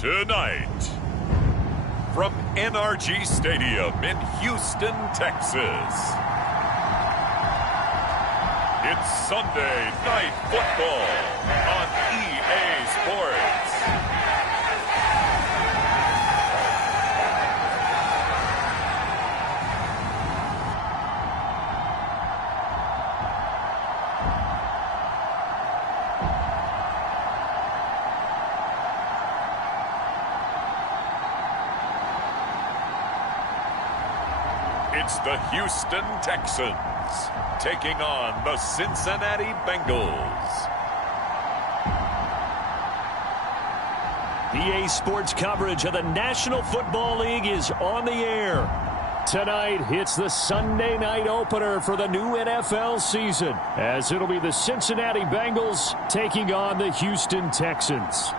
Tonight, from NRG Stadium in Houston, Texas, it's Sunday Night Football on EA Sports. It's the Houston Texans taking on the Cincinnati Bengals. EA Sports coverage of the National Football League is on the air. Tonight, it's the Sunday night opener for the new NFL season, as it'll be the Cincinnati Bengals taking on the Houston Texans.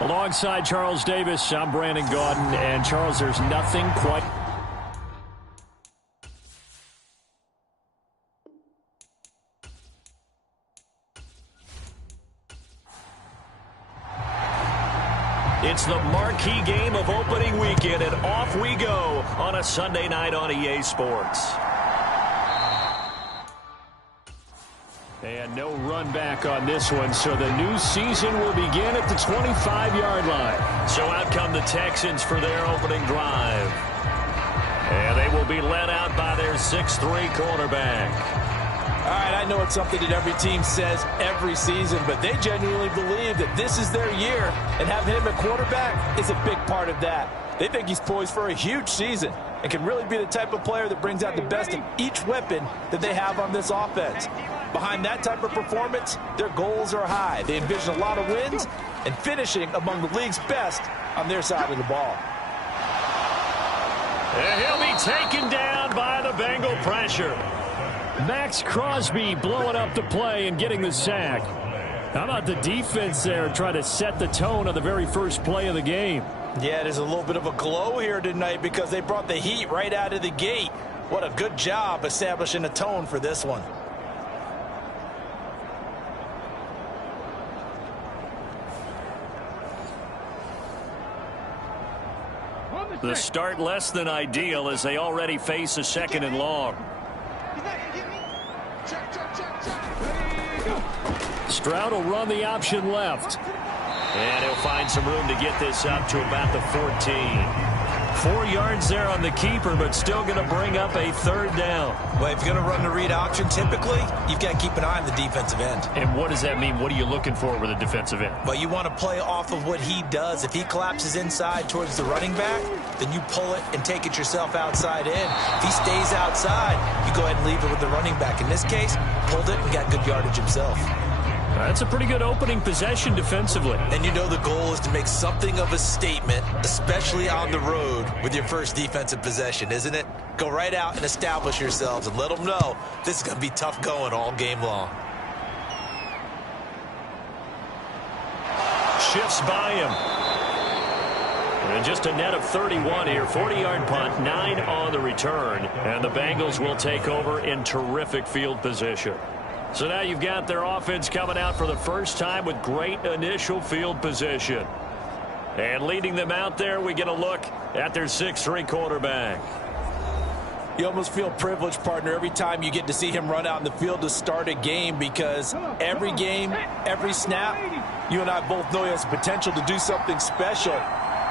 Alongside Charles Davis, I'm Brandon Gaudin, and Charles, there's nothing quite... It's the marquee game of opening weekend, and off we go on a Sunday night on EA Sports. And no run back on this one, so the new season will begin at the 25-yard line. So out come the Texans for their opening drive. And they will be led out by their 6'3" quarterback. All right, I know it's something that every team says every season, but they genuinely believe that this is their year, and having him at quarterback is a big part of that. They think he's poised for a huge season and can really be the type of player that brings out the best of each weapon that they have on this offense. Behind that type of performance, their goals are high. They envision a lot of wins and finishing among the league's best on their side of the ball. And he'll be taken down by the Bengal pressure. Max Crosby blowing up the play and getting the sack. How about the defense there trying to set the tone on the very first play of the game? Yeah, there's a little bit of a glow here tonight because they brought the heat right out of the gate. What a good job establishing a tone for this one. The start less than ideal as they already face a second and long. Stroud will run the option left. And he'll find some room to get this up to about the 14. 4 yards there on the keeper, but still going to bring up a third down. Well, if you're going to run the read option, typically, you've got to keep an eye on the defensive end. And what does that mean? What are you looking for with a defensive end? Well, you want to play off of what he does. If he collapses inside towards the running back, then you pull it and take it yourself outside in. If he stays outside, you go ahead and leave it with the running back. In this case, pulled it and got good yardage himself. That's a pretty good opening possession defensively. And you know the goal is to make something of a statement, especially on the road with your first defensive possession, isn't it? Go right out and establish yourselves and let them know this is going to be tough going all game long. Shifts by him. And just a net of 31 here. 40-yard punt, 9 on the return. And the Bengals will take over in terrific field position. So now you've got their offense coming out for the first time with great initial field position. And leading them out there, we get a look at their 6'3" quarterback. You almost feel privileged, partner, every time you get to see him run out in the field to start a game, because every game, every snap, you and I both know he has the potential to do something special.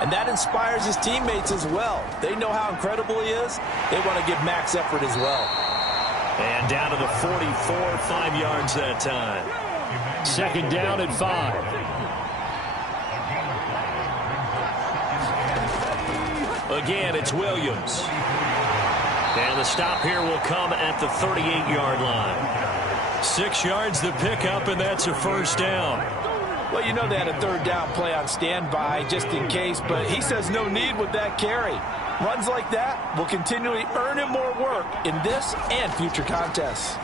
And that inspires his teammates as well. They know how incredible he is. They want to give max effort as well. And down to the 44, 5 yards that time. Second down and 5. Again, it's Williams. And the stop here will come at the 38-yard line. 6 yards to pick up, and that's a first down. Well, you know they had a third down play on standby just in case, but he says no need with that carry. Runs like that will continually earn him more work in this and future contests.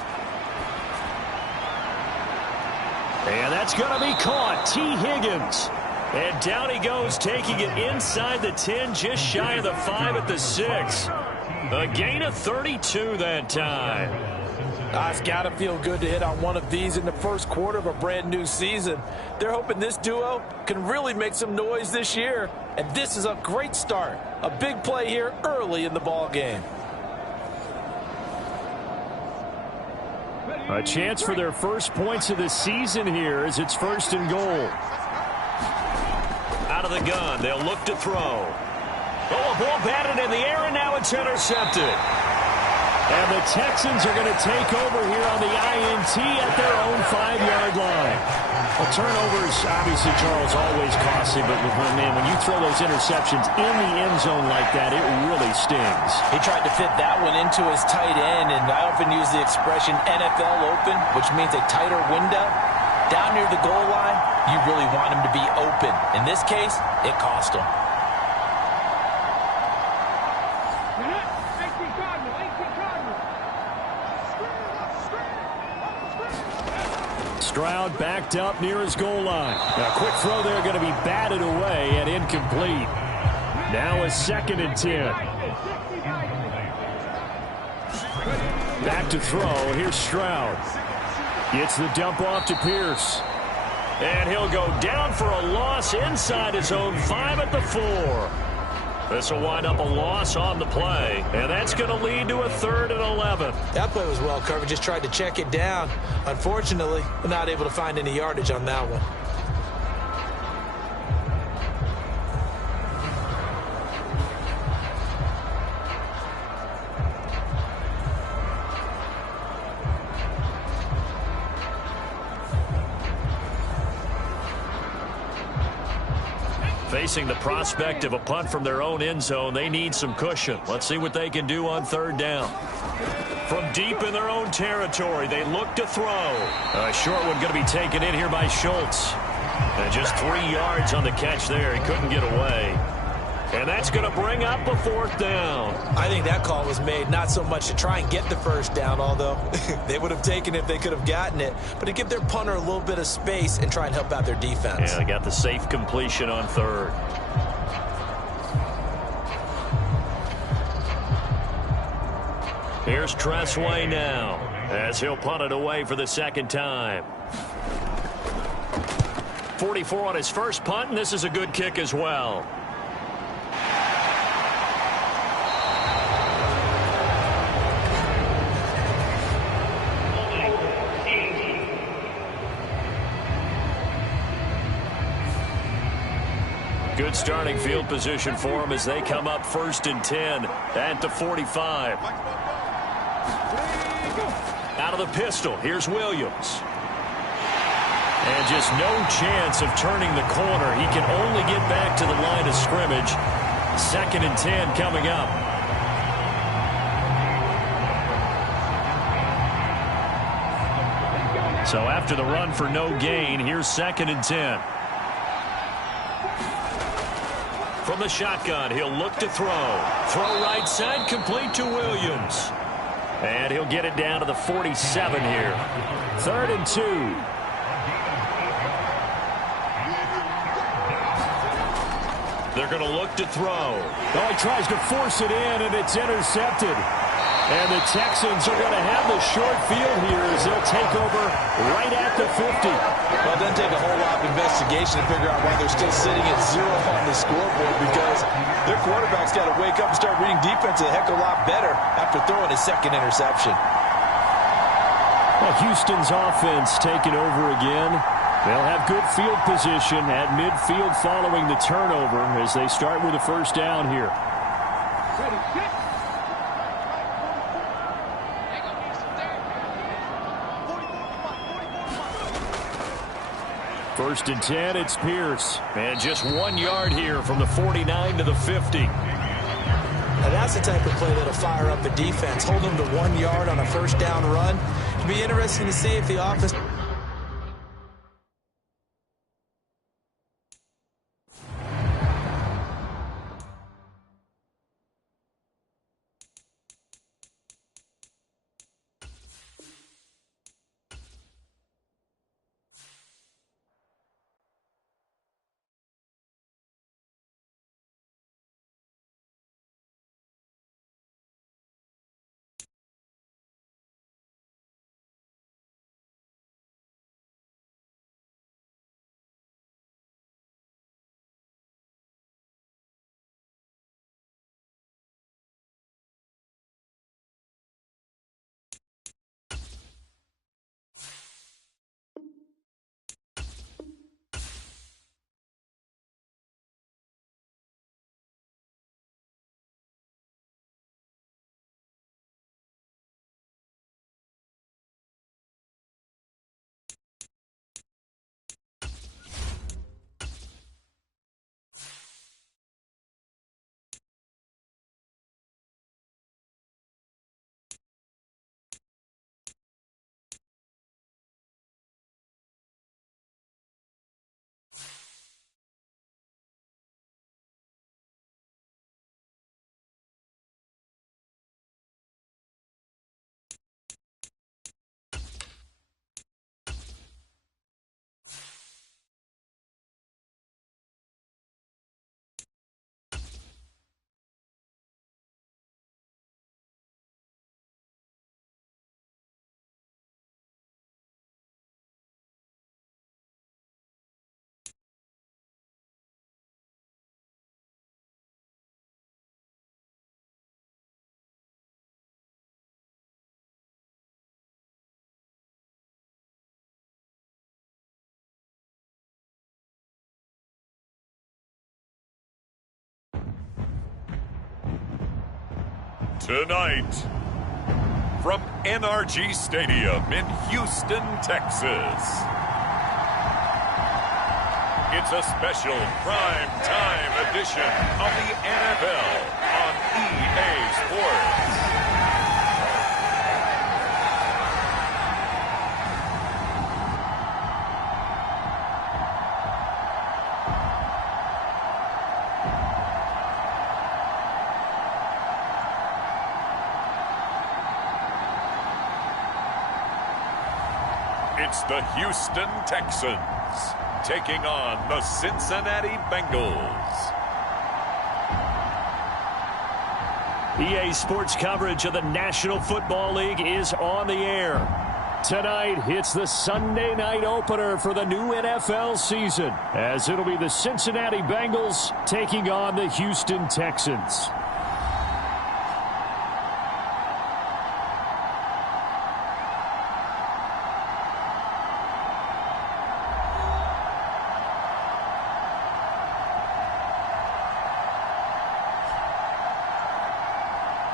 And that's going to be caught. T. Higgins. And down he goes, taking it inside the 10, just shy of the 5 at the 6. A gain of 32 that time. It's got to feel good to hit on one of these in the first quarter of a brand new season. They're hoping this duo can really make some noise this year. And this is a great start. A big play here early in the ball game. A chance for their first points of the season here as it's 1st and goal. Out of the gun, they'll look to throw. Oh, a ball batted in the air, and now it's intercepted. And the Texans are going to take over here on the INT at their own 5-yard line. Well, turnovers, obviously, Charles, always costly, but man, when you throw those interceptions in the end zone like that, it really stings. He tried to fit that one into his tight end, and I often use the expression NFL open, which means a tighter window. Down near the goal line, you really want him to be open. In this case, it cost him. Stroud backed up near his goal line. A quick throw there going to be batted away and incomplete. Now a 2nd and 10. Back to throw. Here's Stroud. Gets the dump off to Pierce. And he'll go down for a loss inside his own 5 at the 4. This will wind up a loss on the play, and that's going to lead to a 3rd and 11. That play was well covered. Just tried to check it down. Unfortunately, we're not able to find any yardage on that one. Facing the prospect of a punt from their own end zone, they need some cushion. Let's see what they can do on 3rd down. From deep in their own territory, they look to throw. A short one going to be taken in here by Schultz. And just 3 yards on the catch there. He couldn't get away. And that's going to bring up a 4th down. I think that call was made not so much to try and get the 1st down, although they would have taken it if they could have gotten it, but to give their punter a little bit of space and try and help out their defense. Yeah, they got the safe completion on 3rd. Here's Tressway now as he'll punt it away for the 2nd time. 44 on his first punt, and this is a good kick as well. Good starting field position for them as they come up 1st and 10 at the 45. Out of the pistol, here's Williams. And just no chance of turning the corner. He can only get back to the line of scrimmage. 2nd and 10 coming up. So after the run for no gain, here's 2nd and 10. From the shotgun, he'll look to throw. Throw right side, complete to Williams. And he'll get it down to the 47 here. 3rd and 2. They're going to look to throw. Oh, he tries to force it in, and it's intercepted. And the Texans are going to have the short field here as they'll take over right at the 50. Well, it doesn't take a whole lot of investigation to figure out why they're still sitting at 0 on the scoreboard, because their quarterback's got to wake up and start reading defense a heck of a lot better after throwing his 2nd interception. Well, Houston's offense taking over again. They'll have good field position at midfield following the turnover as they start with a 1st down here. 1st and 10, it's Pierce. And just 1 yard here from the 49 to the 50. Now that's the type of play that'll fire up a defense. Hold them to 1 yard on a 1st down run. It'll be interesting to see if the offense Tonight, from NRG Stadium in Houston, Texas, it's a special prime time edition of the NFL on EA Sports. It's the Houston Texans taking on the Cincinnati Bengals. EA Sports coverage of the National Football League is on the air. Tonight, it's the Sunday night opener for the new NFL season, as it'll be the Cincinnati Bengals taking on the Houston Texans.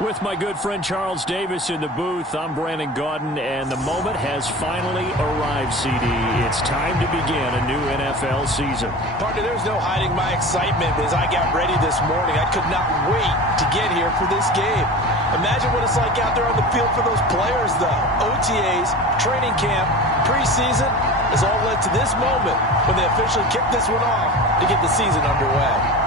With my good friend Charles Davis in the booth, I'm Brandon Gaudin, and the moment has finally arrived, CD. It's time to begin a new NFL season. Partner, there's no hiding my excitement as I got ready this morning. I could not wait to get here for this game. Imagine what it's like out there on the field for those players, though. OTAs, training camp, preseason has all led to this moment when they officially kick this one off to get the season underway.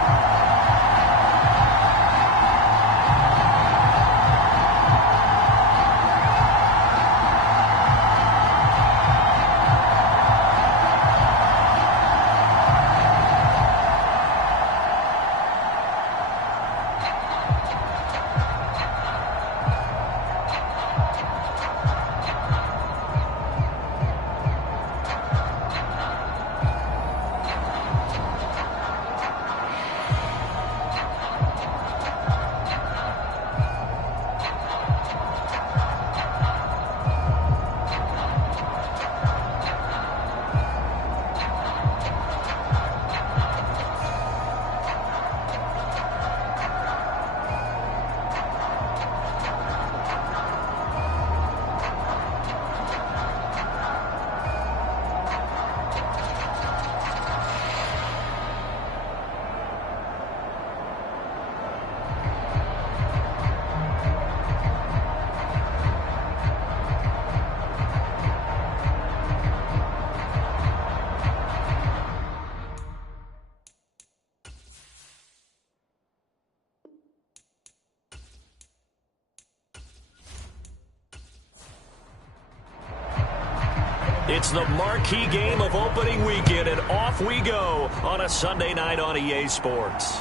It's the marquee game of opening weekend, and off we go on a Sunday night on EA Sports.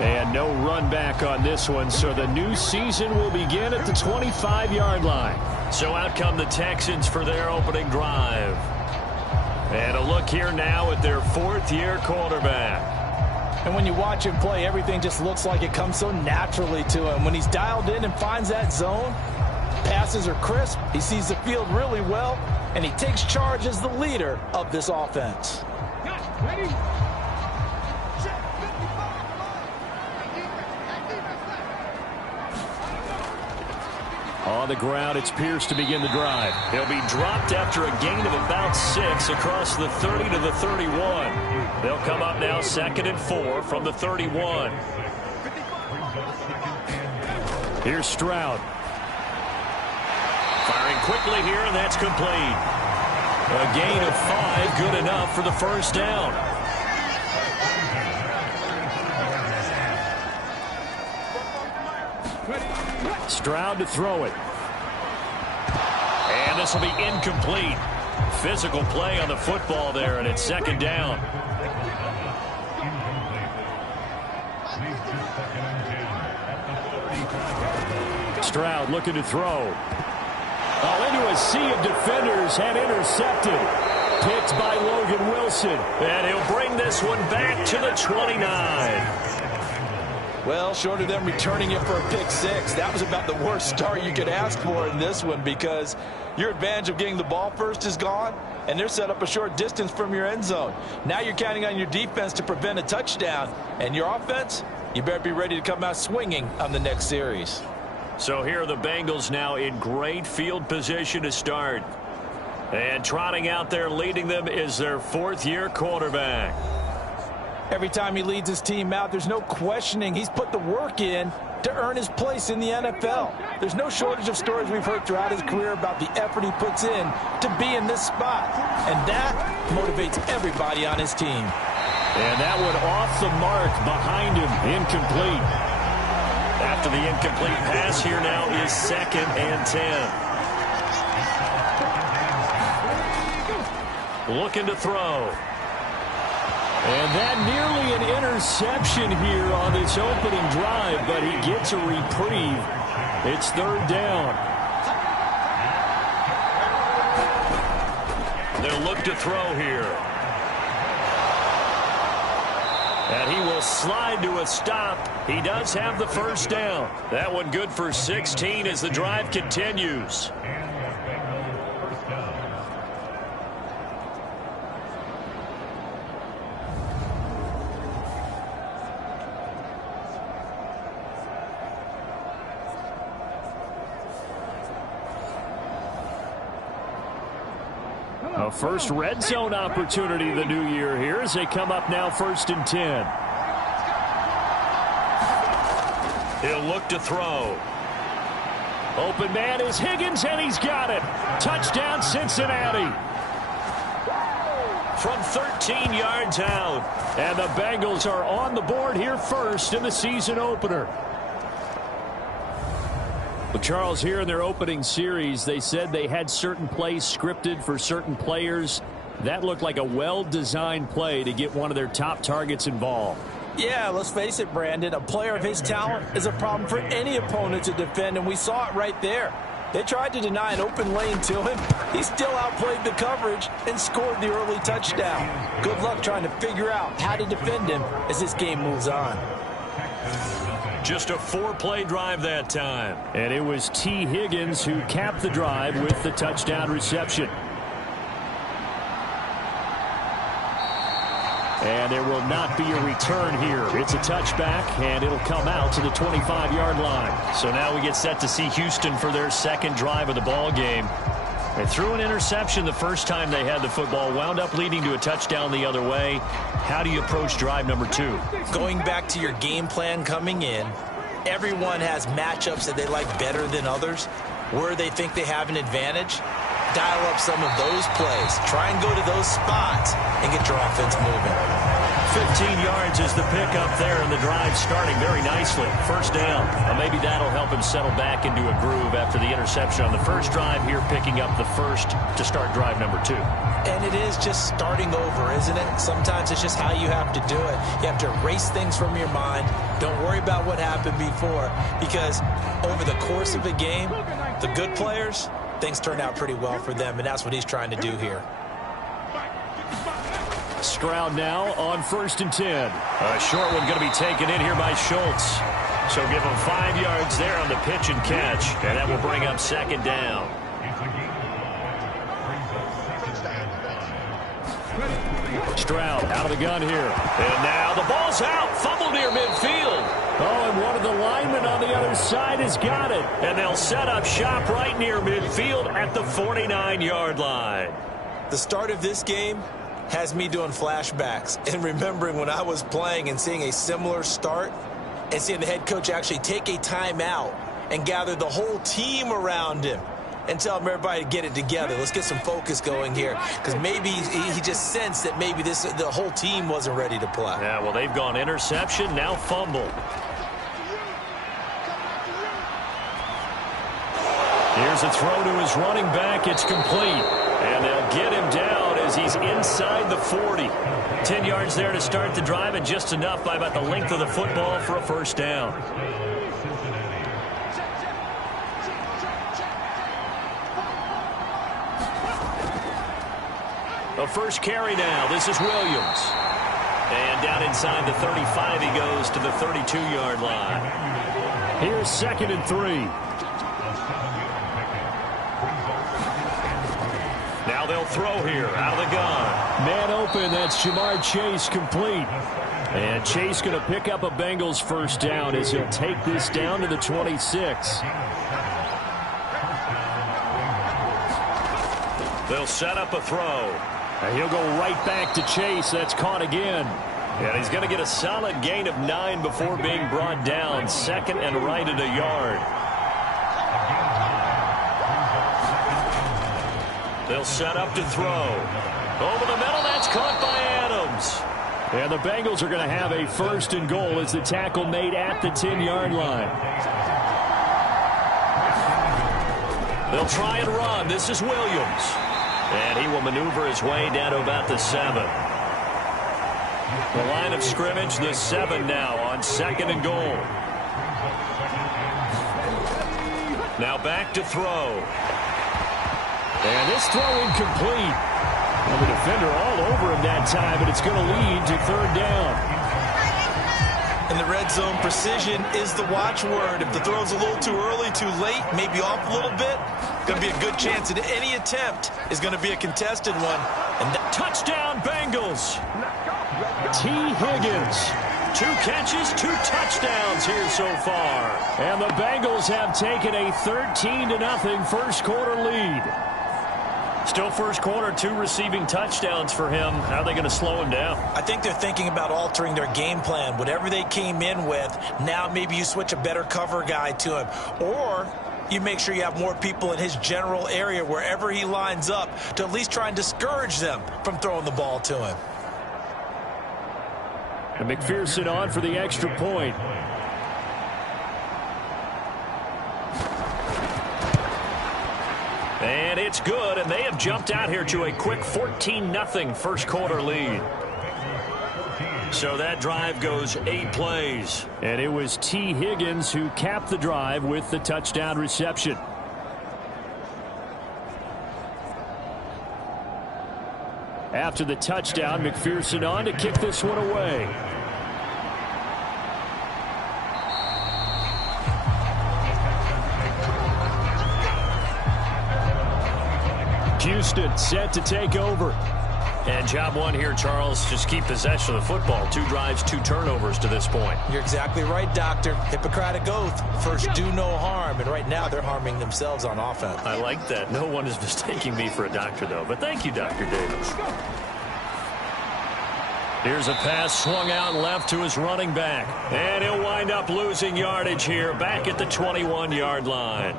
And no run back on this one, so the new season will begin at the 25-yard line. So out come the Texans for their opening drive. And a look here now at their fourth-year quarterback. And when you watch him play, everything just looks like it comes so naturally to him. When he's dialed in and finds that zone, passes are crisp, he sees the field really well, and he takes charge as the leader of this offense. Ready? On the ground, it's Pierce to begin the drive. He'll be dropped after a gain of about 6 across the 30 to the 31. They'll come up now 2nd and 4 from the 31. Here's Stroud. Firing quickly here, and that's complete. A gain of 5, good enough for the first down. Stroud to throw it. And this will be incomplete. Physical play on the football there, and it's 2nd down. Stroud looking to throw. Oh, into a sea of defenders and intercepted. Picked by Logan Wilson. And he'll bring this one back to the 29. Well, short of them returning it for a pick 6, that was about the worst start you could ask for in this one, because your advantage of getting the ball first is gone, and they're set up a short distance from your end zone. Now you're counting on your defense to prevent a touchdown, and your offense, You better be ready to come out swinging on the next series. So here are the Bengals now in great field position to start. And trotting out there leading them is their fourth-year quarterback. Every time he leads his team out, there's no questioning. He's put the work in to earn his place in the NFL. There's no shortage of stories we've heard throughout his career about the effort he puts in to be in this spot. And that motivates everybody on his team. And that one off the mark behind him, incomplete. After the incomplete pass, here now is 2nd and 10. Looking to throw. And that nearly an interception here on this opening drive, but he gets a reprieve. It's 3rd down. They'll look to throw here. And he will slide to a stop. He does have the 1st down. That one good for 16 as the drive continues. A first red zone opportunity the new year here as they come up now 1st and 10. He'll look to throw. Open man is Higgins, and he's got it. Touchdown, Cincinnati. From 13 yards out. And the Bengals are on the board here first in the season opener. Well, Charles, here in their opening series, they said they had certain plays scripted for certain players. That looked like a well-designed play to get one of their top targets involved. Yeah, let's face it, Brandon. A player of his talent is a problem for any opponent to defend, and we saw it right there. They tried to deny an open lane to him. He still outplayed the coverage and scored the early touchdown. Good luck trying to figure out how to defend him as this game moves on. Just a 4-play drive that time. And it was T. Higgins who capped the drive with the touchdown reception. And there will not be a return here. It's a touchback, and it'll come out to the 25-yard line. So now we get set to see Houston for their 2nd drive of the ball game. They threw an interception the first time they had the football, wound up leading to a touchdown the other way. How do you approach drive number 2? Going back to your game plan coming in, everyone has matchups that they like better than others. Where they think they have an advantage, dial up some of those plays. Try and go to those spots and get your offense moving. 15 yards is the pickup there, and the drive starting very nicely. 1st down. Maybe that'll help him settle back into a groove after the interception on the first drive here, picking up the 1st to start drive number 2. And it is just starting over, isn't it? Sometimes it's just how you have to do it. You have to erase things from your mind. Don't worry about what happened before, because over the course of a game, the good players, things turn out pretty well for them, and that's what he's trying to do here. Stroud now on 1st and 10. A short one going to be taken in here by Schultz. So give him 5 yards there on the pitch and catch, and that will bring up 2nd down. Stroud out of the gun here. And now the ball's out. Fumble near midfield. Oh, and one of the linemen on the other side has got it. And they'll set up shop right near midfield at the 49-yard line. The start of this game has me doing flashbacks and remembering when I was playing and seeing a similar start and seeing the head coach actually take a timeout and gather the whole team around him and tell him everybody to get it together. Let's get some focus going here, because maybe he just sensed that maybe the whole team wasn't ready to play. Yeah, well, they've gone interception, now fumble. Here's a throw to his running back. It's complete. And they'll get him down as he's inside the 40. 10 yards there to start the drive, and just enough by about the length of the football for a 1st down. A first carry now. This is Williams. And down inside the 35 he goes to the 32-yard line. Here's 2nd and 3. Now they'll throw here out of the gun. Man open, that's Jamar Chase complete. And Chase going to pick up a Bengals first down as he'll take this down to the 26. They'll set up a throw. And he'll go right back to Chase. That's caught again. And he's going to get a solid gain of 9 before being brought down. Second and right at a yard. They'll set up to throw. Over the middle, that's caught by Adams. And the Bengals are going to have a first and goal as the tackle made at the 10-yard line. They'll try and run. This is Williams. And he will maneuver his way down to about the 7. The line of scrimmage, the 7 now on second and goal. Now back to throw. And this throw incomplete. And the defender all over him that time, but it's going to lead to third down. In the red zone, precision is the watchword. If the throw's a little too early, too late, maybe off a little bit, going to be a good chance that any attempt is going to be a contested one. And touchdown, Bengals. T. Higgins. 2 catches, 2 touchdowns here so far. And the Bengals have taken a 13-0 first quarter lead. Still first quarter, 2 receiving touchdowns for him. How are they going to slow him down? I think they're thinking about altering their game plan. Whatever they came in with, now maybe you switch a better cover guy to him. Or you make sure you have more people in his general area wherever he lines up to at least try and discourage them from throwing the ball to him. And McPherson on for the extra point. And it's good, and they have jumped out here to a quick 14-0 first quarter lead. So that drive goes 8 plays. And it was T. Higgins who capped the drive with the touchdown reception. After the touchdown, McPherson on to kick this one away. Houston set to take over. And job one here, Charles, just keep possession of the football. 2 drives, 2 turnovers to this point. You're exactly right, Doctor. Hippocratic oath. First, do no harm. And right now, they're harming themselves on offense. I like that. No one is mistaking me for a doctor, though. But thank you, Dr. Davis. Here's a pass swung out left to his running back. And he'll wind up losing yardage here back at the 21-yard line.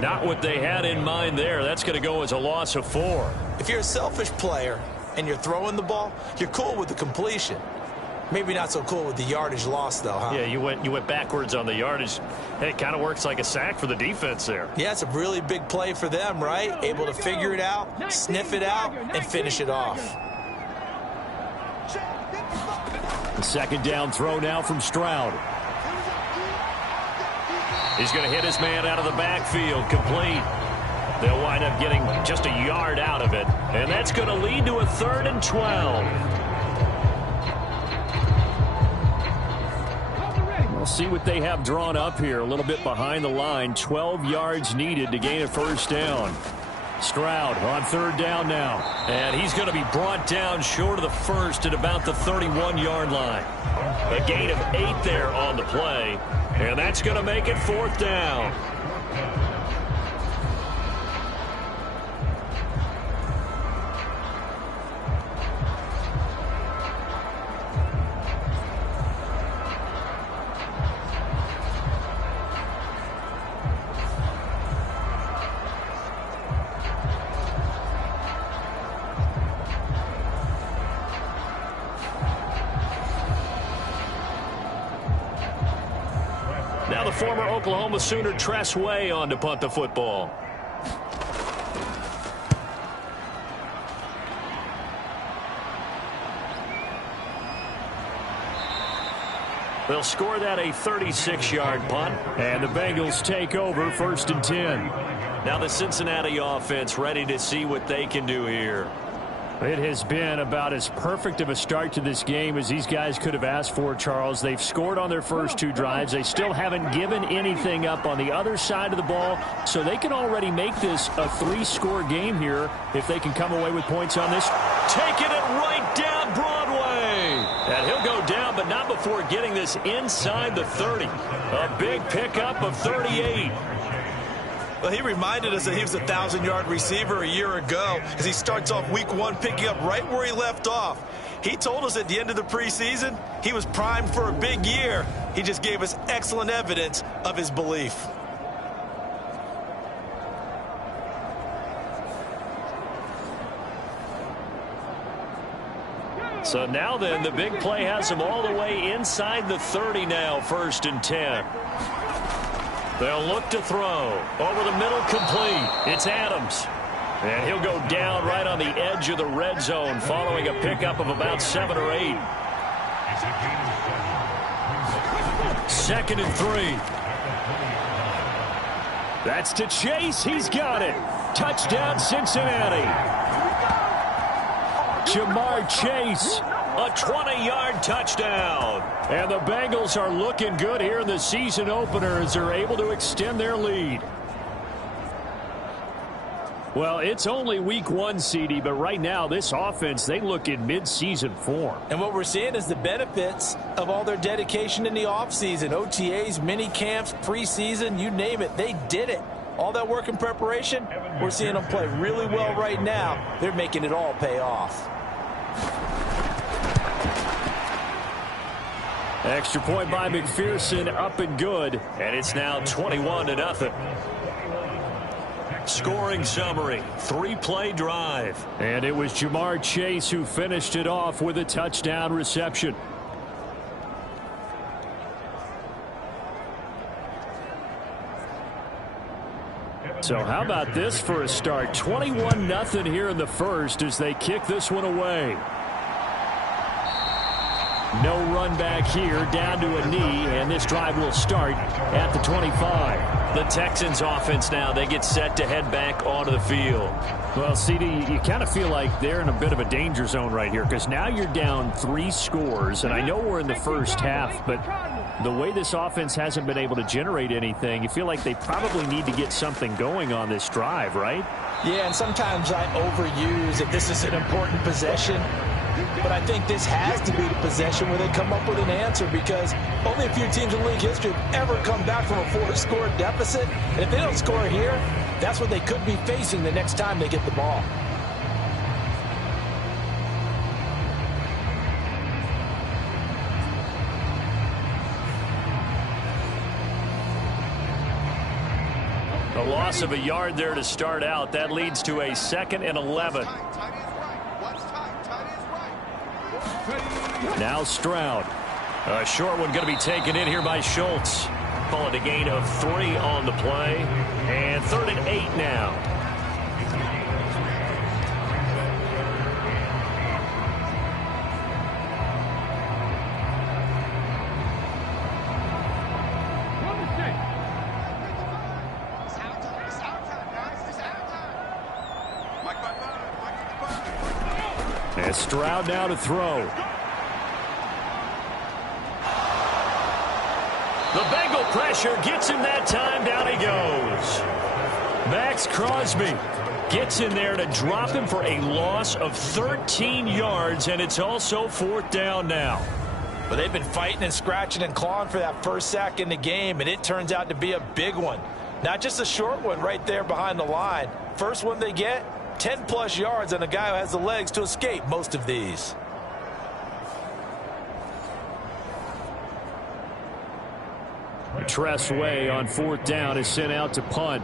Not what they had in mind there. That's going to go as a loss of 4. If you're a selfish player and you're throwing the ball, you're cool with the completion. Maybe not so cool with the yardage loss, though, huh? Yeah, you went backwards on the yardage. Hey, it kind of works like a sack for the defense there. Yeah, it's a really big play for them, right? Able to figure it out, sniff it out, and finish it off. The second down throw now from Stroud. He's going to hit his man out of the backfield, complete. They'll wind up getting just a yard out of it. And that's going to lead to a 3rd and 12. We'll see what they have drawn up here. A little bit behind the line. 12 yards needed to gain a first down. Stroud on 3rd down now. And he's going to be brought down short of the first at about the 31-yard line. A gain of 8 there on the play. And that's going to make it 4th down. Now the former Oklahoma Sooner Tress Way on to punt the football. They'll score that a 36-yard punt. And the Bengals take over 1st and 10. Now the Cincinnati offense ready to see what they can do here. It has been about as perfect of a start to this game as these guys could have asked for, Charles. They've scored on their first 2 drives. They still haven't given anything up on the other side of the ball, so they can already make this a 3-score game here if they can come away with points on this. taking it right down Broadway. And he'll go down, but not before getting this inside the 30. A big pickup of 38. Well, he reminded us that he was a 1,000-yard receiver a year ago as he starts off week 1 picking up right where he left off. He told us at the end of the preseason he was primed for a big year. He just gave us excellent evidence of his belief. So now then, the big play has him all the way inside the 30 now, 1st and 10. They'll look to throw. Over the middle, complete. It's Adams. And he'll go down right on the edge of the red zone following a pickup of about 7 or 8. 2nd and 3. That's to Chase. He's got it. Touchdown, Cincinnati. Jamar Chase, a 20-yard touchdown. And the Bengals are looking good here in the season opener as they're able to extend their lead. Well, it's only week 1, CD, but right now this offense, they look in mid-season form. And what we're seeing is the benefits of all their dedication in the offseason. OTAs, mini camps, preseason, you name it, they did it. All that work and preparation, we're seeing them play really well right now. They're making it all pay off. Extra point by McPherson, up and good. And it's now 21-0. Scoring summary, 3-play drive. And it was Jamar Chase who finished it off with a touchdown reception. So how about this for a start? 21-0 here in the first as they kick this one away. No run back here, down to a knee, and this drive will start at the 25. The Texans offense now, they get set to head back onto the field. Well, CD, you kind of feel like they're in a bit of a danger zone right here because now you're down 3 scores, and I know we're in the first half, but the way this offense hasn't been able to generate anything, you feel like they probably need to get something going on this drive, right? Yeah, and sometimes I overuse if this is an important possession. But I think this has to be the possession where they come up with an answer because only a few teams in league history have ever come back from a 4-score deficit. And if they don't score here, that's what they could be facing the next time they get the ball. A loss of a yard there to start out. That leads to a 2nd and 11. Now Stroud. A short one going to be taken in here by Schultz. Call it a gain of 3 on the play. And 3rd and 8 now. And Stroud now to throw. The Bengal pressure gets him that time. Down he goes. Max Crosby gets in there to drop him for a loss of 13 yards, and it's also 4th down now. But they've been fighting and scratching and clawing for that first sack in the game, and it turns out to be a big one. Not just a short one right there behind the line. First one they get, 10-plus yards on a guy who has the legs to escape most of these. Tress Way on 4th down is sent out to punt.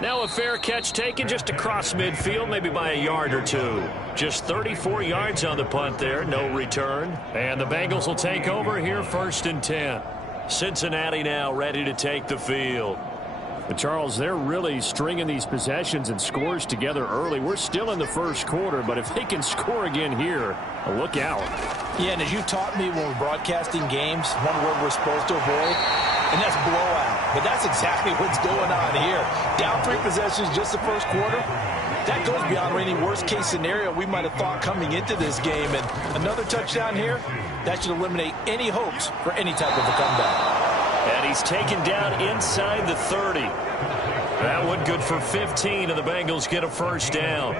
Now a fair catch taken just across midfield, maybe by a yard or 2. Just 34 yards on the punt there, no return. And the Bengals will take over here 1st and 10. Cincinnati now ready to take the field. But Charles, they're really stringing these possessions and scores together early. We're still in the first quarter, but if they can score again here, look out. Yeah, and as you taught me when we're broadcasting games, one word we're supposed to avoid, and that's blowout. But that's exactly what's going on here. Down 3 possessions just the first quarter. That goes beyond any worst-case scenario we might have thought coming into this game. And another touchdown here, that should eliminate any hopes for any type of a comeback. And he's taken down inside the 30. That one good for 15, and the Bengals get a first down.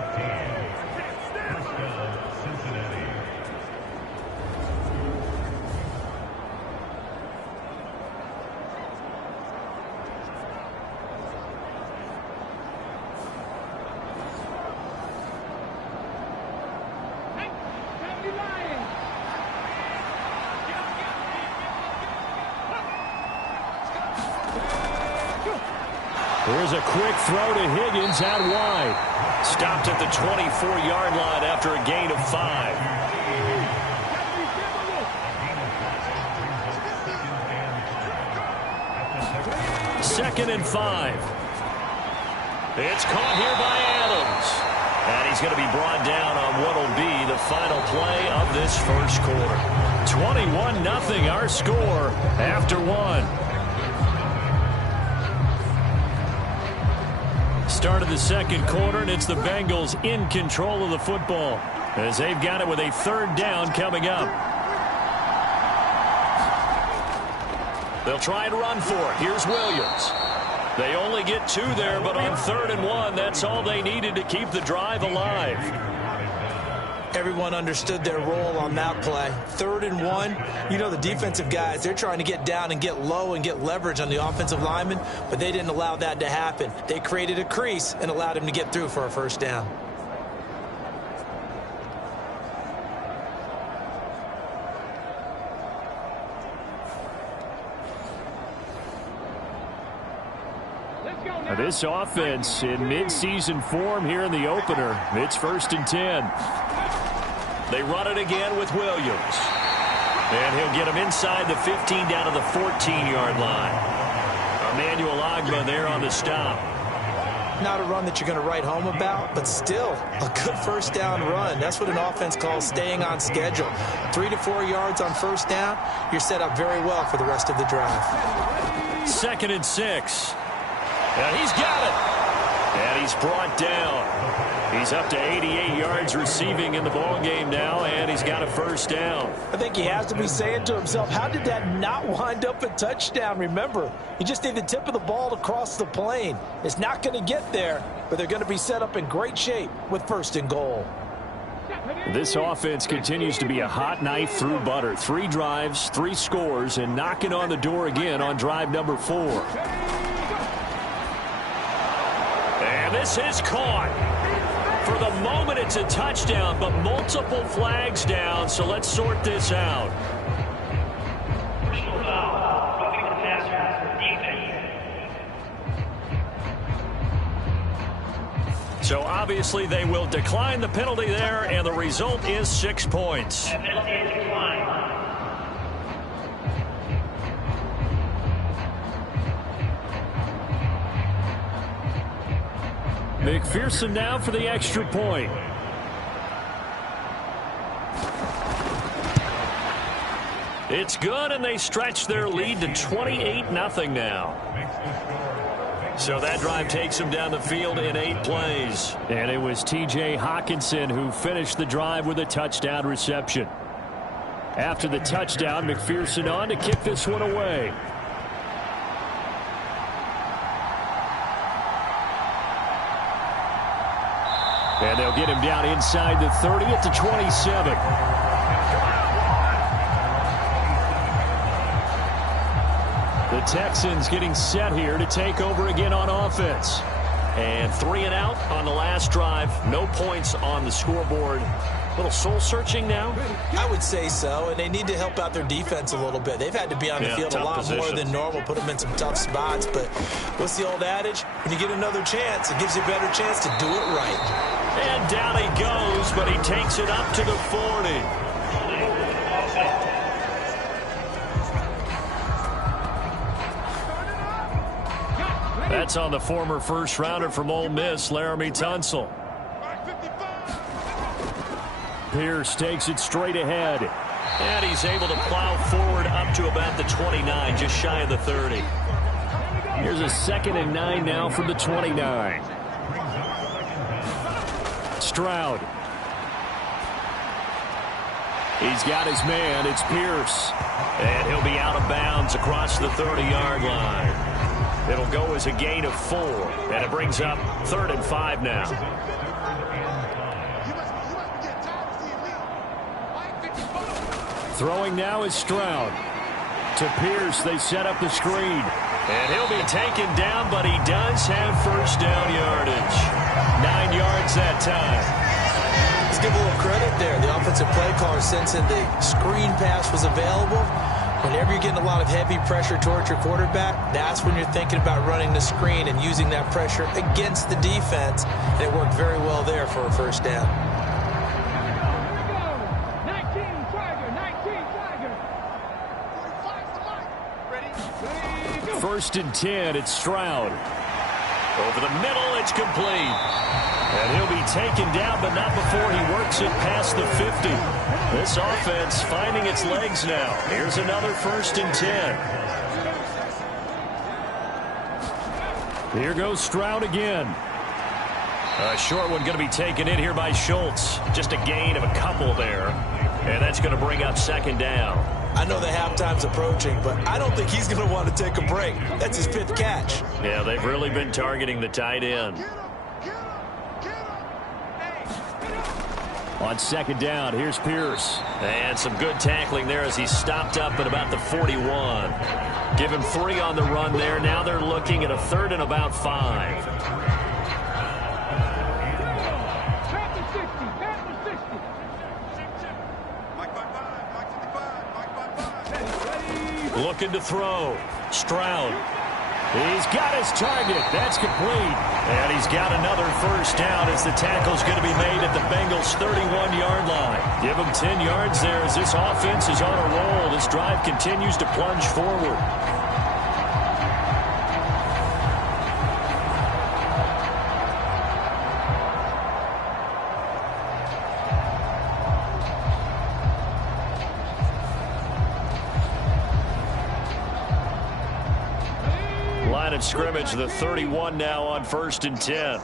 Here's a quick throw to Higgins out wide. Stopped at the 24-yard line after a gain of 5. Second and 5. It's caught here by Adams. And he's going to be brought down on what will be the final play of this first quarter. 21-0 our score after one. Start of the second quarter, and it's the Bengals in control of the football as they've got it with a third down coming up. They'll try and run for it. Here's Williams. They only get 2 there, but on 3rd and 1, that's all they needed to keep the drive alive. Everyone understood their role on that play. 3rd and 1, you know the defensive guys, they're trying to get down and get low and get leverage on the offensive lineman, but they didn't allow that to happen. They created a crease and allowed him to get through for a first down. Now this offense in midseason form here in the opener. It's 1st and 10. They run it again with Williams. And he'll get him inside the 15 down to the 14-yard line. Emmanuel Ogbah there on the stop. Not a run that you're going to write home about, but still a good first down run. That's what an offense calls staying on schedule. 3 to 4 yards on first down, you're set up very well for the rest of the drive. 2nd and 6. And he's got it. And he's brought down. He's up to 88 yards receiving in the ballgame now, and he's got a first down. I think he has to be saying to himself, how did that not wind up a touchdown? Remember, you just need the tip of the ball to cross the plane. It's not going to get there, but they're going to be set up in great shape with 1st and goal. This offense continues to be a hot knife through butter. 3 drives, 3 scores, and knocking on the door again on drive number 4. And this is caught. For the moment, it's a touchdown, but multiple flags down, so let's sort this out. So obviously they will decline the penalty there, and the result is 6 points. McPherson now for the extra point. It's good, and they stretch their lead to 28-0 now. So that drive takes them down the field in 8 plays. And it was T.J. Hawkinson who finished the drive with a touchdown reception. After the touchdown, McPherson on to kick this one away. And they'll get him down inside the 30 at the 27. The Texans getting set here to take over again on offense. And 3 and out on the last drive. No points on the scoreboard. A little soul-searching now? I would say so, and they need to help out their defense a little bit. They've had to be on the field a lot more than normal, put them in some tough spots. But what's the old adage? When you get another chance, it gives you a better chance to do it right. And down he goes, but he takes it up to the 40. That's on the former first-rounder from Ole Miss, Laramie Tunsil. Pierce takes it straight ahead. And he's able to plow forward up to about the 29, just shy of the 30. Here's a 2nd and 9 now from the 29. Stroud. He's got his man. It's Pierce. And he'll be out of bounds across the 30-yard line. It'll go as a gain of 4. And it brings up 3rd and 5 now. Throwing now is Stroud. To Pierce, they set up the screen. And he'll be taken down, but he does have first down yardage. 9 yards that time. Let's give a little credit there. The offensive play caller, sensing the screen pass was available. Whenever you're getting a lot of heavy pressure towards your quarterback, that's when you're thinking about running the screen and using that pressure against the defense. And it worked very well there for a first down. First and 10, it's Stroud. Over the middle, it's complete. And he'll be taken down, but not before he works it past the 50. This offense finding its legs now. Here's another first and 10. Here goes Stroud again. A short one going to be taken in here by Schultz. Just a gain of a couple there. And that's going to bring up 2nd down. I know the halftime's approaching, but I don't think he's going to want to take a break. That's his 5th catch. Yeah, they've really been targeting the tight end. On 2nd down, here's Pierce. And some good tackling there as he stopped up at about the 41. Give him 3 on the run there. Now they're looking at a 3rd and about 5. Looking to throw. Stroud. He's got his target. That's complete. And he's got another first down as the tackle's going to be made at the Bengals' 31-yard line. Give him 10 yards there as this offense is on a roll. This drive continues to plunge forward. Line of scrimmage, the 31 now on 1st and 10.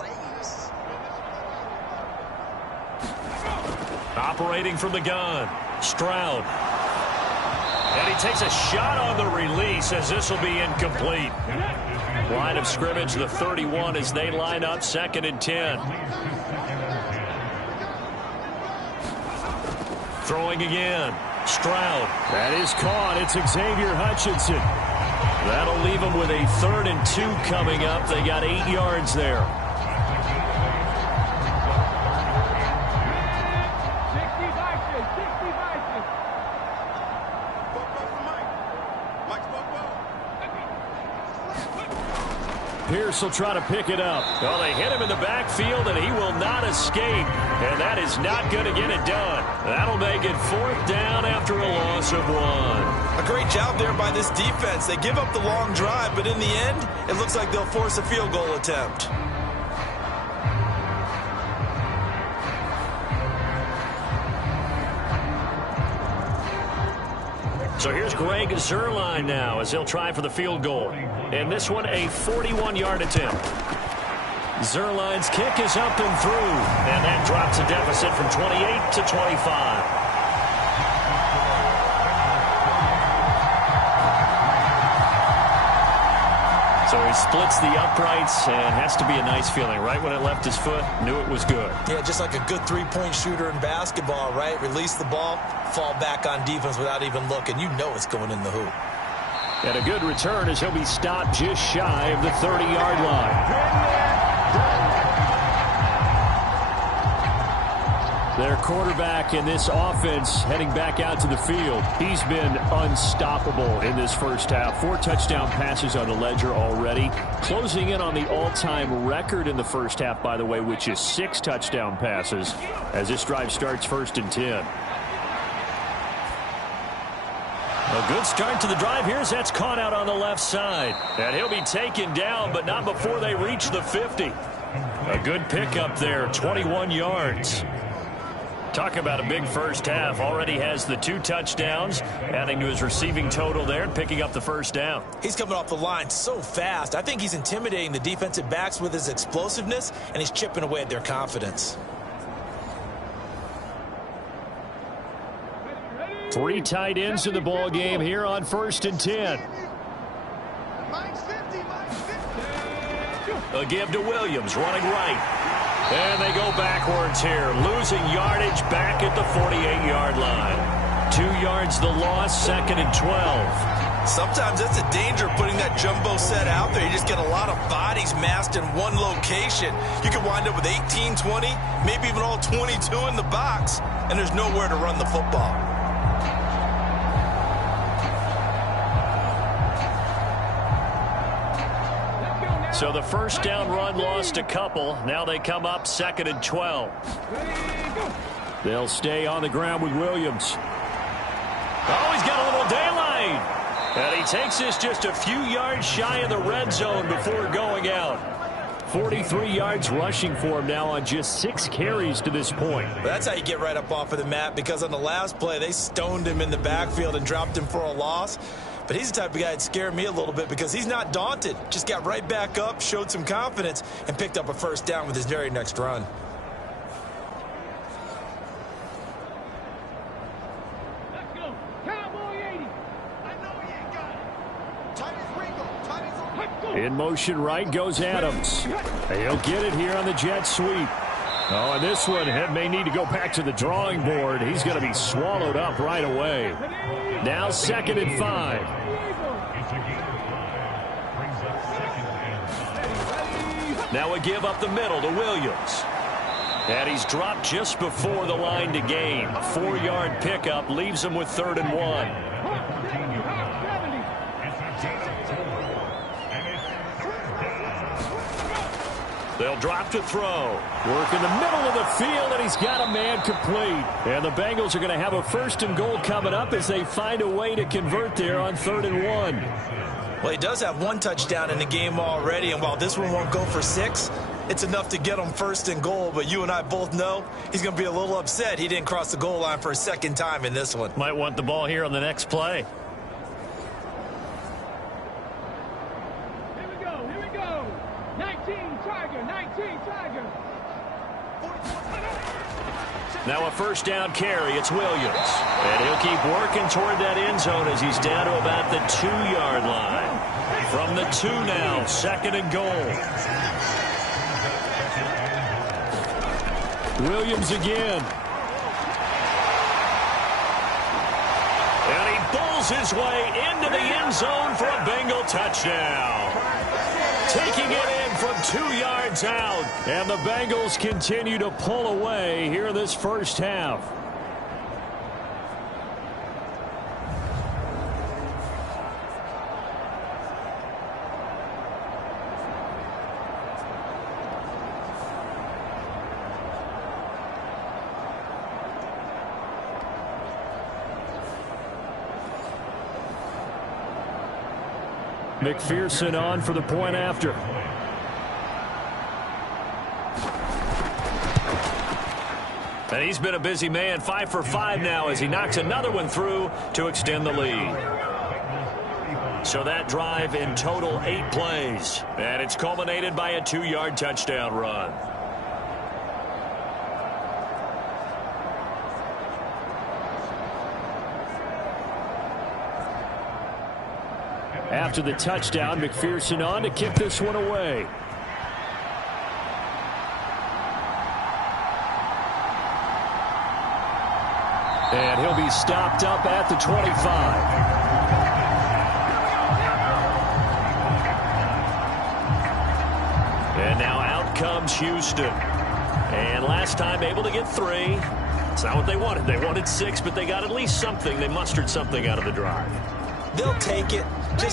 Operating from the gun, Stroud. And he takes a shot on the release as this will be incomplete. Line of scrimmage, the 31 as they line up 2nd and 10. Throwing again, Stroud. That is caught. It's Xavier Hutchinson. That'll leave them with a 3rd and 2 coming up. They got 8 yards there. Pierce will try to pick it up. Well, they hit him in the backfield, and he will not escape. And that is not going to get it done. That'll make it 4th down after a loss of 1. A great job there by this defense. They give up the long drive, but in the end, it looks like they'll force a field goal attempt. So here's Greg Zuerlein now as he'll try for the field goal. And this one, a 41-yard attempt. Zuerlein's kick is up and through. And that drops a deficit from 28 to 25. So he splits the uprights, and has to be a nice feeling. Right when it left his foot, knew it was good. Yeah, just like a good three-point shooter in basketball, right? Release the ball, fall back on defense without even looking. You know it's going in the hoop. And a good return as he'll be stopped just shy of the 30-yard line. Their quarterback in this offense heading back out to the field. He's been unstoppable in this first half. 4 touchdown passes on the ledger already. Closing in on the all-time record in the first half, by the way, which is 6 touchdown passes as this drive starts 1st and 10. A good start to the drive here as that's caught out on the left side. And he'll be taken down, but not before they reach the 50. A good pickup there, 21 yards. Talk about a big first half. Already has the 2 touchdowns, adding to his receiving total there and picking up the first down. He's coming off the line so fast. I think he's intimidating the defensive backs with his explosiveness, and he's chipping away at their confidence. Three tight ends in the ball game here on 1st and 10. A give to Williams, running right. And they go backwards here, losing yardage back at the 48-yard line. 2 yards the loss, 2nd and 12. Sometimes that's a danger putting that jumbo set out there. You just get a lot of bodies massed in one location. You could wind up with 18, 20, maybe even all 22 in the box, and there's nowhere to run the football. So the first down run lost a couple. Now they come up 2nd and 12. They'll stay on the ground with Williams. Oh, he's got a little daylight. And he takes this just a few yards shy of the red zone before going out. 43 yards rushing for him now on just 6 carries to this point. That's how you get right up off of the mat, because on the last play, they stoned him in the backfield and dropped him for a loss. But he's the type of guy that scared me a little bit because he's not daunted. Just got right back up, showed some confidence, and picked up a first down with his very next run. Let's go. Cowboy 80. I know he ain't got it. Tight as Ringo. Tight as Ringo. In motion right goes Adams. He'll get it here on the jet sweep. Oh, and this one may need to go back to the drawing board. He's going to be swallowed up right away. Now 2nd and 5. Now a give up the middle to Williams. And he's dropped just before the line to gain. 4-yard pickup leaves him with 3rd and 1. They'll drop to throw. Work in the middle of the field, and he's got a man complete. And the Bengals are going to have a 1st and goal coming up as they find a way to convert there on 3rd and 1. Well, he does have 1 touchdown in the game already, and while this one won't go for 6, it's enough to get him 1st and goal. But you and I both know he's going to be a little upset he didn't cross the goal line for a 2nd time in this one. Might want the ball here on the next play. Here we go. 19 Tiger. Now a 1st down carry. It's Williams. And he'll keep working toward that end zone as he's down to about the 2-yard line. From the 2 now, 2nd and goal. Williams again. And he bulls his way into the end zone for a Bengal touchdown. Taking it in from 2 yards out. And the Bengals continue to pull away here in this first half. McPherson on for the point after. And he's been a busy man, 5 for 5 now as he knocks another one through to extend the lead. So that drive in total 8 plays. And it's culminated by a 2-yard touchdown run. After the touchdown, McPherson on to kick this one away. And he'll be stopped up at the 25. And now out comes Houston. And last time able to get 3. It's not what they wanted. They wanted 6, but they got at least something. They mustered something out of the drive. They'll take it.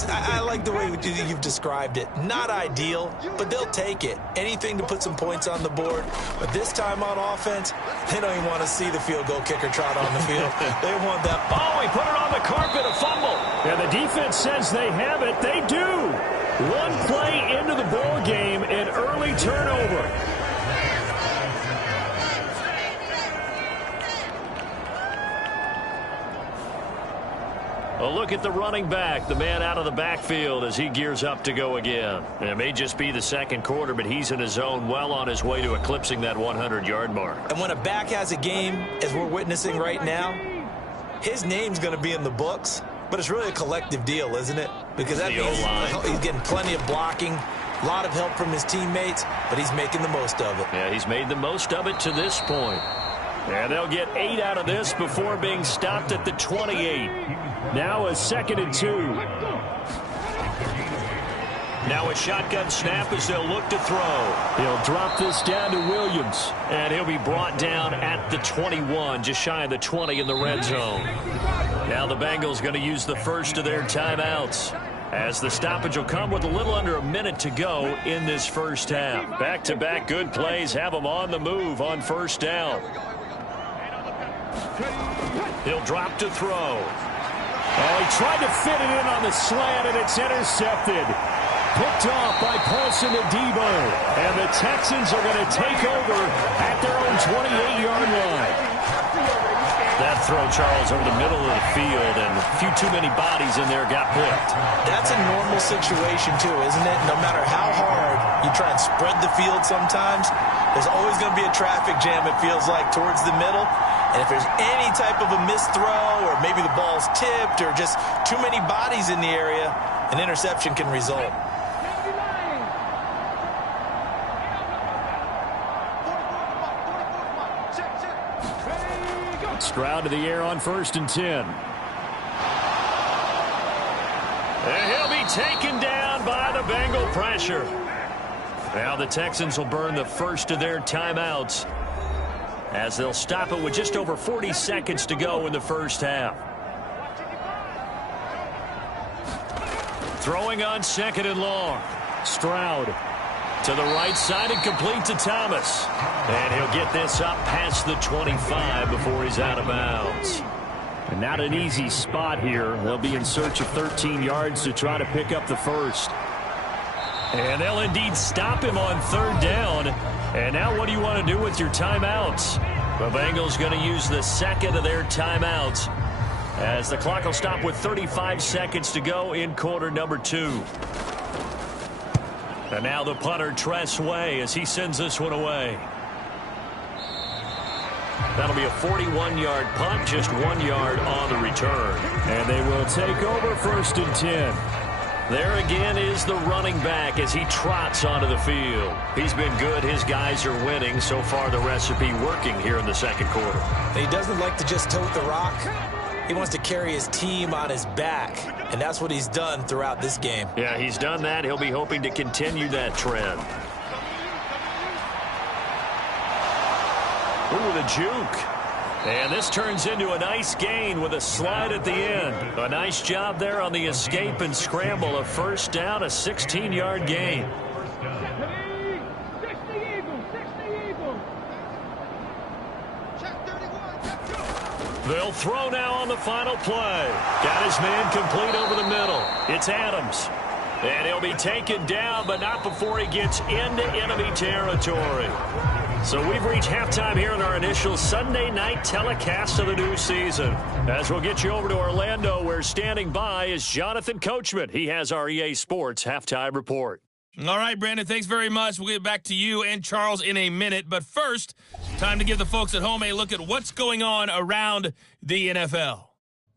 I like the way you've described it. Not ideal, but they'll take it. Anything to put some points on the board. But this time on offense, they don't even want to see the field goal kicker trot on the field. They want that. Oh, he put it on the carpet, a fumble. And the defense says they have it. They do. 1 play into the ball game, an early turnover. A look at the running back, the man out of the backfield as he gears up to go again. And it may just be the 2nd quarter, but he's in his zone, well on his way to eclipsing that 100-yard mark. And when a back has a game, as we're witnessing right now, his name's going to be in the books, but it's really a collective deal, isn't it? Because that means he's getting plenty of blocking, a lot of help from his teammates, but he's making the most of it. Yeah, he's made the most of it to this point. And they'll get 8 out of this before being stopped at the 28. Now a 2nd and 2. Now a shotgun snap as they'll look to throw. He'll drop this down to Williams. And he'll be brought down at the 21, just shy of the 20 in the red zone. Now the Bengals going to use the first of their timeouts, as the stoppage will come with a little under a minute to go in this first half. Back-to-back good plays have them on the move on first down. He'll drop to throw. Oh, he tried to fit it in on the slant, and it's intercepted. Picked off by Paulson Adebo. And the Texans are going to take over at their own 28-yard line. That throw, Charles, over the middle of the field, and a few too many bodies in there got picked. That's a normal situation, too, isn't it? No matter how hard you try and spread the field sometimes, there's always going to be a traffic jam, it feels like, towards the middle. And if there's any type of a missed throw, or maybe the ball's tipped, or just too many bodies in the area, an interception can result. Stroud to the air on 1st and 10. And he'll be taken down by the Bengal pressure. Now the Texans will burn the first of their timeouts, as they'll stop it with just over 40 seconds to go in the first half. Throwing on 2nd and long. Stroud to the right side and complete to Thomas. And he'll get this up past the 25 before he's out of bounds. And not an easy spot here. They'll be in search of 13 yards to try to pick up the first. And they'll indeed stop him on 3rd down. And now what do you want to do with your timeouts? The Bengals going to use the 2nd of their timeouts, as the clock will stop with 35 seconds to go in quarter number 2. And now the punter, Tress Way, as he sends this one away. That'll be a 41-yard punt, just 1 yard on the return. And they will take over 1st and 10. There again is the running back as he trots onto the field. He's been good. His guys are winning. So far, the recipe working here in the 2nd quarter. He doesn't like to just tote the rock. He wants to carry his team on his back, and that's what he's done throughout this game. Yeah, he's done that. He'll be hoping to continue that trend. Ooh, the juke. And this turns into a nice gain with a slide at the end. A nice job there on the escape and scramble. A 1st down, a 16-yard gain. They'll throw now on the final play. Got his man complete over the middle. It's Adams. And he'll be taken down, but not before he gets into enemy territory. So we've reached halftime here in our initial Sunday night telecast of the new season. As we'll get you over to Orlando, where standing by is Jonathan Coachman. He has our EA Sports halftime report. All right, Brandon, thanks very much. We'll get back to you and Charles in a minute. But first, time to give the folks at home a look at what's going on around the NFL.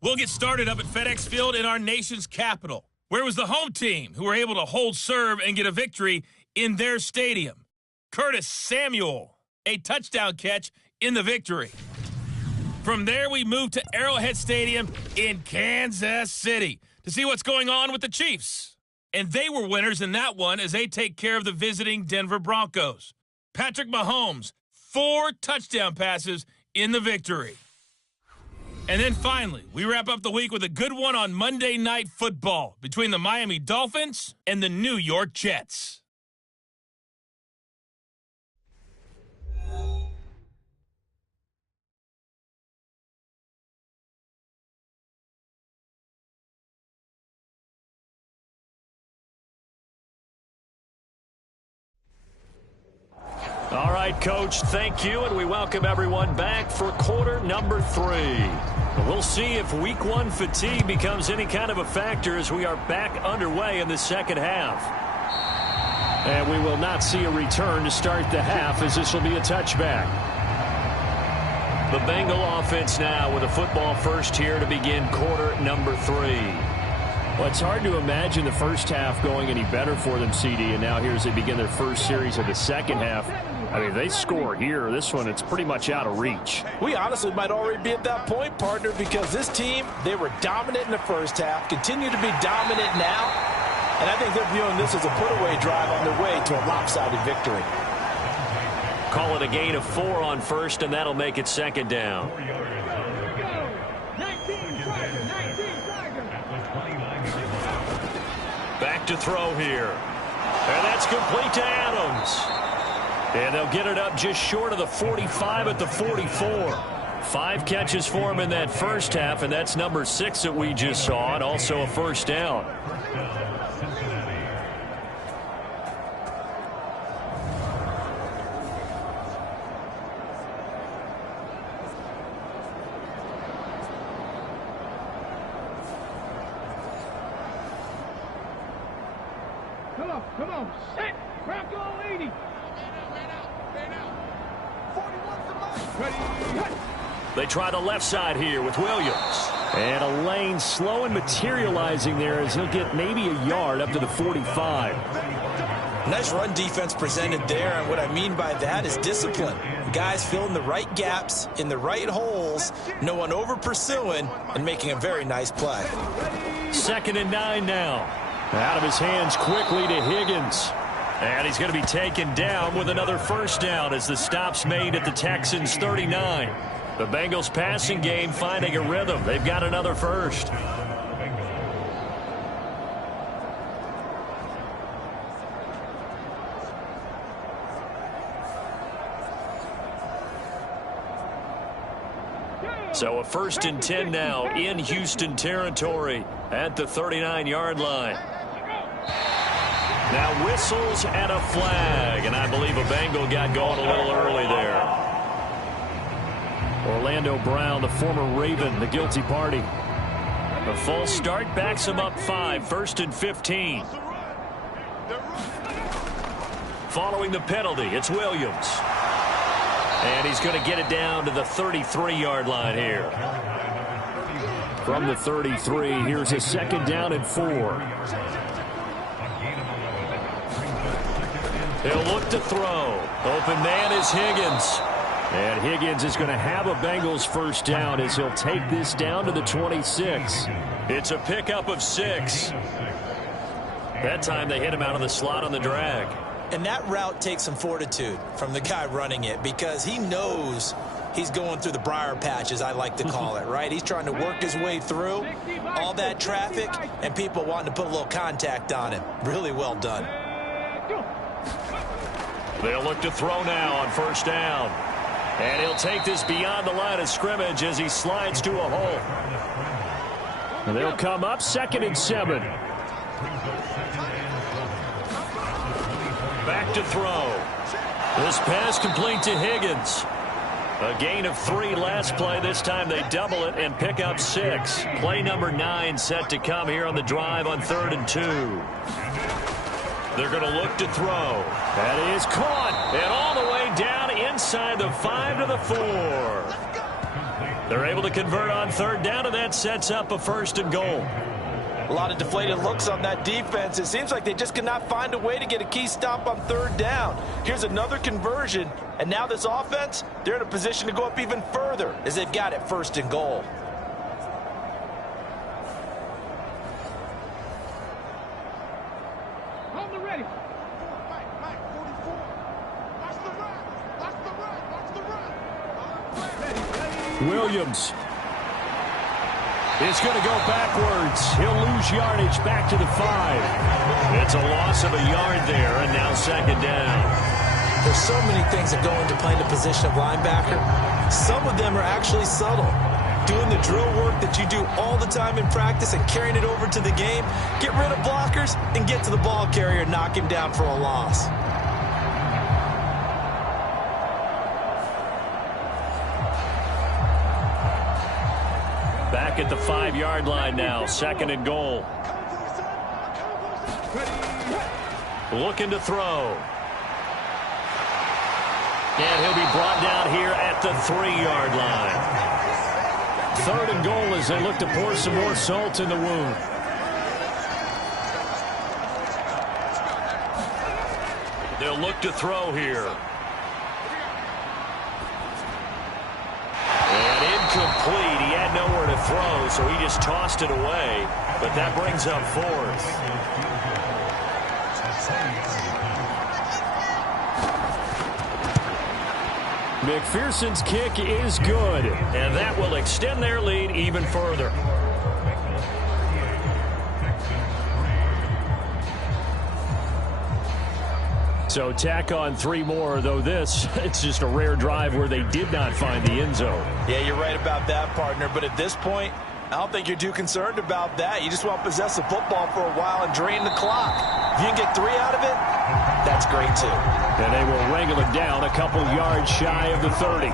We'll get started up at FedEx Field in our nation's capital, where it was the home team who were able to hold serve and get a victory in their stadium. Curtis Samuel, a touchdown catch in the victory. From there, we move to Arrowhead Stadium in Kansas City to see what's going on with the Chiefs. And they were winners in that one as they take care of the visiting Denver Broncos. Patrick Mahomes, 4 touchdown passes in the victory. And then finally, we wrap up the week with a good one on Monday Night Football between the Miami Dolphins and the New York Jets. All right, Coach, thank you, and we welcome everyone back for quarter number 3. We'll see if week 1 fatigue becomes any kind of a factor as we are back underway in the second half. And we will not see a return to start the half, as this will be a touchback. The Bengal offense now with a football first here to begin quarter number 3. Well, it's hard to imagine the first half going any better for them, CD, and now here as they begin their first series of the second half. I mean, they score here. This one, it's pretty much out of reach. We honestly might already be at that point, partner, because this team, they were dominant in the first half, continue to be dominant now, and I think they're viewing this as a put-away drive on their way to a lopsided victory. Call it a gain of 4 on first, and that'll make it second down. Back to throw here. And that's complete to Adams. And they'll get it up just short of the 45 at the 44. 5 catches for him in that first half, and that's number 6 that we just saw, and also a first down. Come on, set, crack all 80. Man out. 41's the mark. Ready, They try the left side here with Williams. And a lane slow and materializing there as he'll get maybe a yard up to the 45. Nice run defense presented there, and what I mean by that is discipline. Guys filling the right gaps in the right holes, no one over pursuing, and making a very nice play. 2nd and 9 now. Out of his hands quickly to Higgins. And he's going to be taken down with another first down as the stop's made at the Texans' 39. The Bengals passing game finding a rhythm. They've got another first. So a 1st and 10 now in Houston territory at the 39-yard line. Now whistles and a flag, and I believe a Bengal got going a little early there. Orlando Brown, the former Raven, the guilty party. The false start backs him up 5, 1st and 15. Following the penalty, it's Williams. And he's going to get it down to the 33-yard line here. From the 33, here's a 2nd down and 4. He'll look to throw. Open man is Higgins. And Higgins is going to have a Bengals first down as he'll take this down to the 26. It's a pickup of 6. That time they hit him out of the slot on the drag. And that route takes some fortitude from the guy running it, because he knows he's going through the briar patch, as I like to call it, right? He's trying to work his way through all that traffic and people wanting to put a little contact on him. Really well done. They'll look to throw now on first down. And he'll take this beyond the line of scrimmage as he slides to a hole. And they'll come up 2nd and 7. Back to throw. This pass complete to Higgins. A gain of 3 last play. This time they double it and pick up 6. Play number 9 set to come here on the drive on 3rd and 2. They're going to look to throw. That is caught. And all the way down inside the 5 to the 4. They're able to convert on 3rd down, and that sets up a 1st and goal. A lot of deflated looks on that defense. It seems like they just cannot find a way to get a key stop on 3rd down. Here's another conversion, and now this offense, they're in a position to go up even further as they've got it 1st and goal. On the ready. Mike, 44. Watch the run. Watch the run. Watch the run. Williams is going to go backwards. He'll lose yardage back to the 5. It's a loss of a yard there, and now 2nd down. There's so many things that go into playing the position of linebacker. Some of them are actually subtle. Doing the drill work that you do all the time in practice and carrying it over to the game. Get rid of blockers and get to the ball carrier and knock him down for a loss. Back at the 5-yard line now, 2nd and goal. Looking to throw. And he'll be brought down here at the 3-yard line. 3rd and goal as they look to pour some more salt in the wound. They'll look to throw here. And incomplete. He had nowhere to throw, so he just tossed it away. But that brings up 4th. McPherson's kick is good. And that will extend their lead even further. So tack on 3 more, though this, it's just a rare drive where they did not find the end zone. Yeah, you're right about that, partner. But at this point, I don't think you're too concerned about that. You just want to possess the football for a while and drain the clock. If you can get 3 out of it, that's great, too. And they will wrangle it down a couple yards shy of the 30.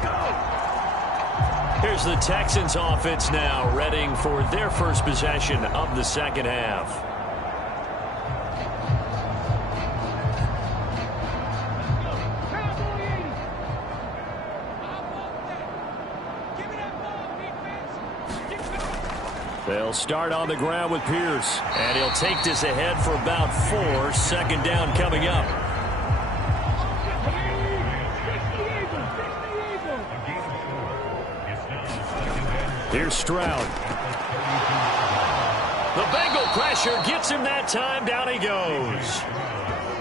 Here's the Texans offense now, readying for their first possession of the second half. They'll start on the ground with Pierce. And he'll take this ahead for about 4. Second down coming up. Here's Stroud. The Bengal pressure gets him that time. Down he goes.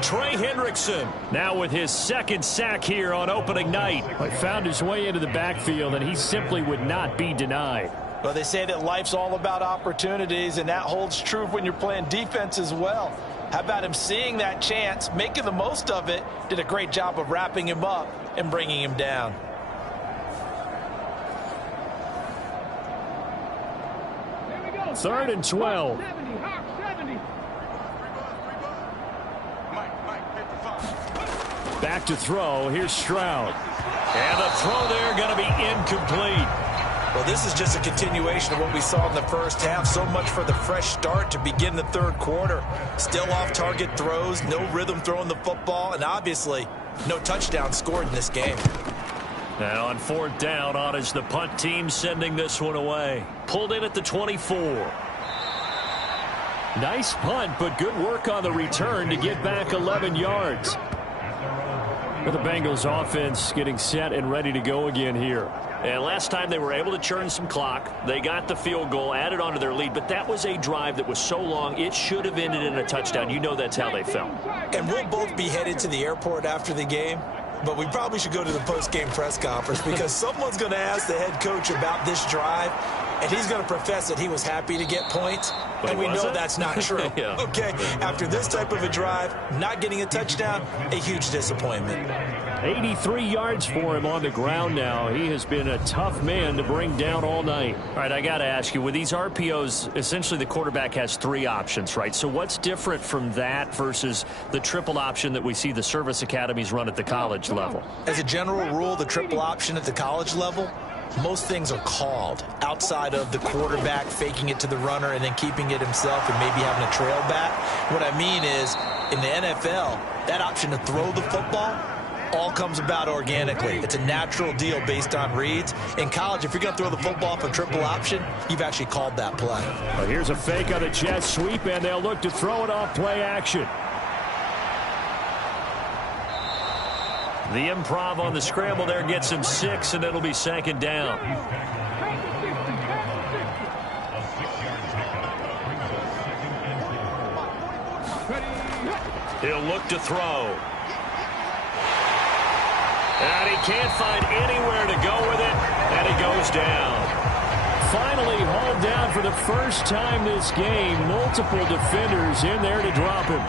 Trey Hendrickson now with his 2nd sack here on opening night. Found his way into the backfield, and he simply would not be denied. Well, they say that life's all about opportunities, and that holds true when you're playing defense as well. How about him seeing that chance, making the most of it, did a great job of wrapping him up and bringing him down. Third and 12. Back to throw. Here's Stroud. And the throw there going to be incomplete. Well, this is just a continuation of what we saw in the first half. So much for the fresh start to begin the 3rd quarter. Still off-target throws, no rhythm throwing the football, and obviously no touchdown scored in this game. Now on 4th down, on is the punt team sending this one away. Pulled in at the 24. Nice punt, but good work on the return to get back 11 yards. With the Bengals offense getting set and ready to go again here. And last time they were able to churn some clock. They got the field goal, added on to their lead, but that was a drive that was so long it should have ended in a touchdown. You know that's how they felt. And we'll both be headed to the airport after the game, but we probably should go to the post-game press conference because someone's going to ask the head coach about this drive, and he's going to profess that he was happy to get points, and we know that's not true. Yeah. Okay, after this type of a drive, not getting a touchdown, a huge disappointment. 83 yards for him on the ground now. He has been a tough man to bring down all night. All right, I got to ask you, with these RPOs, essentially the quarterback has 3 options, right? So what's different from that versus the triple option that we see the service academies run at the college level? As a general rule, the triple option at the college level, most things are called outside of the quarterback faking it to the runner and then keeping it himself and maybe having a trail back. What I mean is, in the NFL, that option to throw the football all comes about organically. It's a natural deal based on reads. In college, if you're going to throw the football for triple option, you've actually called that play. Well, here's a fake on the jet sweep, and they'll look to throw it off play action. The improv on the scramble there gets him 6, and it'll be 2nd down. He'll look to throw. And he can't find anywhere to go with it, and he goes down. Finally hauled down for the first time this game. Multiple defenders in there to drop him.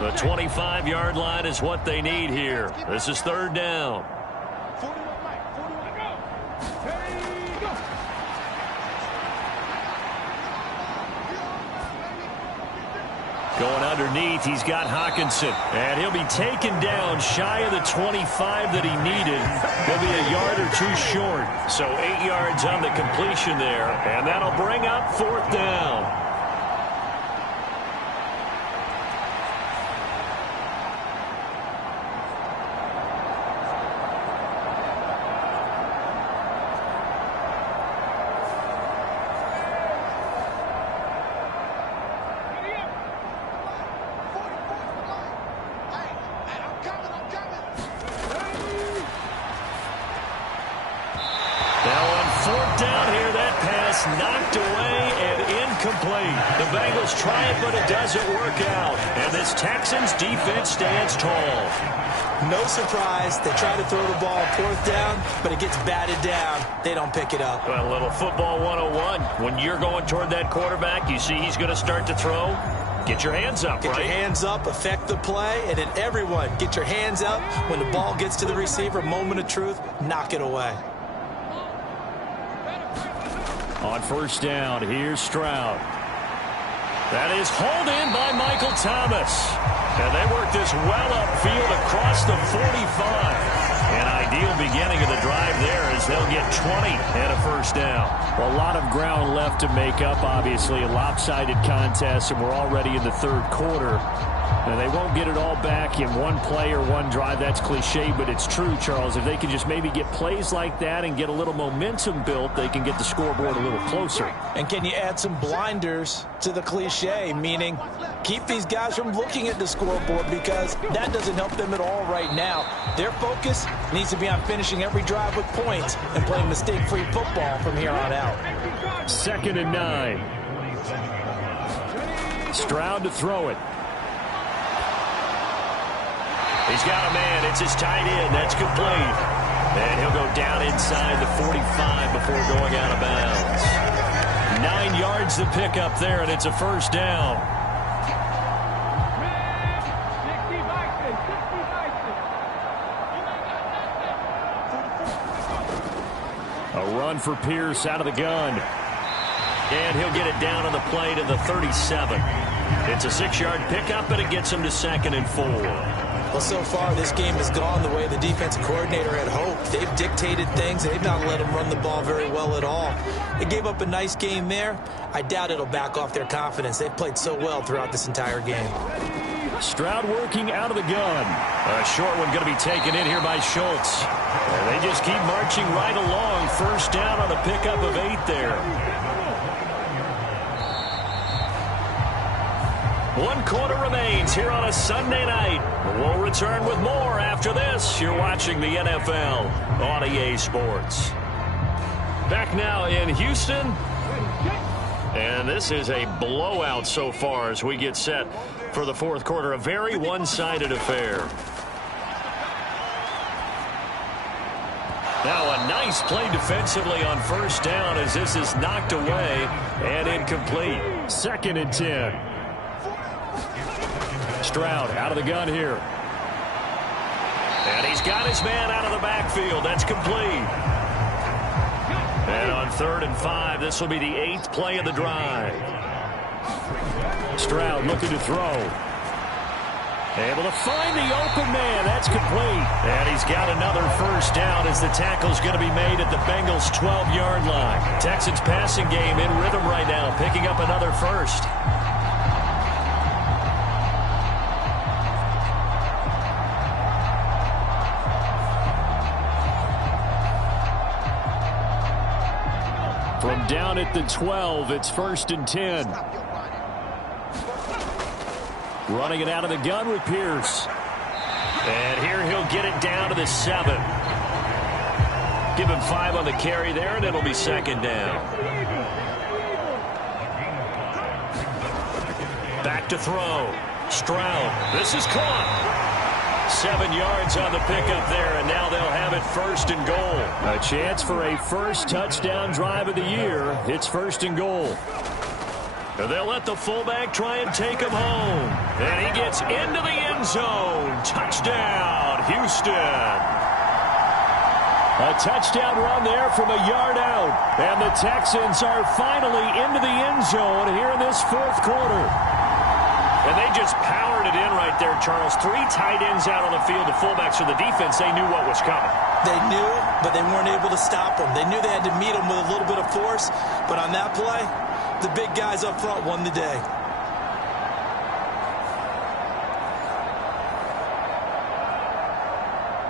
The 25-yard line is what they need here. This is 3rd down. Going underneath, he's got Hawkinson. And he'll be taken down shy of the 25 that he needed. He'll be a yard or two short. So 8 yards on the completion there. And that'll bring up 4th down. Knocked away and incomplete. The Bengals try it, but it doesn't work out. And this Texans defense stands tall. No surprise. They try to throw the ball on 4th down, but it gets batted down. They don't pick it up. Well, a little football 101. When you're going toward that quarterback, you see he's going to start to throw. Get your hands up, Get your hands up, affect the play, and then everyone, get your hands up. When the ball gets to the receiver, moment of truth, knock it away. On 1st down, here's Stroud. That is hauled in by Michael Thomas. And they work this well upfield across the 45. An ideal beginning of the drive there as they'll get 20 and a 1st down. Well, a lot of ground left to make up, obviously. A lopsided contest, and we're already in the 3rd quarter. Now, they won't get it all back in one play or one drive. That's cliche, but it's true, Charles. If they can just maybe get plays like that and get a little momentum built, they can get the scoreboard a little closer. And can you add some blinders to the cliche, meaning keep these guys from looking at the scoreboard, because that doesn't help them at all right now. Their focus needs to be on finishing every drive with points and playing mistake-free football from here on out. 2nd and 9. Stroud to throw it. He's got a man. It's his tight end. That's complete. And he'll go down inside the 45 before going out of bounds. 9 yards to pick up there, and it's a 1st down. A run for Pierce out of the gun. And he'll get it down on the play to the 37. It's a 6-yard pickup, and it gets him to 2nd and 4. Well, so far, this game has gone the way the defensive coordinator had hoped. They've dictated things. They've not let them run the ball very well at all. They gave up a nice game there. I doubt it'll back off their confidence. They've played so well throughout this entire game. Stroud working out of the gun. A short one going to be taken in here by Schultz. And they just keep marching right along. 1st down on the pickup of 8 there. 1 quarter remains here on a Sunday night. We'll return with more after this. You're watching the NFL on EA Sports. Back now in Houston. And this is a blowout so far as we get set for the 4th quarter. A very one-sided affair. Now a nice play defensively on 1st down as this is knocked away and incomplete. 2nd and 10. Stroud out of the gun here. And he's got his man out of the backfield. That's complete. And on 3rd and 5, this will be the 8th play of the drive. Stroud looking to throw. Able to find the open man. That's complete. And he's got another 1st down as the tackle's going to be made at the Bengals' 12-yard line. Texans passing game in rhythm right now, picking up another 1st. From down at the 12, it's 1st and 10. Running it out of the gun with Pierce. And here he'll get it down to the 7. Give him 5 on the carry there, and it'll be 2nd down. Back to throw. Stroud. This is caught. 7 yards on the pickup there, and now they'll have it 1st and goal. A chance for a 1st touchdown drive of the year. It's 1st and goal. They'll let the fullback try and take him home. And he gets into the end zone. Touchdown, Houston. A touchdown run there from a yard out. And the Texans are finally into the end zone here in this 4th quarter. And they just powered it in right there, Charles. 3 tight ends out on the field, the fullbacks for the defense. They knew what was coming. They knew, but they weren't able to stop them. They knew they had to meet them with a little bit of force, but on that play, the big guys up front won the day.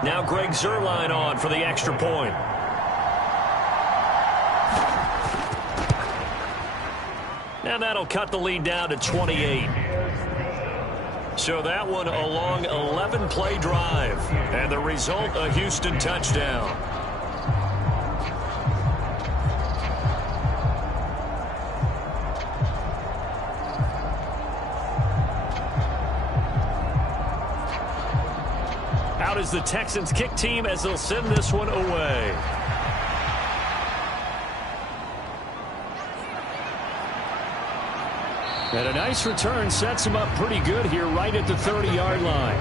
Now Greg Zuerlein on for the extra point. And that'll cut the lead down to 28. So that one a long 11-play drive. And the result, a Houston touchdown. Out is the Texans kick team as they'll send this one away. And a nice return sets him up pretty good here right at the 30-yard line.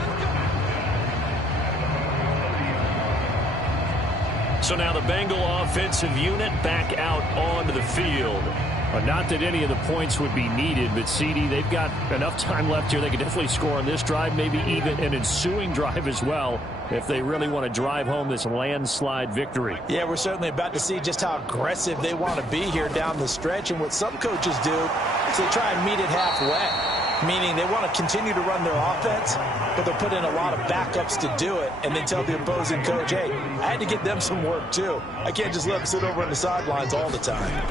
So now the Bengal offensive unit back out onto the field. Not that any of the points would be needed, but CD, they've got enough time left here. They could definitely score on this drive, maybe even an ensuing drive as well, if they really want to drive home this landslide victory. Yeah, we're certainly about to see just how aggressive they want to be here down the stretch. And what some coaches do is they try and meet it halfway, meaning they want to continue to run their offense, but they'll put in a lot of backups to do it and then tell the opposing coach, hey, I had to get them some work too. I can't just let them sit over on the sidelines all the time.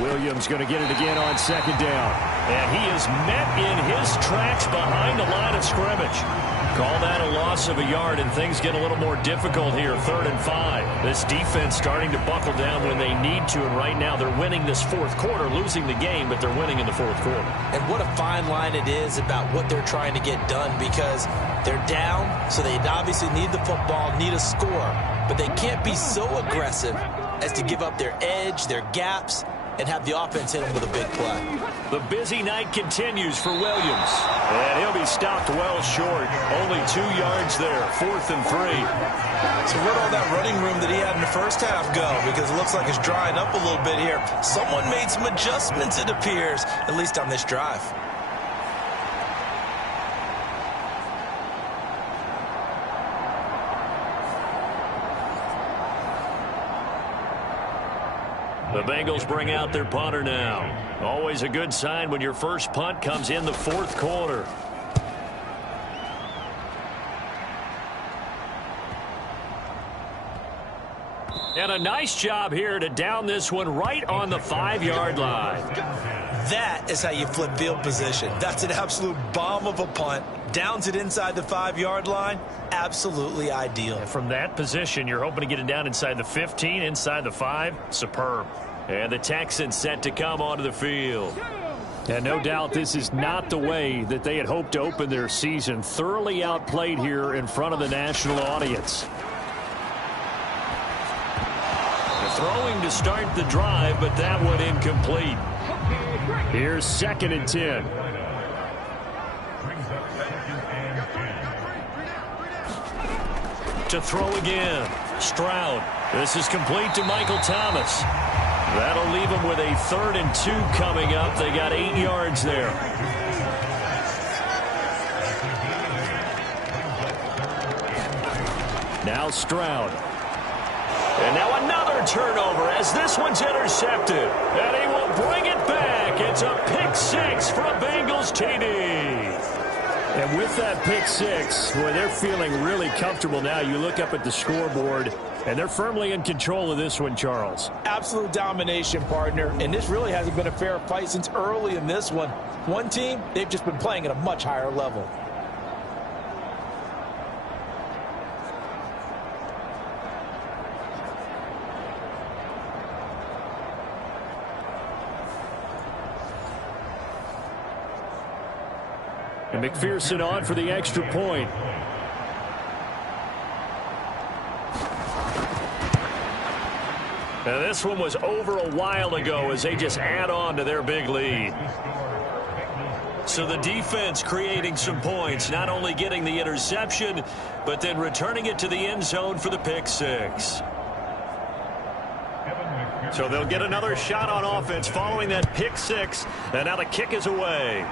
Williams going to get it again on second down. And he is met in his tracks behind the line of scrimmage. Call that a loss of a yard, and things get a little more difficult here, 3rd and 5. This defense starting to buckle down when they need to, and right now they're winning this 4th quarter, losing the game, but they're winning in the 4th quarter. And what a fine line it is about what they're trying to get done, because they're down, so they obviously need the football, need a score, but they can't be so aggressive as to give up their edge, their gaps, and have the offense hit them with a big play. The busy night continues for Williams. And he'll be stopped well short. Only 2 yards there, 4th and 3. So where'd all that running room that he had in the first half go? Because it looks like it's drying up a little bit here. Someone made some adjustments, it appears, at least on this drive. The Bengals bring out their punter now. Always a good sign when your first punt comes in the 4th quarter. And a nice job here to down this one right on the 5-yard line. That is how you flip field position. That's an absolute bomb of a punt. Downs it inside the 5-yard line. Absolutely ideal. And from that position, you're hoping to get it down inside the 15, inside the 5. Superb. And the Texans set to come onto the field. And no doubt this is not the way that they had hoped to open their season. Thoroughly outplayed here in front of the national audience. Throwing to start the drive, but that one incomplete. Here's 2nd and 10. To throw again. Stroud. This is complete to Michael Thomas. That'll leave them with a 3rd and 2 coming up. They got 8 yards there. Now Stroud. And now another turnover as this one's intercepted. And he will bring it back. It's a pick 6 for a Bengals TD. And with that pick 6, boy, they're feeling really comfortable now. You look up at the scoreboard, and they're firmly in control of this one, Charles. Absolute domination, partner. And this really hasn't been a fair fight since early in this one. One team, they've just been playing at a much higher level. And McPherson on for the extra point. Now this one was over a while ago as they just add on to their big lead. So the defense creating some points, not only getting the interception, but then returning it to the end zone for the pick 6. So they'll get another shot on offense following that pick 6, and now the kick is away.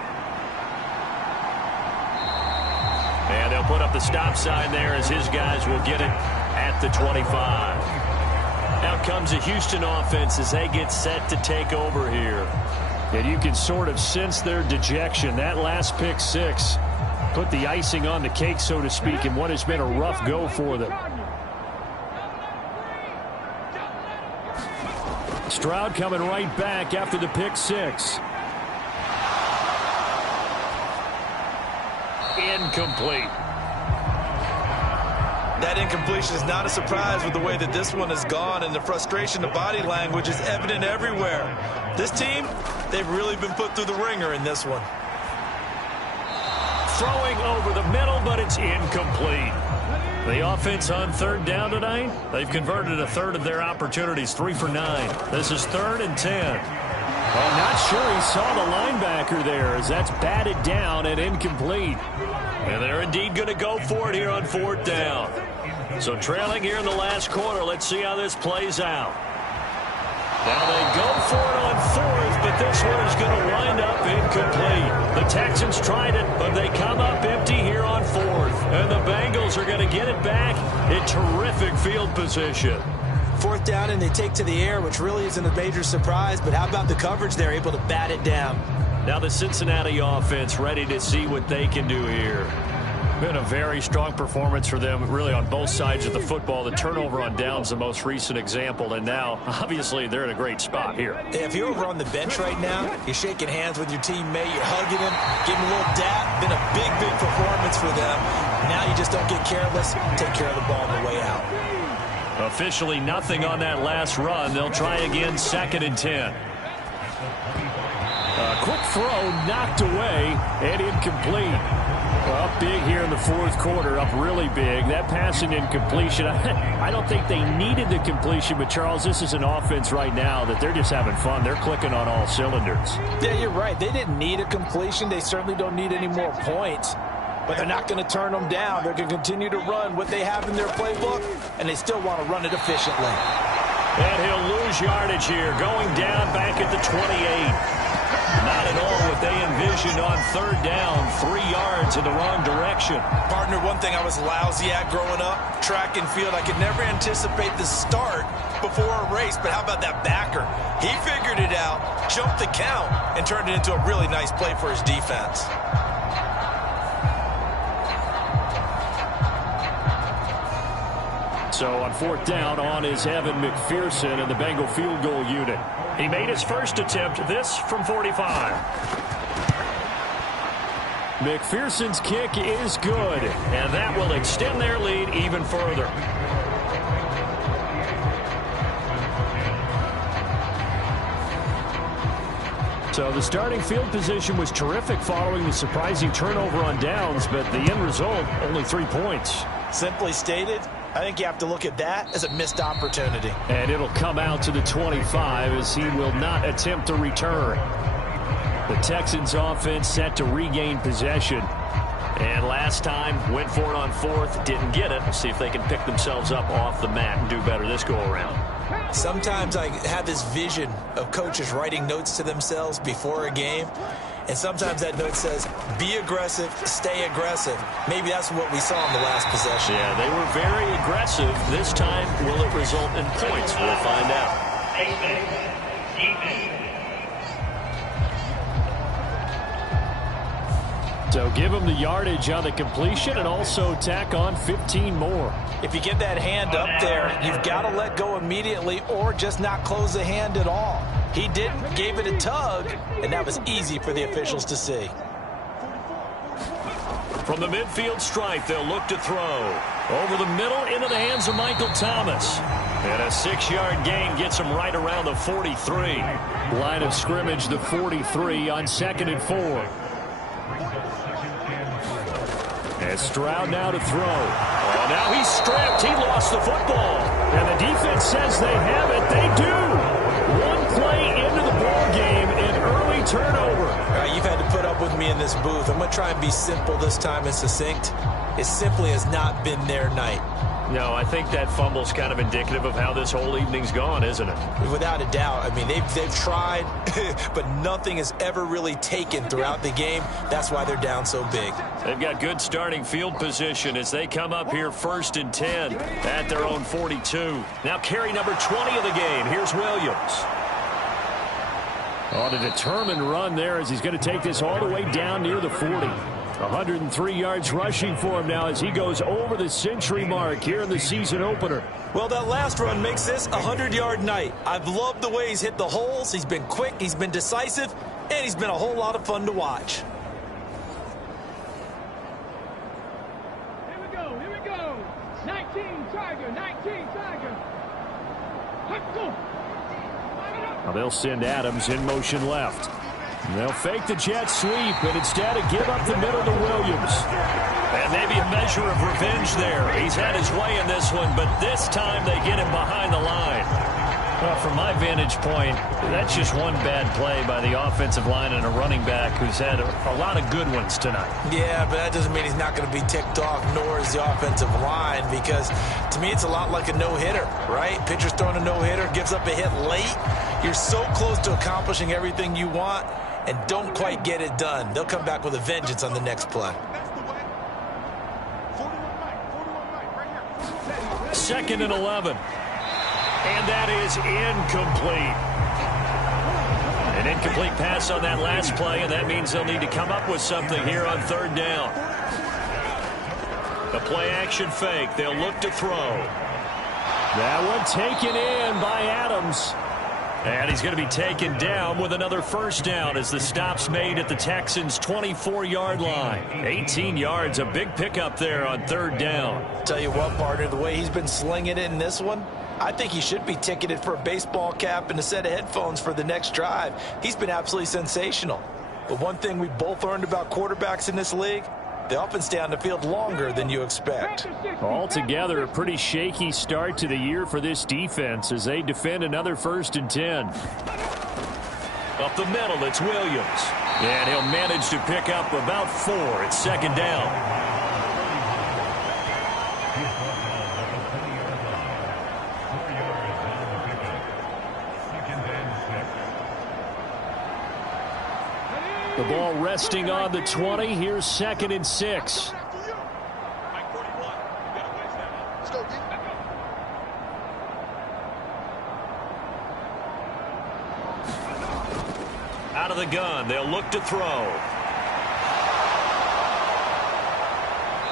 put up the stop sign there as his guys will get it at the 25. Out comes the Houston offense as they get set to take over here. And you can sort of sense their dejection. That last pick six put the icing on the cake, so to speak, in what has been a rough go for them. Stroud coming right back after the pick six. Incomplete. That incompletion is not a surprise with the way that this one has gone, and the frustration, the body language is evident everywhere. This team, they've really been put through the ringer in this one. Throwing over the middle, but it's incomplete. The offense on third down tonight, they've converted a third of their opportunities, 3 for 9. This is 3rd and 10. I'm not sure he saw the linebacker there, as that's batted down and incomplete. And they're indeed going to go for it here on 4th down. So trailing here in the last quarter, let's see how this plays out. Now they go for it on 4th, but this one is going to wind up incomplete. The Texans tried it, but they come up empty here on 4th. And the Bengals are going to get it back in terrific field position. 4th down, and they take to the air, which really isn't a major surprise, but how about the coverage there, able to bat it down? Now the Cincinnati offense ready to see what they can do here. Been a very strong performance for them, really, on both sides of the football. The turnover on downs, the most recent example, and now, obviously, they're in a great spot here. If you're over on the bench right now, you're shaking hands with your teammate, you're hugging him, giving him a little dap. Been a big, big performance for them. Now you just don't get careless, take care of the ball on the way out. Officially nothing on that last run. They'll try again, 2nd and 10. A quick throw knocked away and incomplete. Up big here in the 4th quarter, up really big. That pass and incompletion, I don't think they needed the completion, but Charles, this is an offense right now that they're just having fun. They're clicking on all cylinders. Yeah, you're right. They didn't need a completion. They certainly don't need any more points. But they're not going to turn them down. They're going to continue to run what they have in their playbook, and they still want to run it efficiently. And he'll lose yardage here, going down back at the 28. Not at all what they envisioned on 3rd down, 3 yards in the wrong direction. Partner, one thing I was lousy at growing up, track and field, I could never anticipate the start before a race, but how about that backer? He figured it out, jumped the count, and turned it into a really nice play for his defense. So on 4th down, on is Evan McPherson and the Bengal field goal unit. He made his first attempt, this from 45. McPherson's kick is good. And that will extend their lead even further. So the starting field position was terrific following the surprising turnover on downs, but the end result, only 3 points. Simply stated, I think you have to look at that as a missed opportunity. And it'll come out to the 25 as he will not attempt to return. The Texans offense set to regain possession. And last time, went for it on 4th, didn't get it. We'll see if they can pick themselves up off the mat and do better this go-around. Sometimes I have this vision of coaches writing notes to themselves before a game. And sometimes that note says, be aggressive, stay aggressive. Maybe that's what we saw in the last possession. Yeah, they were very aggressive. This time, will it result in points? We'll find out. So give him the yardage on the completion and also tack on 15 more. If you get that hand up there, you've got to let go immediately or just not close the hand at all. He didn't, gave it a tug, and that was easy for the officials to see. From the midfield stripe, they'll look to throw. Over the middle, into the hands of Michael Thomas. And a 6-yard gain gets him right around the 43. Line of scrimmage, the 43 on 2nd and 4. And Stroud now to throw. Oh, now he's stripped. He lost the football. And the defense says they have it. They do. One play into the ball game, an early turnover. All right, you've had to put up with me in this booth. I'm going to try and be simple this time and succinct. It simply has not been their night. No, I think that fumble's kind of indicative of how this whole evening's gone, isn't it? Without a doubt. I mean, they've tried, but nothing has ever really taken throughout the game. That's why they're down so big. They've got good starting field position as they come up here 1st and 10 at their own 42. Now carry number 20 of the game. Here's Williams. On a determined run there as he's going to take this all the way down near the 40. 103 yards rushing for him now as he goes over the century mark here in the season opener. Well, that last run makes this a 100-yard night. I've loved the way he's hit the holes. He's been quick, he's been decisive, and he's been a whole lot of fun to watch. Here we go. 19 Tiger. Let's go. Now they'll send Adams in motion left. And they'll fake the jet sweep, and instead of give up the middle to Williams. And maybe a measure of revenge there. He's had his way in this one, but this time they get him behind the line. Well, from my vantage point, that's just one bad play by the offensive line and a running back who's had a lot of good ones tonight. Yeah, but that doesn't mean he's not going to be ticked off, nor is the offensive line, because to me it's a lot like a no-hitter, right? Pitcher's throwing a no-hitter, gives up a hit late. You're so close to accomplishing everything you want and don't quite get it done. They'll come back with a vengeance on the next play. 2nd and 11. And that is incomplete. An incomplete pass on that last play, and that means they'll need to come up with something here on 3rd down. A play-action fake. They'll look to throw. That one taken in by Adams. And he's going to be taken down with another 1st down as the stop's made at the Texans' 24-yard line. 18 yards, a big pickup there on 3rd down. Tell you what, partner, the way he's been slinging it in this one, I think he should be ticketed for a baseball cap and a set of headphones for the next drive. He's been absolutely sensational. But one thing we both learned about quarterbacks in this league, they often stay on the field longer than you expect. Altogether, a pretty shaky start to the year for this defense as they defend another 1st and 10. Up the middle, it's Williams. And he'll manage to pick up about 4 at 2nd down. The ball resting on the 20. Here's 2nd and 6. Out of the gun, they'll look to throw.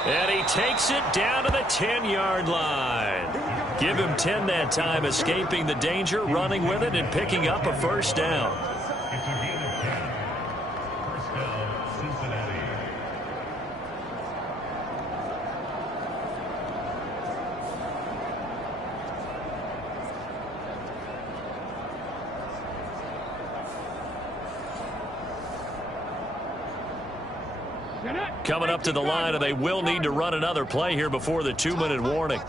And he takes it down to the 10-yard line. Give him 10 that time, escaping the danger, running with it, and picking up a 1st down. Coming up to the line, and they will need to run another play here before the 2-minute warning.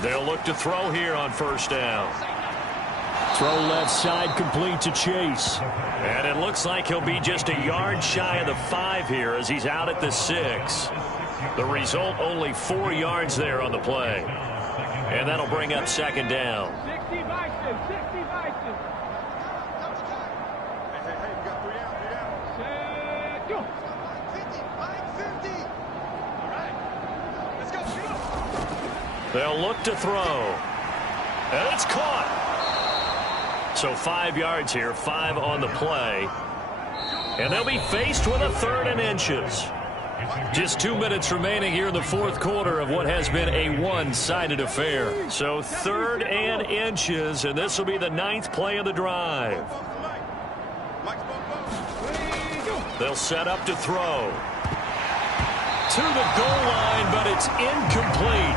They'll look to throw here on 1st down. Throw left side, complete to Chase. And it looks like he'll be just a yard shy of the 5 here as he's out at the 6. The result, only 4 yards there on the play. And that'll bring up 2nd down. 60 Vikings. Set, go. 50. All right. Let's go. They'll look to throw. And it's caught. So 5 yards here, 5 on the play. And they'll be faced with a 3rd and inches. Just 2 minutes remaining here in the 4th quarter of what has been a one-sided affair. So 3rd and inches, and this will be the 9th play of the drive. They'll set up to throw. To the goal line, but it's incomplete.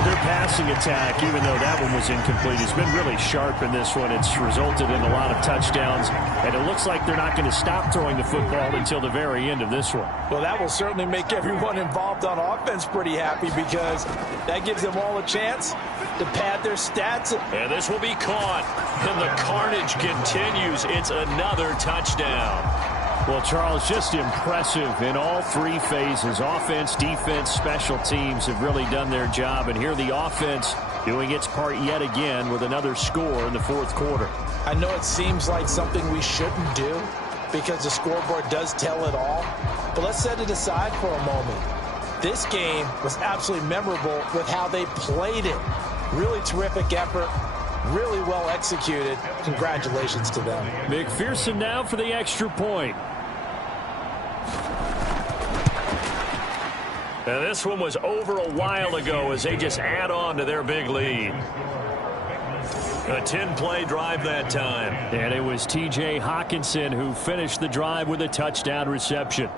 Their passing attack, even though that one was incomplete, has been really sharp in this one. It's resulted in a lot of touchdowns, and it looks like they're not going to stop throwing the football until the very end of this one. Well, that will certainly make everyone involved on offense pretty happy because that gives them all a chance to pad their stats. And this will be caught, and the carnage continues. It's another touchdown. Well, Charles, just impressive in all three phases. Offense, defense, special teams have really done their job. And here the offense doing its part yet again with another score in the fourth quarter. I know it seems like something we shouldn't do because the scoreboard does tell it all. But let's set it aside for a moment. This game was absolutely memorable with how they played it. Really terrific effort. Really well executed. Congratulations to them. McPherson now for the extra point. And this one was over a while ago as they just add on to their big lead. A 10-play drive that time. And it was T.J. Hawkinson who finished the drive with a touchdown reception.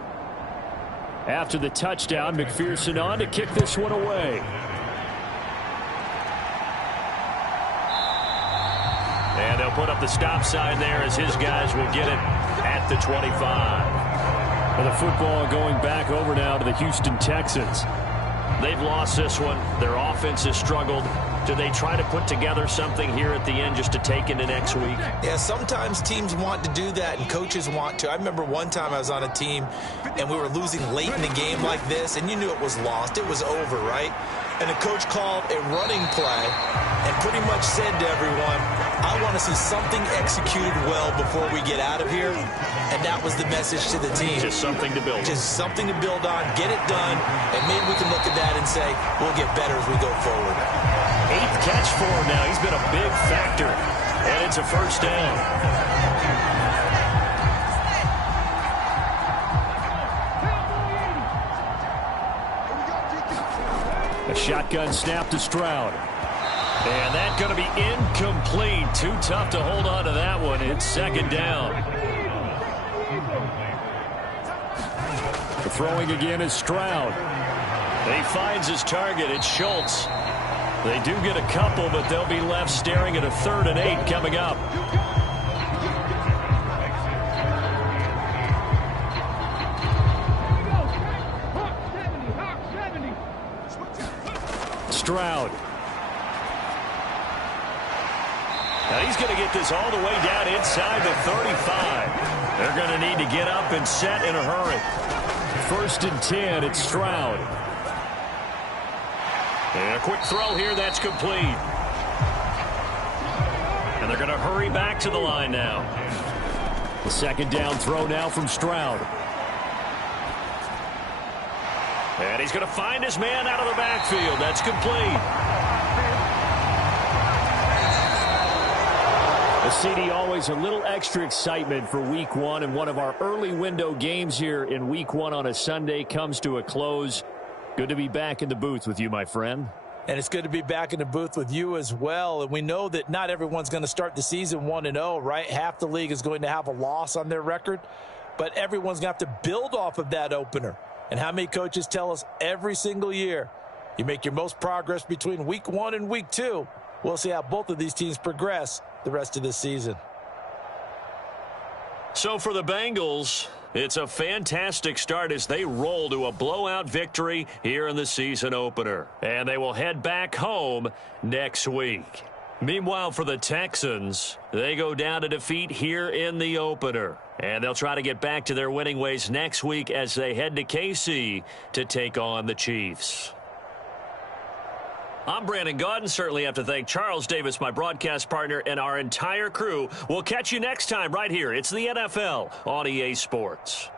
After the touchdown, McPherson on to kick this one away. And they'll put up the stop sign there as his guys will get it at the 25. And the football going back over now to the Houston Texans. They've lost this one. Their offense has struggled. Do they try to put together something here at the end just to take into next week? Yeah, sometimes teams want to do that and coaches want to. I remember one time I was on a team and we were losing late in the game like this, and you knew it was lost. It was over, right? And the coach called a running play and pretty much said to everyone, I want to see something executed well before we get out of here. And that was the message to the team. Just something to build on. Just something to build on, get it done, and maybe we can look at that and say, we'll get better as we go forward. 8th catch for him now. He's been a big factor. And it's a first down. A shotgun snap to Stroud. And that's going to be incomplete. Too tough to hold on to that one. It's second down. The throwing again is Stroud. He finds his target. It's Schultz. They do get a couple, but they'll be left staring at a 3rd and 8 coming up. Stroud. Now he's going to get this all the way down inside the 35. They're going to need to get up and set in a hurry. 1st and 10, it's Stroud. And a quick throw here, that's complete. And they're going to hurry back to the line now. The 2nd down throw now from Stroud. And he's going to find his man out of the backfield. That's complete. CD, always a little extra excitement for Week 1, and one of our early window games here in Week 1 on a Sunday comes to a close. Good to be back in the booth with you, my friend. And it's good to be back in the booth with you as well. And we know that not everyone's going to start the season 1-0, right? Half the league is going to have a loss on their record, but everyone's going to have to build off of that opener. And how many coaches tell us every single year, you make your most progress between Week 1 and Week 2. We'll see how both of these teams progress the rest of this season. So for the Bengals, it's a fantastic start as they roll to a blowout victory here in the season opener. And they will head back home next week. Meanwhile, for the Texans, they go down to defeat here in the opener. And they'll try to get back to their winning ways next week as they head to KC to take on the Chiefs. I'm Brandon Gaudin. Certainly have to thank Charles Davis, my broadcast partner, and our entire crew. We'll catch you next time right here. It's the NFL on EA Sports.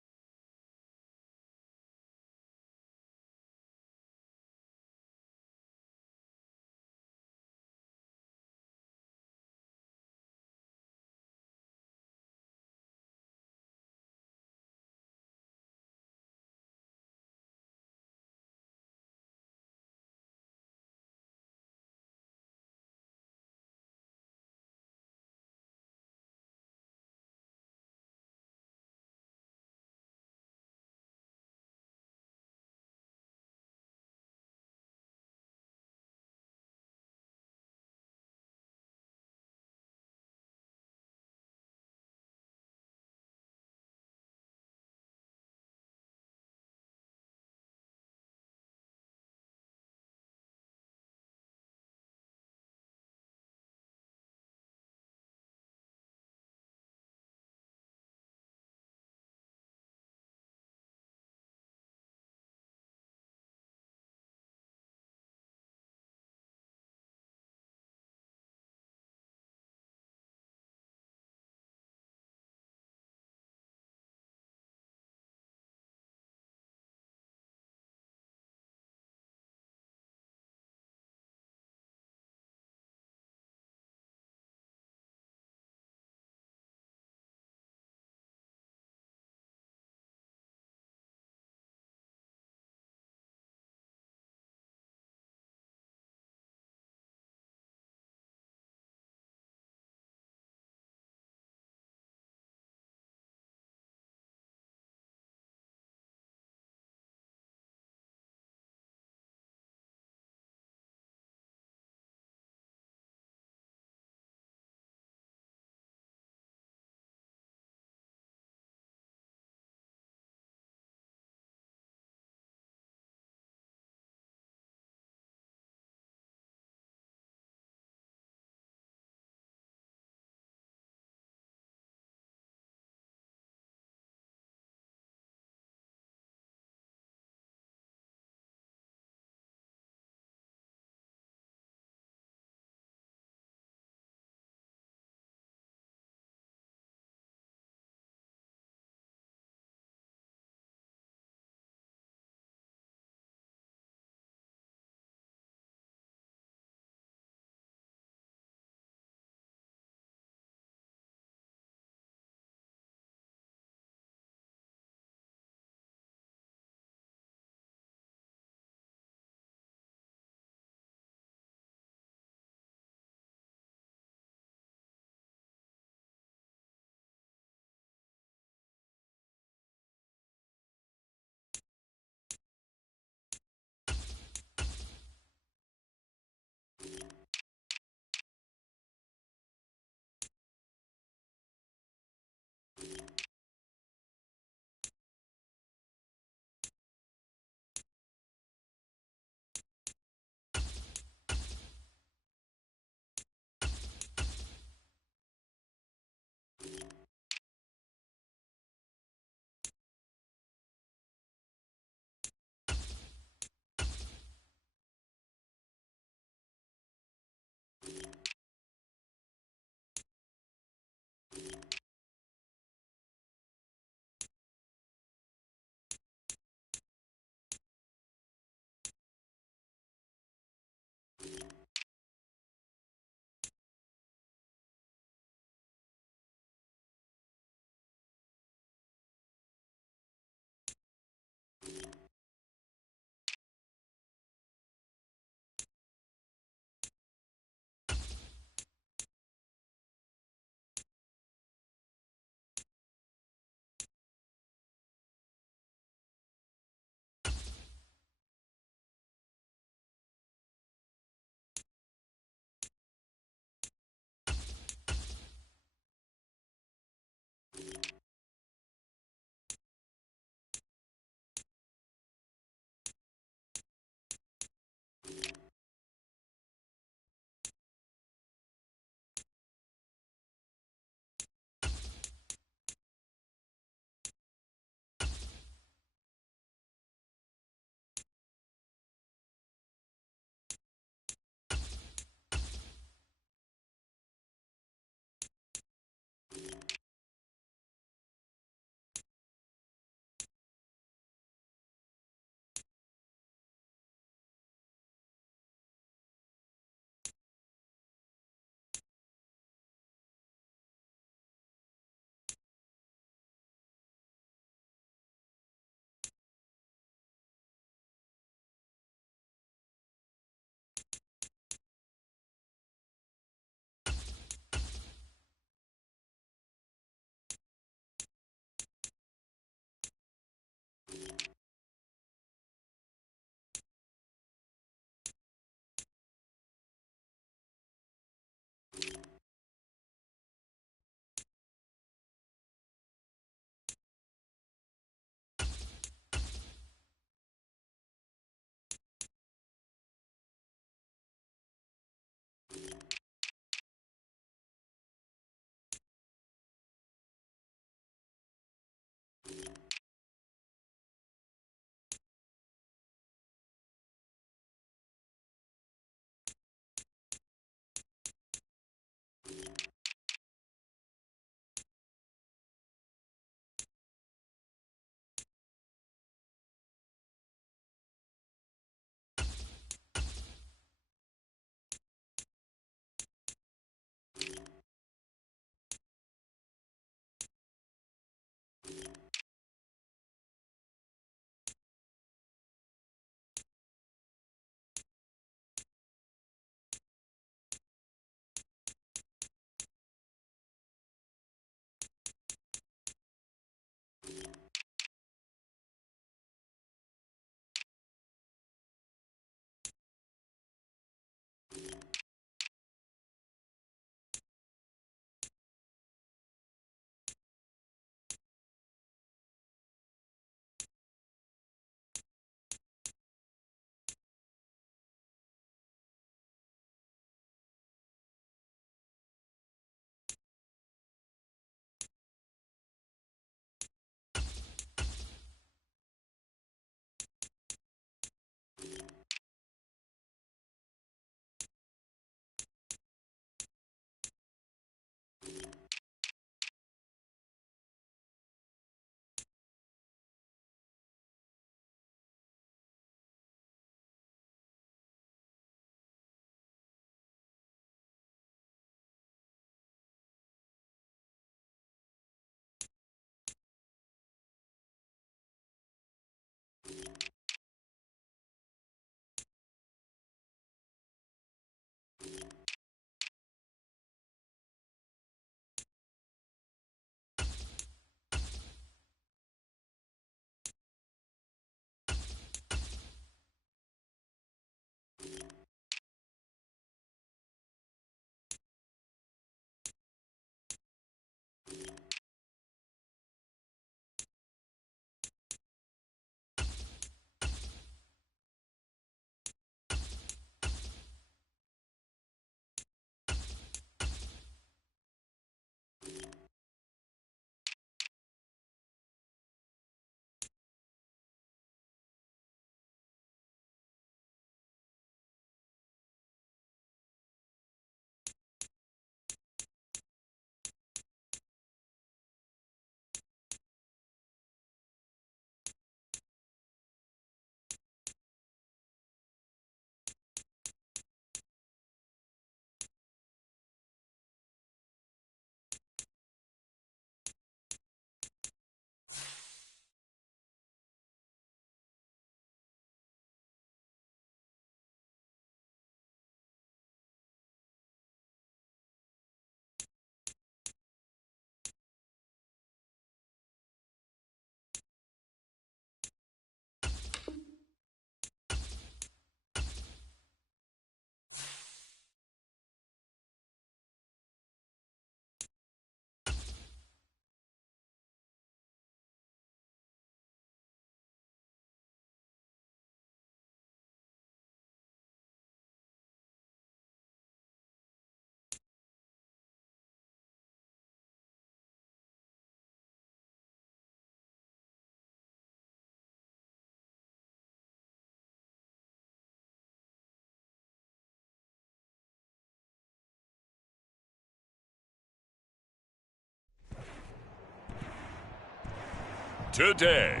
today.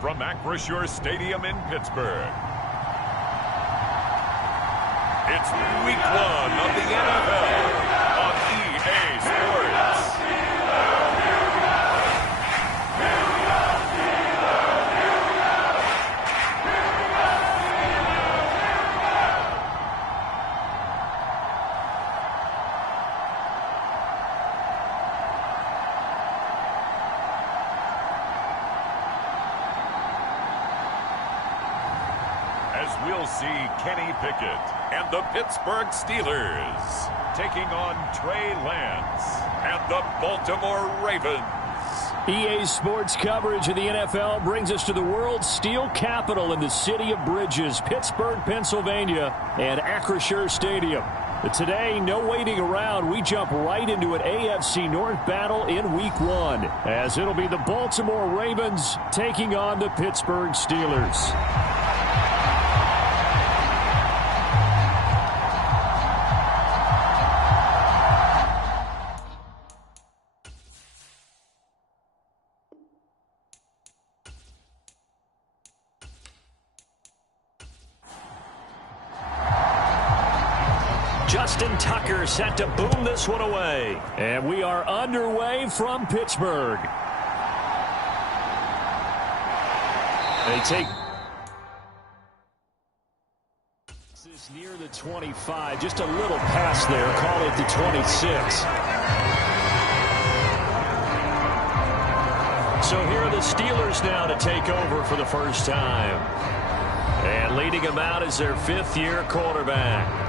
From Acrisure Stadium in Pittsburgh, it's Week 1 of the NFL on EA Sports. As we'll see Kenny Pickett and the Pittsburgh Steelers taking on Trey Lance and the Baltimore Ravens. EA Sports coverage of the NFL brings us to the world's steel capital in the city of bridges, Pittsburgh, Pennsylvania, and Acrisure Stadium. But today, no waiting around. We jump right into an AFC North battle in Week 1, as it'll be the Baltimore Ravens taking on the Pittsburgh Steelers. Justin Tucker set to boom this one away. And we are underway from Pittsburgh. They take this near the 25. Just a little pass there. Call it the 26. So here are the Steelers now to take over for the first time. And leading them out is their fifth-year quarterback.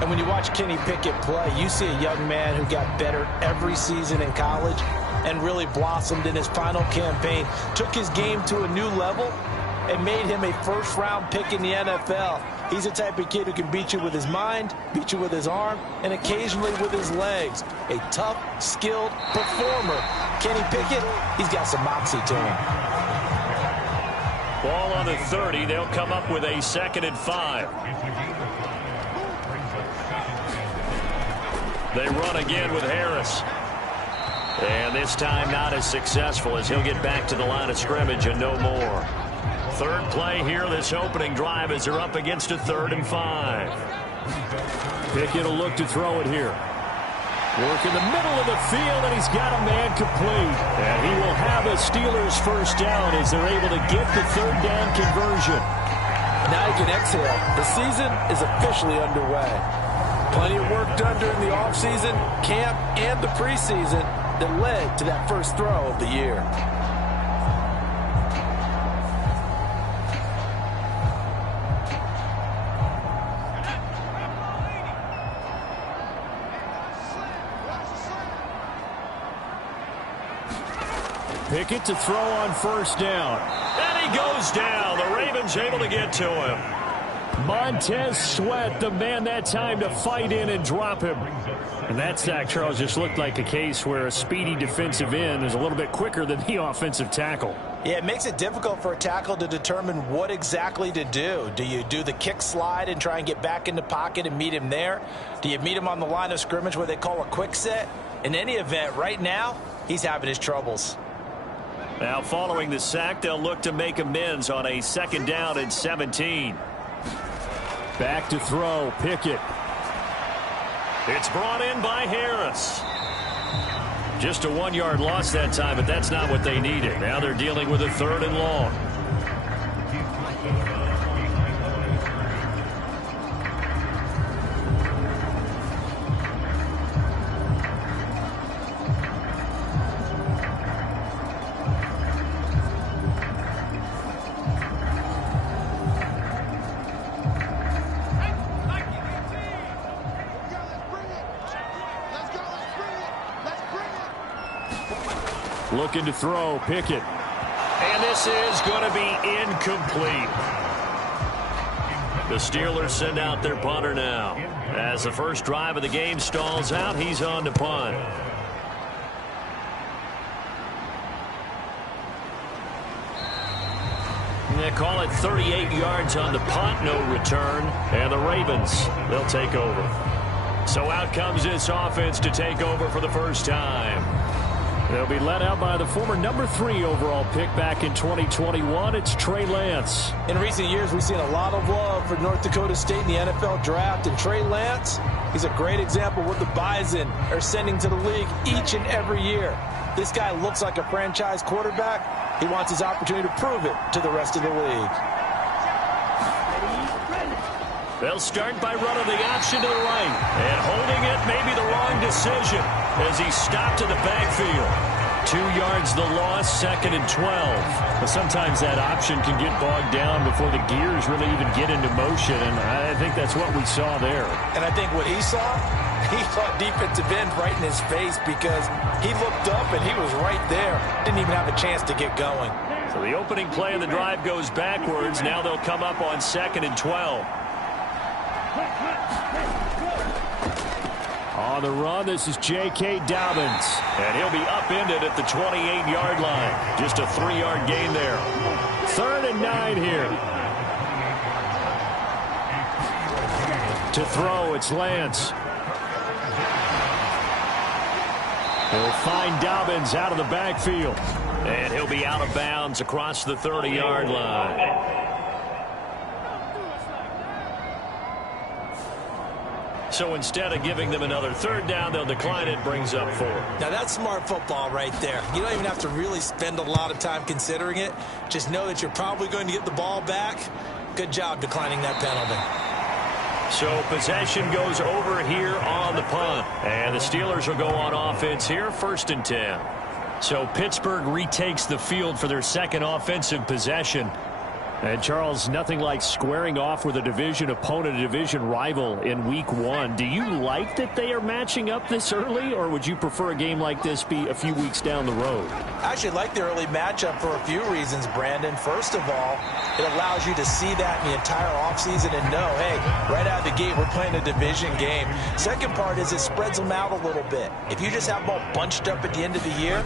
And when you watch Kenny Pickett play, you see a young man who got better every season in college and really blossomed in his final campaign, took his game to a new level, and made him a first-round pick in the NFL. He's the type of kid who can beat you with his mind, beat you with his arm, and occasionally with his legs. A tough, skilled performer. Kenny Pickett, he's got some moxie to him. Ball on the 30. They'll come up with a 2nd and 5. They run again with Harris. And this time not as successful, as he'll get back to the line of scrimmage and no more. Third play here, this opening drive, as they're up against a 3rd and 5. Pickett will look to throw it here. Work in the middle of the field, and he's got a man complete. And he will have a Steelers first down as they're able to get the 3rd down conversion. Now you can exhale. The season is officially underway. Plenty of work done during the offseason, camp, and the preseason that led to that first throw of the year. Pickett to throw on first down. And he goes down. The Ravens able to get to him. Montez Sweat, the man that time to fight in and drop him. And that sack, Charles, just looked like a case where a speedy defensive end is a little bit quicker than the offensive tackle. Yeah, it makes it difficult for a tackle to determine what exactly to do. Do you do the kick slide and try and get back in the pocket and meet him there? Do you meet him on the line of scrimmage where they call a quick set? In any event, right now, he's having his troubles. Now, following the sack, they'll look to make amends on a 2nd down and 17. Back to throw, Pickett. It's brought in by Harris. Just a 1-yard loss that time, but that's not what they needed. Now they're dealing with a 3rd and long. Looking to throw, Pickett. And this is going to be incomplete. The Steelers send out their punter now. As the first drive of the game stalls out, he's on to punt. They call it 38 yards on the punt, no return. And the Ravens, they'll take over. So out comes this offense to take over for the first time. They'll be led out by the former number 3 overall pick back in 2021. It's Trey Lance. In recent years, we've seen a lot of love for North Dakota State in the NFL draft. And Trey Lance, he's a great example of what the Bison are sending to the league each and every year. This guy looks like a franchise quarterback. He wants his opportunity to prove it to the rest of the league. They'll start by running the option to the right. And holding it may be the wrong decision as he stopped in the backfield. 2 yards the loss, 2nd and 12. But sometimes that option can get bogged down before the gears really even get into motion, and I think that's what we saw there. And I think what he saw defensive end right in his face because he looked up and he was right there. Didn't even have a chance to get going. So the opening play of the drive goes backwards. Now they'll come up on 2nd and 12. On the run, this is J.K. Dobbins. And he'll be upended at the 28-yard line. Just a 3-yard gain there. 3rd and 9 here. To throw, it's Lance. He'll find Dobbins out of the backfield. And he'll be out of bounds across the 30-yard line. So instead of giving them another 3rd down, they'll decline it, brings up 4. Now that's smart football right there. You don't even have to really spend a lot of time considering it. Just know that you're probably going to get the ball back. Good job declining that penalty. So possession goes over here on the punt. And the Steelers will go on offense here, 1st and 10. So Pittsburgh retakes the field for their 2nd offensive possession. And, Charles, nothing like squaring off with a division opponent, a division rival in Week 1. Do you like that they are matching up this early, or would you prefer a game like this be a few weeks down the road? I actually like the early matchup for a few reasons, Brandon. First of all, it allows you to see that in the entire offseason and know, hey, right out of the gate, we're playing a division game. Second part is it spreads them out a little bit. If you just have them all bunched up at the end of the year,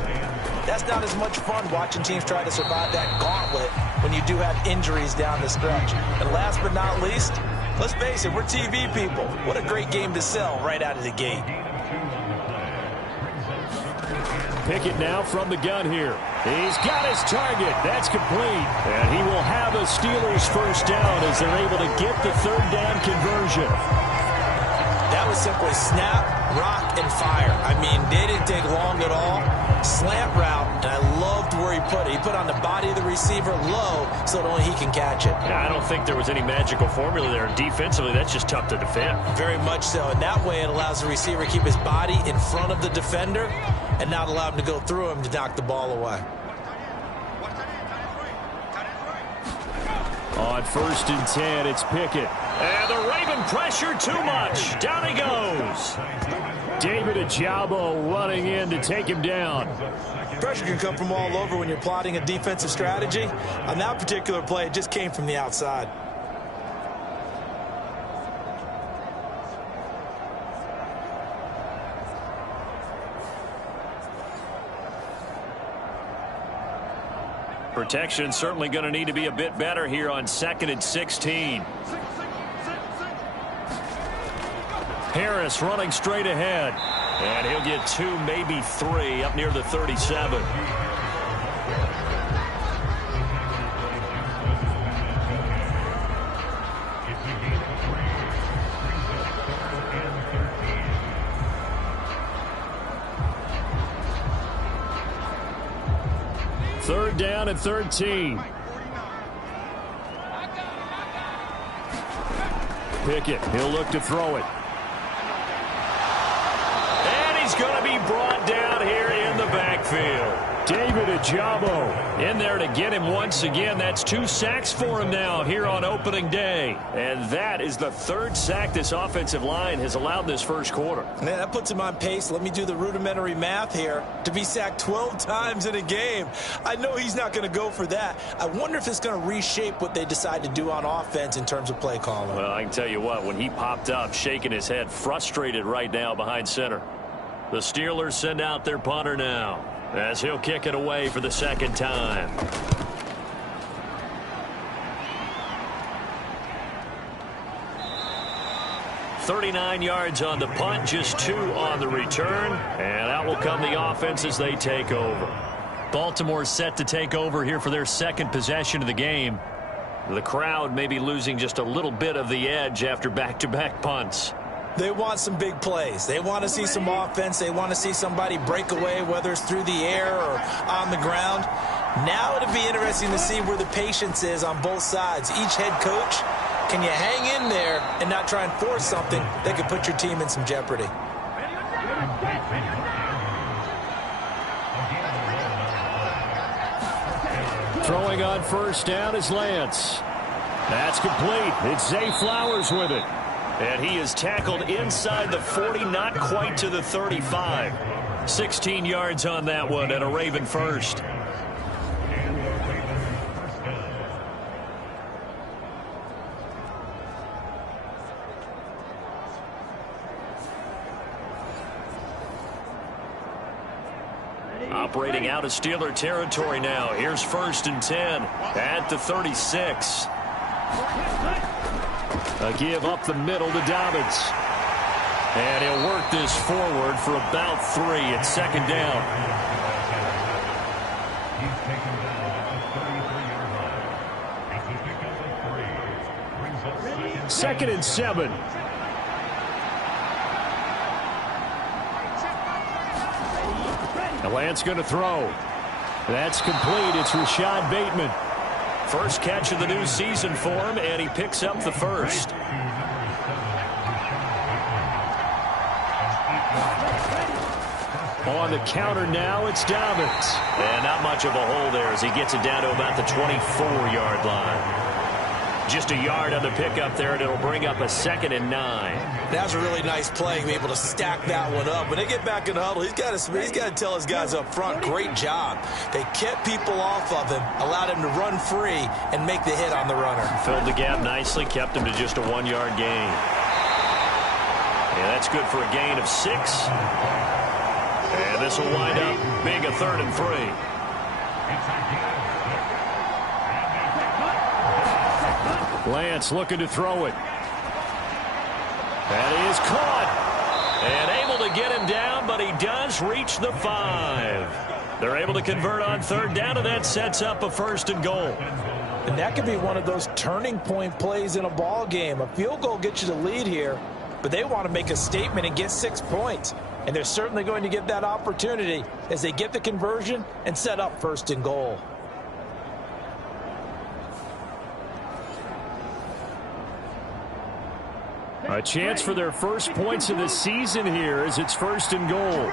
that's not as much fun watching teams try to survive that gauntlet when you do have injuries down the stretch. And last but not least, let's face it, we're TV people. What a great game to sell right out of the gate. Pickett now from the gun here. He's got his target. That's complete. And he will have a Steelers 1st down as they're able to get the 3rd down conversion. That was simply snap, rock, and fire. I mean, they didn't take long at all. Slant route, and I loved where he put it. He put on the body of the receiver low so that only he can catch it. I don't think there was any magical formula there. Defensively, that's just tough to defend. Very much so. And that way it allows the receiver to keep his body in front of the defender and not allow him to go through him to knock the ball away. On 1st and 10, it's Pickett. And the Raven pressure too much. Down he goes. David Ojabo running in to take him down. Pressure can come from all over when you're plotting a defensive strategy. On that particular play, it just came from the outside. Protection certainly going to need to be a bit better here on 2nd and 16. Harris running straight ahead. And he'll get 2, maybe 3 up near the 37. Third down and 13. Pickett, he'll look to throw it. And he's going to be brought down here in the backfield. David Ojabo in there to get him once again. That's 2 sacks for him now here on opening day. And that is the 3rd sack this offensive line has allowed this first quarter. Man, that puts him on pace. Let me do the rudimentary math here. To be sacked 12 times in a game. I know he's not going to go for that. I wonder if it's going to reshape what they decide to do on offense in terms of play calling. Well, I can tell you what, when he popped up, shaking his head, frustrated right now behind center. The Steelers send out their punter now, as he'll kick it away for the 2nd time. 39 yards on the punt, just 2 on the return. And out will come the offense as they take over. Baltimore set to take over here for their second possession of the game. The crowd may be losing just a little bit of the edge after back-to-back punts. They want some big plays. They want to see some offense. They want to see somebody break away, whether it's through the air or on the ground. Now it'll be interesting to see where the patience is on both sides. Each head coach, can you hang in there and not try and force something that could put your team in some jeopardy? Throwing on first down is Lance. That's complete. It's Zay Flowers with it. And he is tackled inside the 40, not quite to the 35. 16 yards on that one and a Raven first. Operating out of Steeler territory now. Here's 1st and 10 at the 36. A give up the middle to Dobbins. And he'll work this forward for about 3 at 2nd down. Second and 7. Lance going to throw. That's complete. It's Rashad Bateman. First catch of the new season for him, and he picks up the first. On the counter now, it's Dobbins. And not much of a hole there as he gets it down to about the 24-yard line. Just a yard on the pickup there, and it'll bring up a 2nd and 9. That was a really nice play, be able to stack that one up. When they get back in the huddle, he's got to tell his guys up front, great job. They kept people off of him, allowed him to run free, and make the hit on the runner. Filled the gap nicely, kept him to just a 1-yard gain. Yeah, that's good for a gain of 6. And this will wind up being a 3rd and 3. Lance looking to throw it. That is caught. And able to get him down, but he does reach the 5. They're able to convert on 3rd down, and that sets up a 1st and goal. And that could be one of those turning point plays in a ball game. A field goal gets you the lead here, but they want to make a statement and get 6 points. And they're certainly going to get that opportunity as they get the conversion and set up 1st and goal. A chance for their first points of the season here as it's 1st and goal.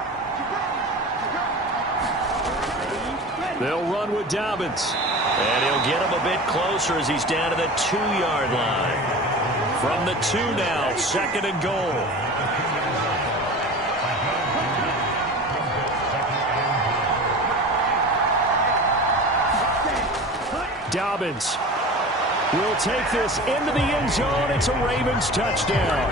They'll run with Dobbins. And he'll get him a bit closer as he's down to the 2-yard line. From the 2 now, 2nd and goal. Dobbins will take this into the end zone. It's a Ravens touchdown.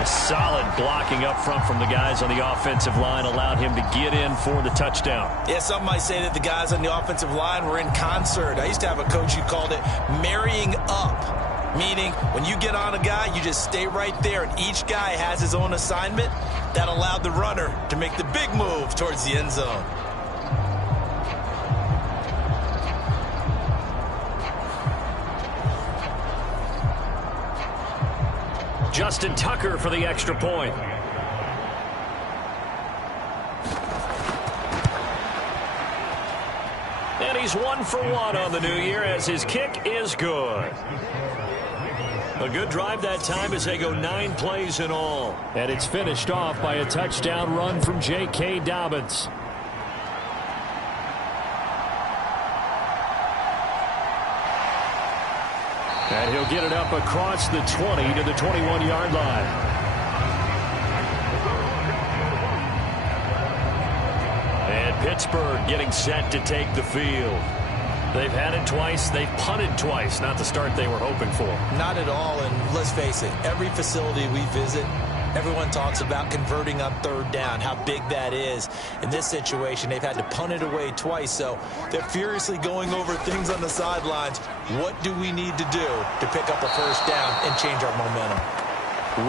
A solid blocking up front from the guys on the offensive line allowed him to get in for the touchdown. Yeah, some might say that the guys on the offensive line were in concert. I used to have a coach who called it marrying up, meaning when you get on a guy, you just stay right there, and each guy has his own assignment. That allowed the runner to make the big move towards the end zone. Justin Tucker for the extra point. And he's 1 for 1 on the new year as his kick is good. A good drive that time as they go 9 plays in all. And it's finished off by a touchdown run from J.K. Dobbins. And he'll get it up across the 20 to the 21-yard line. And Pittsburgh getting set to take the field. They've had it twice. They've punted twice. Not the start they were hoping for. Not at all, and let's face it, every facility we visit, Everyone talks about converting on third down, how big that is. In this situation, they've had to punt it away twice, so they're furiously going over things on the sidelines. What do we need to do to pick up a first down and change our momentum?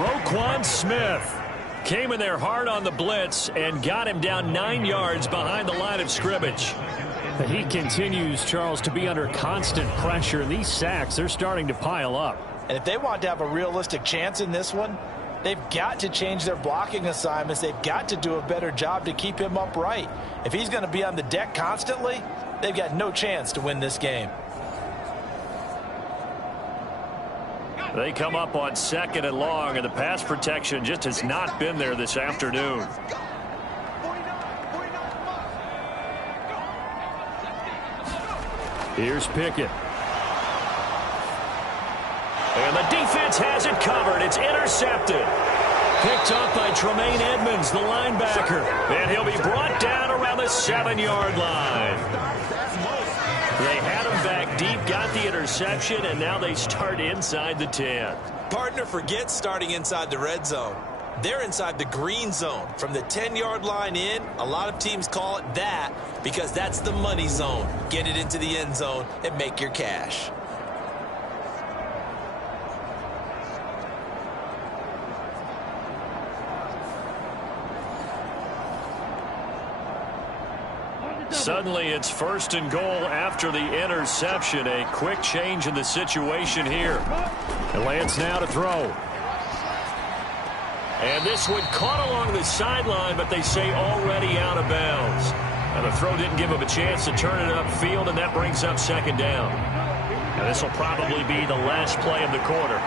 Roquan Smith came in there hard on the blitz and got him down 9 yards behind the line of scrimmage. He continues, Charles, to be under constant pressure. These sacks, they're starting to pile up. And if they want to have a realistic chance in this one, they've got to change their blocking assignments. They've got to do a better job to keep him upright. If he's going to be on the deck constantly, they've got no chance to win this game. They come up on 2nd and long, and the pass protection just has not been there this afternoon. Here's Pickett. And the defense has it covered. It's intercepted. Picked up by Tremaine Edmonds, the linebacker. And he'll be brought down around the 7-yard line. They had him back deep, got the interception, and now they start inside the 10. Partner, forget starting inside the red zone. They're inside the green zone. From the 10-yard line in, a lot of teams call it that because that's the money zone. Get it into the end zone and make your cash. Suddenly it's 1st and goal after the interception. A quick change in the situation here. And Lance now to throw. And this one caught along the sideline, but they say already out of bounds. And the throw didn't give him a chance to turn it upfield, and that brings up 2nd down. And this will probably be the last play of the quarter.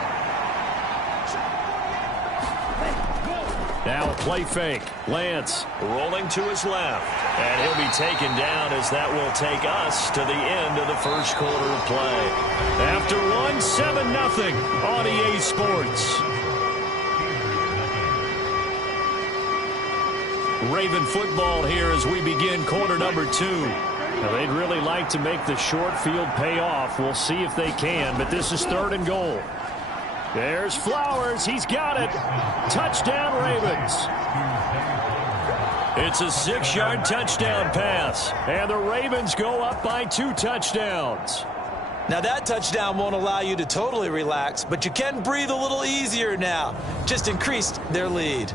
Now a play fake. Lance rolling to his left. And he'll be taken down as that will take us to the end of the first quarter of play. After one, 7-0 on EA Sports. Raven football here as we begin quarter number 2. Now they'd really like to make the short field pay off. We'll see if they can, but this is 3rd and goal. There's Flowers. He's got it. Touchdown, Ravens. It's a 6-yard touchdown pass. And the Ravens go up by 2 touchdowns. Now that touchdown won't allow you to totally relax, but you can breathe a little easier now. Just increased their lead.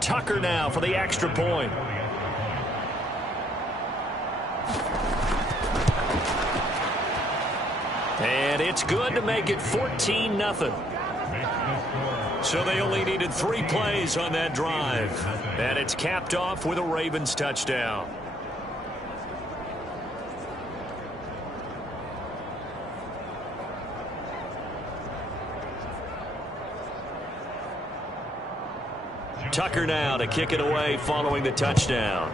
Tucker now for the extra point. And it's good to make it 14-0. So they only needed 3 plays on that drive. And it's capped off with a Ravens touchdown. Tucker now to kick it away following the touchdown.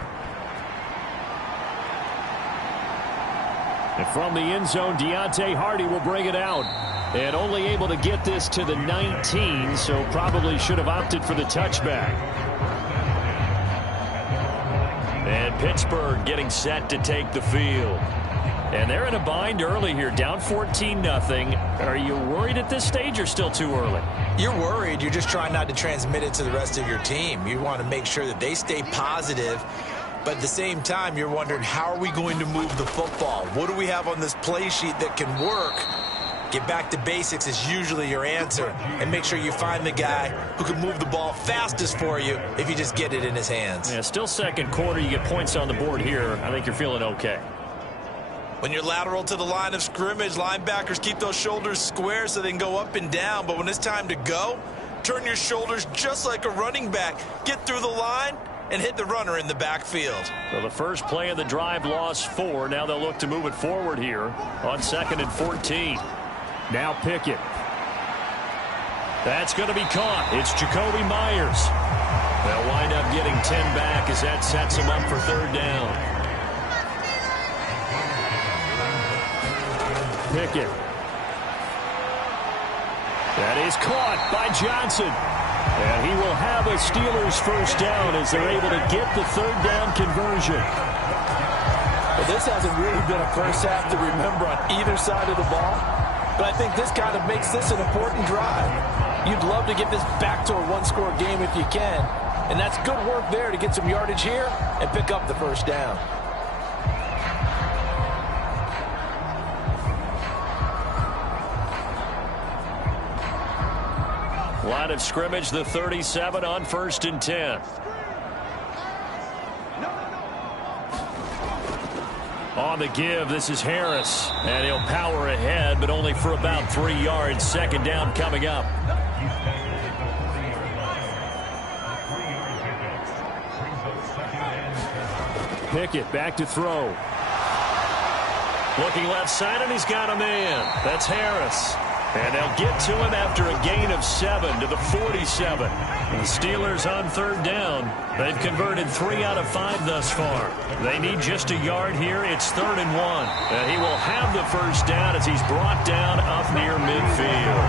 And from the end zone, Deontay Hardy will bring it out. And only able to get this to the 19, so probably should have opted for the touchback. And Pittsburgh getting set to take the field. And they're in a bind early here, down 14-0. Are you worried at this stage or still too early? You're worried. You're just trying not to transmit it to the rest of your team. You want to make sure that they stay positive. But at the same time, you're wondering, how are we going to move the football? What do we have on this play sheet that can work? Get back to basics is usually your answer. And make sure you find the guy who can move the ball fastest for you if you just get it in his hands. Yeah, still second quarter. You get points on the board here. I think you're feeling okay. When you're lateral to the line of scrimmage, linebackers keep those shoulders square so they can go up and down. But when it's time to go, turn your shoulders just like a running back. Get through the line and hit the runner in the backfield. Well, the first play of the drive lost 4. Now they'll look to move it forward here on 2nd and 14. Now Pickett. That's going to be caught. It's Jacoby Myers. They'll wind up getting 10 back as that sets them up for 3rd down. Pickett. That is caught by Johnson. And he will have a Steelers first down as they're able to get the third down conversion. Well, this hasn't really been a first half to remember on either side of the ball. But I think this kind of makes this an important drive. You'd love to get this back to a one-score game if you can. And that's good work there to get some yardage here and pick up the first down. Line of scrimmage, the 37 on 1st and 10. On the give, this is Harris. And he'll power ahead, but only for about 3 yards. Second down coming up. Pickett back to throw. Looking left side, and he's got a man. That's Harris. And they'll get to him after a gain of 7 to the 47. The Steelers on third down. They've converted 3 out of 5 thus far. They need just a yard here. It's 3rd and 1. And he will have the first down as he's brought down up near midfield.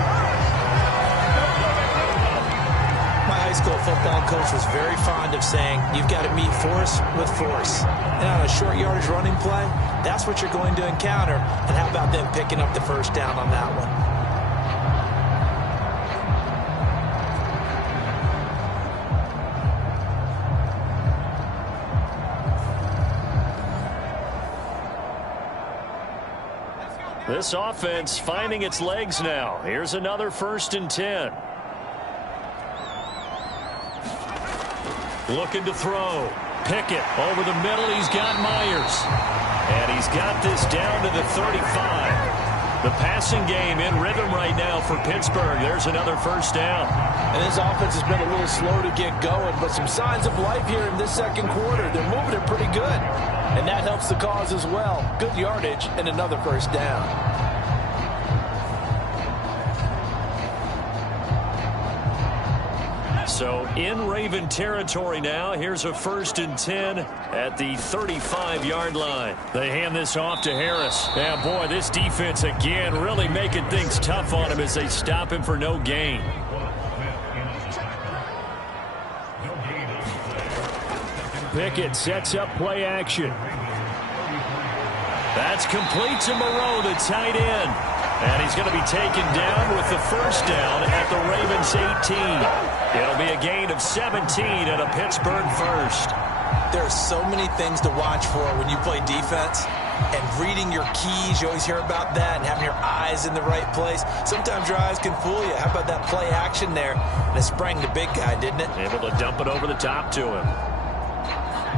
My high school football coach was very fond of saying, you've got to meet force with force. And on a short yardage running play, that's what you're going to encounter. And how about them picking up the first down on that one? This offense finding its legs now. Here's another 1st and 10. Looking to throw. Pickett over the middle. He's got Myers. And he's got this down to the 35. The passing game in rhythm right now for Pittsburgh. There's another first down. And this offense has been a little slow to get going, but some signs of life here in this second quarter. They're moving it pretty good. And that helps the cause as well. Good yardage and another first down. So in Raven territory now. Here's a 1st and 10 at the 35-yard line. They hand this off to Harris. Yeah, boy, this defense again really making things tough on him as they stop him for no gain. Pickett sets up play action. That's complete to Moreau, the tight end. And he's going to be taken down with the first down at the Ravens 18. It'll be a gain of 17 and a Pittsburgh first. There are so many things to watch for when you play defense. And reading your keys, you always hear about that, and having your eyes in the right place. Sometimes your eyes can fool you. How about that play action there? And it sprang the big guy, didn't it? Able to dump it over the top to him.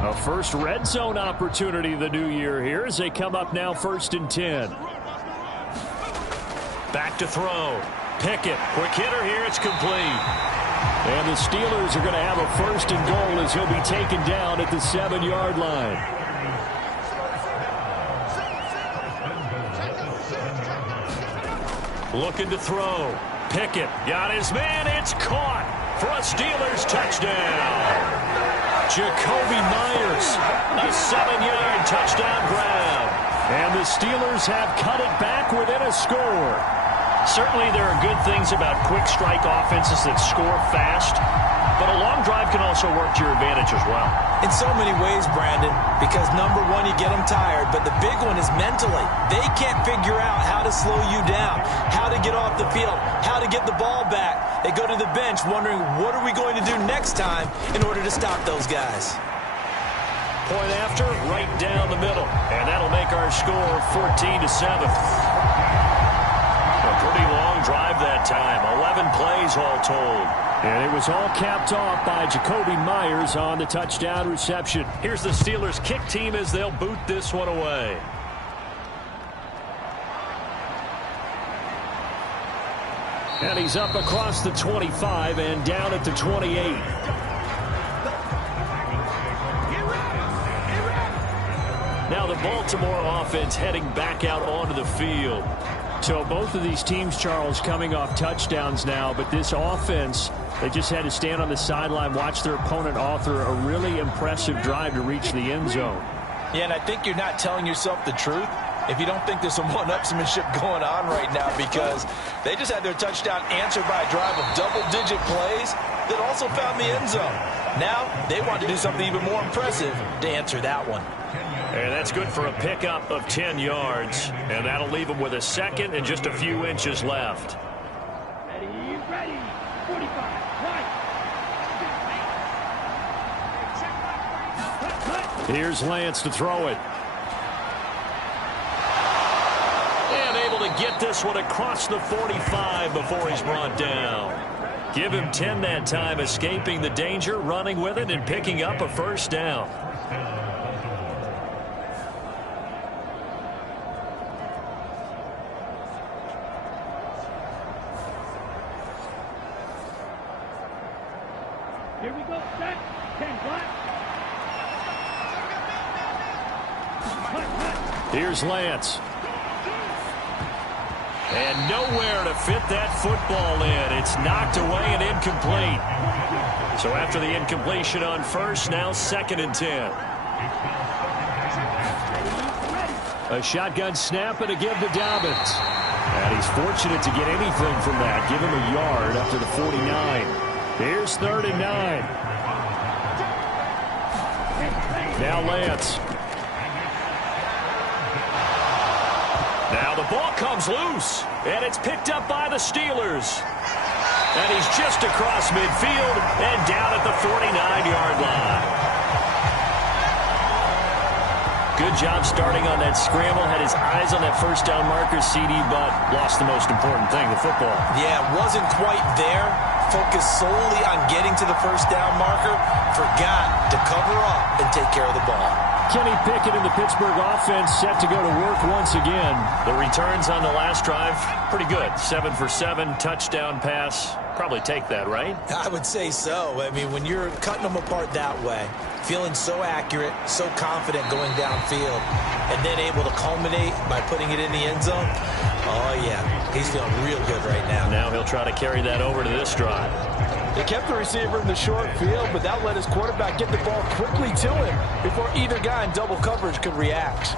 A first red zone opportunity the new year here as they come up now 1st and 10. Back to throw. Pickett, quick hitter here, it's complete. And the Steelers are going to have a 1st and goal as he'll be taken down at the 7-yard line. Looking to throw. Pickett got his man, it's caught for a Steelers touchdown. Jacoby Myers, a 7-yard touchdown grab. And the Steelers have cut it back within a score. Certainly there are good things about quick strike offenses that score fast, but a long drive can also work to your advantage as well. In so many ways, Brandon, because number one, you get them tired, but the big one is mentally. They can't figure out how to slow you down, how to get off the field, how to get the ball back. They go to the bench wondering, what are we going to do next time in order to stop those guys? Point after, right down the middle, and that'll make our score 14-7. A pretty long drive that time, 11 plays all told. And it was all capped off by Jacoby Myers on the touchdown reception. Here's the Steelers kick team as they'll boot this one away. And he's up across the 25 and down at the 28. Now the Baltimore offense heading back out onto the field. So both of these teams, Charles, coming off touchdowns now, but this offense, they just had to stand on the sideline, watch their opponent author a really impressive drive to reach the end zone. Yeah, and I think you're not telling yourself the truth if you don't think there's some one-upsmanship going on right now, because they just had their touchdown answered by a drive of double-digit plays, that also found the end zone. Now they want to do something even more impressive to answer that one. And that's good for a pickup of 10 yards. And that'll leave them with a second and just a few inches left. Ready, 45, right. Here's Lance to throw it. And able to get this one across the 45 before he's brought down. Give him 10 that time, escaping the danger, running with it, and picking up a first down. Here we go, set, 10 flat. Here's Lance. And nowhere to fit that football in. It's knocked away and incomplete. So after the incompletion on first, now 2nd and 10. A shotgun snap and a give to Dobbins. And he's fortunate to get anything from that. Give him a yard up to the 49. Here's 3rd and 9. Now Lance. Now the ball comes loose, and it's picked up by the Steelers. And he's just across midfield and down at the 49-yard line. Good job starting on that scramble. Had his eyes on that first down marker, CD, but lost the most important thing, the football. Yeah, wasn't quite there. Focused solely on getting to the first down marker. Forgot to cover up and take care of the ball. Kenny Pickett in the Pittsburgh offense set to go to work once again. The returns on the last drive, pretty good. 7 for 7, touchdown pass. Probably take that, right? I would say so. I mean, when you're cutting them apart that way, feeling so accurate, so confident going downfield, and then able to culminate by putting it in the end zone, oh, yeah, he's feeling real good right now. Now he'll try to carry that over to this drive. They kept the receiver in the short field, but that let his quarterback get the ball quickly to him before either guy in double coverage could react.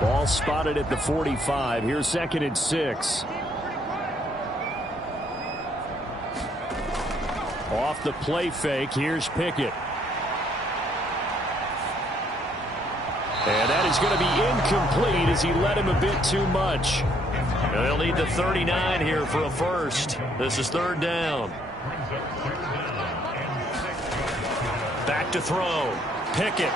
Ball spotted at the 45. Here's 2nd and 6. Off the play fake, here's Pickett. And that is going to be incomplete as he led him a bit too much. They'll need the 39 here for a first. This is 3rd down. Back to throw. Pickett.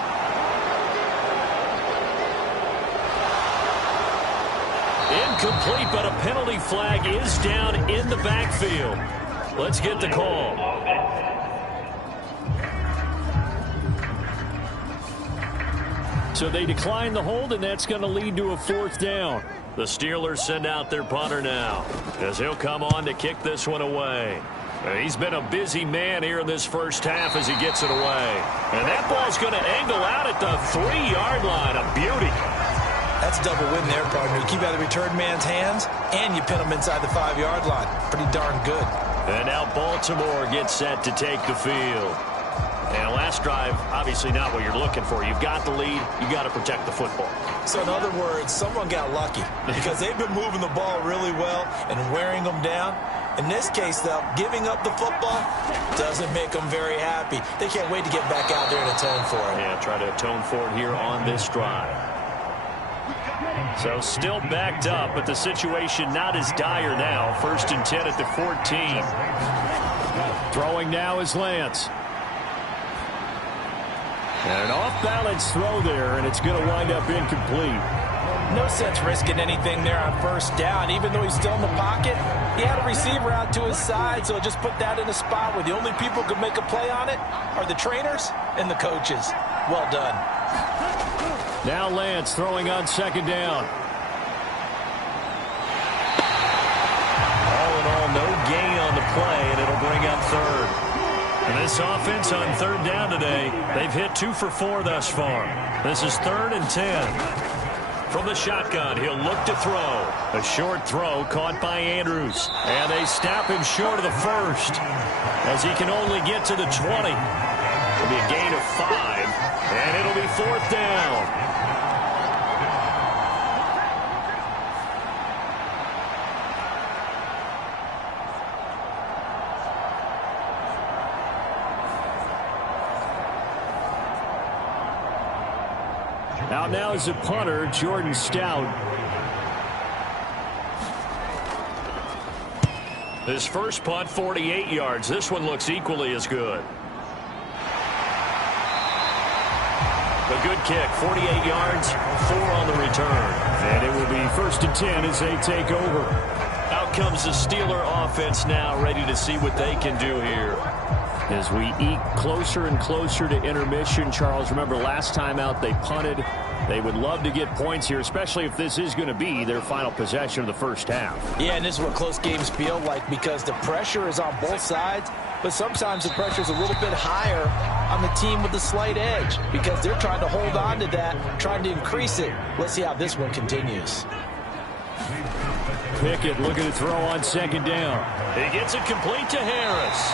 Incomplete, but a penalty flag is down in the backfield. Let's get the call. So they decline the hold, and that's going to lead to a 4th down. The Steelers send out their punter now, as he'll come on to kick this one away. He's been a busy man here in this first half as he gets it away. And that ball's going to angle out at the 3-yard line. A beauty. That's a double win there, partner. You keep out of the return man's hands, and you pin him inside the 5-yard line. Pretty darn good. And now Baltimore gets set to take the field. And last drive, obviously not what you're looking for. You've got the lead. You got to protect the football. So in other words, someone got lucky because they've been moving the ball really well and wearing them down. In this case, though, giving up the football doesn't make them very happy. They can't wait to get back out there and atone for it. Yeah, try to atone for it here on this drive. So still backed up, but the situation not as dire now. 1st and 10 at the 14. Throwing now is Lance. And an off-balance throw there, and it's going to wind up incomplete. No sense risking anything there on first down. Even though he's still in the pocket, he had a receiver out to his side, so just put that in a spot where the only people who could make a play on it are the trainers and the coaches. Well done. Now Lance throwing on 2nd down. All in all, no gain on the play, and it'll bring up 3rd. And this offense on 3rd down today, they've hit 2 for 4 thus far. This is 3rd and 10. From the shotgun, he'll look to throw. A short throw caught by Andrews. And they stop him short of the 1st as he can only get to the 20. It'll be a gain of 5, and it'll be 4th down. Out now is the punter, Jordan Stout. His first punt, 48 yards. This one looks equally as good. A good kick, 48 yards, 4 on the return. And it will be 1st and 10 as they take over. Out comes the Steeler offense now, ready to see what they can do here. As we eke closer and closer to intermission, Charles, remember last time out they punted. They would love to get points here, especially if this is going to be their final possession of the first half. Yeah, and this is what close games feel like because the pressure is on both sides, but sometimes the pressure is a little bit higher on the team with the slight edge because they're trying to hold on to that, trying to increase it. Let's see how this one continues. Pickett looking to throw on 2nd down. He gets it complete to Harris.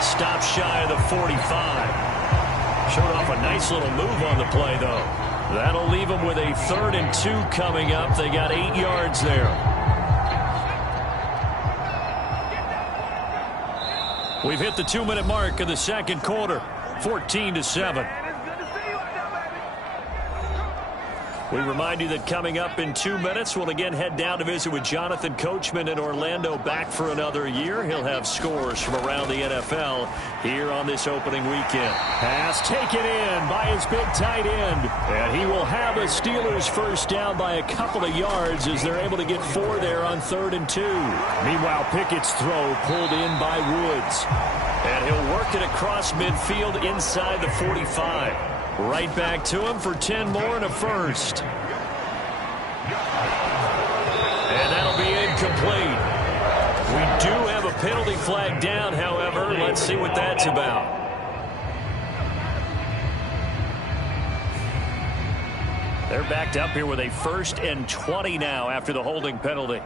Stop shy of the 45. Showed off a nice little move on the play, though. That'll leave them with a 3rd and 2 coming up. They got 8 yards there. We've hit the 2-minute mark of the second quarter. 14-7. We remind you that coming up in 2 minutes, we'll again head down to visit with Jonathan Coachman in Orlando, back for another year. He'll have scores from around the NFL here on this opening weekend. Pass taken in by his big tight end. And he will have a Steelers first down by a couple of yards as they're able to get 4 there on 3rd and 2. Meanwhile, Pickett's throw pulled in by Woods. And he'll work it across midfield inside the 45. Right back to him for 10 more and a first. And that'll be incomplete. We do have a penalty flag down, however. Let's see what that's about. They're backed up here with a 1st and 20 now after the holding penalty.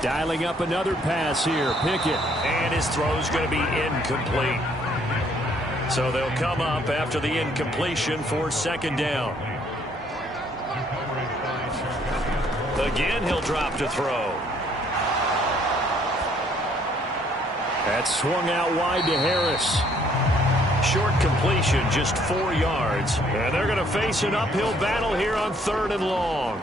Dialing up another pass here. Pickett. And his throw's going to be incomplete. So they'll come up after the incompletion for 2nd down. Again, he'll drop to throw. That's swung out wide to Harris. Short completion, just 4 yards. And they're going to face an uphill battle here on 3rd and long.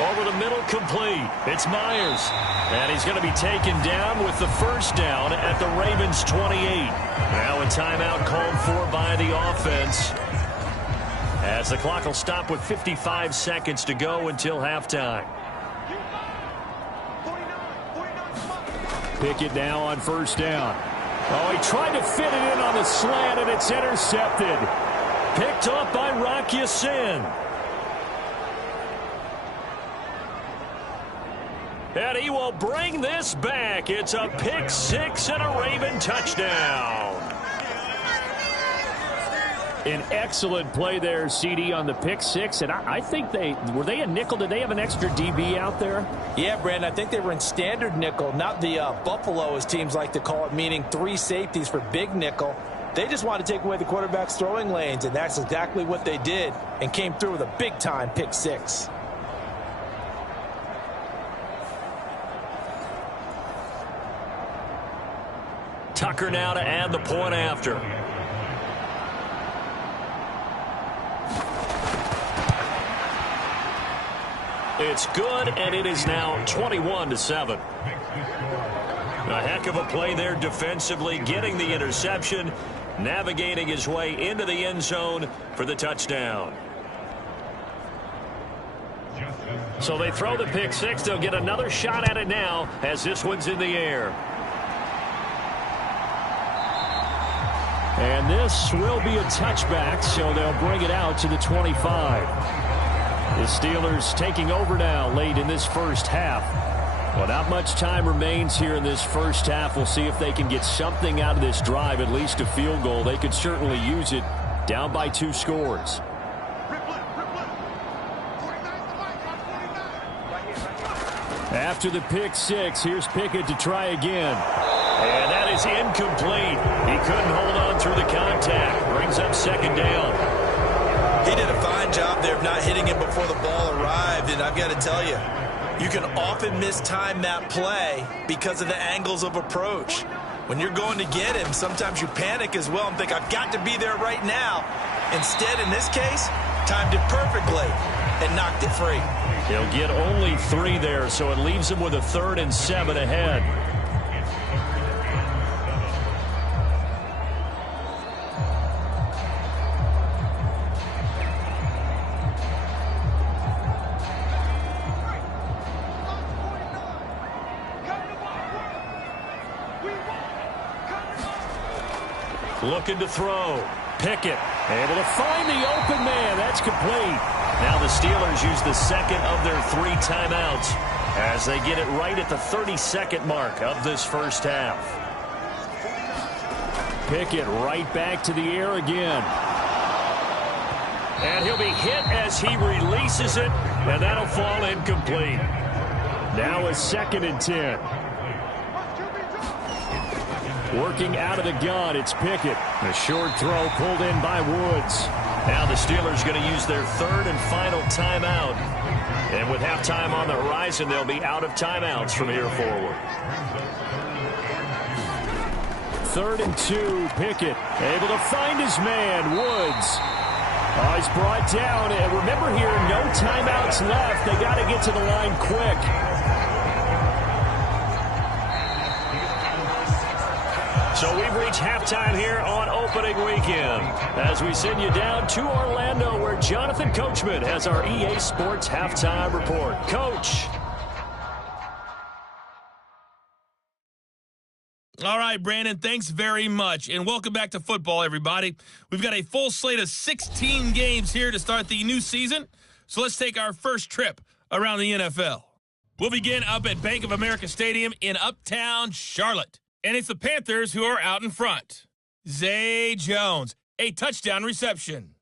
Over the middle, complete. It's Myers. And he's going to be taken down with the first down at the Ravens' 28. Now a timeout called for by the offense, as the clock will stop with 55 seconds to go until halftime. Pickett now on 1st down. Oh, he tried to fit it in on the slant, and it's intercepted. Picked up by Rock Ya-Sin. And he will bring this back. It's a pick 6 and a Raven touchdown. An excellent play there, CD, on the pick 6. And I think were they a nickel? Did they have an extra DB out there? Yeah, Brandon, I think they were in standard nickel, not the Buffalo, as teams like to call it, meaning 3 safeties for big nickel. They just wanted to take away the quarterback's throwing lanes, and that's exactly what they did, and came through with a big-time pick 6. Tucker now to add the point after. It's good, and it is now 21-7. A heck of a play there defensively, getting the interception, navigating his way into the end zone for the touchdown. So they throw the pick 6. They'll get another shot at it now as this one's in the air. And this will be a touchback, so they'll bring it out to the 25. The Steelers taking over now late in this first half. Well, not much time remains here in this first half. We'll see if they can get something out of this drive, at least a field goal. They could certainly use it, down by 2 scores. After the pick 6, here's Pickett to try again. And that is incomplete. He couldn't hold on through the contact. Brings up 2nd down. He did a fine job there of not hitting him before the ball arrived, and I've got to tell you, you can often mistime that play because of the angles of approach. When you're going to get him, sometimes you panic as well and think, I've got to be there right now. Instead, in this case, timed it perfectly and knocked it free. He'll get only 3 there, so it leaves him with a 3rd and 7 ahead. Looking to throw. Pickett able to find the open man. That's complete. Now the Steelers use the second of their 3 timeouts as they get it right at the 32nd mark of this first half. Pickett right back to the air again. And he'll be hit as he releases it, and that'll fall incomplete. Now a 2nd and 10. Working out of the gun, it's Pickett. A short throw pulled in by Woods. Now the Steelers going to use their 3rd and final timeout. And with halftime on the horizon, they'll be out of timeouts from here forward. 3rd and 2, Pickett able to find his man, Woods. Oh, he's brought down. And remember here, no timeouts left. They got to get to the line quick. So we've reached halftime here on opening weekend as we send you down to Orlando where Jonathan Coachman has our EA Sports halftime report. Coach. All right, Brandon, thanks very much. And welcome back to football, everybody. We've got a full slate of 16 games here to start the new season. So let's take our first trip around the NFL. We'll begin up at Bank of America Stadium in Uptown Charlotte. And it's the Panthers who are out in front. Zay Jones, a touchdown reception.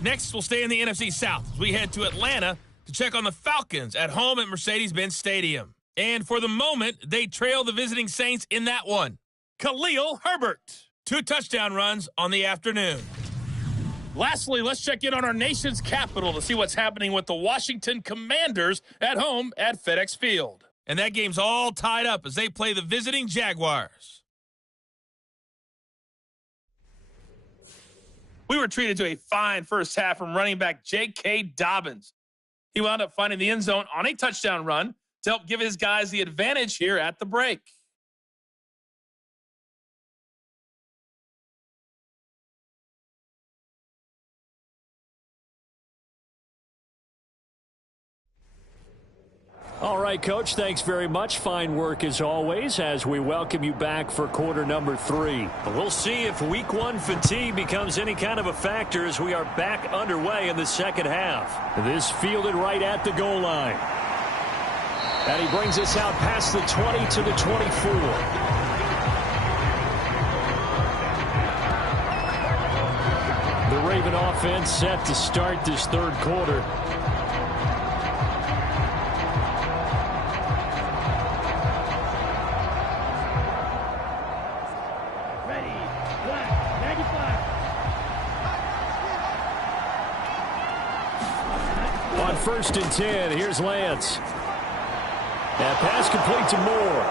Next, we'll stay in the NFC South as we head to Atlanta to check on the Falcons at home at Mercedes-Benz Stadium. And for the moment, they trail the visiting Saints in that one. Khalil Herbert, 2 touchdown runs on the afternoon. Lastly, let's check in on our nation's capital to see what's happening with the Washington Commanders at home at FedEx Field. And that game's all tied up as they play the visiting Jaguars. We were treated to a fine first half from running back J.K. Dobbins. He wound up finding the end zone on a touchdown run to help give his guys the advantage here at the break. All right, Coach, thanks very much. Fine work as always as we welcome you back for quarter number 3. We'll see if week 1 fatigue becomes any kind of a factor as we are back underway in the second half. This fielded right at the goal line. And he brings us out past the 20 to the 24. The Raven offense set to start this third quarter. On 1st and 10, here's Lance. That pass complete to Moore.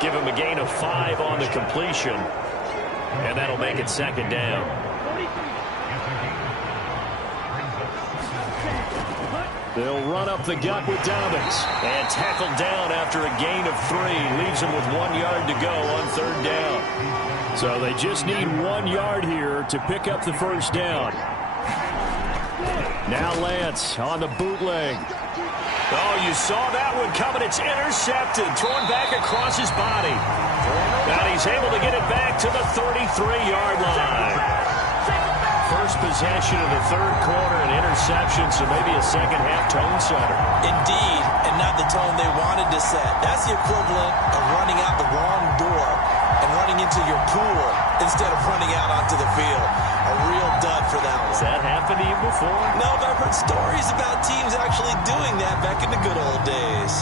Give him a gain of 5 on the completion, and that'll make it 2nd down. They'll run up the gut with Dobbins. And tackled down after a gain of 3. Leaves him with 1 yard to go on 3rd down. So they just need 1 yard here to pick up the first down. Now Lance on the bootleg. Oh, you saw that one coming. It's intercepted. Thrown back across his body. And he's able to get it back to the 33-yard line. First possession of the third quarter, an interception, so maybe a second-half tone setter. Indeed, and not the tone they wanted to set. That's the equivalent of running out the wrong door and running into your pool instead of running out onto the field. A real dud for that one. Has that happened to you before? No, but I've heard stories about teams actually doing that back in the good old days.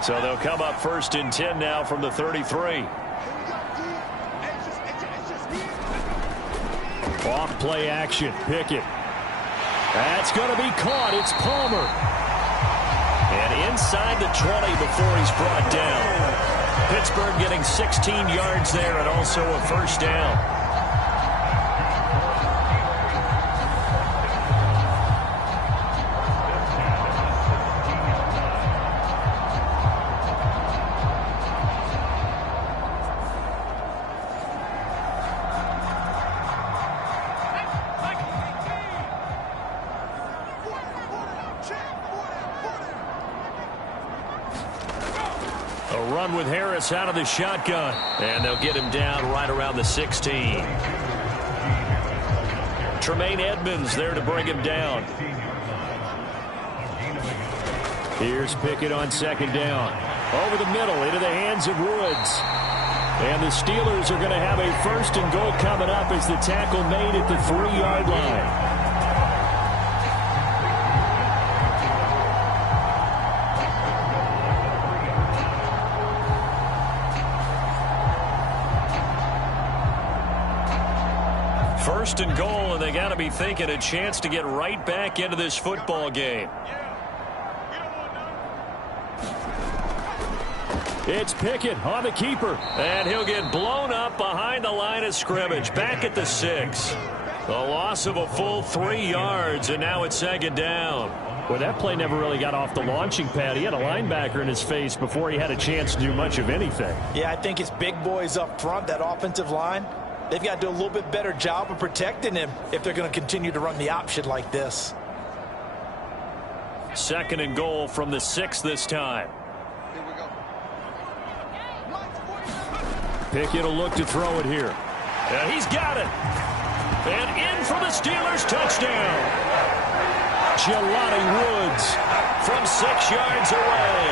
So they'll come up 1st and 10 now from the 33. Off play action. Pickett. That's going to be caught. It's Palmer. And inside the 20 before he's brought down. Pittsburgh getting 16 yards there and also a first down. With Harris out of the shotgun. And they'll get him down right around the 16. Tremaine Edmonds there to bring him down. Here's Pickett on second down. Over the middle into the hands of Woods. And the Steelers are going to have a first and goal coming up as the tackle made at the 3-yard line. First and goal, and they got to be thinking a chance to get right back into this football game. It's Pickett on the keeper. And he'll get blown up behind the line of scrimmage, back at the 6. The loss of a full 3 yards, and now it's second down. Well, that play never really got off the launching pad. He had a linebacker in his face before he had a chance to do much of anything. Yeah, I think it's big boys up front, that offensive line. They've got to do a little bit better job of protecting him if they're going to continue to run the option like this. Second and goal from the 6 this time. Pickett will look to throw it here. And he's got it. And in for the Steelers touchdown. Jelani Woods from 6 yards away.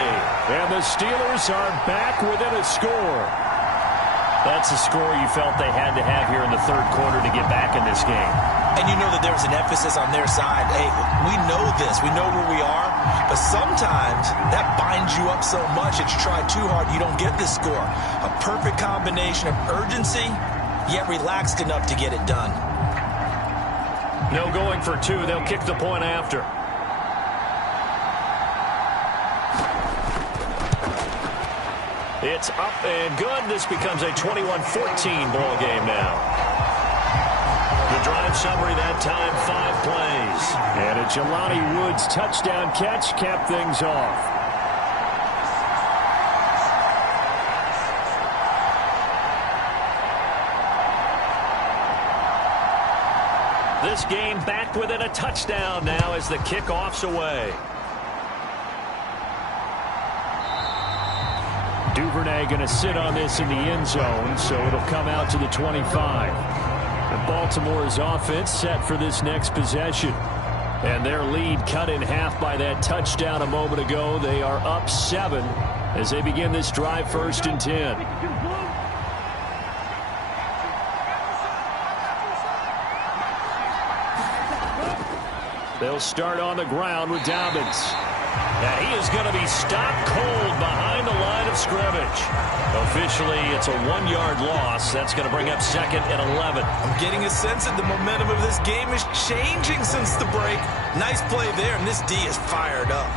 And the Steelers are back within a score. That's a score you felt they had to have here in the third quarter to get back in this game. And you know that there's an emphasis on their side. Hey, we know this. We know where we are. But sometimes that binds you up so much that you try too hard, you don't get this score. A perfect combination of urgency, yet relaxed enough to get it done. No going for 2. They'll kick the point after. It's up and good. This becomes a 21-14 ball game now. The drive summary that time, 5 plays. And a Jelani Woods touchdown catch capped things off. This game back within a touchdown now as the kickoff's away. Duvernay going to sit on this in the end zone, so it'll come out to the 25. And Baltimore's offense set for this next possession. And their lead cut in half by that touchdown a moment ago. They are up 7 as they begin this drive, 1st and 10. They'll start on the ground with Dobbins. And he is going to be stopped cold behind the line of scrimmage. Officially, it's a 1-yard loss. That's going to bring up 2nd and 11. I'm getting a sense that the momentum of this game is changing since the break. Nice play there, and this D is fired up.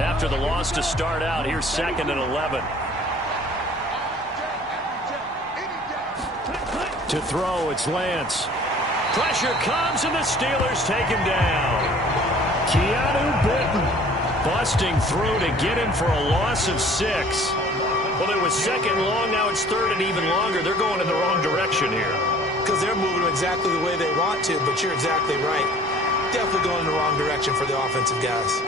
After the loss to start out, here's 2nd and 11. To throw, it's Lance. Pressure comes, and the Steelers take him down. Keanu Benton busting through to get him for a loss of 6. Well, it was 2nd long, now it's 3rd and even longer. They're going in the wrong direction here. Because they're moving exactly the way they want to, but you're exactly right. Definitely going in the wrong direction for the offensive guys.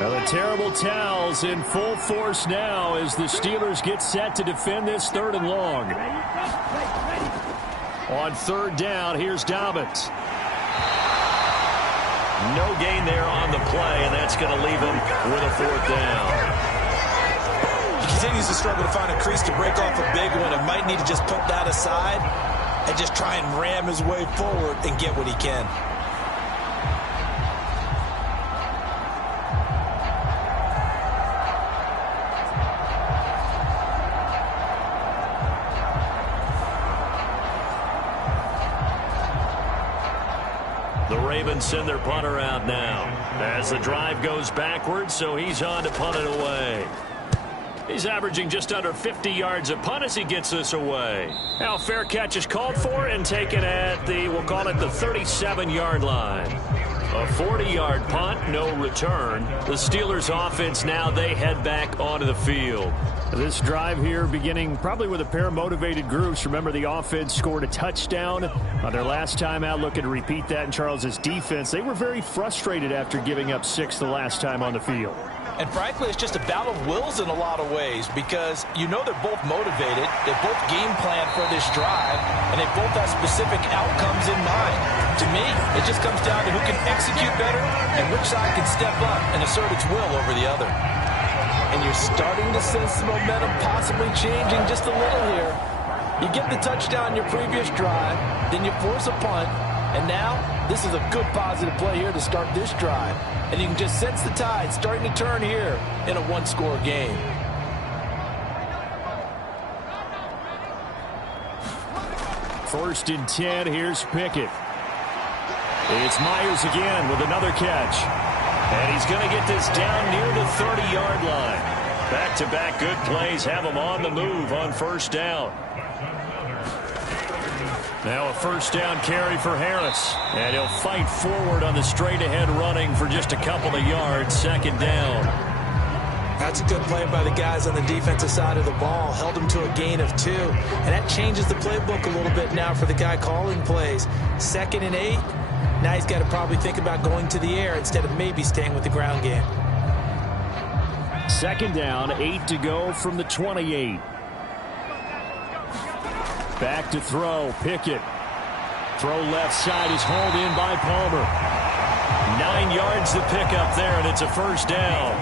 Well, the terrible towels in full force now as the Steelers get set to defend this 3rd and long. On 3rd down, here's Dobbins. No gain there on the play, and that's going to leave him with a 4th down. to struggle to find a crease to break off a big one, and might need to just put that aside and just try and ram his way forward and get what he can. The Ravens send their punter out now as the drive goes backwards, so he's on to punt it away. He's averaging just under 50 yards a punt as he gets this away. Now fair catch is called for and taken at the, we'll call it the 37-yard line. A 40-yard punt, no return. The Steelers offense now, they head back onto the field. This drive here beginning probably with a pair of motivated groups. Remember, the offense scored a touchdown on their last time out. Looking to repeat that in Charles's defense. They were very frustrated after giving up 6 the last time on the field. And frankly, it's just a battle of wills in a lot of ways, because you know they're both motivated, they both game plan for this drive, and they both have specific outcomes in mind. To me, it just comes down to who can execute better and which side can step up and assert its will over the other. And you're starting to sense the momentum possibly changing just a little here. You get the touchdown in your previous drive, then you force a punt, and now this is a good positive play here to start this drive. And you can just sense the tide starting to turn here in a one-score game. First and 10, here's Pickett. It's Myers again with another catch. And he's going to get this down near the 30-yard line. Back-to-back good plays have him on the move on first down. Now a first down carry for Harris. And he'll fight forward on the straight-ahead running for just a couple of yards. Second down. That's a good play by the guys on the defensive side of the ball. Held him to a gain of 2. And that changes the playbook a little bit now for the guy calling plays. 2nd and 8. Now he's got to probably think about going to the air instead of maybe staying with the ground game. Second down, 8 to go from the 28. Back to throw, Pickett. Throw left side is hauled in by Palmer. 9 yards to pick up there, and it's a first down.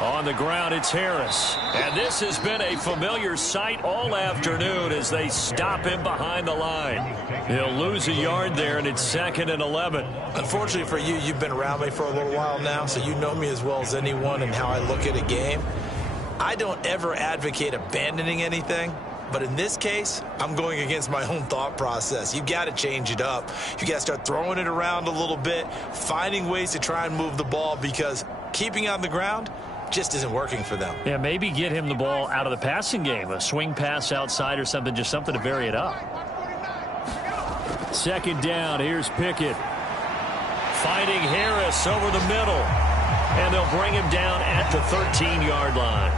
On the ground, it's Harris. And this has been a familiar sight all afternoon as they stop him behind the line. He'll lose a yard there, and it's 2nd and 11. Unfortunately for you, you've been around me for a little while now, so you know me as well as anyone and how I look at a game. I don't ever advocate abandoning anything. But in this case, I'm going against my own thought process. You've got to change it up. You got to start throwing it around a little bit, finding ways to try and move the ball, because keeping it on the ground just isn't working for them. Yeah, maybe get him the ball out of the passing game. A swing pass outside or something, just something to vary it up. Second down, here's Pickett. Finding Harris over the middle. And they'll bring him down at the 13-yard line.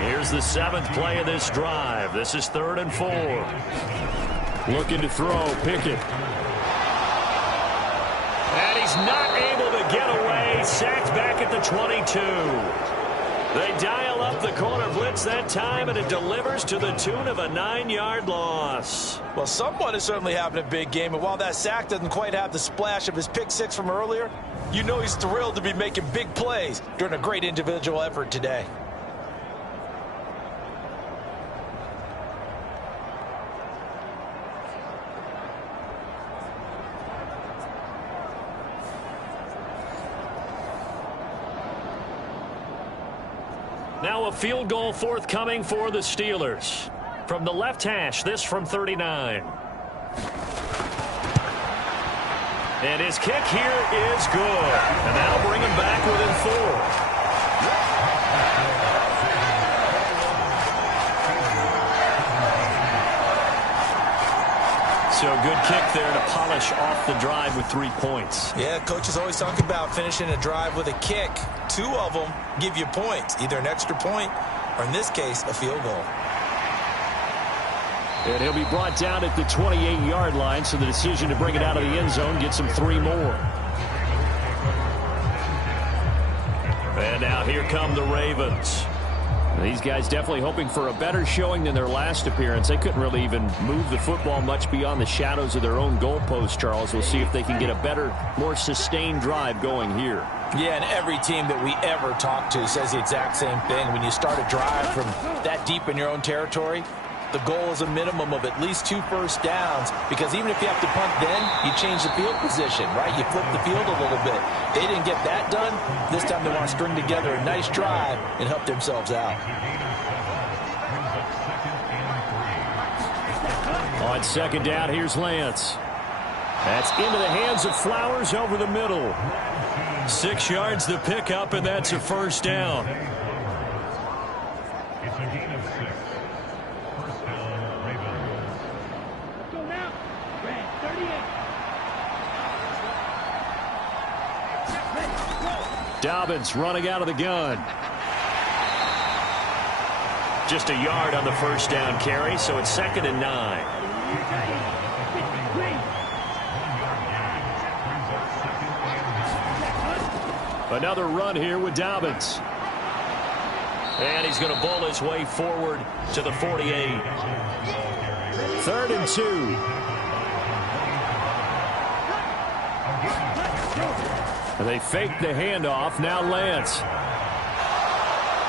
Here's the 7th play of this drive. This is 3rd and 4. Looking to throw, Pickett. And he's not able to get away. Sacked back at the 22. They dial up the corner blitz that time, and it delivers to the tune of a 9-yard loss. Well, someone is certainly having a big game, and while that sack doesn't quite have the splash of his pick 6 from earlier, you know he's thrilled to be making big plays during a great individual effort today. Now a field goal forthcoming for the Steelers. From the left hash, this from 39. And his kick here is good. And that'll bring him back within 4. So good kick there to polish off the drive with 3 points. Yeah, coaches always talk about finishing a drive with a kick. 2 of them give you points, either an extra point or, in this case, a field goal. And he'll be brought down at the 28-yard line, so the decision to bring it out of the end zone gets him 3 more. And now here come the Ravens. These guys definitely hoping for a better showing than their last appearance. They couldn't really even move the football much beyond the shadows of their own goalpost, Charles. We'll see if they can get a better, more sustained drive going here. Yeah, and every team that we ever talk to says the exact same thing. When you start a drive from that deep in your own territory, the goal is a minimum of at least 2 first downs, because even if you have to punt then, you change the field position, right? You flip the field a little bit. They didn't get that done. This time they want to string together a nice drive and help themselves out. On second down, here's Lance. That's into the hands of Flowers over the middle. 6 yards to pick up, and that's a first down. It's a gain of 6. First down, Ravens. Let's go now. Red, 38. Dobbins running out of the gun. Just a yard on the first down carry, so it's 2nd and 9. Another run here with Dobbins. And he's going to bowl his way forward to the 48. 3rd and 2. And they fake the handoff. Now Lance.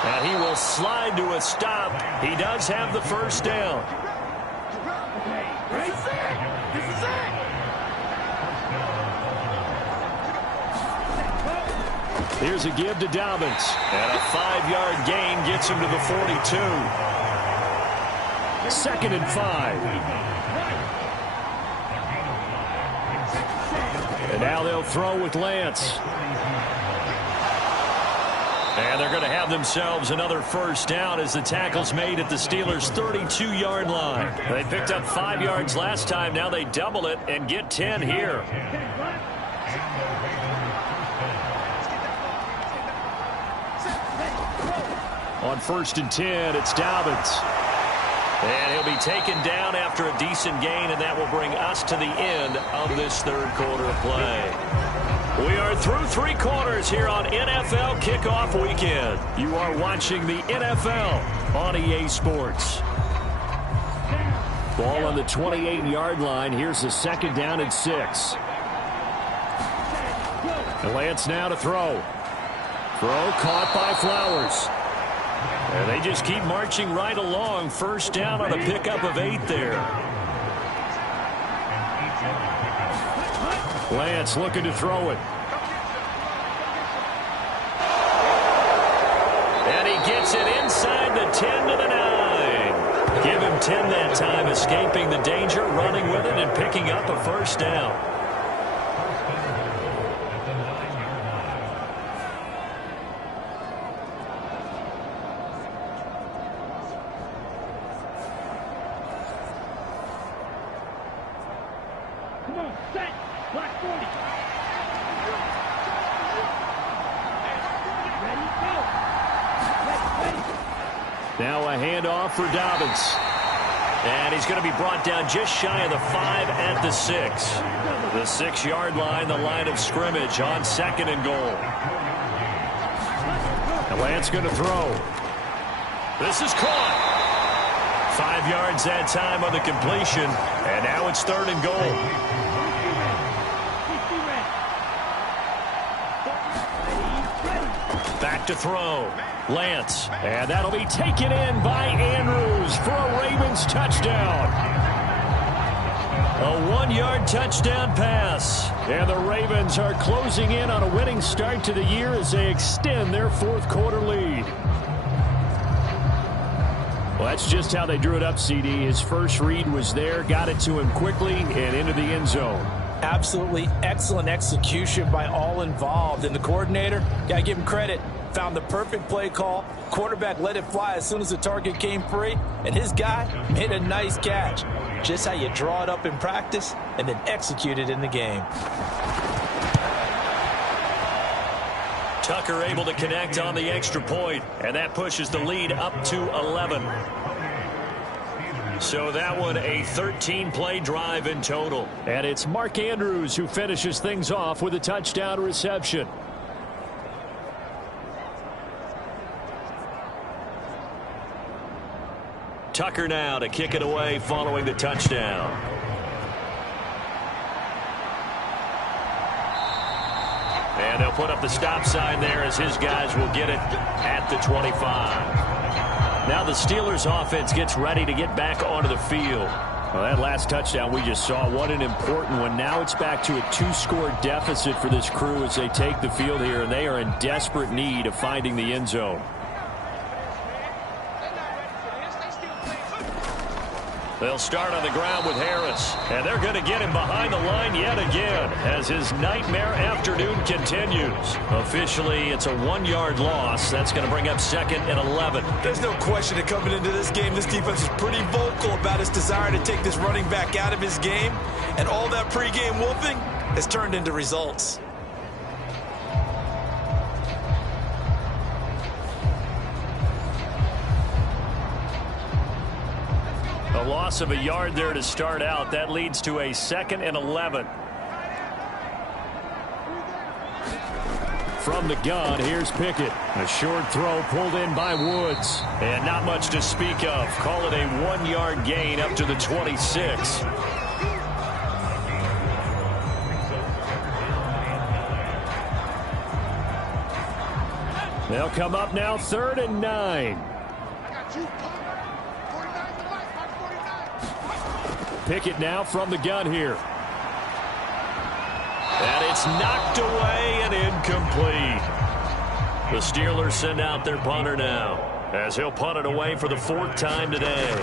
And he will slide to a stop. He does have the first down. Here's a give to Dobbins. And a 5-yard gain gets him to the 42. 2nd and 5. And now they'll throw with Lance. And they're going to have themselves another first down as the tackle's made at the Steelers' 32-yard line. They picked up 5 yards last time. Now they double it and get 10 here. On 1st and 10, it's Dobbins. And he'll be taken down after a decent gain, and that will bring us to the end of this 3rd quarter of play. We are through 3 quarters here on NFL Kickoff Weekend. You are watching the NFL on EA Sports. Ball on the 28-yard line. Here's the 2nd down and 6. And Lance now to throw. Throw caught by Flowers. And they just keep marching right along. First down on a pickup of 8 there. Lance looking to throw it. And he gets it inside the 10 to the 9. Give him 10 that time, escaping the danger, running with it, and picking up a first down. Come on, set. Black 40. Ready, go. Ready. Now a handoff for Dobbins. And he's going to be brought down just shy of the 5 at the 6. The 6-yard line, the line of scrimmage on 2nd and goal. And Lance going to throw. This is caught. 5 yards that time on the completion. And now it's 3rd and goal. Back to throw. Lance. And that'll be taken in by Andrews for a Ravens touchdown. A 1-yard touchdown pass. And the Ravens are closing in on a winning start to the year as they extend their 4th quarter lead. Well, that's just how they drew it up, CD. His first read was there, got it to him quickly, and into the end zone. Absolutely excellent execution by all involved. And the coordinator, got to give him credit, found the perfect play call. Quarterback let it fly as soon as the target came free, and his guy made a nice catch. Just how you draw it up in practice and then execute it in the game. Tucker able to connect on the extra point, and that pushes the lead up to 11. So that one a 13-play drive in total. And it's Mark Andrews who finishes things off with a touchdown reception. Tucker now to kick it away following the touchdown. And they'll put up the stop sign there as his guys will get it at the 25. Now the Steelers offense gets ready to get back onto the field. Well, that last touchdown we just saw, what an important one. Now it's back to a 2-score deficit for this crew as they take the field here, and they are in desperate need of finding the end zone. They'll start on the ground with Harris, and they're going to get him behind the line yet again as his nightmare afternoon continues. Officially, it's a 1-yard loss. That's going to bring up 2nd and 11. There's no question that coming into this game, this defense is pretty vocal about its desire to take this running back out of his game, and all that pregame wolfing has turned into results. A loss of a yard there to start out. That leads to a 2nd and 11. From the gun, here's Pickett. A short throw pulled in by Woods. And not much to speak of. Call it a 1-yard gain up to the 26. They'll come up now 3rd and 9. Pickett now from the gun here. And it's knocked away and incomplete. The Steelers send out their punter now as he'll punt it away for the 4th time today.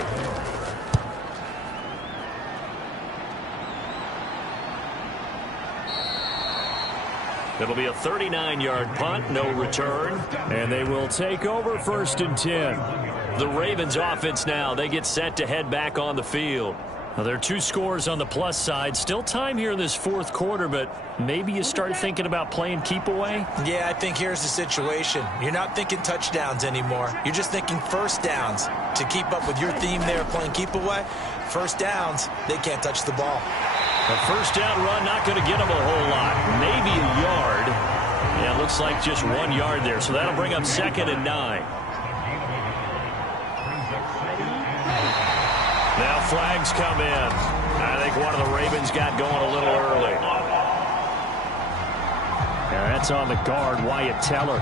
It'll be a 39-yard punt, no return. And they will take over 1st and 10. The Ravens offense now, they get set to head back on the field. Well, there are 2 scores on the plus side. Still time here in this 4th quarter, but maybe you start thinking about playing keep away? Yeah, I think here's the situation. You're not thinking touchdowns anymore. You're just thinking first downs. To keep up with your theme there, playing keep away, first downs, they can't touch the ball. A first down run, not going to get them a whole lot. Maybe a yard. Yeah, it looks like just 1 yard there, so that'll bring up 2nd and 9. Now flags come in. I think one of the Ravens got going a little early. Yeah, that's on the guard, Wyatt Teller.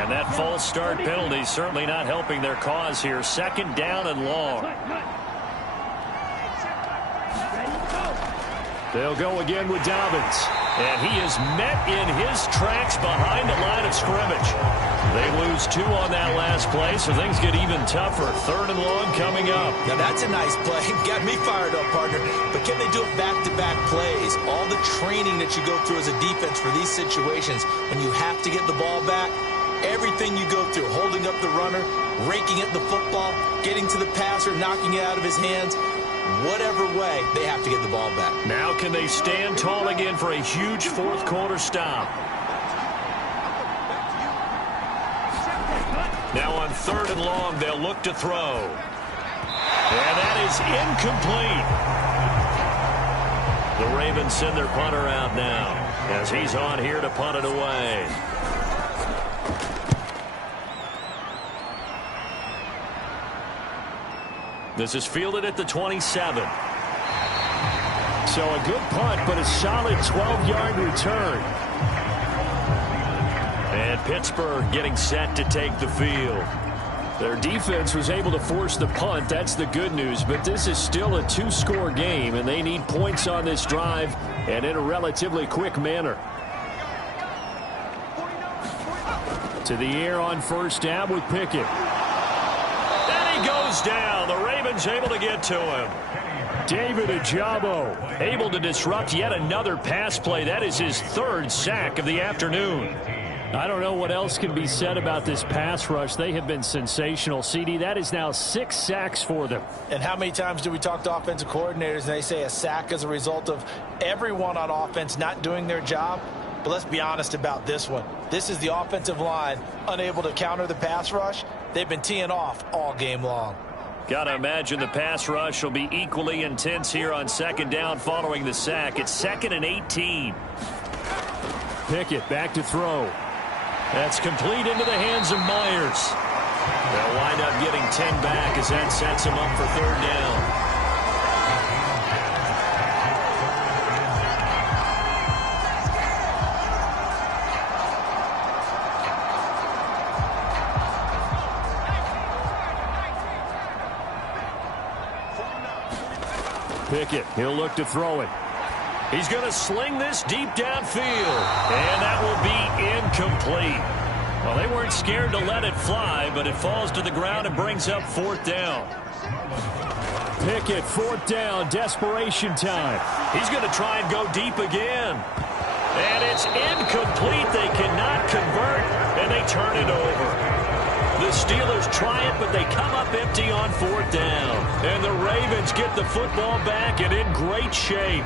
And that false start penalty certainly not helping their cause here. 2nd down and long. They'll go again with Dobbins. And he is met in his tracks behind the line of scrimmage. They lose 2 on that last play, so things get even tougher. 3rd and long coming up. Now that's a nice play. Got me fired up, partner. But can they do it back-to-back plays? All the training that you go through as a defense for these situations, when you have to get the ball back, everything you go through, holding up the runner, raking at the football, getting to the passer, knocking it out of his hands, whatever way, they have to get the ball back. Now can they stand tall again for a huge 4th quarter stop? Now on 3rd and long, they'll look to throw. And that is incomplete. The Ravens send their punter out now as he's on here to punt it away. This is fielded at the 27. So a good punt, but a solid 12-yard return. And Pittsburgh getting set to take the field. Their defense was able to force the punt. That's the good news. But this is still a 2-score game, and they need points on this drive and in a relatively quick manner. To the air on 1st down with Pickett. And he goes down. The Ravens able to get to him. David Ojabo able to disrupt yet another pass play. That is his 3rd sack of the afternoon. I don't know what else can be said about this pass rush. They have been sensational. CD, that is now 6 sacks for them. And how many times do we talk to offensive coordinators and they say a sack is a result of everyone on offense not doing their job? But let's be honest about this one. This is the offensive line unable to counter the pass rush. They've been teeing off all game long. Got to imagine the pass rush will be equally intense here on 2nd down following the sack. It's 2nd and 18. Pickett back to throw. That's complete into the hands of Myers. They'll wind up getting 10 back as that sets them up for third down. Pickett, he'll look to throw it. He's going to sling this deep downfield, and that will be incomplete. Well, they weren't scared to let it fly, but it falls to the ground and brings up fourth down. Pickett, fourth down, desperation time. He's going to try and go deep again. And it's incomplete. They cannot convert, and they turn it over. The Steelers try it, but they come up empty on fourth down. And the Ravens get the football back and in great shape.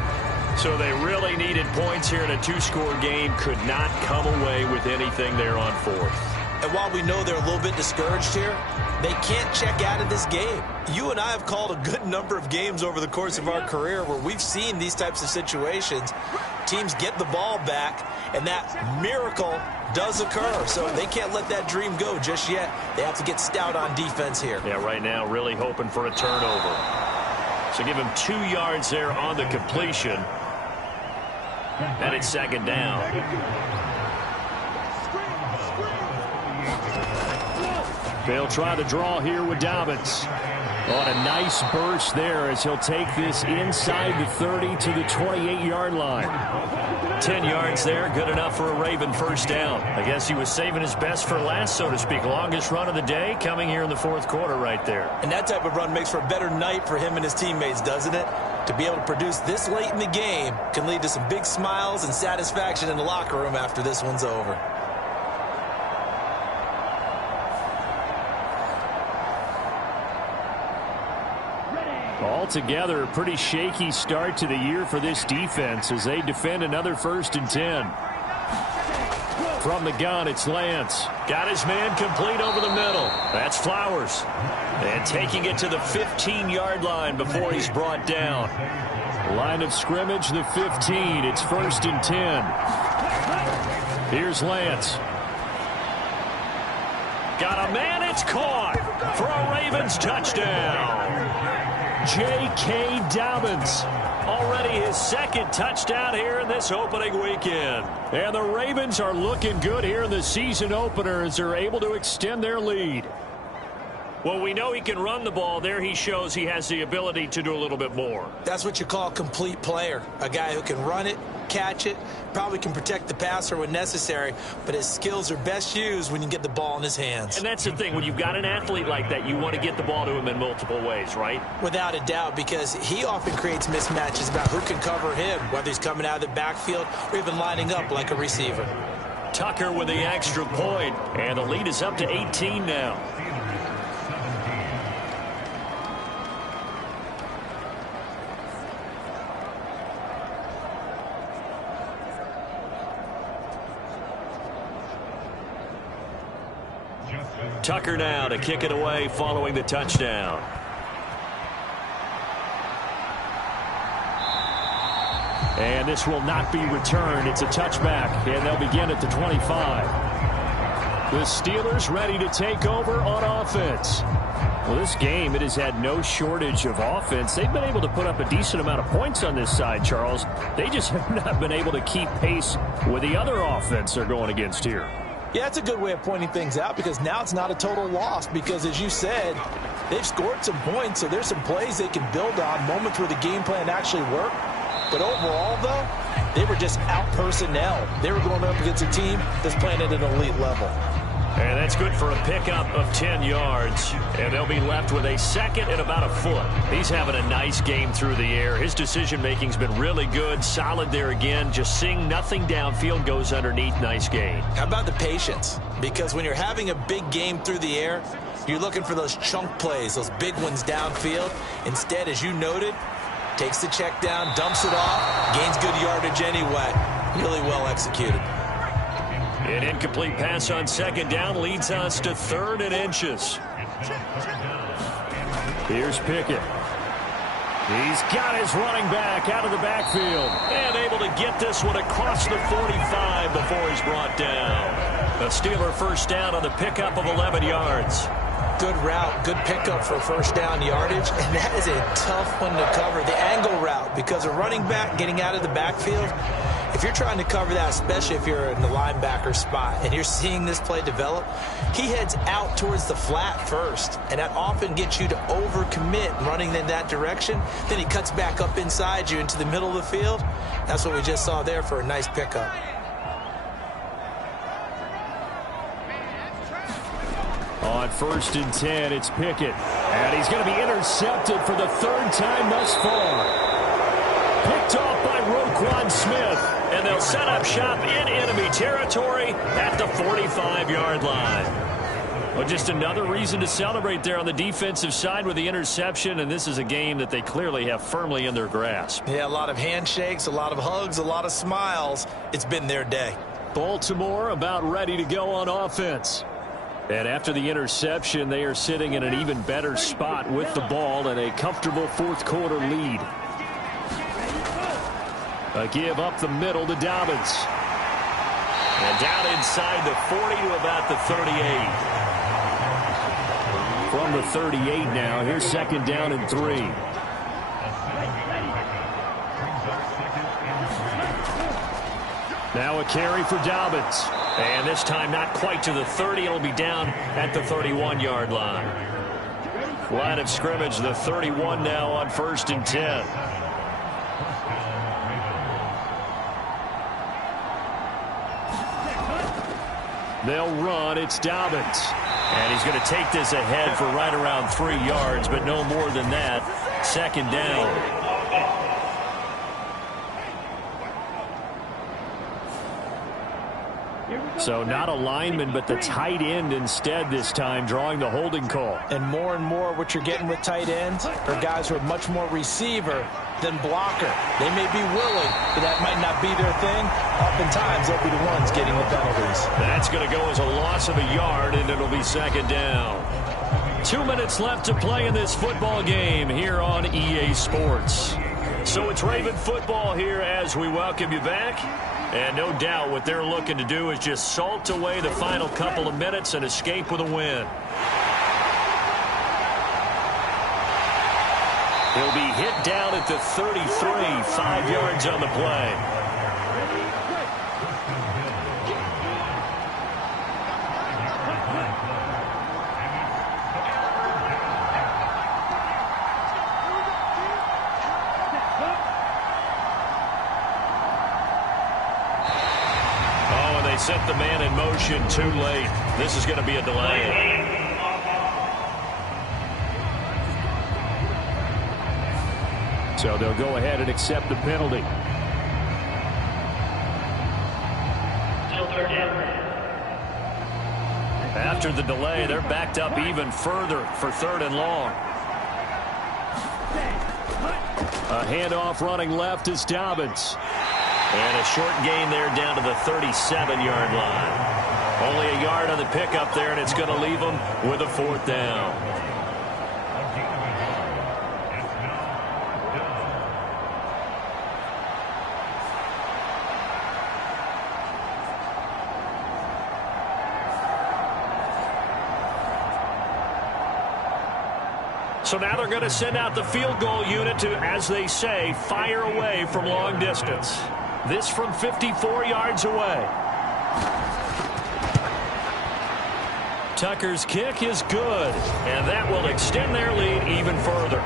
So they really needed points here in a two-score game. Could not come away with anything there on fourth. And while we know they're a little bit discouraged here, they can't check out of this game. You and I have called a good number of games over the course of our career where we've seen these types of situations. Teams get the ball back, and that miracle does occur. So they can't let that dream go just yet. They have to get stout on defense here. Yeah, right now really hoping for a turnover. So give him 2 yards there on the completion. And it's second down. They'll try the draw here with Dobbins. On a nice burst there as he'll take this inside the 30 to the 28-yard line. 10 yards there, good enough for a Raven first down. I guess he was saving his best for last, so to speak. Longest run of the day coming here in the fourth quarter right there. And that type of run makes for a better night for him and his teammates, doesn't it? To be able to produce this late in the game can lead to some big smiles and satisfaction in the locker room after this one's over. Altogether, a pretty shaky start to the year for this defense as they defend another 1st and 10. From the gun, it's Lance. Got his man complete over the middle. That's Flowers. And taking it to the 15-yard line before he's brought down. Line of scrimmage, the 15. It's 1st and 10. Here's Lance. Got a man, it's caught for a Ravens touchdown. J.K. Dobbins. Already his second touchdown here in this opening weekend. And the Ravens are looking good here in the season opener as they're able to extend their lead. Well, we know he can run the ball. There he shows he has the ability to do a little bit more. That's what you call a complete player. A guy who can run it, catch it, probably can protect the passer when necessary, but his skills are best used when you get the ball in his hands. And that's the thing. When you've got an athlete like that, you want to get the ball to him in multiple ways, right? Without a doubt, because he often creates mismatches about who can cover him, whether he's coming out of the backfield or even lining up like a receiver. Tucker with the extra point, and the lead is up to 18 now. Tucker now to kick it away following the touchdown. And this will not be returned. It's a touchback, and they'll begin at the 25. The Steelers ready to take over on offense. Well, this game, it has had no shortage of offense. They've been able to put up a decent amount of points on this side, Charles. They just have not been able to keep pace with the other offense they're going against here. Yeah, it's a good way of pointing things out because now it's not a total loss because, as you said, they've scored some points, so there's some plays they can build on, moments where the game plan actually worked. But overall, though, they were just out personnel. They were going up against a team that's playing at an elite level. And that's good for a pickup of 10 yards. And they'll be left with a second and about a foot. He's having a nice game through the air. His decision-making's been really good. Solid there again. Just seeing nothing downfield, goes underneath. Nice gain. How about the patience? Because when you're having a big game through the air, you're looking for those chunk plays, those big ones downfield. Instead, as you noted, takes the check down, dumps it off, gains good yardage anyway. Really well executed. An incomplete pass on second down leads us to 3rd and inches. Here's Pickett. He's got his running back out of the backfield. And able to get this one across the 45 before he's brought down. A Steeler first down on the pickup of 11 yards. good route, good pickup for first down yardage, and that is a tough one to cover. The angle route, because a running back getting out of the backfield, if you're trying to cover that, especially if you're in the linebacker spot and you're seeing this play develop, he heads out towards the flat first, and that often gets you to overcommit running in that direction. Then he cuts back up inside you into the middle of the field. That's what we just saw there for a nice pickup. On 1st and 10, it's Pickett. And he's going to be intercepted for the 3rd time thus far. Picked off by Roquan Smith. And they'll set up shop in enemy territory at the 45-yard line. Well, just another reason to celebrate there on the defensive side with the interception, and this is a game that they clearly have firmly in their grasp. Yeah, a lot of handshakes, a lot of hugs, a lot of smiles. It's been their day. Baltimore about ready to go on offense. And after the interception, they are sitting in an even better spot with the ball and a comfortable 4th quarter lead. A give up the middle to Dobbins. And down inside the 40 to about the 38. From the 38 now, here's 2nd down and 3. Now a carry for Dobbins. And this time not quite to the 30. It'll be down at the 31-yard line. Line of scrimmage, the 31 now on 1st and 10. They'll run. It's Dobbins. And he's going to take this ahead for right around 3 yards, but no more than that. 2nd down. So not a lineman, but the tight end instead this time, drawing the holding call. And more what you're getting with tight ends are guys who are much more receiver than blocker. They may be willing, but that might not be their thing. Oftentimes, they'll be the ones getting the penalties. That's going to go as a loss of a yard, and it'll be 2nd down. 2 minutes left to play in this football game here on EA Sports. So it's Raven football here as we welcome you back. And no doubt what they're looking to do is just salt away the final couple of minutes and escape with a win. He'll be hit down at the 33, 5 yards on the play. Set the man in motion too late. This is going to be a delay. So they'll go ahead and accept the penalty. After the delay, they're backed up even further for 3rd and long. A handoff running left is Dobbins. And a short gain there down to the 37-yard line. Only a yard on the pickup there, and it's going to leave them with a 4th down. So now they're going to send out the field goal unit to, as they say, fire away from long distance. This from 54 yards away. Tucker's kick is good, and that will extend their lead even further.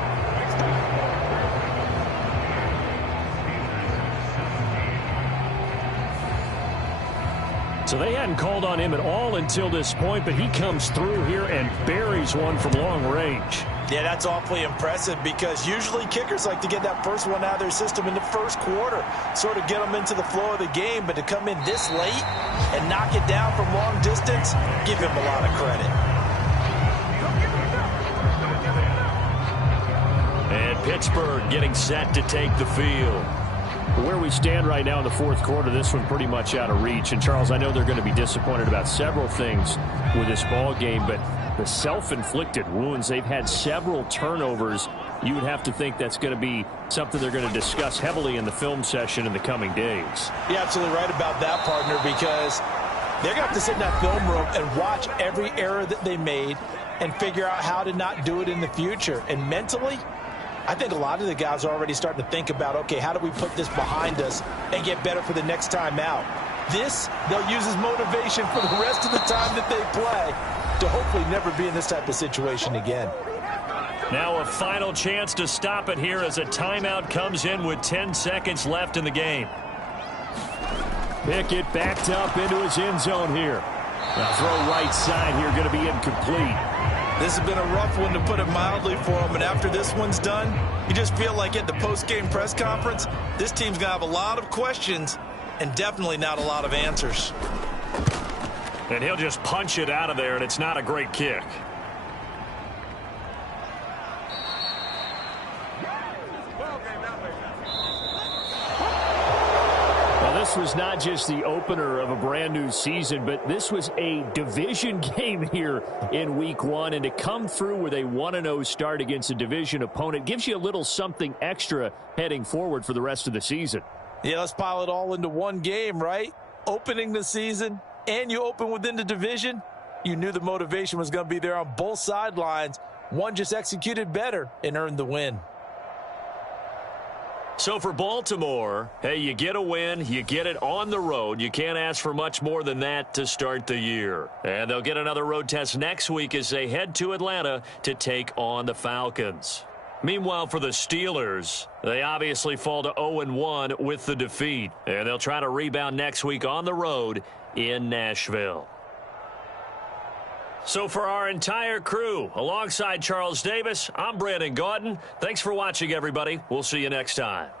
So they hadn't called on him at all until this point, but he comes through here and buries one from long range. Yeah, that's awfully impressive because usually kickers like to get that first one out of their system in the 1st quarter, sort of get them into the flow of the game, but to come in this late and knock it down from long distance, give him a lot of credit. And Pittsburgh getting set to take the field. Where we stand right now in the 4th quarter, this one pretty much out of reach. And, Charles, I know they're going to be disappointed about several things with this ball game, but the self-inflicted wounds, they've had several turnovers. You would have to think that's going to be something they're going to discuss heavily in the film session in the coming days. You're absolutely right about that, partner, because They're going to have to sit in that film room and watch every error that they made and figure out how to not do it in the future. And mentally, I think a lot of the guys are already starting to think about, okay, how do we put this behind us and get better for the next time out? This, they'll use as motivation for the rest of the time that they play to hopefully never be in this type of situation again. Now a final chance to stop it here as a timeout comes in with 10 seconds left in the game. Pickett backed up into his end zone here. Now throw right side here, going to be incomplete. This has been a rough one, to put it mildly, for him. And after this one's done, you just feel like at the post-game press conference, this team's going to have a lot of questions and definitely not a lot of answers. And he'll just punch it out of there, and it's not a great kick. This was not just the opener of a brand new season, but this was a division game here in week 1. And to come through with a 1-0 start against a division opponent gives you a little something extra heading forward for the rest of the season. Yeah, let's pile it all into one game, right? Opening the season, and you open within the division. You knew the motivation was going to be there on both sidelines. One just executed better and earned the win. So for Baltimore, hey, you get a win, you get it on the road. You can't ask for much more than that to start the year. And they'll get another road test next week as they head to Atlanta to take on the Falcons. Meanwhile, for the Steelers, they obviously fall to 0-1 with the defeat. And they'll try to rebound next week on the road in Nashville. So for our entire crew, alongside Charles Davis, I'm Brandon Gaudin. Thanks for watching, everybody. We'll see you next time.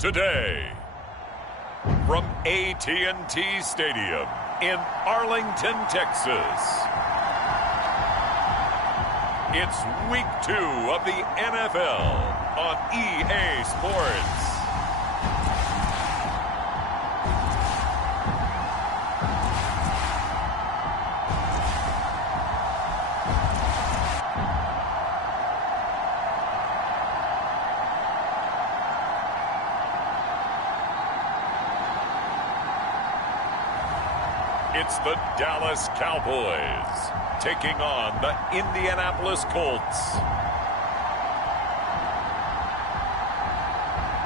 today. From AT&T Stadium in Arlington, Texas. It's Week 2 of the NFL on EA Sports. It's the Dallas Cowboys taking on the Indianapolis Colts.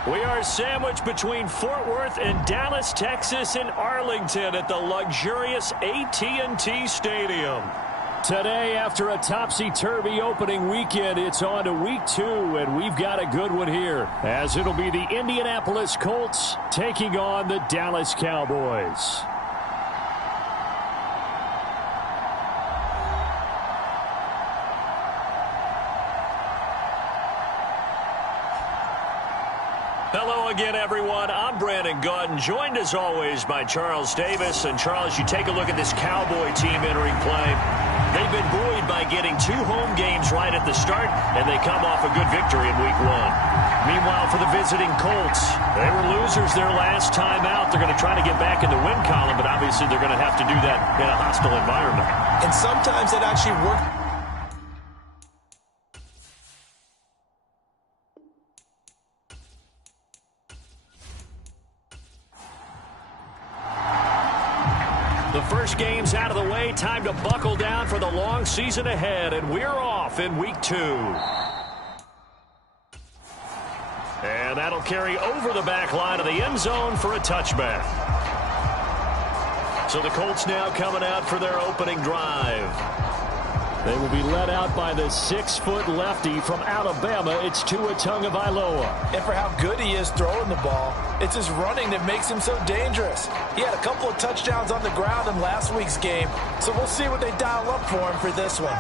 We are sandwiched between Fort Worth and Dallas, Texas, and Arlington at the luxurious AT&T Stadium. Today, after a topsy-turvy opening weekend, it's on to Week 2, and we've got a good one here, as it'll be the Indianapolis Colts taking on the Dallas Cowboys. Hello again, everyone. I'm Brandon Gautin, joined as always by Charles Davis. And Charles, you take a look at this Cowboy team entering play. They've been buoyed by getting 2 home games right at the start, and they come off a good victory in Week 1. Meanwhile, for the visiting Colts, they were losers their last time out. They're going to try to get back in the win column, but obviously they're going to have to do that in a hostile environment. And sometimes it actually works. The first game's out of the way. Time to buckle down for the long season ahead, and we're off in Week 2. And that'll carry over the back line of the end zone for a touchback. So the Colts now coming out for their opening drive. They will be led out by the 6-foot lefty from Alabama. It's Tua Tagovailoa. And for how good he is throwing the ball, it's his running that makes him so dangerous. He had a couple of touchdowns on the ground in last week's game, so we'll see what they dial up for him for this one.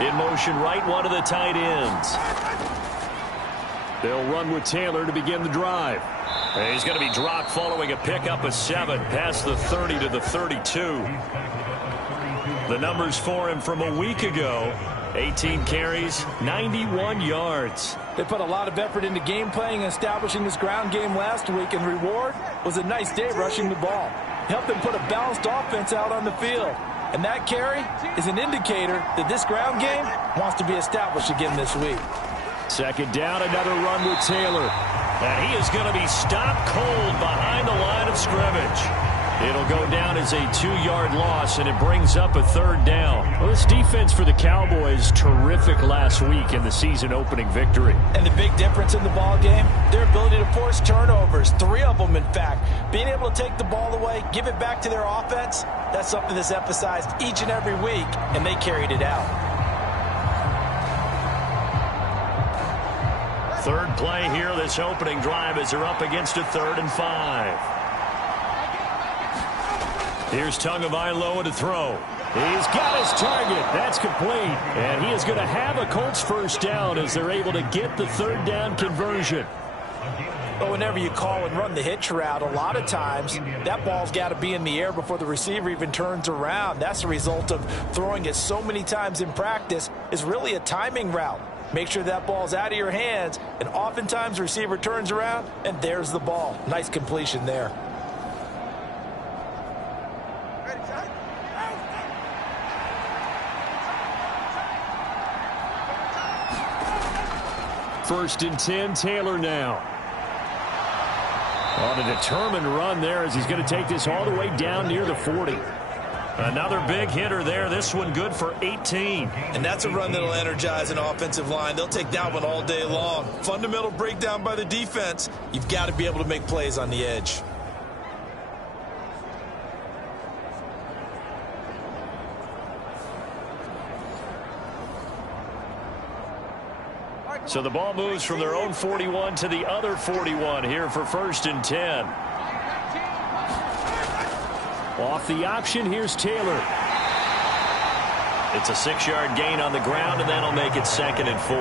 In motion, right one of the tight ends. They'll run with Taylor to begin the drive. And he's going to be dropped following a pickup of 7 past the 30 to the 32. The numbers for him from a week ago: 18 carries, 91 yards. They put a lot of effort into game playing and establishing this ground game last week, and the reward was a nice day rushing the ball. Helped them put a balanced offense out on the field. And that carry is an indicator that this ground game wants to be established again this week. Second down, another run with Taylor. And he is going to be stopped cold behind the line of scrimmage. It'll go down as a 2-yard loss, and it brings up a 3rd down. Well, this defense for the Cowboys, terrific last week in the season-opening victory. And the big difference in the ball game, their ability to force turnovers, 3 of them, in fact. Being able to take the ball away, give it back to their offense, that's something that's emphasized each and every week, and they carried it out. Third play here, this opening drive, as they're up against a 3rd and 5. Here's Tagovailoa to throw. He's got his target. That's complete. And he is going to have a Colts first down as they're able to get the 3rd down conversion. But whenever you call and run the hitch route, a lot of times that ball's got to be in the air before the receiver even turns around. That's the result of throwing it so many times in practice. Is really a timing route. Make sure that ball's out of your hands, and oftentimes the receiver turns around, and there's the ball. Nice completion there. First and 10, Taylor now. On a determined run there as he's going to take this all the way down near the 40. Another big hitter there. This one good for 18. And that's a run that'll energize an offensive line. They'll take that one all day long. Fundamental breakdown by the defense. You've got to be able to make plays on the edge. So the ball moves from their own 41 to the other 41 here for 1st and 10. Off the option, here's Taylor. It's a 6-yard gain on the ground, and that'll make it 2nd and 4.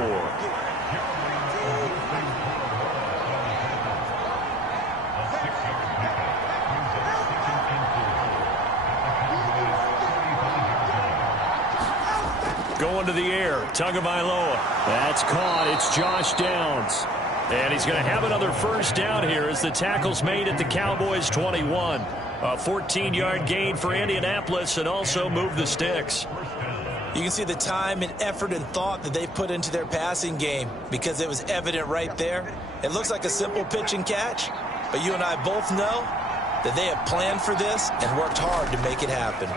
Going to the air, Tagovailoa. That's caught. It's Josh Downs. And he's going to have another first down here as the tackle's made at the Cowboys' 21. A 14-yard gain for Indianapolis and also move the sticks. You can see the time and effort and thought that they've put into their passing game because it was evident right there. It looks like a simple pitch and catch, but you and I both know that they have planned for this and worked hard to make it happen.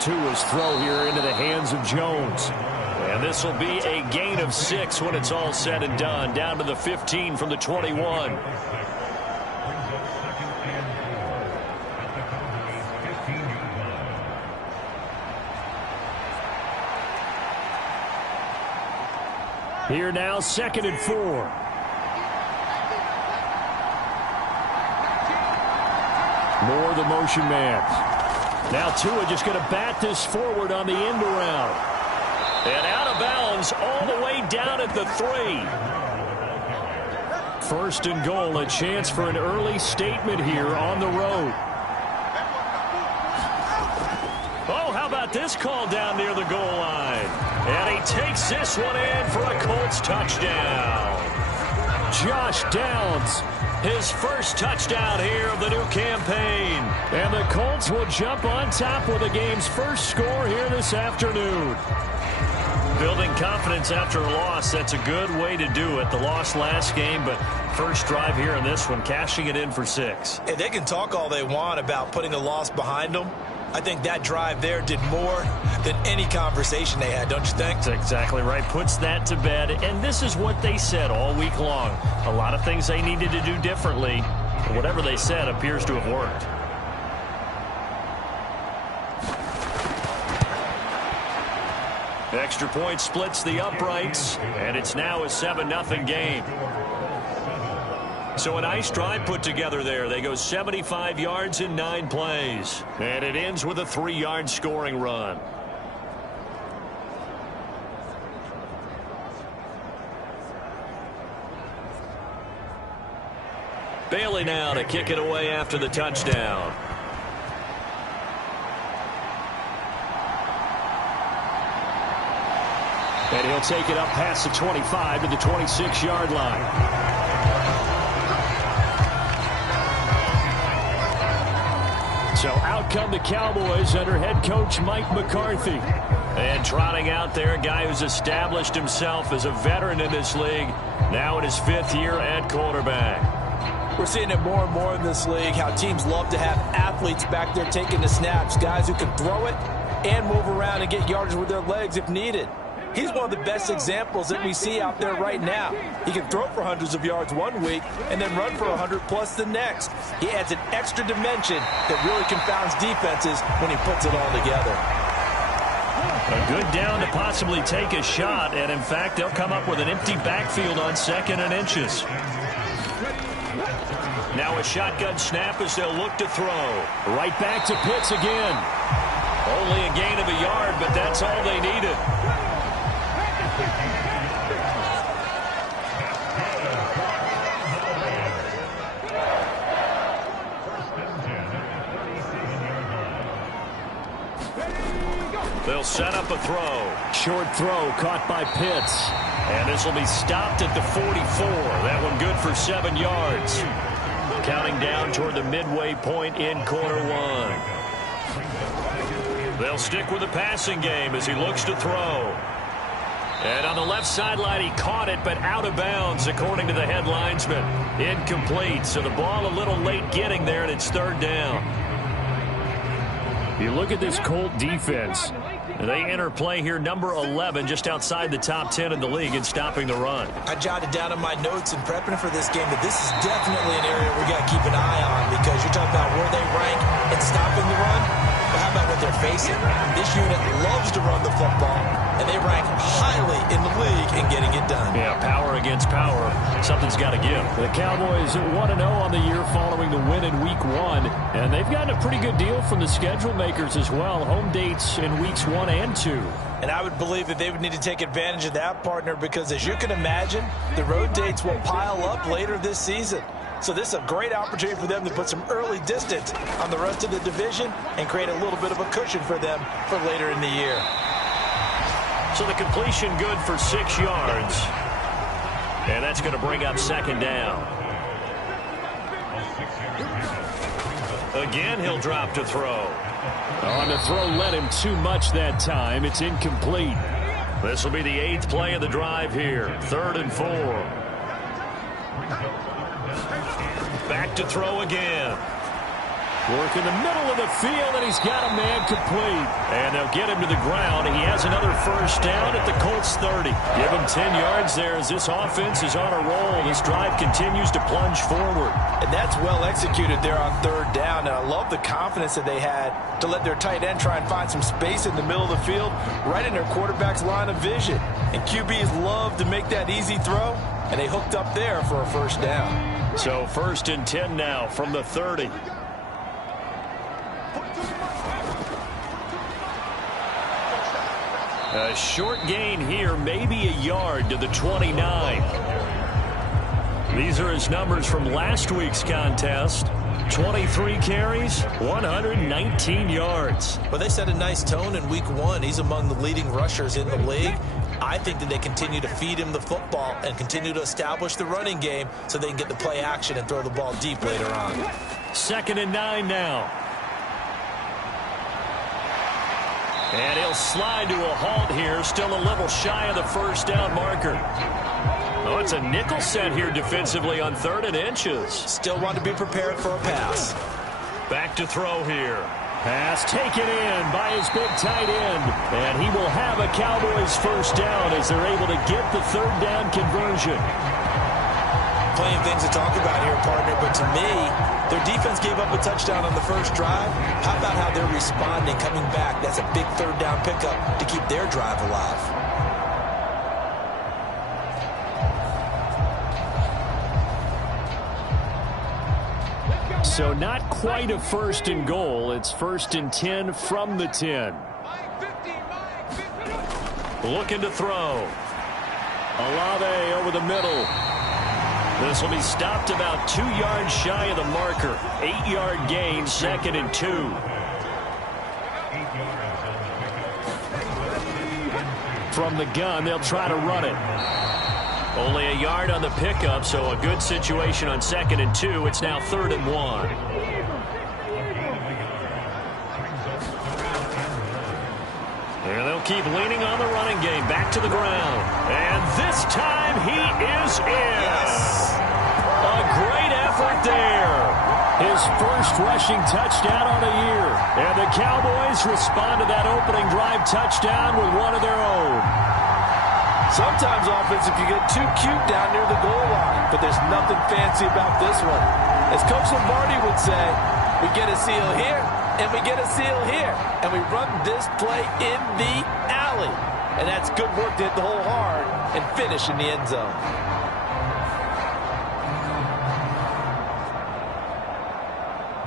Tua's throw here into the hands of Jones. And this will be a gain of 6 when it's all said and done. Down to the 15 from the 21. Here now, 2nd and 4. More the motion man. Now Tua just going to bat this forward on the end around. And out of bounds all the way down at the 3. 1st and goal, a chance for an early statement here on the road. Oh, how about this call down near the goal line? And he takes this one in for a Colts touchdown. Josh Downs. His first touchdown here of the new campaign. And the Colts will jump on top with the game's first score here this afternoon. Building confidence after a loss, that's a good way to do it. The loss last game, but first drive here in this one, cashing it in for 6. Hey, they can talk all they want about putting a loss behind them. I think that drive there did more than any conversation they had, don't you think? That's exactly right. Puts that to bed. And this is what they said all week long. A lot of things they needed to do differently. And whatever they said appears to have worked. Extra point splits the uprights. And it's now a 7-0 game. So a nice drive put together there. They go 75 yards in 9 plays. And it ends with a 3-yard scoring run. Bailey now to kick it away after the touchdown. And he'll take it up past the 25 to the 26-yard line. So out come the Cowboys under head coach Mike McCarthy. And trotting out there, a guy who's established himself as a veteran in this league. Now in his 5th year at quarterback. We're seeing it more and more in this league, how teams love to have athletes back there taking the snaps, guys who can throw it and move around and get yardage with their legs if needed. He's one of the best examples that we see out there right now. He can throw for hundreds of yards one week and then run for 100+ the next. He adds an extra dimension that really confounds defenses when he puts it all together. A good down to possibly take a shot, and in fact, they'll come up with an empty backfield on 2nd and inches. Now a shotgun snap as they'll look to throw. Right back to Pitts again. Only a gain of a yard, but that's all they needed. They'll set up a throw. Short throw caught by Pitts. And this will be stopped at the 44. That one good for 7 yards. Counting down toward the midway point in quarter 1. They'll stick with the passing game as he looks to throw. And on the left sideline, he caught it, but out of bounds, according to the head linesman. Incomplete, so the ball a little late getting there, and it's 3rd down. You look at this Colt defense. They enter play here, number 11, just outside the top 10 in the league in stopping the run. I jotted down in my notes in prepping for this game that this is definitely an area we got to keep an eye on, because you're talking about where they rank in stopping the run. But how about what they're facing? This unit loves to run the football, and they rank highly in the league in getting it done. Yeah, power against power. Something's got to give. The Cowboys 1-0 on the year following the win in Week 1. And they've gotten a pretty good deal from the schedule makers as well. Home dates in Weeks 1 and 2. And I would believe that they would need to take advantage of that, partner, because as you can imagine, the road dates will pile up later this season. So this is a great opportunity for them to put some early distance on the rest of the division and create a little bit of a cushion for them for later in the year. So the completion good for 6 yards. And that's going to bring up second down. Again, he'll drop to throw. On the throw led him too much that time. It's incomplete. This will be the 8th play of the drive here. 3rd and 4. Back to throw again. Work in the middle of the field, and he's got a man complete. And they'll get him to the ground. He has another first down at the Colts 30. Give him 10 yards there as this offense is on a roll. This drive continues to plunge forward. And that's well executed there on 3rd down. And I love the confidence that they had to let their tight end try and find some space in the middle of the field, right in their quarterback's line of vision. And QBs love to make that easy throw, and they hooked up there for a first down. So 1st and 10 now from the 30. A short gain here, maybe a yard to the 29. These are his numbers from last week's contest. 23 carries, 119 yards. Well, they set a nice tone in Week 1. He's among the leading rushers in the league. I think that they continue to feed him the football and continue to establish the running game so they can get the play action and throw the ball deep later on. 2nd and 9 now. And he'll slide to a halt here, still a little shy of the first down marker. Oh, it's a nickel set here defensively on 3rd and inches. Still want to be prepared for a pass. Back to throw here. Pass taken in by his big tight end. And he will have a Cowboys first down as they're able to get the 3rd down conversion. Plenty of things to talk about here, partner, but to me, their defense gave up a touchdown on the first drive. How about how they're responding, coming back? That's a big 3rd down pickup to keep their drive alive. So not quite a 1st and goal. It's 1st and 10 from the 10. Looking to throw. Olave over the middle. This will be stopped about 2 yards shy of the marker. 8-yard gain, 2nd and 2. From the gun, they'll try to run it. Only a yard on the pickup, so a good situation on 2nd and 2. It's now 3rd and 1. And they'll keep leaning on the running game. Back to the ground. And this time he is in. Yes. A great effort there. His first rushing touchdown on the year. And the Cowboys respond to that opening drive touchdown with one of their own. Sometimes offensive can get too cute down near the goal line, but there's nothing fancy about this one. As Coach Lombardi would say, we get a seal here, and we get a seal here, and we run this play in the alley. And that's good work to hit the hole hard and finish in the end zone.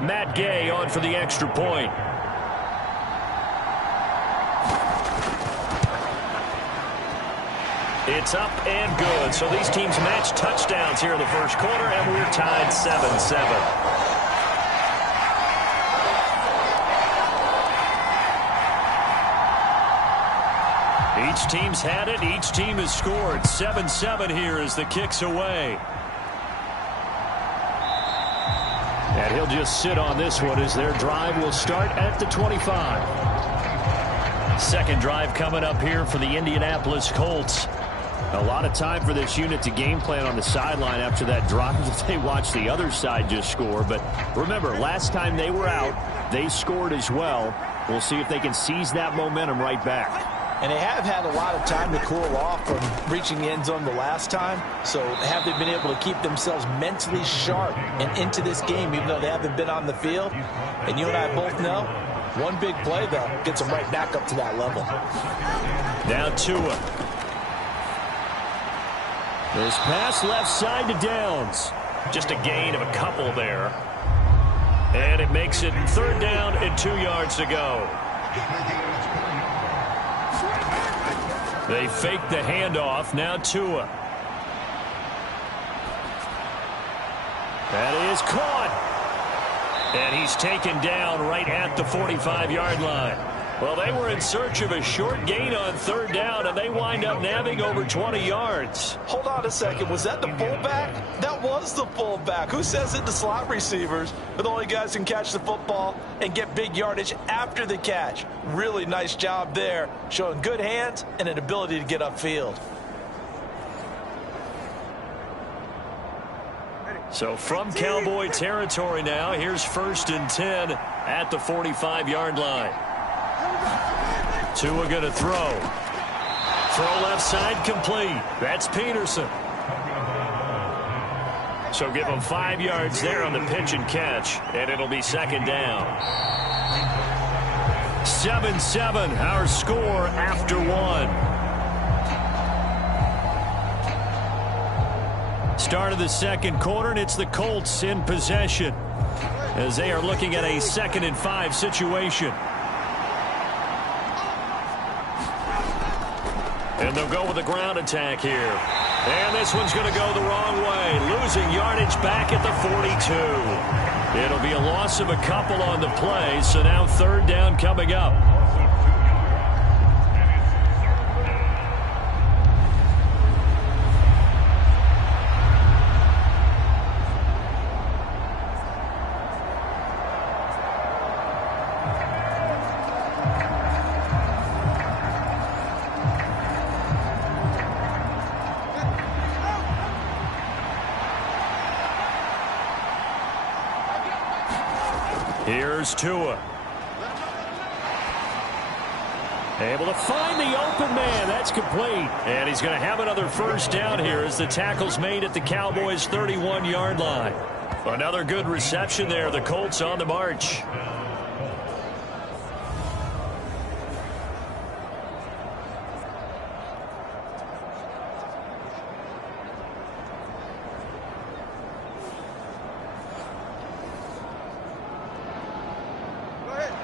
Matt Gay on for the extra point. It's up and good. So these teams match touchdowns here in the first quarter, and we're tied 7-7. Each team's had it. Each team has scored. 7-7 here as the kick's away. And he'll just sit on this one as their drive will start at the 25. Second drive coming up here for the Indianapolis Colts. A lot of time for this unit to game plan on the sideline after that drive that they watched the other side just score. But remember, last time they were out, they scored as well. We'll see if they can seize that momentum right back. And they have had a lot of time to cool off from reaching the end zone the last time. So have they been able to keep themselves mentally sharp and into this game, even though they haven't been on the field? And you and I both know, one big play, though, gets them right back up to that level. Now Tua. This pass left side to Downs. Just a gain of a couple there. And it makes it 3rd down and 2 yards to go. They fake the handoff. Now Tua. That is caught. And he's taken down right at the 45-yard line. Well, they were in search of a short gain on 3rd down, and they wind up nabbing over 20 yards. Hold on a second. Was that the fullback? That was the fullback. Who says it? The slot receivers are the only guys who can catch the football and get big yardage after the catch. Really nice job there, showing good hands and an ability to get upfield. So from Cowboy territory now, here's 1st and 10 at the 45-yard line. Tua going to throw. Throw left side complete. That's Peterson. So give him 5 yards there on the pitch and catch, and it'll be 2nd down. 7-7, our score after 1. Start of the 2nd quarter, and it's the Colts in possession as they are looking at a 2nd and 5 situation. And they'll go with the ground attack here. And this one's going to go the wrong way. Losing yardage back at the 42. It'll be a loss of a couple on the play, so now 3rd down coming up. Here's Tua. Able to find the open man. That's complete. And he's going to have another 1st down here as the tackle's made at the Cowboys' 31-yard line. Another good reception there. The Colts on the march.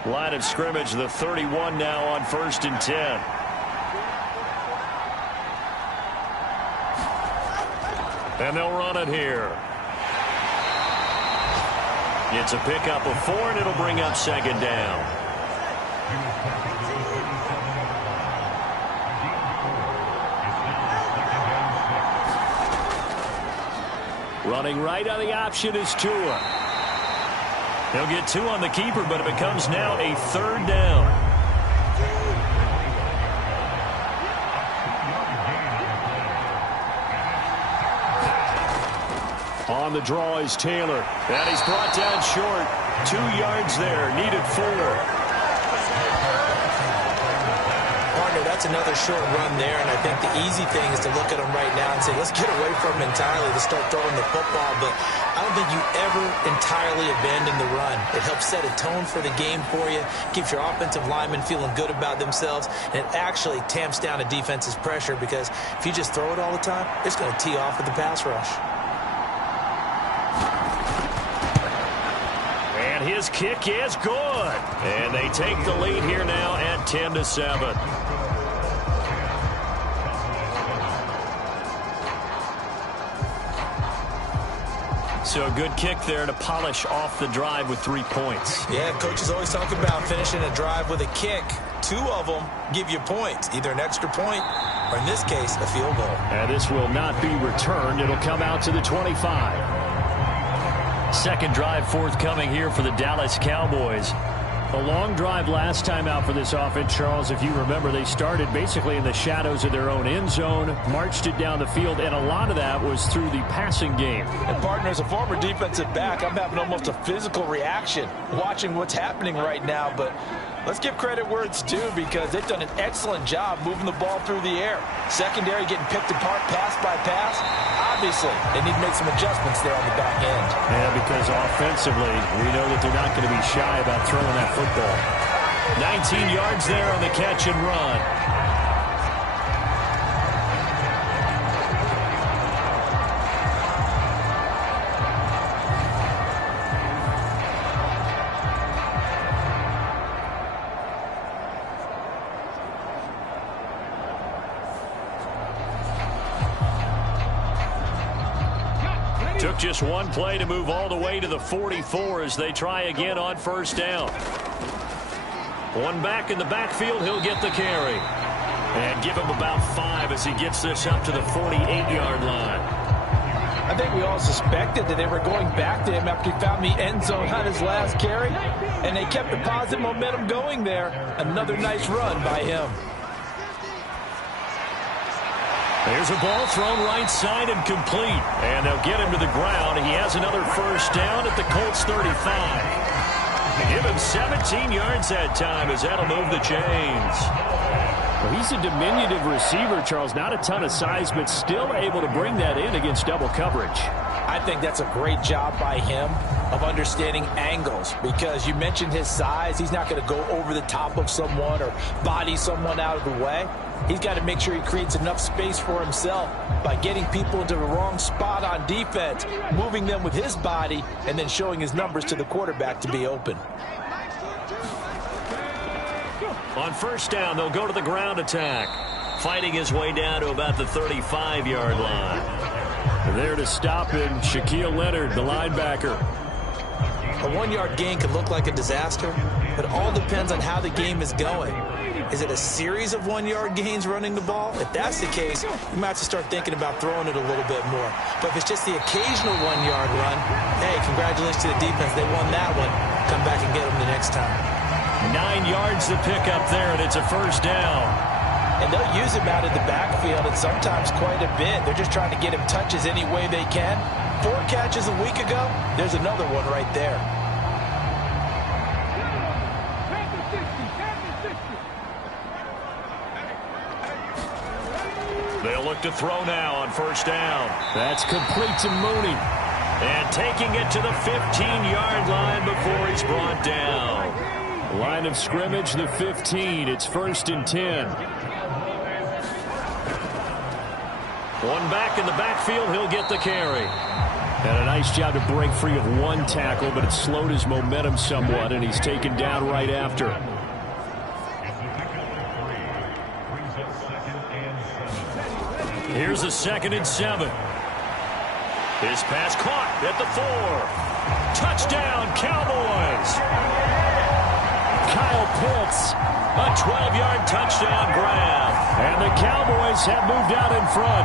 Line of scrimmage, the 31 now on 1st and 10. And they'll run it here. It's a pickup of 4, and it'll bring up 2nd down. Running right on the option is Tua. He'll get 2 on the keeper, but it becomes now a 3rd down. On the draw is Taylor. And he's brought down short. 2 yards there. Needed 4. That's another short run there, and I think the easy thing is to look at him right now and say, let's get away from him entirely to start throwing the football, but I don't think you ever entirely abandon the run. It helps set a tone for the game for you, keeps your offensive linemen feeling good about themselves, and it actually tamps down a defense's pressure because if you just throw it all the time, it's going to tee off with the pass rush. And his kick is good. And they take the lead here now at 10-7. So a good kick there to polish off the drive with 3 points. Yeah, coaches always talk about finishing a drive with a kick. 2 of them give you points, either an extra point or, in this case, a field goal. And this will not be returned. It'll come out to the 25. 2nd drive forthcoming here for the Dallas Cowboys. A long drive last time out for this offense, Charles. If you remember, they started basically in the shadows of their own end zone, marched it down the field, and a lot of that was through the passing game. And, partner, as a former defensive back, I'm having almost a physical reaction watching what's happening right now. But let's give credit where it's due because they've done an excellent job moving the ball through the air. Secondary getting picked apart pass by pass. Obviously, they need to make some adjustments there on the back end. Yeah, because offensively, we know that they're not going to be shy about throwing that football. 19 yards there on the catch and run. Took just one play to move all the way to the 44 as they try again on first down. One back in the backfield, he'll get the carry. And give him about 5 as he gets this up to the 48-yard line. I think we all suspected that they were going back to him after he found the end zone on his last carry, and they kept the positive momentum going there. Another nice run by him. There's a ball thrown right side and complete. And they'll get him to the ground. He has another first down at the Colts 35. Give him 17 yards that time as that'll move the chains. Well, he's a diminutive receiver, Charles. Not a ton of size, but still able to bring that in against double coverage. I think that's a great job by him of understanding angles, because you mentioned his size. He's not going to go over the top of someone or body someone out of the way. He's got to make sure he creates enough space for himself by getting people into the wrong spot on defense, moving them with his body, and then showing his numbers to the quarterback to be open. On first down, they'll go to the ground attack, fighting his way down to about the 35-yard line. There to stop him, Shaquille Leonard, the linebacker. A 1-yard gain could look like a disaster, but it all depends on how the game is going. Is it a series of 1-yard gains running the ball? If that's the case, you might have to start thinking about throwing it a little bit more. But if it's just the occasional 1-yard run, hey, congratulations to the defense. They won that one. Come back and get them the next time. 9 yards to pick up there, and it's a first down. And they'll use him out of the backfield, and sometimes quite a bit. They're just trying to get him touches any way they can. 4 catches a week ago, there's another one right there. They'll look to throw now on first down. That's complete to Mooney. And taking it to the 15-yard line before he's brought down. Line of scrimmage, the 15. It's 1st and 10. One back in the backfield, he'll get the carry. And a nice job to break free of one tackle, but it slowed his momentum somewhat, and he's taken down right after. Here's a 2nd and 7. His pass caught at the 4. Touchdown, Cowboys. Kyle Pitts, a 12-yard touchdown grab. And the Cowboys have moved out in front.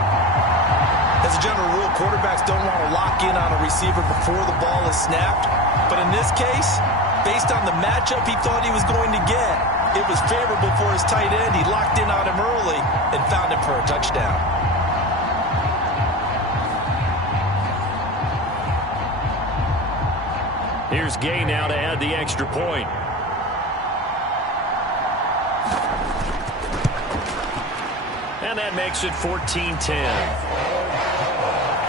As a general rule, quarterbacks don't want to lock in on a receiver before the ball is snapped. But in this case, based on the matchup he thought he was going to get, it was favorable for his tight end. He locked in on him early and found him for a touchdown. Here's Gay now to add the extra point. And that makes it 14-10.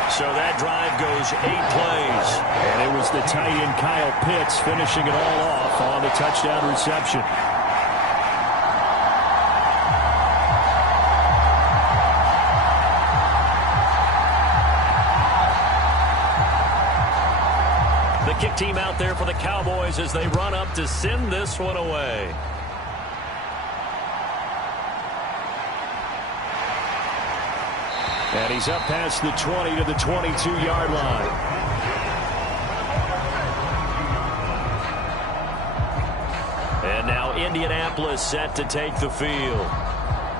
So that drive goes 8 plays. And it was the tight end Kyle Pitts finishing it all off on the touchdown reception. The kick team out there for the Cowboys as they run up to send this one away. And he's up past the 20 to the 22-yard line. And now Indianapolis set to take the field.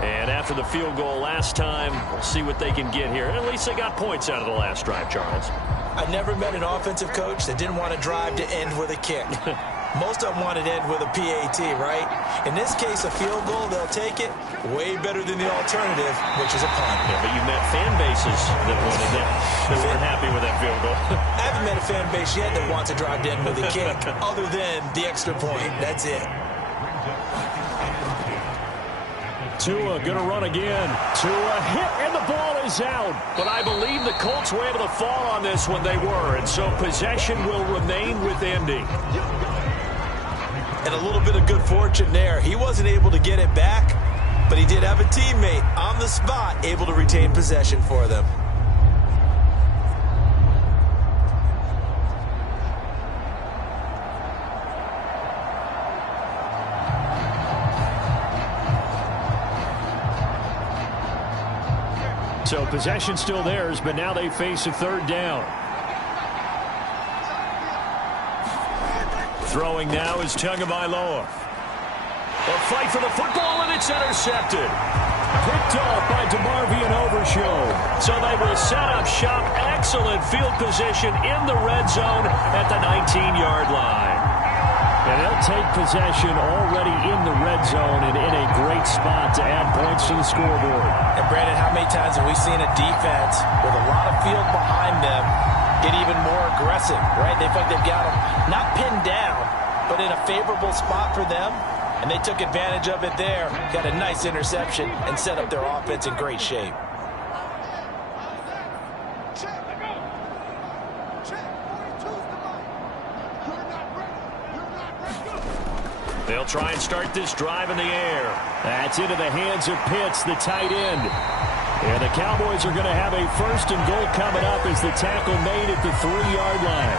And after the field goal last time, we'll see what they can get here. At least they got points out of the last drive, Charles. I never met an offensive coach that didn't want to drive to end with a kick. Most of them wanted to end with a PAT, right? In this case, a field goal, they'll take it. Way better than the alternative, which is a punt. Yeah, but you met fan bases that wanted that, that weren't happy with that field goal. I haven't met a fan base yet that wants to drive to end with a kick, other than the extra point. That's it. Tua going to run again. Tua hit, and the ball is out. But I believe the Colts were able to fall on this when they were, and so possession will remain with Indy. And a little bit of good fortune there. He wasn't able to get it back, but he did have a teammate on the spot able to retain possession for them. So possession still theirs, but now they face a 3rd down. Throwing now is Tagovailoa. A fight for the football, and it's intercepted. Picked off by DeMarvion Overshown. So they will set up shop. Excellent field position in the red zone at the 19-yard line. And they'll take possession already in the red zone and in a great spot to add points to the scoreboard. And Brandon, how many times have we seen a defense with a lot of field behind them get even more aggressive, right? They feel like they've got them not pinned down, but in a favorable spot for them. And they took advantage of it there, got a nice interception, and set up their offense in great shape. They'll try and start this drive in the air. That's into the hands of Pitts, the tight end. And the Cowboys are going to have a 1st and goal coming up as the tackle made at the 3-yard line.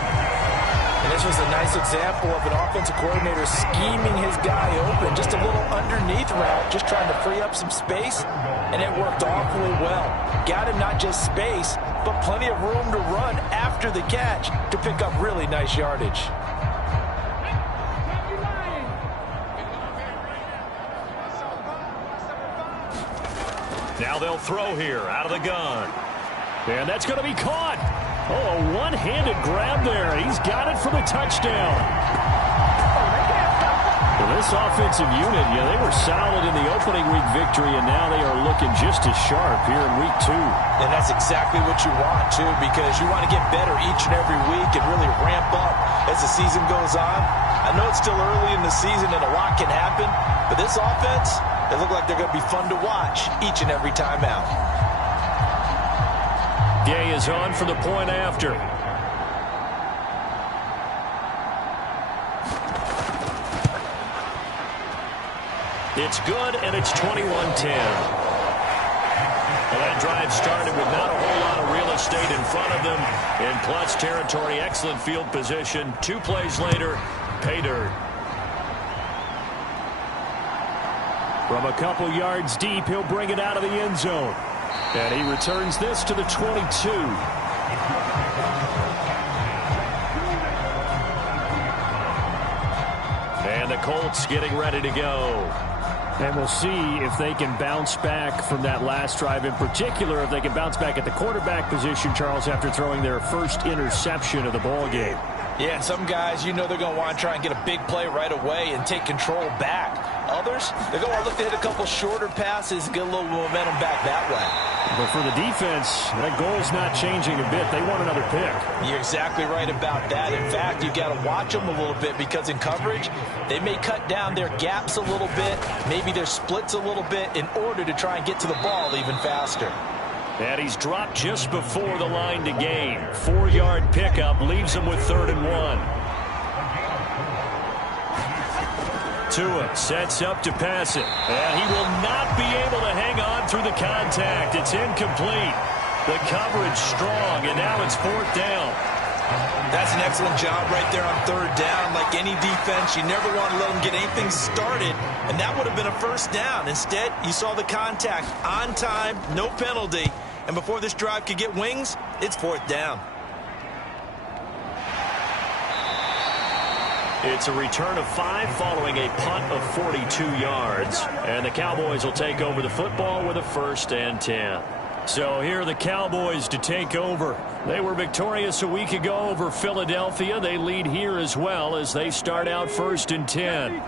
And this was a nice example of an offensive coordinator scheming his guy open. Just a little underneath route, just trying to free up some space, and it worked awfully well. Got him not just space, but plenty of room to run after the catch to pick up really nice yardage. Now they'll throw here out of the gun. And that's going to be caught. Oh, a one-handed grab there. He's got it for the touchdown. Well, this offensive unit, they were solid in the opening week victory, and now they are looking just as sharp here in week 2. And that's exactly what you want, too, because you want to get better each and every week and really ramp up as the season goes on. I know it's still early in the season and a lot can happen, but this offense, they look like they're going to be fun to watch each and every time out. Gay is on for the point after. It's good, and it's 21-10. Well, that drive started with not a whole lot of real estate in front of them. In plus territory, excellent field position. 2 plays later, pay dirt. From a couple yards deep, he'll bring it out of the end zone. And he returns this to the 22. And the Colts getting ready to go. And we'll see if they can bounce back from that last drive. In particular, if they can bounce back at the quarterback position, Charles, after throwing their first interception of the ball game. Yeah, some guys, they're going to want to try and get a big play right away and take control back. Others, they're going to look to hit a couple shorter passes and get a little momentum back that way. But for the defense, that goal's not changing a bit. They want another pick. You're exactly right about that. In fact, you've got to watch them a little bit because in coverage, they may cut down their gaps a little bit, maybe their splits a little bit in order to try and get to the ball even faster. And he's dropped just before the line to gain. 4-yard pickup leaves him with 3rd and 1. Tua sets up to pass it. And he will not be able to hang on through the contact. It's incomplete. The coverage strong, and now it's 4th down. That's an excellent job right there on 3rd down. Like any defense, you never want to let them get anything started, and that would have been a 1st down. Instead, you saw the contact on time, no penalty, and before this drive could get wings, it's 4th down. It's a return of 5 following a punt of 42 yards, and the Cowboys will take over the football with a 1st and 10. So here are the Cowboys to take over. They were victorious a week ago over Philadelphia. They lead here as well as they start out 1st and 10.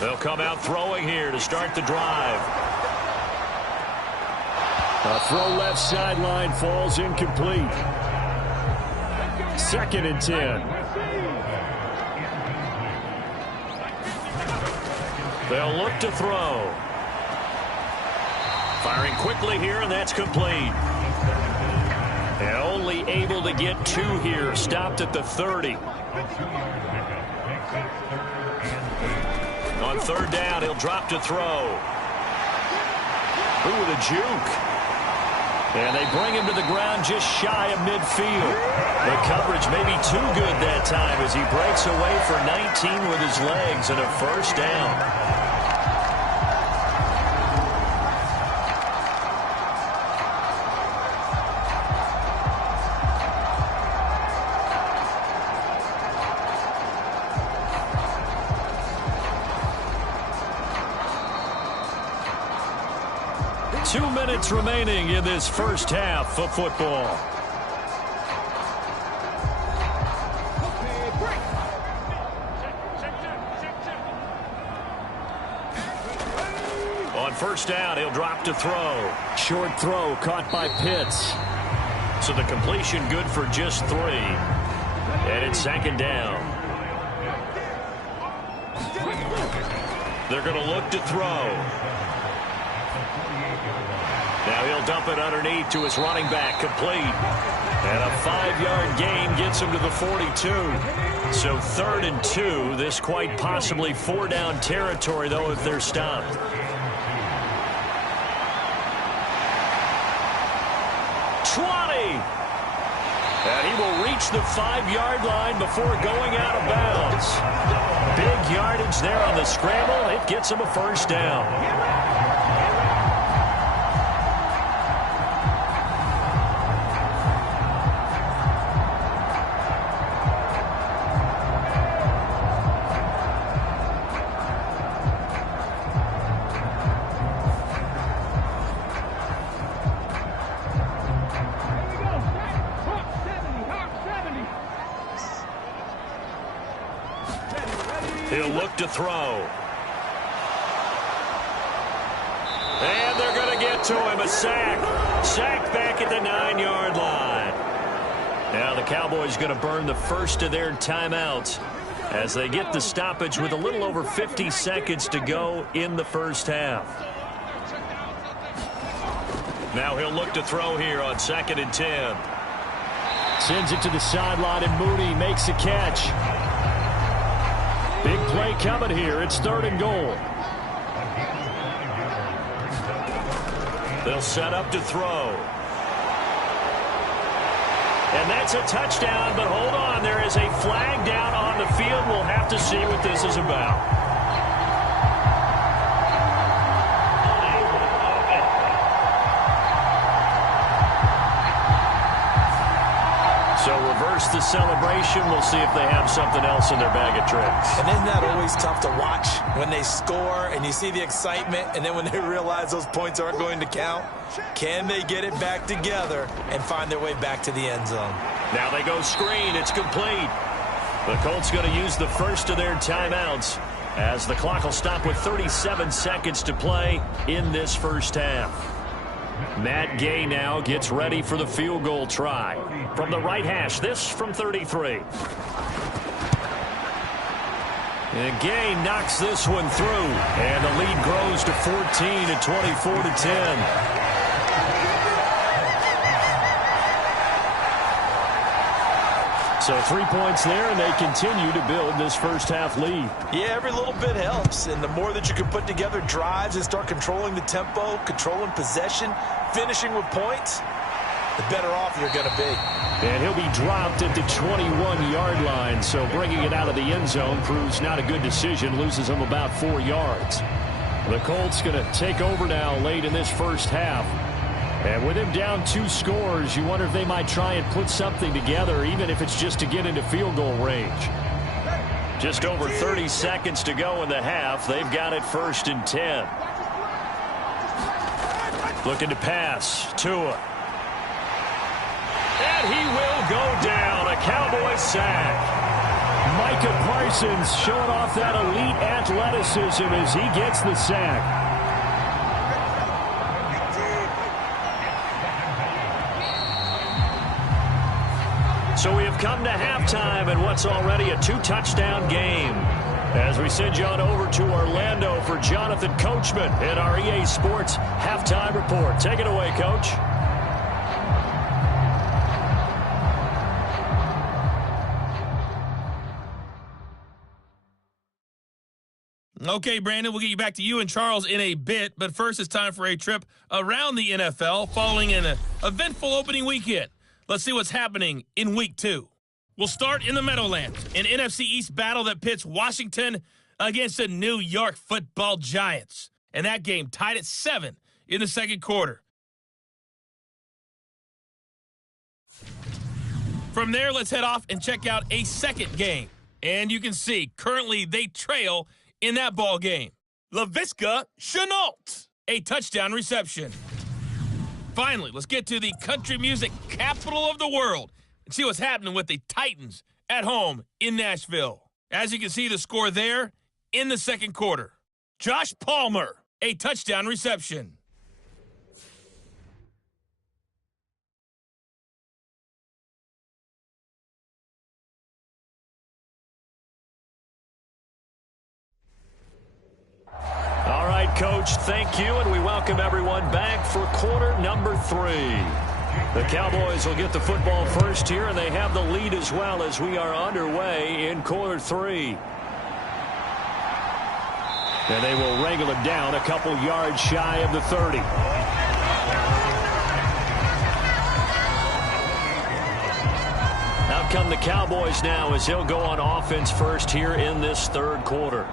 They'll come out throwing here to start the drive. A throw left sideline falls incomplete. 2nd and 10. They'll look to throw. Firing quickly here, and that's complete. And only able to get 2 here. Stopped at the 30. On 3rd down, he'll drop to throw. Ooh, the juke. And they bring him to the ground just shy of midfield. The coverage may be too good that time as he breaks away for 19 with his legs and a 1st down. 2 minutes remaining in this first half of football. On first down, he'll drop to throw. Short throw caught by Pitts. So the completion good for just 3. And it's second down. They're going to look to throw. Now he'll dump it underneath to his running back, complete. And a 5-yard gain gets him to the 42. So 3rd and 2. This quite possibly 4-down territory, though, if they're stopped. And he will reach the 5-yard line before going out of bounds. Big yardage there on the scramble. It gets him a first down. He'll look to throw. And they're going to get to him. A sack. Sack back at the 9-yard line. Now the Cowboys going to burn the first of their timeouts as they get the stoppage with a little over 50 seconds to go in the first half. Now he'll look to throw here on 2nd and 10. Sends it to the sideline, and Mooney makes a catch. Big play coming here. It's 3rd and goal. They'll set up to throw. And that's a touchdown, but hold on. There is a flag down on the field. We'll have to see what this is about. So reverse the celebration. We'll see if they have something else in their bag of tricks. And isn't that always tough to watch when they score and you see the excitement, and then when they realize those points aren't going to count? Can they get it back together and find their way back to the end zone? Now they go screen. It's complete. The Colts going to use the first of their timeouts as the clock will stop with 37 seconds to play in this first half. Matt Gay now gets ready for the field goal try. From the right hash, this from 33. And Gay knocks this one through. And the lead grows to 14 at 24-10. So 3 points there, and they continue to build this first half lead. Yeah, every little bit helps, and the more that you can put together drives and start controlling the tempo, controlling possession, finishing with points, the better off you're going to be. And he'll be dropped at the 21-yard line, so bringing it out of the end zone proves not a good decision, loses him about 4 yards. The Colts going to take over now late in this first half. And with him down 2 scores, you wonder if they might try and put something together, even if it's just to get into field goal range. Just over 30 seconds to go in the half. They've got it 1st and 10. Looking to pass. Tua. And he will go down. A Cowboy sack. Micah Parsons showing off that elite athleticism as he gets the sack. So we have come to halftime in what's already a 2-touchdown game. As we send you on over to Orlando for Jonathan Coachman in our EA Sports Halftime Report. Take it away, Coach. Okay, Brandon, we'll get you back to you and Charles in a bit. But first, it's time for a trip around the NFL following an eventful opening weekend. Let's see what's happening in Week 2. We'll start in the Meadowlands, an NFC East battle that pits Washington against the New York Football Giants. And that game tied at 7 in the second quarter. From there, let's head off and check out a second game. And you can see, currently they trail in that ball game. Laviska Shenault. a touchdown reception. Finally, let's get to the country music capital of the world and see what's happening with the Titans at home in Nashville. As you can see the score there in the second quarter. Josh Palmer, a touchdown reception. All right, Coach, thank you, and we welcome everyone back for quarter number 3. The Cowboys will get the football first here, and they have the lead as well as we are underway in quarter 3. And they will wrangle it down a couple yards shy of the 30. Out come the Cowboys now as he'll go on offense first here in this third quarter.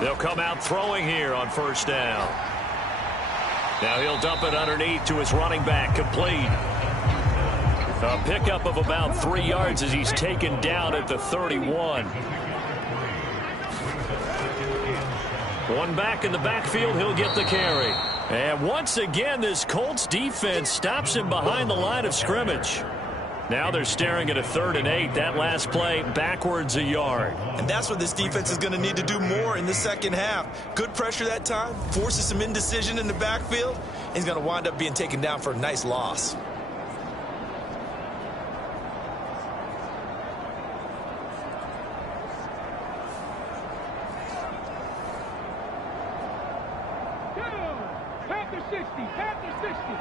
They'll come out throwing here on first down. Now he'll dump it underneath to his running back, complete. A pickup of about 3 yards as he's taken down at the 31. One back in the backfield, he'll get the carry. And once again, this Colts defense stops him behind the line of scrimmage. Now they're staring at a 3rd and 8. That last play backwards a yard. And that's what this defense is going to need to do more in the second half. Good pressure that time, forces some indecision in the backfield, and he's going to wind up being taken down for a nice loss. Panther 60, Panther 60.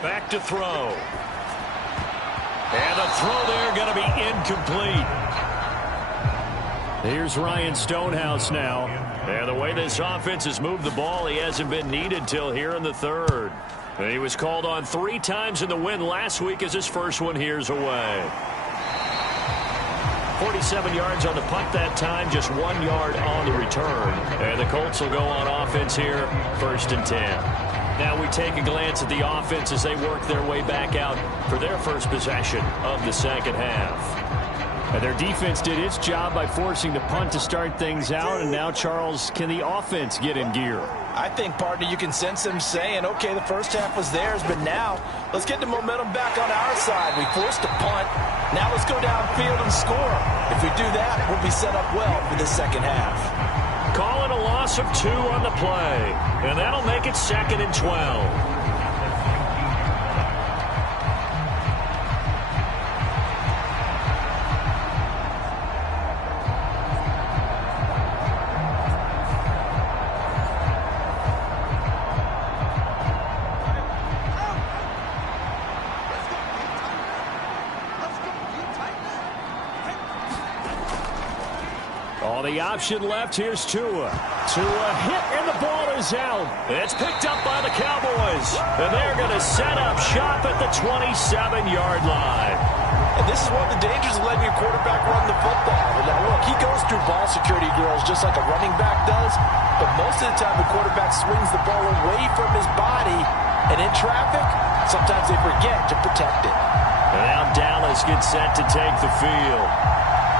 Back to throw. And the throw there going to be incomplete. Here's Ryan Stonehouse now. And the way this offense has moved the ball, he hasn't been needed till here in the 3rd. And he was called on 3 times in the win last week as his first one here's away. 47 yards on the punt that time, just 1 yard on the return. And the Colts will go on offense here, 1st and 10. Now we take a glance at the offense as they work their way back out for their first possession of the second half. And their defense did its job by forcing the punt to start things out. And now, Charles, can the offense get in gear? I think, partner, you can sense them saying, okay, the first half was theirs, but now let's get the momentum back on our side. We forced a punt. Now let's go downfield and score. If we do that, we'll be set up well for the second half. Calling a loss of 2 on the play. And that'll make it 2nd and 12. The option left, here's Tua. Tua hit, and the ball is out. It's picked up by the Cowboys. And they're going to set up shop at the 27-yard line. And this is one of the dangers of letting your quarterback run the football. Now, look, he goes through ball security drills just like a running back does. But most of the time, the quarterback swings the ball away from his body. And in traffic, sometimes they forget to protect it. And now Dallas gets set to take the field.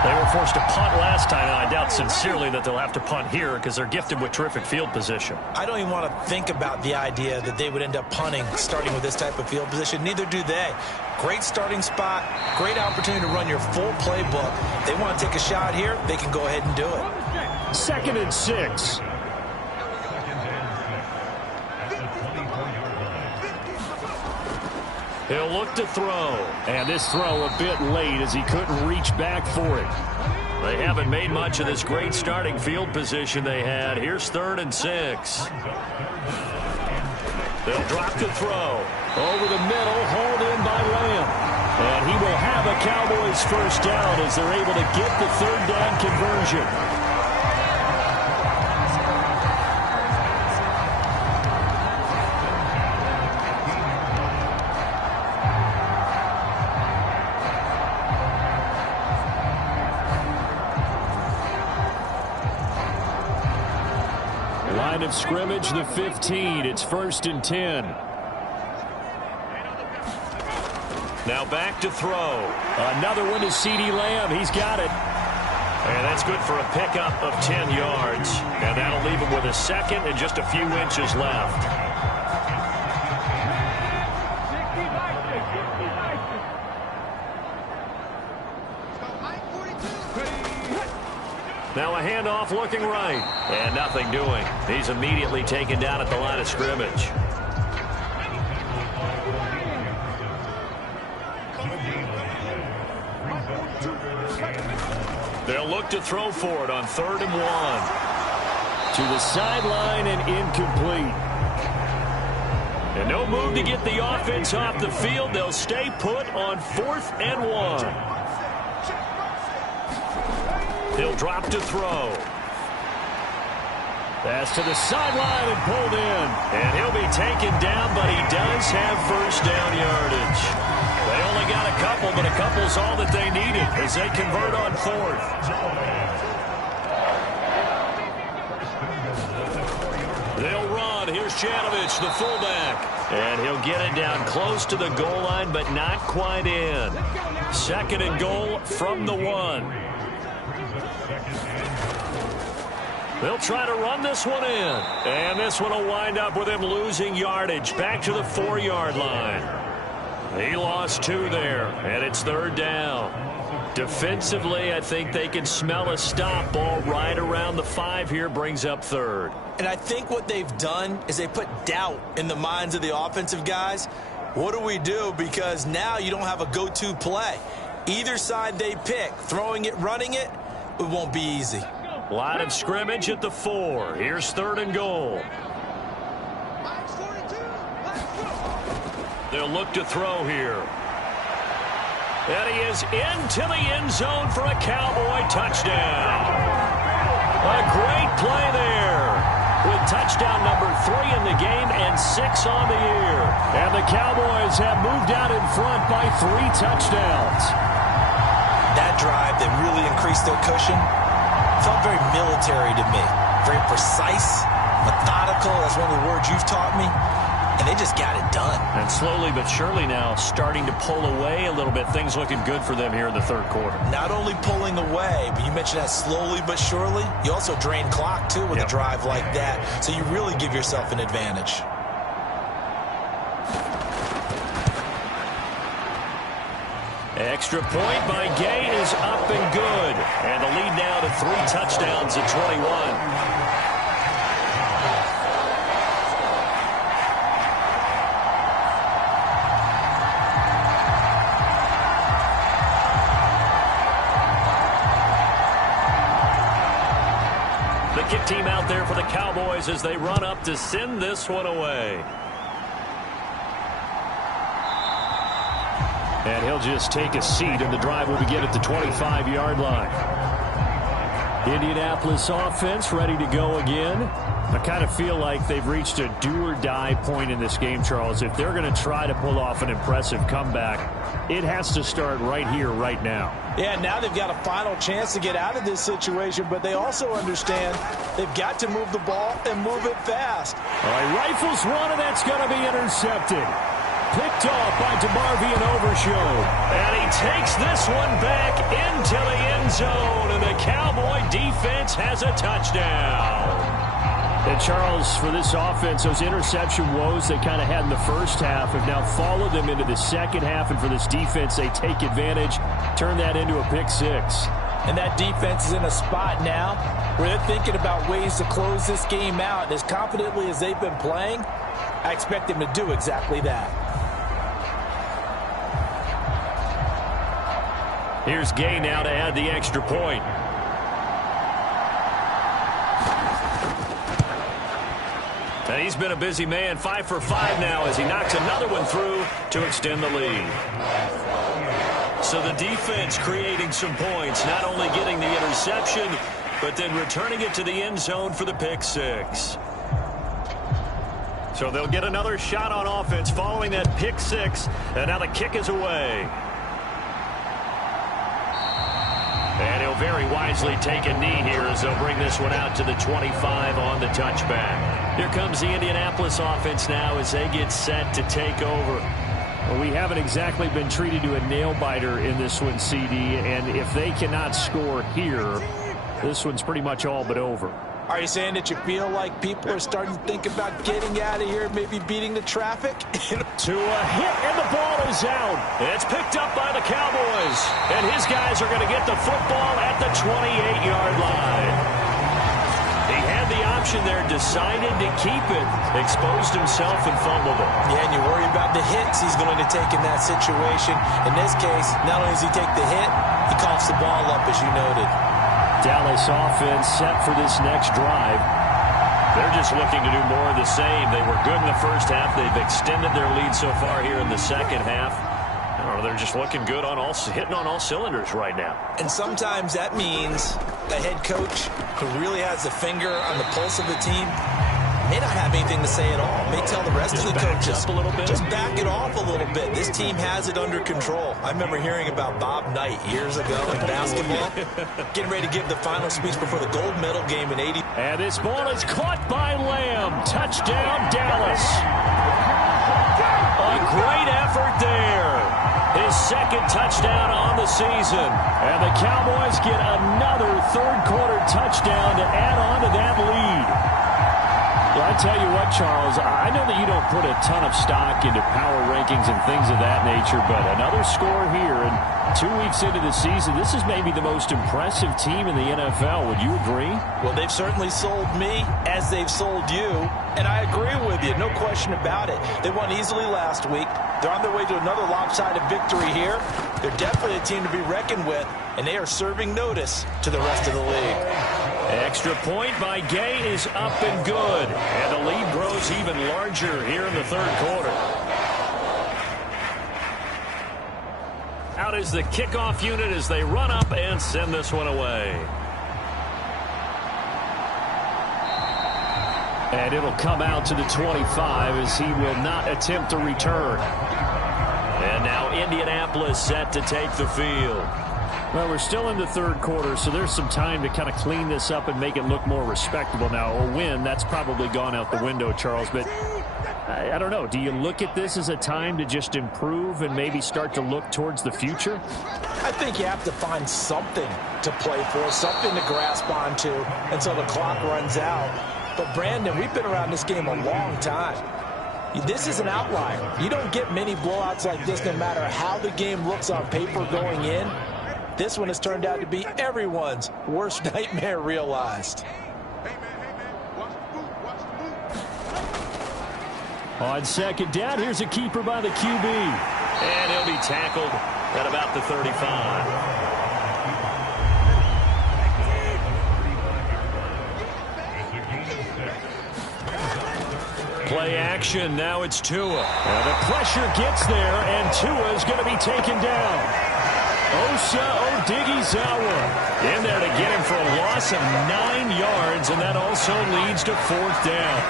They were forced to punt last time, and I doubt sincerely that they'll have to punt here because they're gifted with terrific field position. I don't even want to think about the idea that they would end up punting starting with this type of field position. Neither do they. Great starting spot, great opportunity to run your full playbook. They want to take a shot here, they can go ahead and do it. 2nd and 6. He'll look to throw. And this throw a bit late as he couldn't reach back for it. They haven't made much of this great starting field position they had. Here's 3rd and 6. They'll drop to throw. Over the middle, hauled in by Lamb. And he will have a Cowboys first down as they're able to get the 3rd down conversion. Line of scrimmage, the 15. It's 1st and 10. Now back to throw. Another one to CeeDee Lamb. He's got it. And that's good for a pickup of 10 yards. And that'll leave him with a second and just a few inches left. Now a handoff looking right. And nothing doing. He's immediately taken down at the line of scrimmage. They'll look to throw for it on 3rd and 1. To the sideline and incomplete. And no move to get the offense off the field. They'll stay put on 4th and 1. He'll drop to throw. Pass to the sideline and pulled in. And he'll be taken down, but he does have 1st down yardage. They only got a couple, but a couple's all that they needed as they convert on 4th. They'll run. Here's Janovich, the fullback. And he'll get it down close to the goal line, but not quite in. 2nd and goal from the 1. They'll try to run this one in. And this one will wind up with him losing yardage back to the 4-yard line. He lost 2 there, and it's 3rd down. Defensively, I think they can smell a stop ball right around the 5 here, brings up 3rd. And I think what they've done is they put doubt in the minds of the offensive guys. What do we do? Because now you don't have a go-to play. Either side they pick, throwing it, running it, it won't be easy. Line of scrimmage at the 4. Here's 3rd and goal. They'll look to throw here. And he is into the end zone for a Cowboy touchdown. A great play there. With touchdown number 3 in the game and 6 on the year. And the Cowboys have moved out in front by 3 touchdowns. That drive that really increased their cushion felt very military to me. Very precise, methodical. That's one of the words you've taught me. And they just got it done. And slowly but surely now starting to pull away a little bit. Things looking good for them here in the 3rd quarter. Not only pulling away, but you mentioned that slowly but surely. You also drain clock, too, with a drive like that. So you really give yourself an advantage. Extra point by Gay is up and good. And the lead now to 3 touchdowns at 21. The kick team out there for the Cowboys as they run up to send this one away. And he'll just take a seat, and the drive will begin at the 25-yard line. Indianapolis offense ready to go again. I kind of feel like they've reached a do-or-die point in this game, Charles. If they're going to try to pull off an impressive comeback, it has to start right here, right now. Yeah, now they've got a final chance to get out of this situation, but they also understand they've got to move the ball and move it fast. All right, rifles one, and that's going to be intercepted. Picked off by DeMarvion Overshown. And he takes this one back into the end zone, and the Cowboy defense has a touchdown. And Charles, for this offense, those interception woes they kind of had in the first half have now followed them into the second half, and for this defense, they take advantage, turn that into a pick-6. And that defense is in a spot now where they're thinking about ways to close this game out. And as confidently as they've been playing, I expect them to do exactly that. Here's Gay now to add the extra point. And he's been a busy man, 5 for 5 now as he knocks another one through to extend the lead. So the defense creating some points, not only getting the interception, but then returning it to the end zone for the pick-6. So they'll get another shot on offense following that pick-6, and now the kick is away. And he'll very wisely taken knee here as they'll bring this one out to the 25 on the touchback. Here comes the Indianapolis offense now as they get set to take over. Well, we haven't exactly been treated to a nail-biter in this one, CD, and if they cannot score here, this one's pretty much all but over. Are you saying that you feel like people are starting to think about getting out of here, maybe beating the traffic? To a hit, and the ball is out. It's picked up by the Cowboys, and his guys are going to get the football at the 28-yard line. He had the option there, decided to keep it, exposed himself and fumbled it. Yeah, and you worry about the hits he's going to take in that situation. In this case, not only does he take the hit, he coughs the ball up, as you noted. Dallas offense set for this next drive. They're just looking to do more of the same. They were good in the first half. They've extended their lead so far here in the second half. I don't know, they're just looking good on hitting on all cylinders right now. And sometimes that means the head coach who really has a finger on the pulse of the team may not have anything to say at all. May tell the rest of the coaches, up a little bit. Just back it off a little bit. This team has it under control. I remember hearing about Bob Knight years ago in basketball, getting ready to give the final speech before the gold medal game in '80. And this ball is caught by Lamb. Touchdown, Dallas. A great effort there. His second touchdown on the season. And the Cowboys get another third-quarter touchdown to add on to that lead. Well, I tell you what, Charles, I know that you don't put a ton of stock into power rankings and things of that nature, but another score here, and 2 weeks into the season, this is maybe the most impressive team in the NFL. Would you agree? Well, they've certainly sold me as they've sold you, and I agree with you, no question about it. They won easily last week. They're on their way to another lopsided victory here. They're definitely a team to be reckoned with, and they are serving notice to the rest of the league. Extra point by Gay is up and good. And the lead grows even larger here in the third quarter. Out is the kickoff unit as they run up and send this one away. And it'll come out to the 25 as he will not attempt to return. And now Indianapolis set to take the field. Well, we're still in the third quarter, so there's some time to kind of clean this up and make it look more respectable. Now, a win, that's probably gone out the window, Charles, but I don't know. Do you look at this as a time to just improve and maybe start to look towards the future? I think you have to find something to play for, something to grasp onto until the clock runs out. But, Brandon, we've been around this game a long time. This is an outlier. You don't get many blowouts like this no matter how the game looks on paper going in. This one has turned out to be everyone's worst nightmare realized. On second down, here's a keeper by the QB. And he'll be tackled at about the 35. Play action. Now it's Tua. And the pressure gets there, and Tua is going to be taken down. Osa Odighizuwa in there to get him for a loss of 9 yards, and that also leads to fourth down.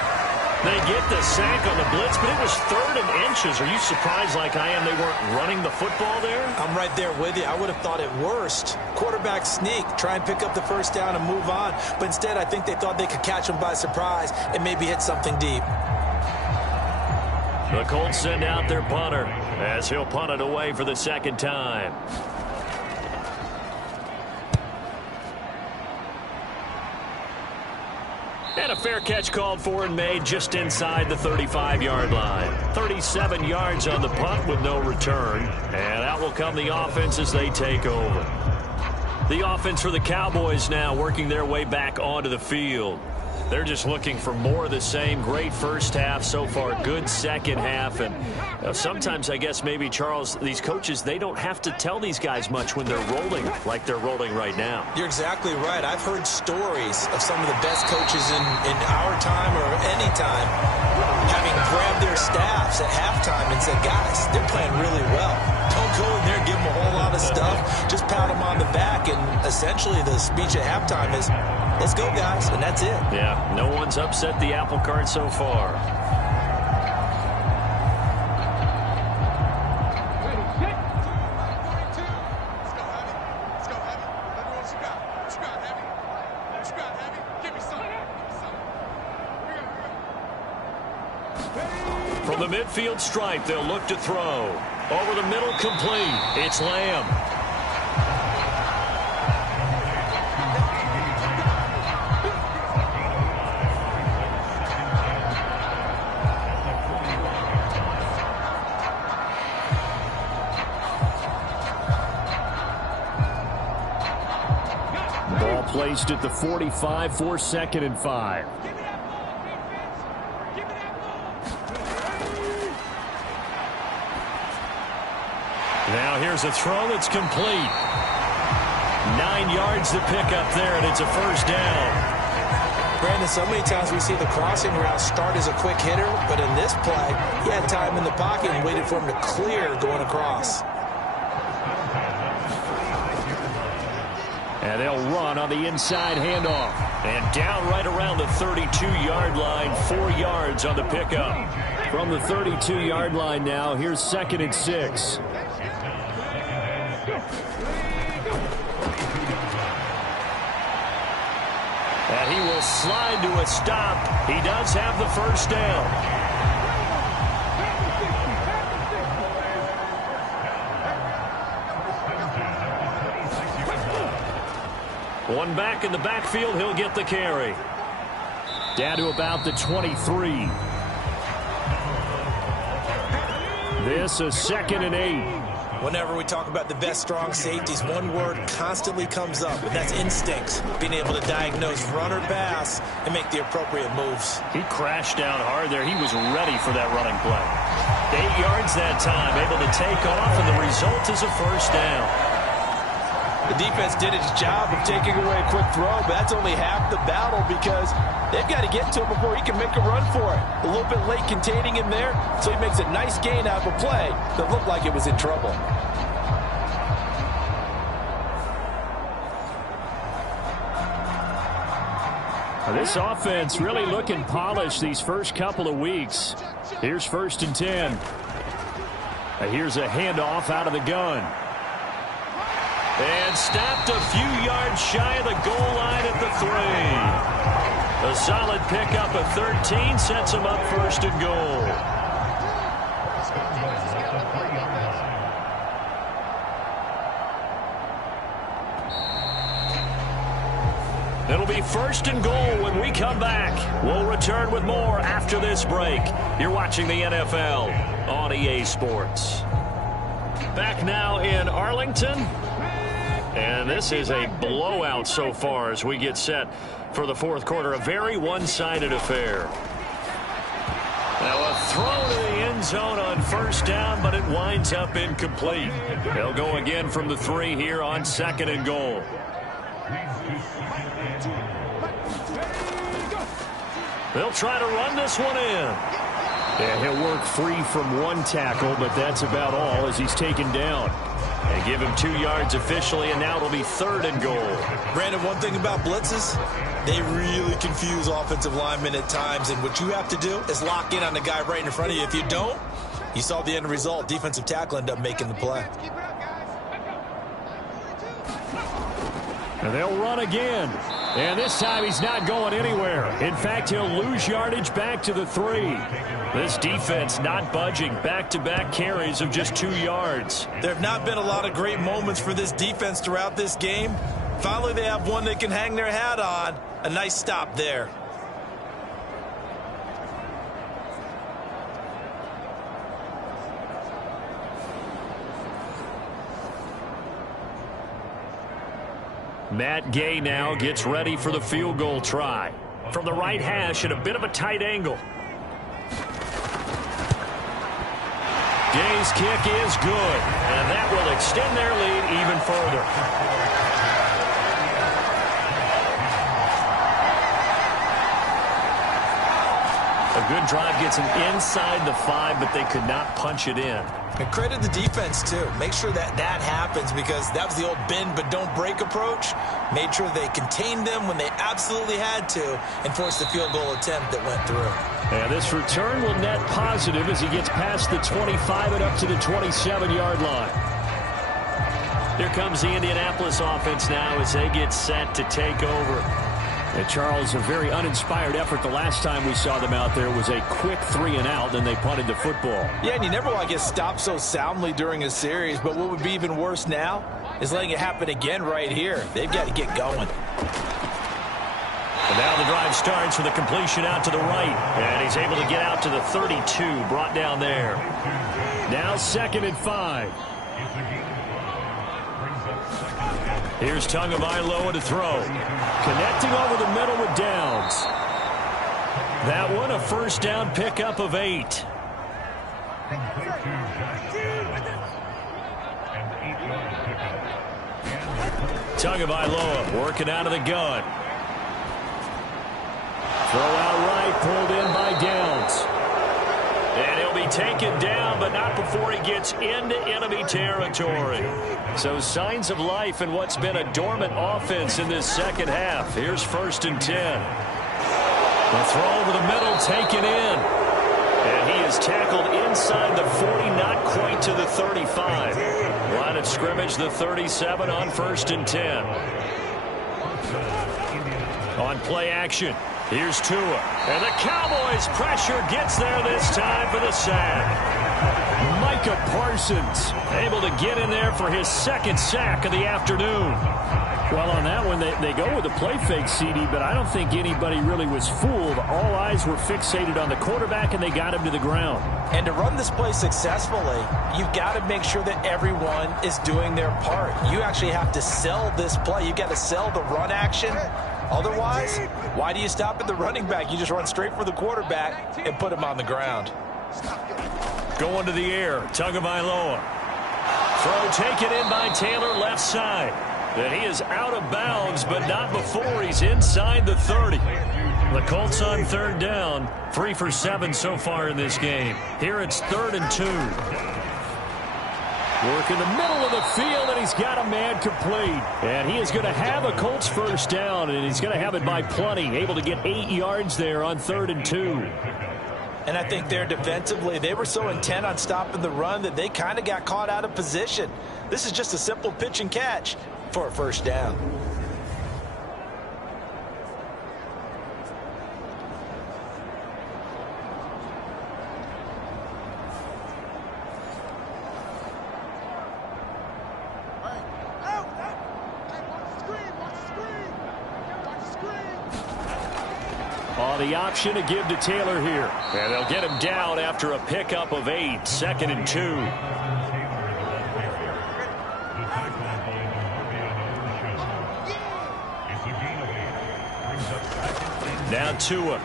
They get the sack on the blitz, but it was 3rd and inches. Are you surprised like I am they weren't running the football there? I'm right there with you. I would have thought at worst, quarterback sneak, try and pick up the first down and move on. But instead, I think they thought they could catch him by surprise and maybe hit something deep. The Colts send out their punter as he'll punt it away for the second time. And a fair catch called for and made just inside the 35-yard line. 37 yards on the punt with no return. And out will come the offense as they take over. The offense for the Cowboys now working their way back onto the field. They're just looking for more of the same. Great first half so far. Good second half. And sometimes, I guess, maybe, Charles, these coaches, they don't have to tell these guys much when they're rolling like they're rolling right now. You're exactly right. I've heard stories of some of the best coaches in our time or any time having grabbed their staffs at halftime and said, guys, they're playing really well. Don't go in there, give them a whole lot of stuff. Just pat them on the back. And essentially the speech at halftime is, let's go, guys, and that's it. Yeah, no one's upset the apple cart so far. Let's go, Heavy. Let's go, Heavy. Let me know what you got. From the midfield stripe, they'll look to throw. Over the middle, complete. It's Lamb. Ball placed at the 45 for 2nd and 5. Now here's a throw that's complete. 9 yards to pick up there, and it's a first down. Brandon, so many times we see the crossing route start as a quick hitter, but in this play, he had time in the pocket and waited for him to clear going across. And they'll run on the inside handoff. And down right around the 32-yard line, 4 yards on the pickup. From the 32-yard line now, here's 2nd and 6. And he will slide to a stop. He does have the first down. One back in the backfield, he'll get the carry. Down to about the 23. This is 2nd and 8. Whenever we talk about the best strong safeties, one word constantly comes up, and that's instincts. Being able to diagnose run or pass and make the appropriate moves. He crashed down hard there. He was ready for that running play. 8 yards that time, able to take off, and the result is a first down. The defense did its job of taking away a quick throw, but that's only half the battle because they've got to get to him before he can make a run for it. A little bit late containing him there, so he makes a nice gain out of a play that looked like it was in trouble. This offense really looking polished these first couple of weeks. Here's 1st and 10. Here's a handoff out of the gun. And stopped a few yards shy of the goal line at the 3. A solid pickup of 13 sets him up 1st and goal. It'll be 1st and goal when we come back. We'll return with more after this break. You're watching the NFL on EA Sports. Back now in Arlington. And this is a blowout so far as we get set for the 4th quarter. A very one-sided affair. Now a throw to the end zone on 1st down, but it winds up incomplete. They'll go again from the 3 here on 2nd and goal. They'll try to run this one in. Yeah, he'll work free from one tackle, but that's about all as he's taken down. They give him 2 yards officially, and now it'll be 3rd and goal. Brandon, one thing about blitzes, they really confuse offensive linemen at times, and what you have to do is lock in on the guy right in front of you. If you don't, you saw the end result. Defensive tackle ended up making the play. And they'll run again. And this time he's not going anywhere. In fact, he'll lose yardage back to the 3. This defense not budging. Back-to-back carries of just 2 yards. There have not been a lot of great moments for this defense throughout this game. Finally, they have one they can hang their hat on. A nice stop there. Matt Gay now gets ready for the field goal try. From the right hash at a bit of a tight angle. Gay's kick is good, and that will extend their lead even further. A good drive gets them inside the 5, but they could not punch it in. And credit the defense, too. Make sure that happens because that was the old bend but don't break approach. Made sure they contained them when they absolutely had to and forced the field goal attempt that went through. And this return will net positive as he gets past the 25 and up to the 27-yard line. Here comes the Indianapolis offense now as they get set to take over. And Charles, a very uninspired effort. The last time we saw them out there was a quick 3-and-out, then they punted the football. Yeah, and you never want to get stopped so soundly during a series, but what would be even worse now is letting it happen again right here. They've got to get going. And now the drive starts with a completion out to the right. And he's able to get out to the 32, brought down there. Now 2nd and 5. Here's Tagovailoa to throw. Connecting over the middle with Downs. That one a first down pickup of 8. Tagovailoa working out of the gun. Throw out right, pulled in by Downs. And he'll be taken down, but not before he gets into enemy territory. So signs of life in what's been a dormant offense in this second half. Here's 1st and 10. The throw over the middle taken in. And he is tackled inside the 40, not quite to the 35. Line of scrimmage, the 37 on 1st and 10. On play action. Here's Tua. And the Cowboys pressure gets there this time for the sack. Micah Parsons able to get in there for his 2nd sack of the afternoon. Well, on that one, they go with a play fake, CD, but I don't think anybody really was fooled. All eyes were fixated on the quarterback, and they got him to the ground. And to run this play successfully, you've got to make sure that everyone is doing their part. You actually have to sell this play. You've got to sell the run action. Otherwise, why do you stop at the running back? You just run straight for the quarterback and put him on the ground. Going to the air, Tagovailoa. Throw taken in by Taylor left side. And he is out of bounds, but not before he's inside the 30. The Colts on 3rd down, 3 for 7 so far in this game. Here it's 3rd and 2. Work in the middle of the field, and he's got a man complete. And he is going to have a Colts 1st down, and he's going to have it by plenty. Able to get 8 yards there on 3rd and 2. And I think there defensively, they were so intent on stopping the run that they kind of got caught out of position. This is just a simple pitch and catch for a 1st down. The option to give to Taylor here. And they'll get him down after a pickup of 8. 2nd and 2. Now Tua.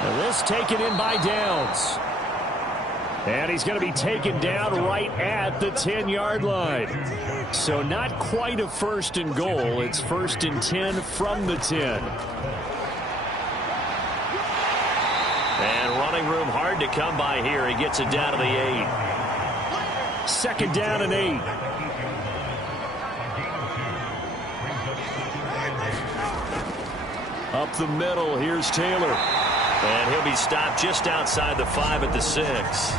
And this taken in by Downs. And he's going to be taken down right at the 10-yard line. So not quite a 1st and goal. It's 1st and 10 from the 10. And running room hard to come by here. He gets it down to the 8. 2nd down and 8. Up the middle, here's Taylor. And he'll be stopped just outside the 5 at the 6.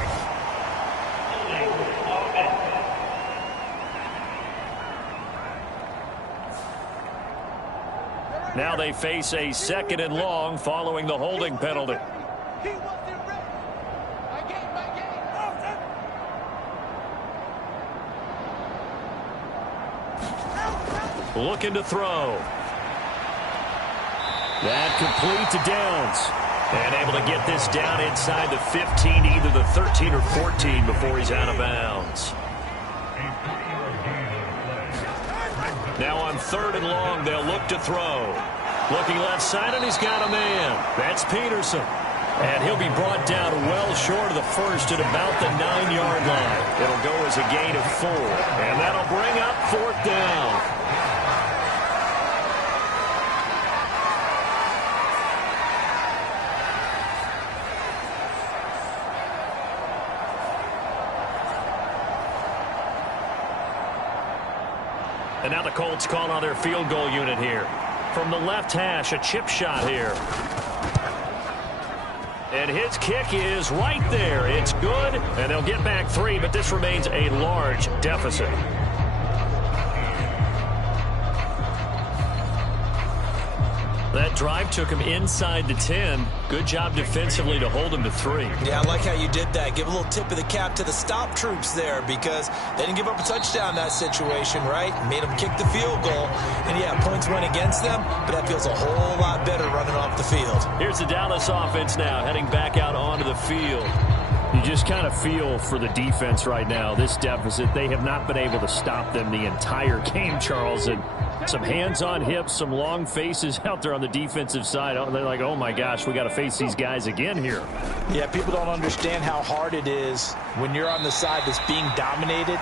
Now they face a 2nd and long following the holding penalty. Looking to throw. That complete to Downs. And able to get this down inside the 15, either the 13 or 14 before he's out of bounds. Now on 3rd and long, they'll look to throw. Looking left side, and he's got a man. That's Peterson. And he'll be brought down well short of the 1st at about the 9-yard line. It'll go as a gain of 4. And that'll bring up 4th down. And now the Colts call on their field goal unit here. From the left hash, a chip shot here. And his kick is right there. It's good, and they'll get back 3, but this remains a large deficit. That drive took him inside the 10. Good job defensively to hold him to 3. Yeah, I like how you did that. Give a little tip of the cap to the stop troops there because they didn't give up a touchdown in that situation, right? Made them kick the field goal. And, yeah, points went against them, but that feels a whole lot better running off the field. Here's the Dallas offense now heading back out onto the field. You just kind of feel for the defense right now, this deficit. They have not been able to stop them the entire game, Charles. And some hands on hips, some long faces out there on the defensive side. They're like, oh, my gosh, we got to face these guys again here. Yeah, people don't understand how hard it is when you're on the side that's being dominated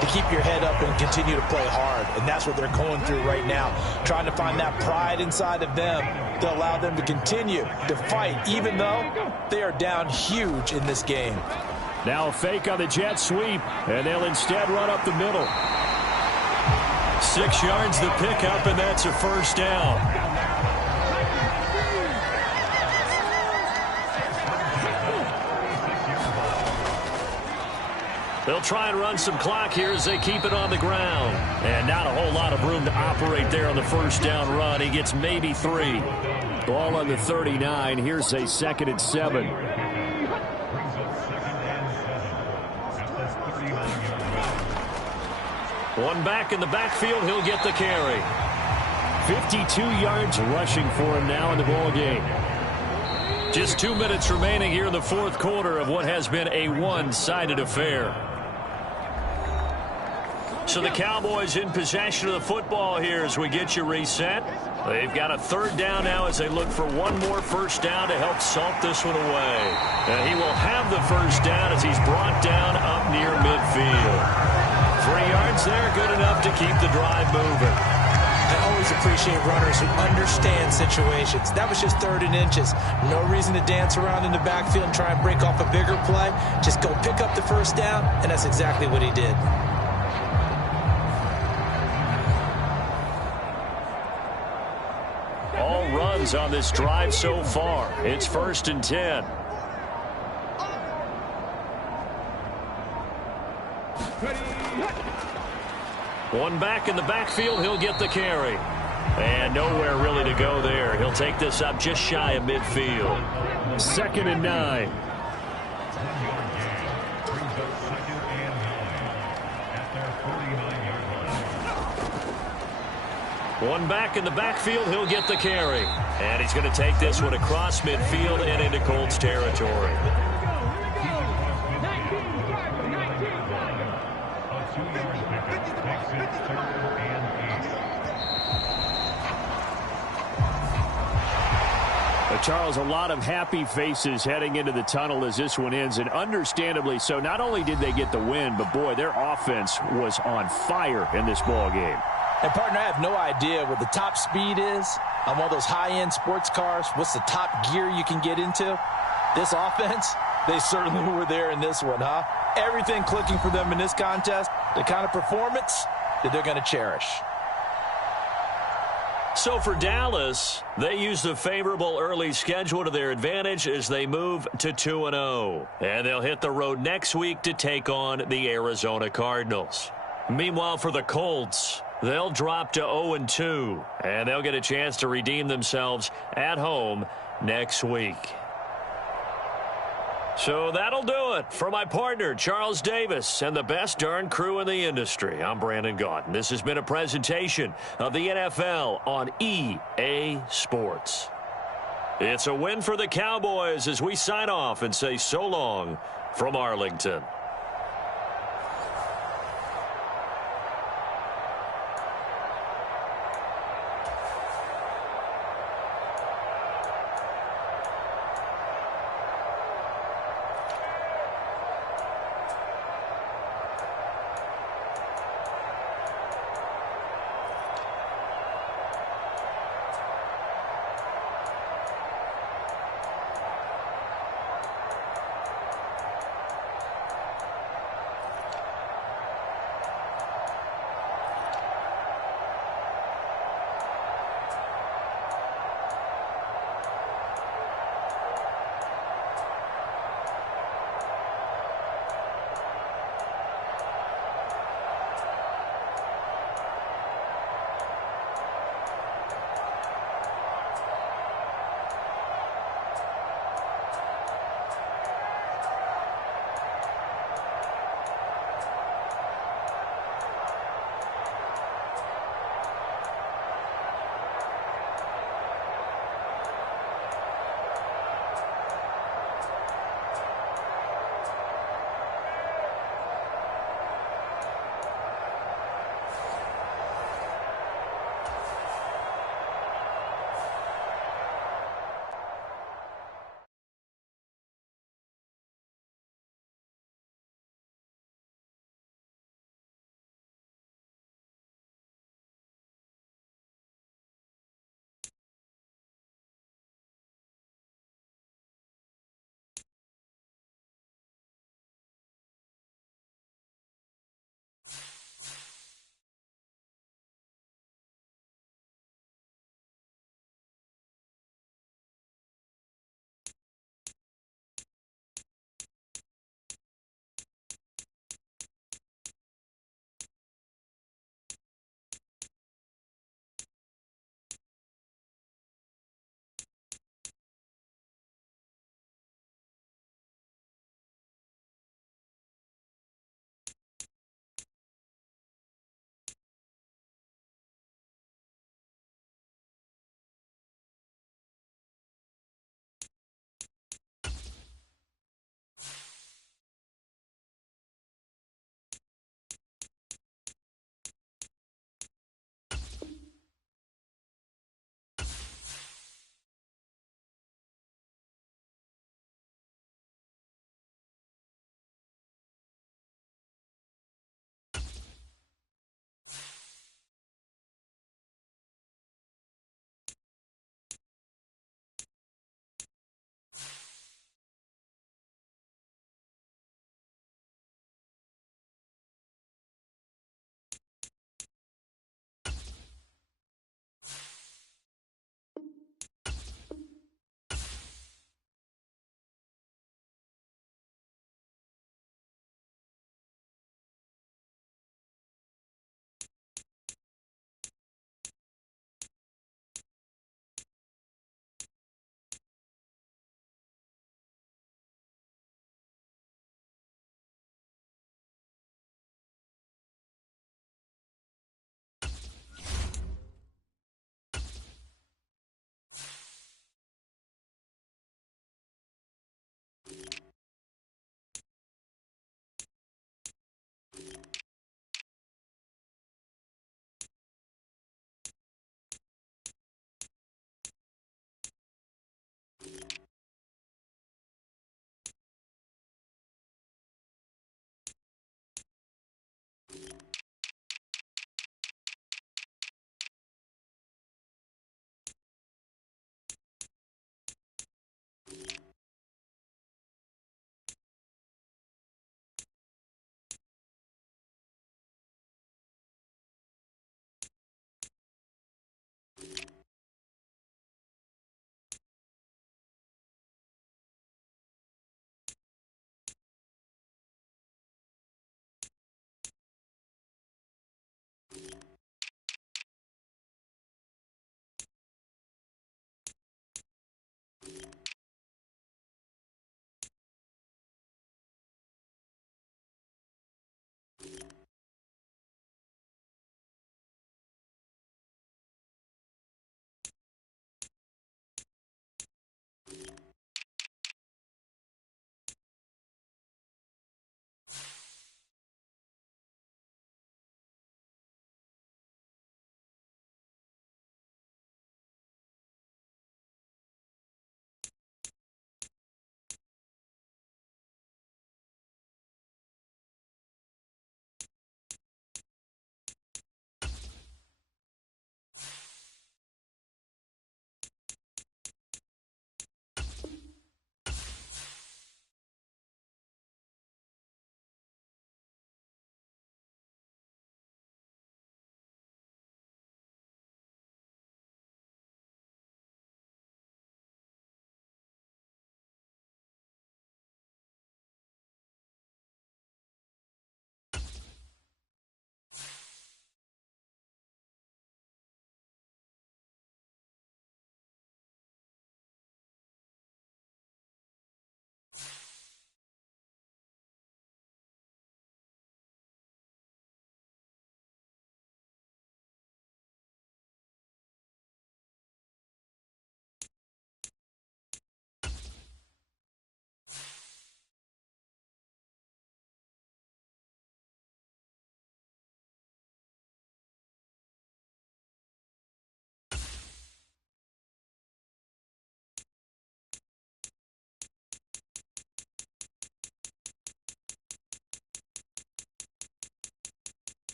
to keep your head up and continue to play hard. And that's what they're going through right now, trying to find that pride inside of them to allow them to continue to fight, even though they are down huge in this game. Now a fake on the jet sweep, and they'll instead run up the middle. 6 yards the pickup, and that's a first down. They'll try and run some clock here as they keep it on the ground. And not a whole lot of room to operate there on the first down run. He gets maybe 3. Ball on the 39. Here's a 2nd and 7. One back in the backfield. He'll get the carry. 52 yards rushing for him now in the ball game. Just 2 minutes remaining here in the fourth quarter of what has been a one-sided affair. So the Cowboys in possession of the football here as we get you reset. They've got a 3rd down now as they look for one more first down to help salt this one away. And he will have the first down as he's brought down up near midfield. 3 yards there, good enough to keep the drive moving. I always appreciate runners who understand situations. That was just 3rd and inches. No reason to dance around in the backfield and try and break off a bigger play. Just go pick up the first down, and that's exactly what he did. All runs on this drive so far. It's 1st and 10. One back in the backfield, he'll get the carry. And nowhere really to go there. He'll take this up just shy of midfield. 2nd and 9. One back in the backfield, he'll get the carry. And he's going to take this one across midfield and into Colts territory. Charles, a lot of happy faces heading into the tunnel as this one ends, and understandably so. Not only did they get the win, but, boy, their offense was on fire in this ball game. And, partner, I have no idea what the top speed is on one of those high-end sports cars. What's the top gear you can get into? This offense, they certainly were there in this one, huh? Everything clicking for them in this contest, the kind of performance that they're going to cherish. So for Dallas, they use the favorable early schedule to their advantage as they move to 2-0. And they'll hit the road next week to take on the Arizona Cardinals. Meanwhile, for the Colts, they'll drop to 0-2, and they'll get a chance to redeem themselves at home next week. So that'll do it for my partner, Charles Davis, and the best darn crew in the industry. I'm Brandon Gaudin. This has been a presentation of the NFL on EA Sports. It's a win for the Cowboys as we sign off and say so long from Arlington.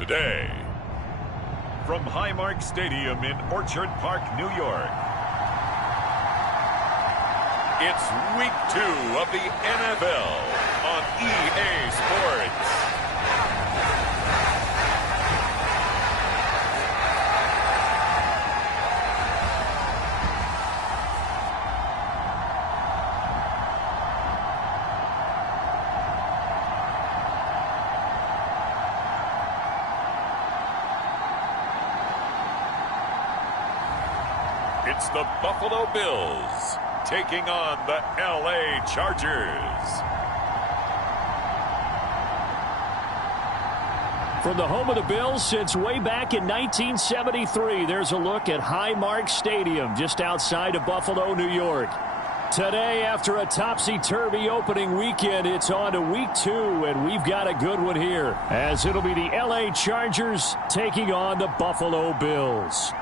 today. From Highmark Stadium in Orchard Park, New York, it's Week 2 of the NFL on EA Sports. It's the Buffalo Bills taking on the LA Chargers. From the home of the Bills since way back in 1973, there's a look at Highmark Stadium just outside of Buffalo, New York. Today, after a topsy-turvy opening weekend, it's on to Week 2, and we've got a good one here, as it'll be the LA Chargers taking on the Buffalo Bills.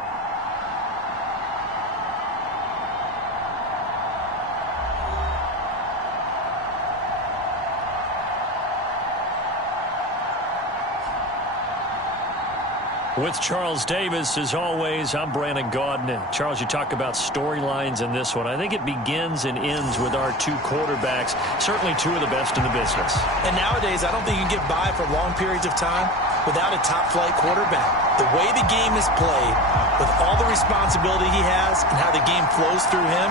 With Charles Davis, as always, I'm Brandon Gaudin. Charles, you talk about storylines in this one. I think it begins and ends with our two quarterbacks, certainly two of the best in the business. And nowadays, I don't think you can get by for long periods of time without a top-flight quarterback. The way the game is played, with all the responsibility he has and how the game flows through him,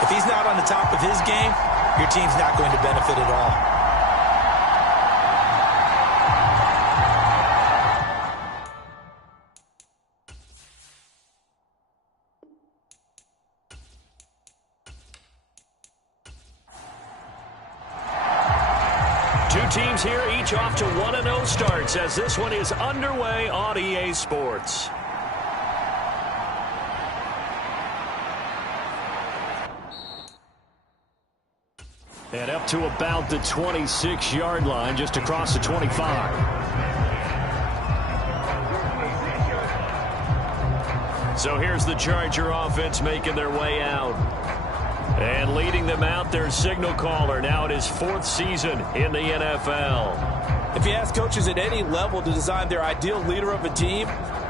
if he's not on the top of his game, your team's not going to benefit at all. Two teams here, each off to 1-0 starts as this one is underway on EA Sports. And up to about the 26-yard line, just across the 25. So here's the Charger offense making their way out. And leading them out, their signal caller. Now it is fourth season in the NFL. If you ask coaches at any level to design their ideal leader of a team,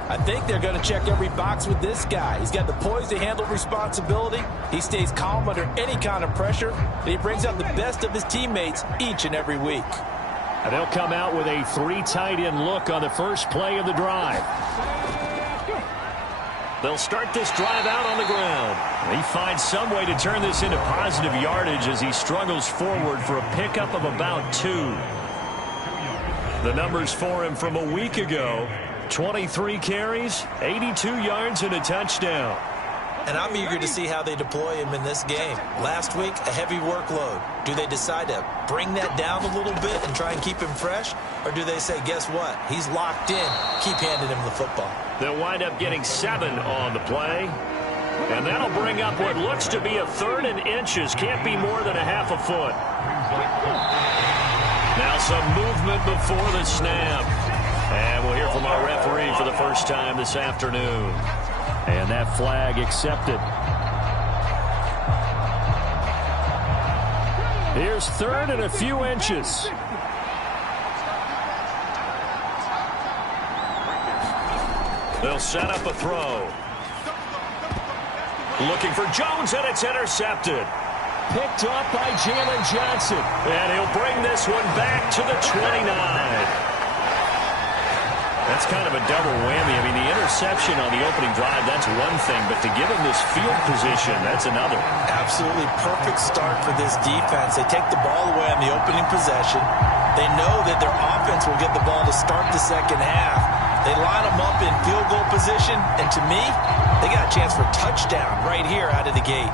I think they're going to check every box with this guy. He's got the poise to handle responsibility. He stays calm under any kind of pressure. And he brings out the best of his teammates each and every week. And they'll come out with a three tight end look on the first play of the drive. They'll start this drive out on the ground. He finds some way to turn this into positive yardage as he struggles forward for a pickup of about 2. The numbers for him from a week ago: 23 carries, 82 yards, and a touchdown. And I'm eager to see how they deploy him in this game. Last week, a heavy workload. Do they decide to bring that down a little bit and try and keep him fresh? Or do they say, guess what? He's locked in. Keep handing him the football. They'll wind up getting 7 on the play. And that'll bring up what looks to be a 3rd and inches. Can't be more than a half a foot. Now some movement before the snap. And we'll hear from our referee for the first time this afternoon. And that flag accepted. Here's 3rd and a few inches. They'll set up a throw. Looking for Jones, and it's intercepted. Picked up by Jalen Johnson. And he'll bring this one back to the 29. That's kind of a double whammy. I mean, the interception on the opening drive, that's one thing, but to give him this field position, that's another. Absolutely perfect start for this defense. They take the ball away on the opening possession. They know that their offense will get the ball to start the second half. They line them up in field goal position, and to me, they got a chance for a touchdown right here out of the gate.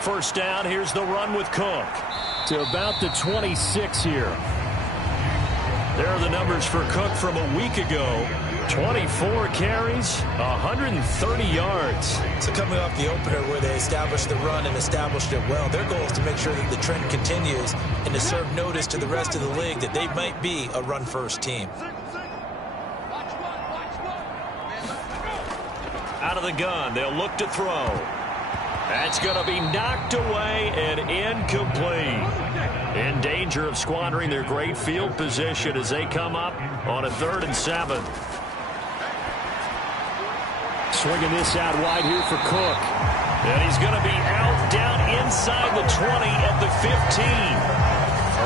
First down, here's the run with Cook. To about the 26 here. There are the numbers for Cook from a week ago. 24 carries, 130 yards. So coming off the opener where they established the run and established it well, their goal is to make sure that the trend continues and to serve notice to the rest of the league that they might be a run-first team. Out of the gun, they'll look to throw. That's going to be knocked away and incomplete. In danger of squandering their great field position as they come up on a 3rd and 7. Swinging this out wide here for Cook. And he's going to be out down inside the 20 at the 15.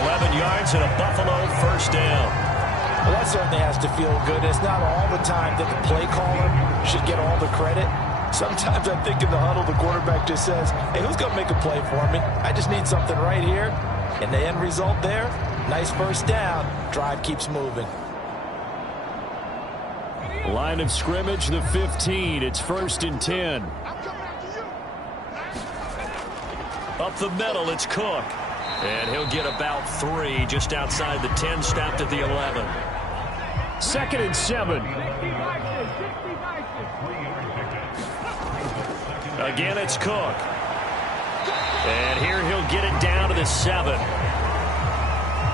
11 yards and a Buffalo first down. Well, that certainly has to feel good. It's not all the time that the play caller should get all the credit. Sometimes I think in the huddle, the quarterback just says, hey, who's going to make a play for me? I just need something right here. And the end result there, nice first down. Drive keeps moving. Line of scrimmage, the 15. It's 1st and 10. Up the middle, it's Cook. And he'll get about 3 just outside the 10, stopped at the 11. 2nd and 7. Again, it's Cook. And here he'll get it down to the 7.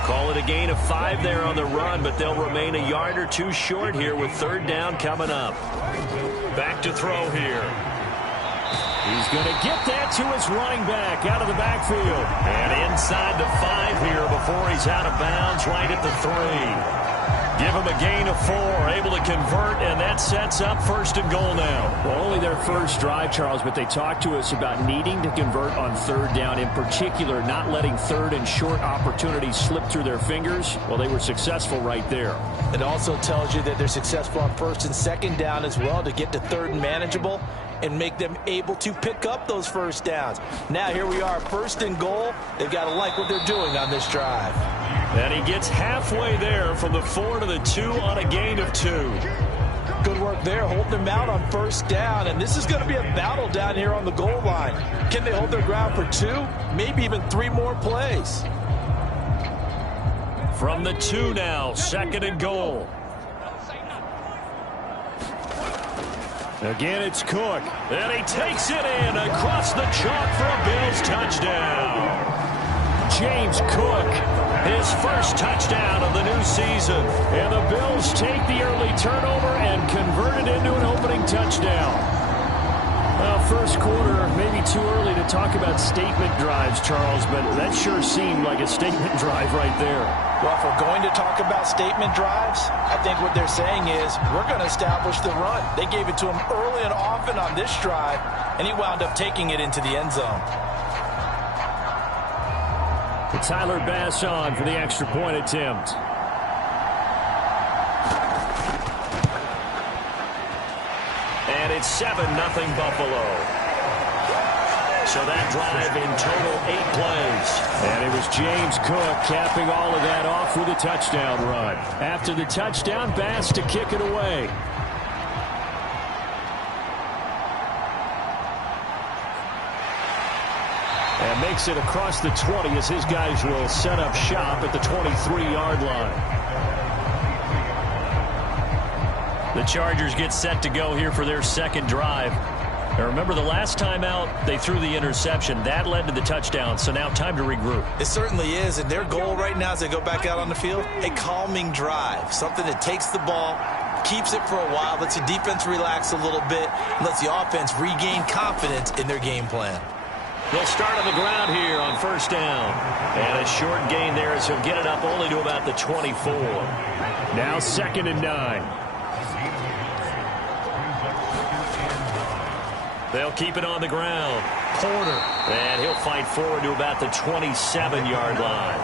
Call it a gain of 5 there on the run, but they'll remain a yard or 2 short here with 3rd down coming up. Back to throw here. He's going to get that to his running back out of the backfield. And inside the 5 here before he's out of bounds right at the 3. Give him a gain of 4, able to convert, and that sets up 1st and goal now. Well, only their first drive, Charles, but they talked to us about needing to convert on 3rd down, in particular not letting 3rd and short opportunities slip through their fingers. Well, they were successful right there. It also tells you that they're successful on 1st and 2nd down as well to get to 3rd and manageable and make them able to pick up those first downs. Now here we are, 1st and goal. They've got to like what they're doing on this drive. And he gets halfway there from the 4 to the 2 on a gain of 2. Good work there, holding them out on 1st down. And this is going to be a battle down here on the goal line. Can they hold their ground for 2, maybe even 3 more plays? From the 2 now, 2nd and goal. Again, it's Cook. And he takes it in across the chalk for a Bills touchdown. James Cook, his first touchdown of the new season. And the Bills take the early turnover and convert it into an opening touchdown. Well, first quarter, maybe too early to talk about statement drives, Charles, but that sure seemed like a statement drive right there. Well, if we're going to talk about statement drives, I think what they're saying is we're going to establish the run. They gave it to him early and often on this drive, and he wound up taking it into the end zone. Tyler Bass on for the extra point attempt. And it's 7-0 Buffalo. So that drive in total 8 plays. And it was James Cook capping all of that off with a touchdown run. After the touchdown, Bass to kick it away. And makes it across the 20 as his guys will set up shop at the 23-yard line. The Chargers get set to go here for their 2nd drive. Now remember, the last time out, they threw the interception. That led to the touchdown, so now time to regroup. It certainly is, and their goal right now as they go back out on the field, a calming drive. Something that takes the ball, keeps it for a while, lets the defense relax a little bit, and lets the offense regain confidence in their game plan. They'll start on the ground here on 1st down. And a short gain there as he'll get it up only to about the 24. Now 2nd and 9. They'll keep it on the ground. Porter. And he'll fight forward to about the 27-yard line.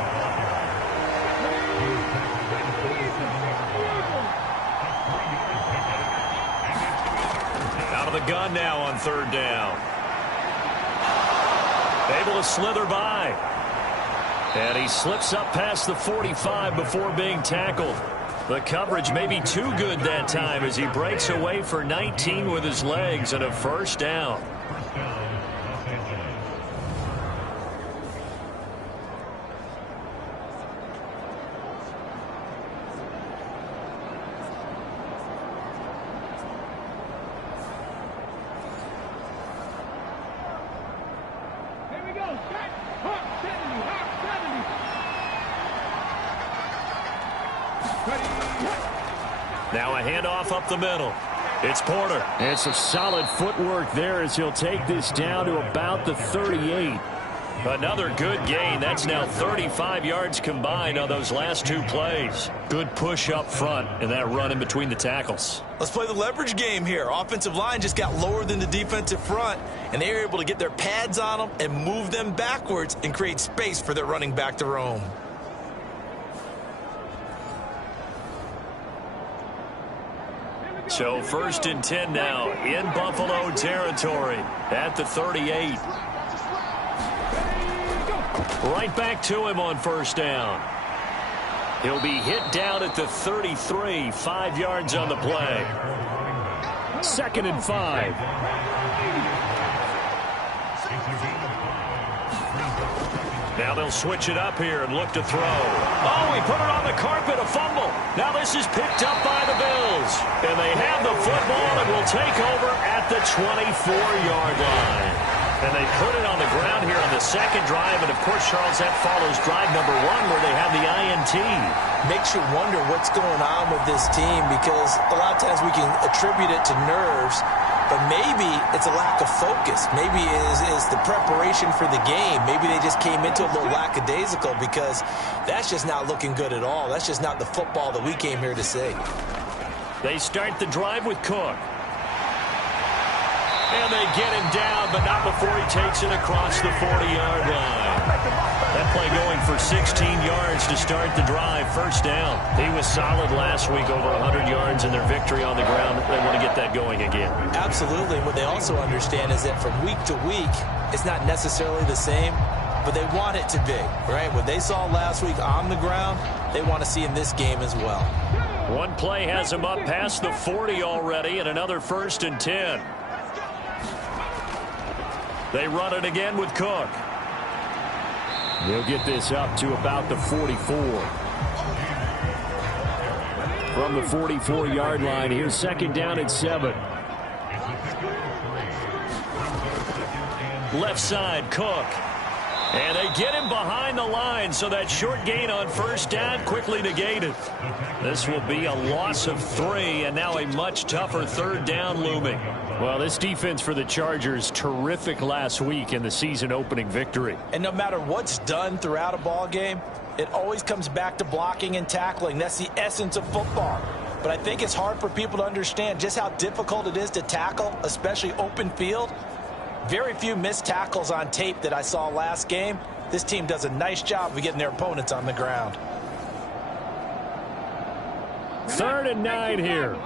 Out of the gun now on 3rd down. Able to slither by. And he slips up past the 45 before being tackled. The coverage may be too good that time as he breaks away for 19 with his legs and a 1st down. Now a handoff up the middle. It's Porter. And some solid footwork there as he'll take this down to about the 38. Another good gain. That's now 35 yards combined on those last two plays. Good push up front and that run in between the tackles. Let's play the leverage game here. Offensive line just got lower than the defensive front, and they were able to get their pads on them and move them backwards and create space for their running back to roam. So 1st and 10 now in Buffalo territory at the 38. Right back to him on 1st down. He'll be hit down at the 33, 5 yards on the play. 2nd and 5. Now they'll switch it up here and look to throw. Oh, he put it on the carpet, a fumble. Now this is picked up by the Bills. And they have the football and will take over at the 24-yard line. And they put it on the ground here on the second drive. And, of course, Charles, that follows drive number 1 where they have the INT. Makes you wonder what's going on with this team because a lot of times we can attribute it to nerves, but maybe it's a lack of focus. Maybe it is the preparation for the game. Maybe they just came into it a little lackadaisical because that's just not looking good at all. That's just not the football that we came here to see. They start the drive with Cook. And they get him down, but not before he takes it across the 40-yard line. That play going for 16 yards to start the drive. 1st down. He was solid last week, over 100 yards in their victory on the ground. They want to get that going again. Absolutely. What they also understand is that from week to week, it's not necessarily the same, but they want it to be, right? What they saw last week on the ground, they want to see in this game as well. One play has him up past the 40 already, and another 1st and 10. They run it again with Cook. They'll get this up to about the 44. From the 44-yard line, here's 2nd down and 7. Left side, Cook. And they get him behind the line, so that short gain on 1st down quickly negated. This will be a loss of 3, and now a much tougher 3rd down looming. Well, this defense for the Chargers, terrific last week in the season-opening victory. And no matter what's done throughout a ball game, it always comes back to blocking and tackling. That's the essence of football. But I think it's hard for people to understand just how difficult it is to tackle, especially open field. Very few missed tackles on tape that I saw last game. This team does a nice job of getting their opponents on the ground. 3rd and 9 here.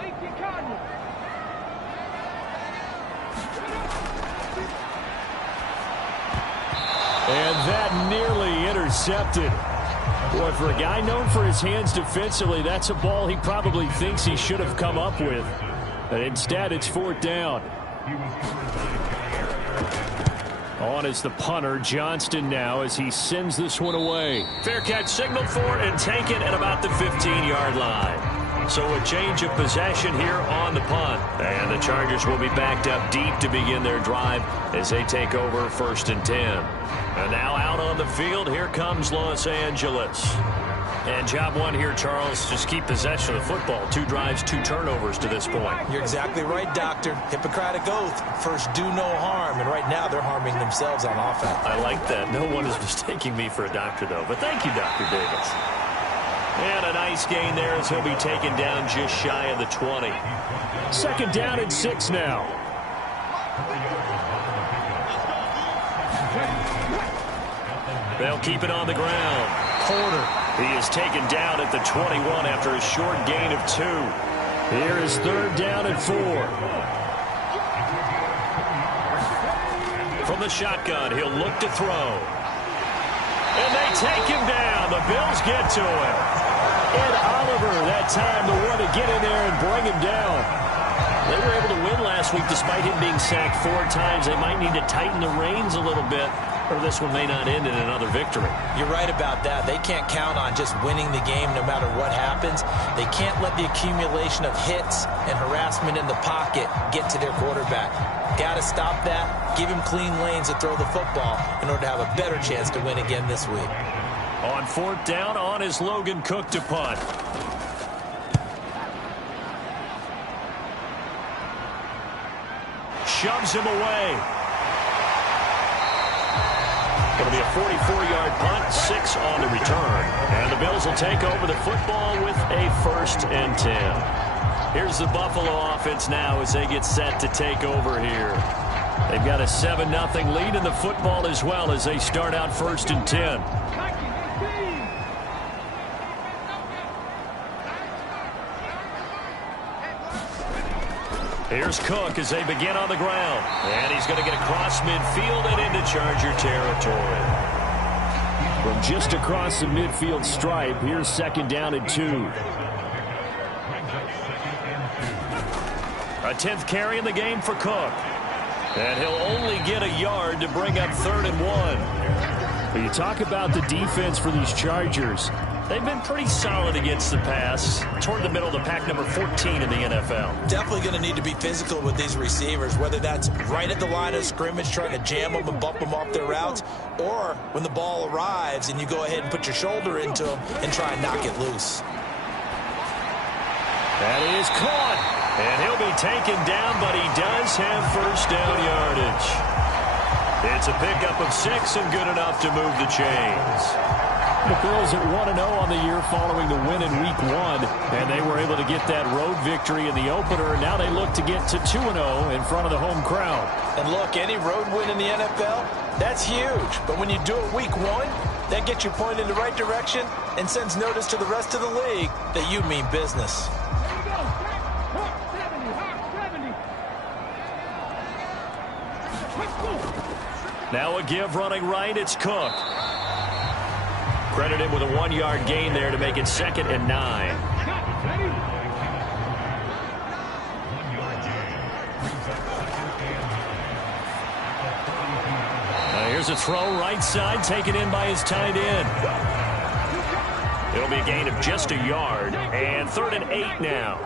And that nearly intercepted. Boy, for a guy known for his hands defensively, that's a ball he probably thinks he should have come up with. But instead, it's 4th down. On is the punter, Johnston now, as he sends this one away. Fair catch signaled for and taken at about the 15-yard line. So a change of possession here on the punt. And the Chargers will be backed up deep to begin their drive as they take over 1st and 10. And now out on the field, here comes Los Angeles. And job 1 here, Charles, just keep possession of the football. 2 drives, 2 turnovers to this point. You're exactly right, Doctor. Hippocratic oath. First, do no harm. And right now, they're harming themselves on offense. I like that. No one is mistaking me for a doctor, though. But thank you, Dr. Davis. And a nice gain there as he'll be taken down just shy of the 20. 2nd down and 6 now. They'll keep it on the ground. Porter. He is taken down at the 21 after a short gain of 2. Here is 3rd down and 4. From the shotgun, he'll look to throw. And they take him down. The Bills get to him. Ed Oliver, that time, the one to get in there and bring him down. They were able to win last week despite him being sacked 4 times. They might need to tighten the reins a little bit, or this one may not end in another victory. You're right about that. They can't count on just winning the game no matter what happens. They can't let the accumulation of hits and harassment in the pocket get to their quarterback. Got to stop that, give him clean lanes to throw the football in order to have a better chance to win again this week. On 4th down, on is Logan Cook to punt. shoves him away. It'll be a 44-yard punt, 6 on the return. And the Bills will take over the football with a 1st and 10. Here's the Buffalo offense now as they get set to take over here. They've got a 7-0 lead in the football as well as they start out 1st and 10. Here's Cook as they begin on the ground. And he's going to get across midfield and into Charger territory. From just across the midfield stripe, here's 2nd down and 2. A 10th carry in the game for Cook. And he'll only get a yard to bring up 3rd and 1. When you talk about the defense for these Chargers, they've been pretty solid against the pass. Toward the middle of the pack, number 14 in the NFL. Definitely going to need to be physical with these receivers, whether that's right at the line of scrimmage trying to jam them and bump them off their routes, or when the ball arrives and you go ahead and put your shoulder into them and try and knock it loose. That is caught. And he'll be taken down, but he does have 1st down yardage. It's a pickup of 6 and good enough to move the chains. The Bills at 1-0 on the year following the win in Week 1, and they were able to get that road victory in the opener, and now they look to get to 2-0 in front of the home crowd. And look, any road win in the NFL, that's huge. But when you do it Week 1, that gets you pointed in the right direction and sends notice to the rest of the league that you mean business. Now a give running right, it's Cook. Credit him with a 1-yard gain there to make it 2nd and 9. Here's a throw right side, taken in by his tight end. It'll be a gain of just a yard, and 3rd and 8 now.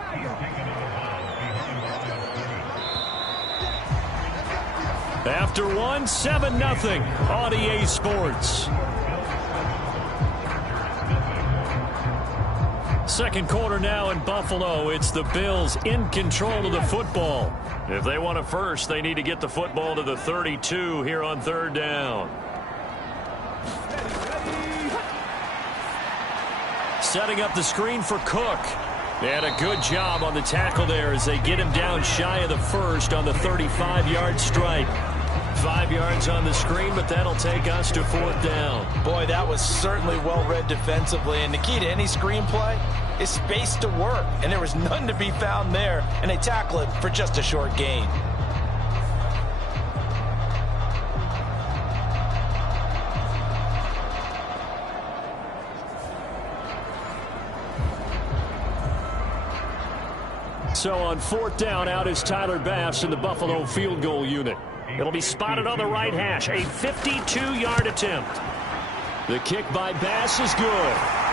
After 1, 7-0 on EA Sports. 2nd quarter now in Buffalo. It's the Bills in control of the football. If they want a first, they need to get the football to the 32 here on 3rd down. Setting up the screen for Cook. And a good job on the tackle there as they get him down shy of the 1st on the 35-yard stripe. 5 yards on the screen, but that'll take us to 4th down. Boy, that was certainly well-read defensively, and the key to any screenplay is space to work, and there was none to be found there, and they tackle it for just a short gain. So on 4th down, out is Tyler Bass in the Buffalo field goal unit. It'll be spotted on the right hash, a 52-yard attempt. The kick by Bass is good.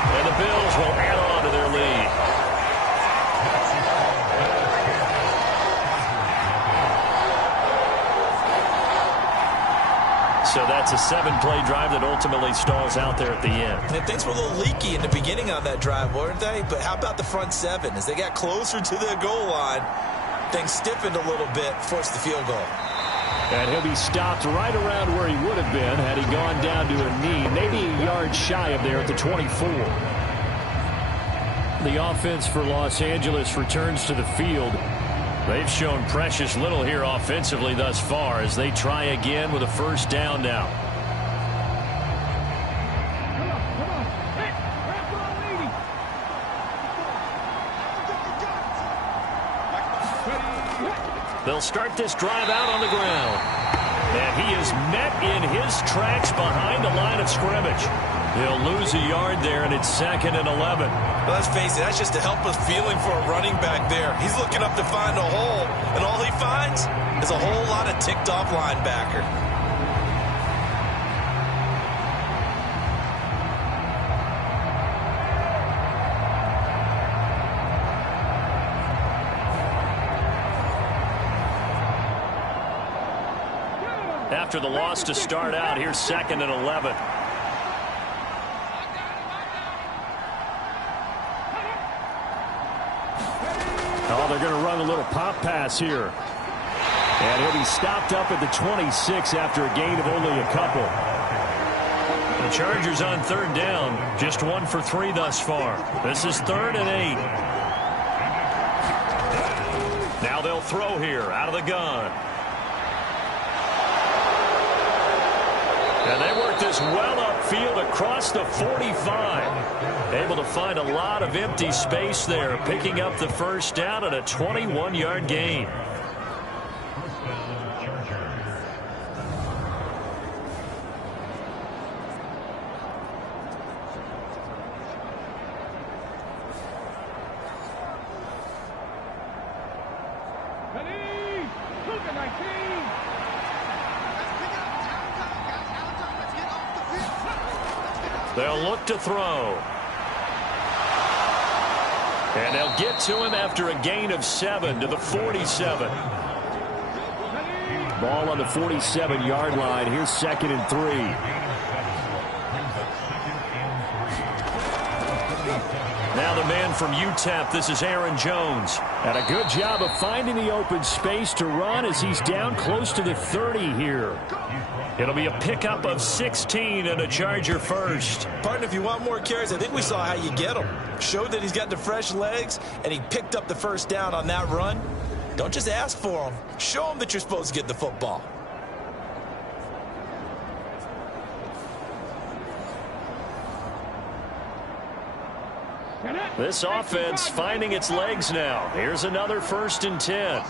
And the Bills will add on to their lead. So that's a 7-play drive that ultimately stalls out there at the end. And things were a little leaky in the beginning on that drive, weren't they? But how about the front 7? As they got closer to the goal line, things stiffened a little bit, forced the field goal. And he'll be stopped right around where he would have been had he gone down to a knee, maybe a yard shy of there at the 24. The offense for Los Angeles returns to the field. They've shown precious little here offensively thus far as they try again with a 1st down now. They'll start this drive out on the ground. And he is met in his tracks behind the line of scrimmage. He'll lose a yard there, and it's 2nd and 11. Well, let's face it, that's just a helpless feeling for a running back there. He's looking up to find a hole, and all he finds is a whole lot of ticked-off linebacker. After the loss to start out, here's 2nd and 11. Oh, they're going to run a little pop pass here. And he'll be stopped up at the 26 after a gain of only a couple. The Chargers on third down, just 1 for 3 thus far. This is 3rd and 8. Now they'll throw here out of the gun. And they work this well upfield across the 45. Able to find a lot of empty space there, picking up the first down at a 21-yard gain. They'll look to throw. And they'll get to him after a gain of 7 to the 47. Ball on the 47-yard line. Here's 2nd and 3. Now the man from UTEP, this is Aaron Jones. And a good job of finding the open space to run as he's down close to the 30 here. It'll be a pickup of 16 and a Charger first. Partner, if you want more carries, I think we saw how you get him. Showed that he's got the fresh legs, and he picked up the first down on that run. Don't just ask for him. Show him that you're supposed to get the football. This offense finding its legs now. Here's another 1st and 10.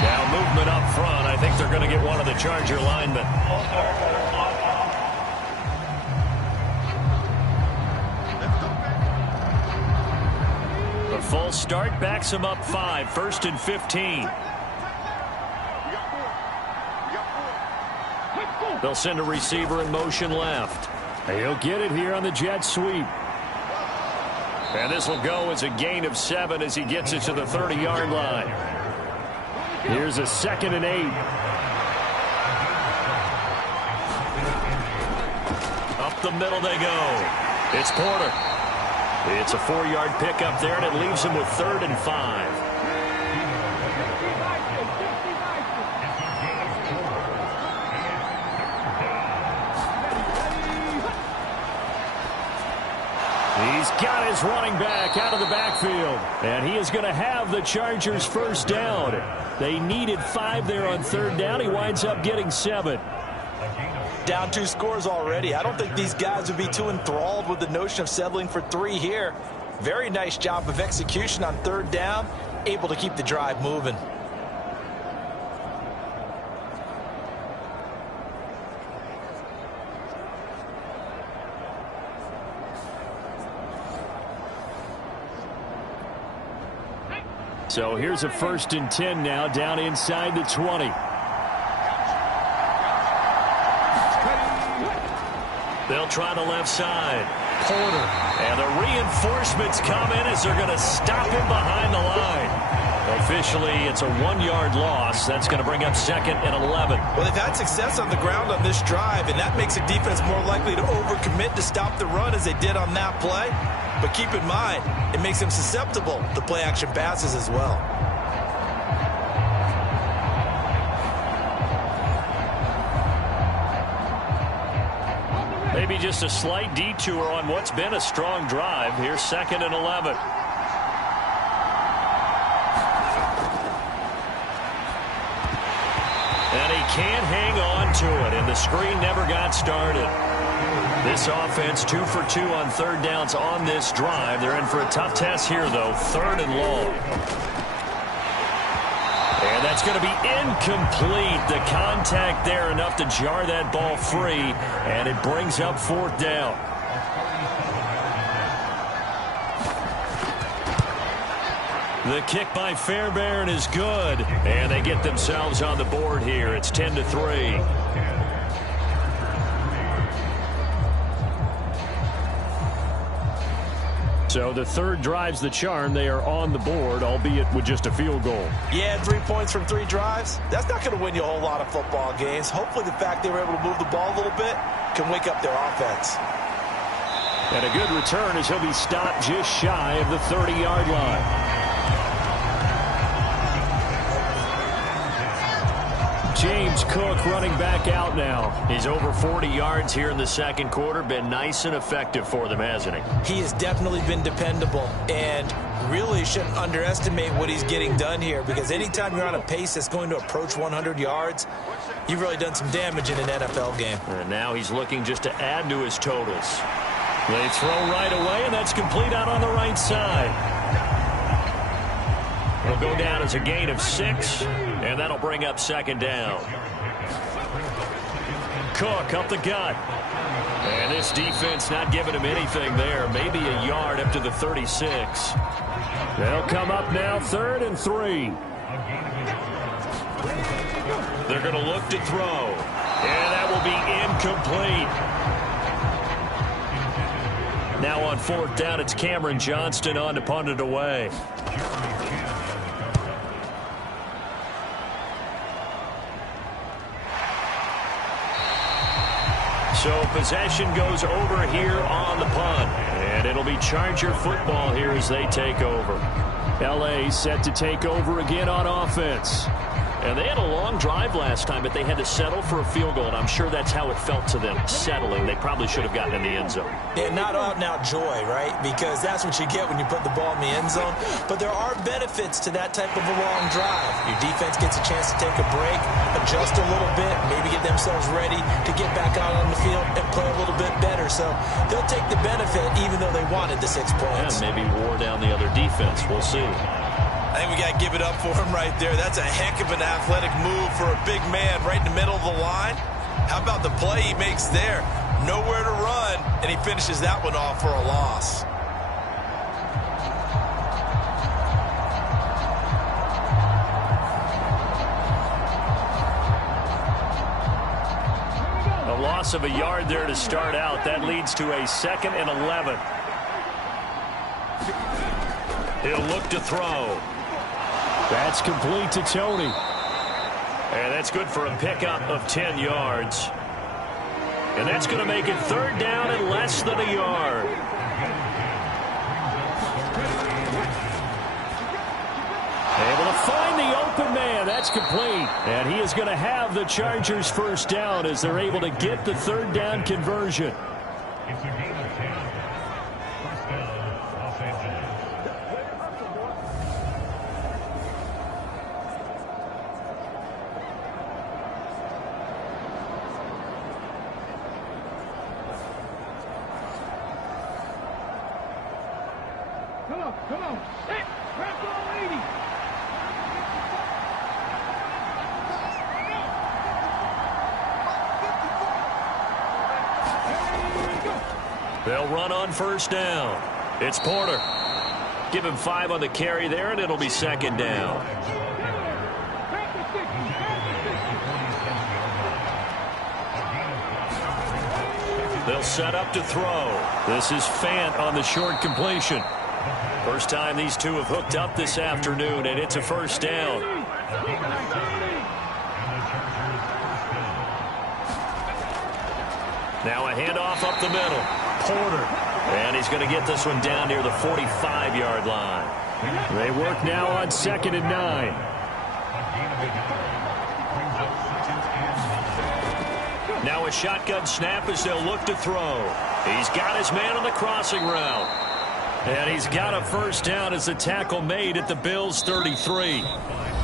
Now movement up front. I think they're going to get one of the Charger linemen. The full start backs him up 5. 1st and 15. They'll send a receiver in motion left. He'll get it here on the jet sweep. And this will go as a gain of 7 as he gets it to the 30-yard line. Here's a 2nd and 8. Up the middle they go. It's Porter. It's a 4-yard pickup there, and it leaves him with 3rd and 5. He's got his running back out of the backfield. And he is going to have the Chargers first down. They needed 5 there on 3rd down. He winds up getting 7. Down 2 scores already. I don't think these guys would be too enthralled with the notion of settling for 3 here. Very nice job of execution on 3rd down. Able to keep the drive moving. So here's a 1st and 10 now down inside the 20. They'll try the left side. Porter. And the reinforcements come in as they're going to stop him behind the line. Officially, it's a 1-yard loss. That's going to bring up 2nd and 11. Well, they've had success on the ground on this drive, and that makes a defense more likely to overcommit to stop the run as they did on that play. But keep in mind, it makes them susceptible to play-action passes as well. Maybe just a slight detour on what's been a strong drive. Here's 2nd and 11. And he can't hang on to it, and the screen never got started. This offense 2 for 2 on 3rd downs on this drive. They're in for a tough test here, though. 3rd and long. And that's going to be incomplete. The contact there enough to jar that ball free, and it brings up 4th down. The kick by Fairbairn is good, and they get themselves on the board here. It's 10-3. So the 3rd drives the charm. They are on the board, albeit with just a field goal. Yeah, 3 points from 3 drives. That's not going to win you a whole lot of football games. Hopefully the fact they were able to move the ball a little bit can wake up their offense. And a good return as he'll be stopped just shy of the 30-yard line. James Cook running back out now. He's over 40 yards here in the second quarter. Been nice and effective for them, hasn't he? He has definitely been dependable, and really shouldn't underestimate what he's getting done here, because anytime you're on a pace that's going to approach 100 yards, you've really done some damage in an NFL game. And now he's looking just to add to his totals. They throw right away, and that's complete out on the right side. It'll go down as a gain of 6, and that'll bring up second down. Cook up the gut. And this defense not giving him anything there. Maybe a yard up to the 36. They'll come up now 3rd and 3. They're going to look to throw. And that will be incomplete. Now on 4th down, it's Cameron Johnston on to punt it away. So possession goes over here on the punt. And it'll be Charger football here as they take over. L.A. set to take over again on offense. And they had a long drive last time, but they had to settle for a field goal, and I'm sure that's how it felt to them, settling. They probably should have gotten in the end zone. Yeah, not out-and-out joy, right? Because that's what you get when you put the ball in the end zone. But there are benefits to that type of a long drive. Your defense gets a chance to take a break, adjust a little bit, maybe get themselves ready to get back out on the field and play a little bit better. So they'll take the benefit even though they wanted the 6 points. Yeah, maybe wore down the other defense. We'll see. I think we got to give it up for him right there. That's a heck of an athletic move for a big man right in the middle of the line. How about the play he makes there? Nowhere to run, and he finishes that one off for a loss. A loss of a yard there to start out. That leads to a 2nd and 11. He'll look to throw. That's complete to Tony. And that's good for a pickup of 10 yards. And that's going to make it 3rd down and less than a yard. Able to find the open man. That's complete. And he is going to have the Chargers 1st down as they're able to get the 3rd down conversion. It's a gain of 10. First down, Los Angeles. Come on. Hey, grab ball 80. They'll run on 1st down. It's Porter. Give him 5 on the carry there, and it'll be 2nd down. They'll set up to throw. This is Fant on the short completion. First time these two have hooked up this afternoon, and it's a 1st down. Now a handoff up the middle. Porter. And he's going to get this one down near the 45-yard line. They work now on 2nd and 9. Now a shotgun snap as they'll look to throw. He's got his man on the crossing route. And he's got a 1st down as the tackle made at the Bills' 33.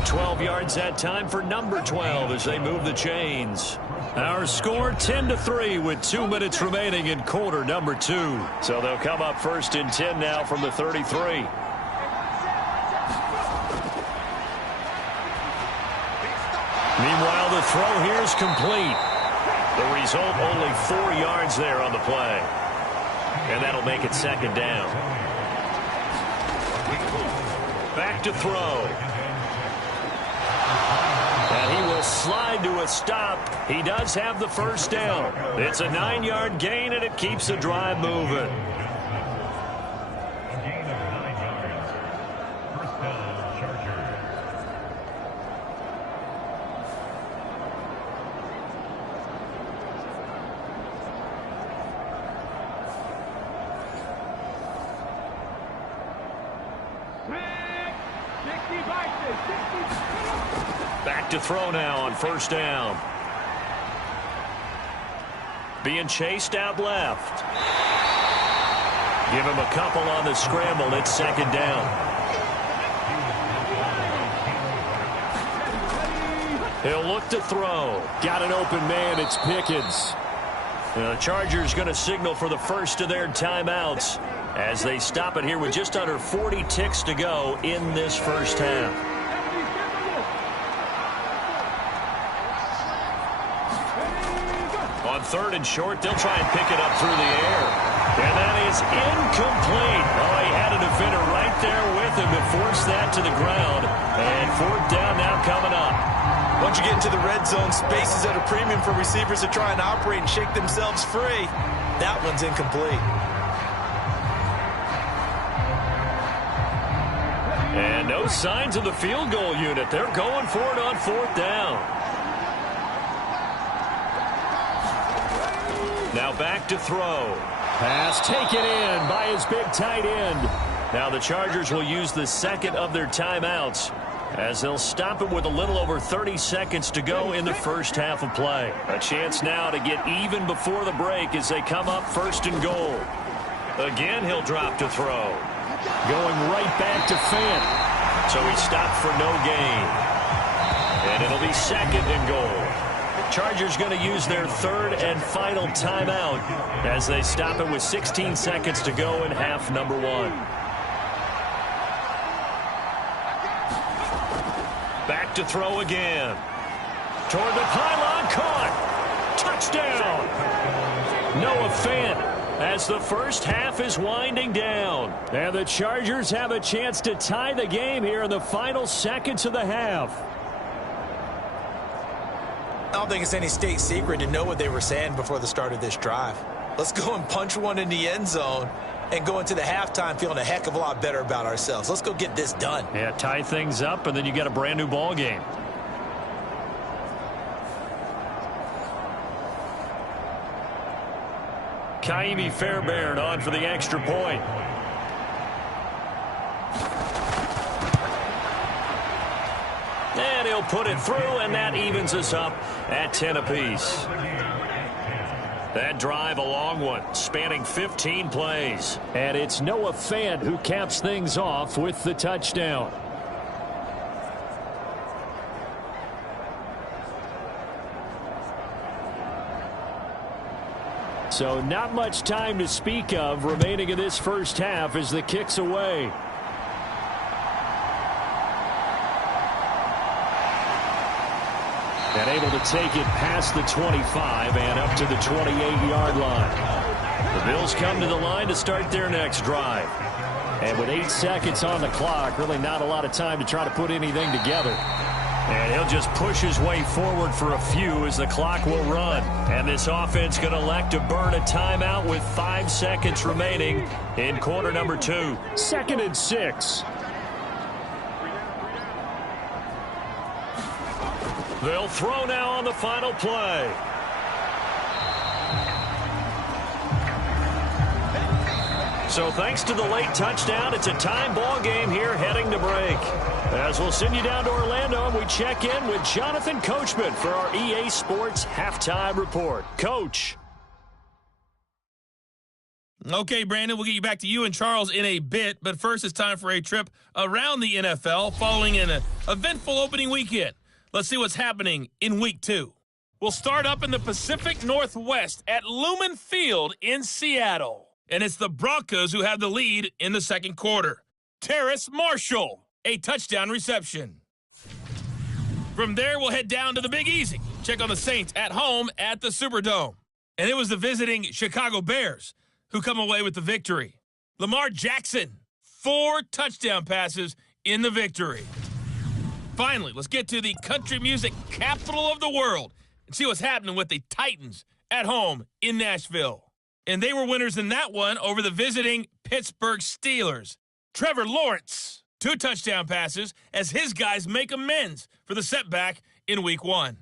12 yards that time for number 12 as they move the chains. Our score 10-3 with 2 minutes remaining in quarter number 2. So they'll come up 1st and 10 now from the 33. Meanwhile, the throw here is complete. The result, only 4 yards there on the play. And that'll make it 2nd down. Back to throw. And he will slide to a stop. He does have the 1st down. It's a 9-yard gain, and it keeps the drive moving. Back to throw now on first down. Being chased out left. Give him a couple on the scramble. It's second down. He'll look to throw. Got an open man. It's Pickens. The Chargers going to signal for the first of their timeouts as they stop it here with just under 40 ticks to go in this first half. On third and short, they'll try and pick it up through the air. And that is incomplete. Oh, he had a defender right there with him to force that to the ground. And fourth down now coming up. Once you get into the red zone, space is at a premium for receivers to try and operate and shake themselves free. That one's incomplete. And no signs of the field goal unit. They're going for it on fourth down. Now back to throw. Pass taken in by his big tight end. Now the Chargers will use the second of their timeouts as they'll stop it with a little over 30 seconds to go in the first half of play. A chance now to get even before the break as they come up first and goal. Again, he'll drop to throw. Going right back to Fant. So he stopped for no gain. And it'll be second and goal. Chargers going to use their third and final timeout as they stop it with 16 seconds to go in half number one. Back to throw again. Toward the pylon, caught. Touchdown. Noah Fant as the first half is winding down. And the Chargers have a chance to tie the game here in the final seconds of the half. I don't think it's any state secret to know what they were saying before the start of this drive. Let's go and punch one in the end zone and go into the halftime feeling a heck of a lot better about ourselves. Let's go get this done. Yeah, tie things up, and then you got a brand new ball game. Kaimi Fairbairn on for the extra point. And he'll put it through, and that evens us up at 10 apiece. That drive, a long one, spanning 15 plays. And it's Noah Fant who caps things off with the touchdown. So not much time to speak of remaining in this first half as the kick's away. And able to take it past the 25 and up to the 28-yard line. The Bills come to the line to start their next drive. And with 8 seconds on the clock, really not a lot of time to try to put anything together. And he'll just push his way forward for a few as the clock will run. And this offense going to elect to burn a timeout with 5 seconds remaining in quarter number 2. 2nd and 6. They'll throw now on the final play. So thanks to the late touchdown, it's a time ball game here heading to break. As we'll send you down to Orlando and we check in with Jonathan Coachman for our EA Sports Halftime Report. Coach. Okay, Brandon, we'll get you back to you and Charles in a bit, but first it's time for a trip around the NFL following an eventful opening weekend. Let's see what's happening in Week 2. We'll start up in the Pacific Northwest at Lumen Field in Seattle. And it's the Broncos who have the lead in the second quarter. Terrace Marshall, a touchdown reception. From there, we'll head down to the Big Easy. Check on the Saints at home at the Superdome. And it was the visiting Chicago Bears who come away with the victory. Lamar Jackson, 4 touchdown passes in the victory. Finally, let's get to the country music capital of the world and see what's happening with the Titans at home in Nashville. And they were winners in that one over the visiting Pittsburgh Steelers. Trevor Lawrence, 2 touchdown passes as his guys make amends for the setback in Week 1.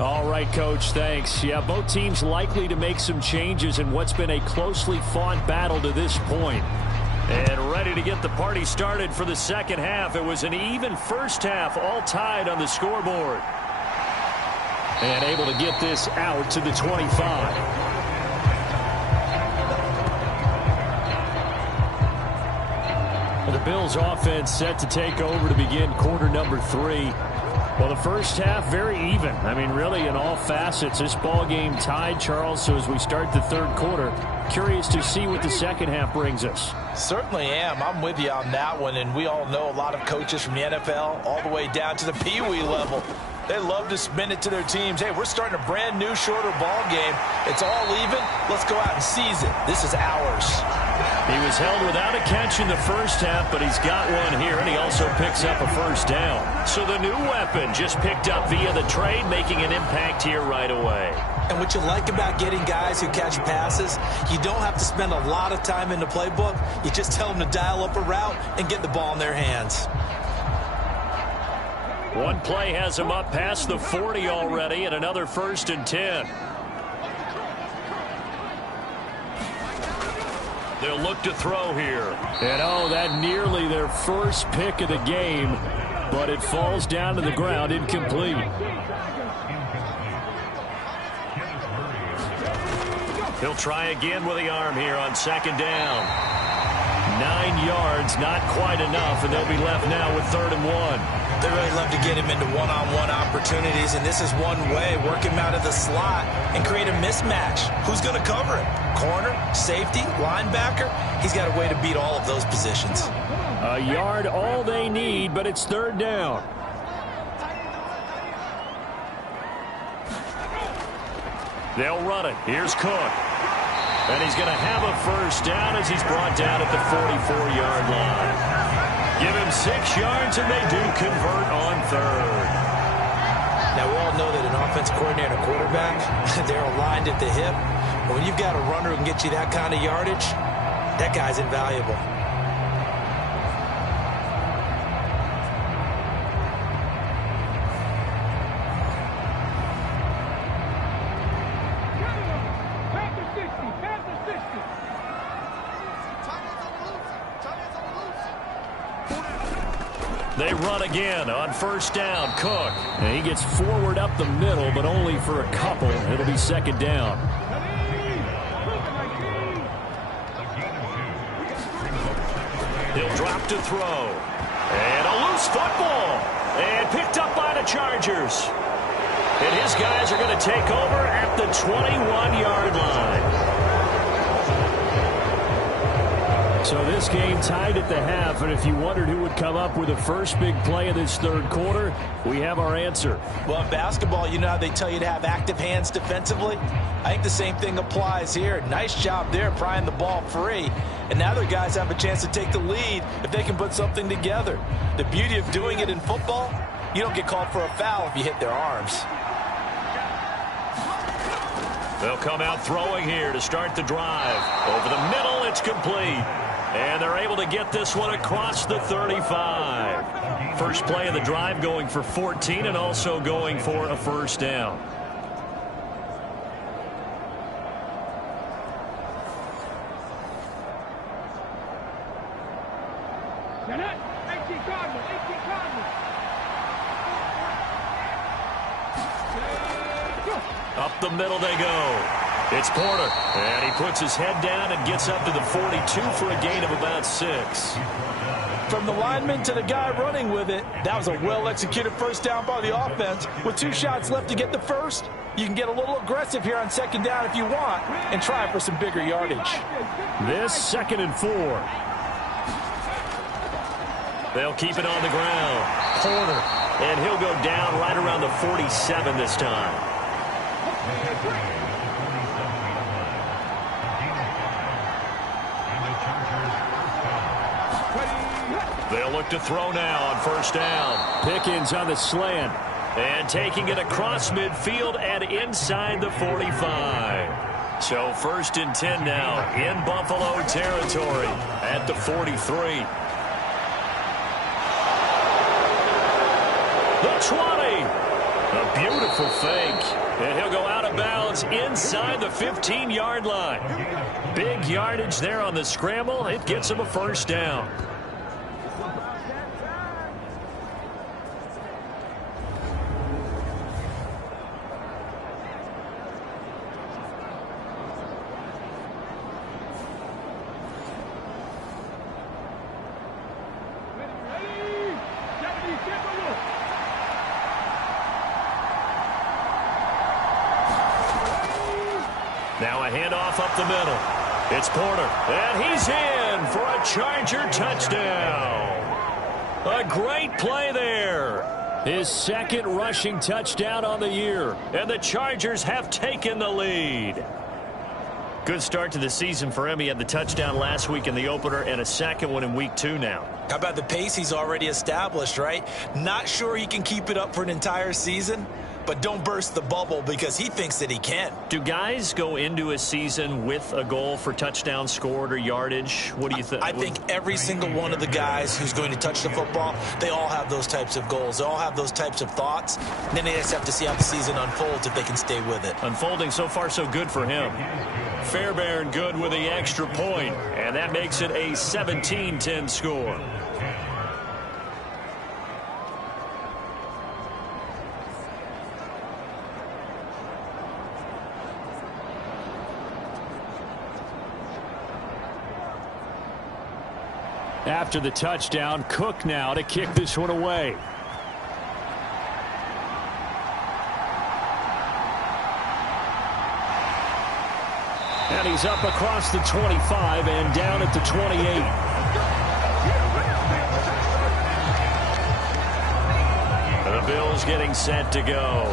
All right, Coach, thanks. Yeah, both teams likely to make some changes in what's been a closely fought battle to this point. And ready to get the party started for the second half. It was an even first half, all tied on the scoreboard. And able to get this out to the 25. The Bills offense set to take over to begin quarter number 3. Well, the first half, very even. I mean, really, in all facets, this ball game tied, Charles. So as we start the third quarter, curious to see what the second half brings us. Certainly am. I'm with you on that one. And we all know a lot of coaches from the NFL all the way down to the Pee Wee level. They love to spin it to their teams. Hey, we're starting a brand new, shorter ball game. It's all even. Let's go out and seize it. This is ours. He was held without a catch in the first half, but he's got one here, and he also picks up a first down. So the new weapon just picked up via the trade, making an impact here right away. And what you like about getting guys who catch passes, you don't have to spend a lot of time in the playbook. You just tell them to dial up a route and get the ball in their hands. One play has him up past the 40 already, and another 1st and 10. They'll look to throw here. And oh, that nearly their first pick of the game, but it falls down to the ground incomplete. He'll try again with the arm here on second down. 9 yards, not quite enough, and they'll be left now with 3rd and 1. They really love to get him into one-on-one opportunities, and this is one way, work him out of the slot and create a mismatch. Who's going to cover him? Corner, safety, linebacker? He's got a way to beat all of those positions. A yard, all they need, but it's 3rd down. They'll run it. Here's Cook. And he's going to have a first down as he's brought down at the 44-yard line. Give him 6 yards, and they do convert on 3rd. Now, we all know that an offensive coordinator and a quarterback, they're aligned at the hip. But when you've got a runner who can get you that kind of yardage, that guy's invaluable. They run again on first down. Cook. And he gets forward up the middle, but only for a couple. It'll be 2nd down. He'll drop to throw. And a loose football. And picked up by the Chargers. And his guys are going to take over at the 21-yard line. So this game tied at the half, and if you wondered who would come up with the first big play of this third quarter, we have our answer. Well, in basketball, you know how they tell you to have active hands defensively? I think the same thing applies here. Nice job there prying the ball free. And now their guys have a chance to take the lead if they can put something together. The beauty of doing it in football, you don't get called for a foul if you hit their arms. They'll come out throwing here to start the drive. Over the middle, it's complete. And they're able to get this one across the 35. First play of the drive going for 14 and also going for a first down. Up the middle they go. It's Porter, and he puts his head down and gets up to the 42 for a gain of about 6. From the lineman to the guy running with it, that was a well-executed first down by the offense. With 2 shots left to get the first, you can get a little aggressive here on second down if you want and try for some bigger yardage. This 2nd and 4. They'll keep it on the ground. Porter, and he'll go down right around the 47 this time. They'll look to throw now on first down. Pickens on the slant. And taking it across midfield and inside the 45. So 1st and 10 now in Buffalo territory at the 43. The 20. A beautiful fake. And he'll go out of bounds inside the 15-yard line. Big yardage there on the scramble. It gets him a first down. Now a handoff up the middle. It's Porter, and he's in for a Charger touchdown. A great play there. His second rushing touchdown on the year, and the Chargers have taken the lead. Good start to the season for him. He had the touchdown last week in the opener and a second one in week 2 now. How about the pace he's already established, right? Not sure he can keep it up for an entire season, but don't burst the bubble because he thinks that he can. Do guys go into a season with a goal for touchdowns scored or yardage? What do you think? I think every single one of the guys who's going to touch the football, they all have those types of goals. They all have those types of thoughts. And then they just have to see how the season unfolds if they can stay with it. Unfolding so far so good for him. Fairbairn good with the extra point, and that makes it a 17-10 score. After the touchdown, Cook now to kick this one away. And he's up across the 25 and down at the 28. The Bills getting set to go.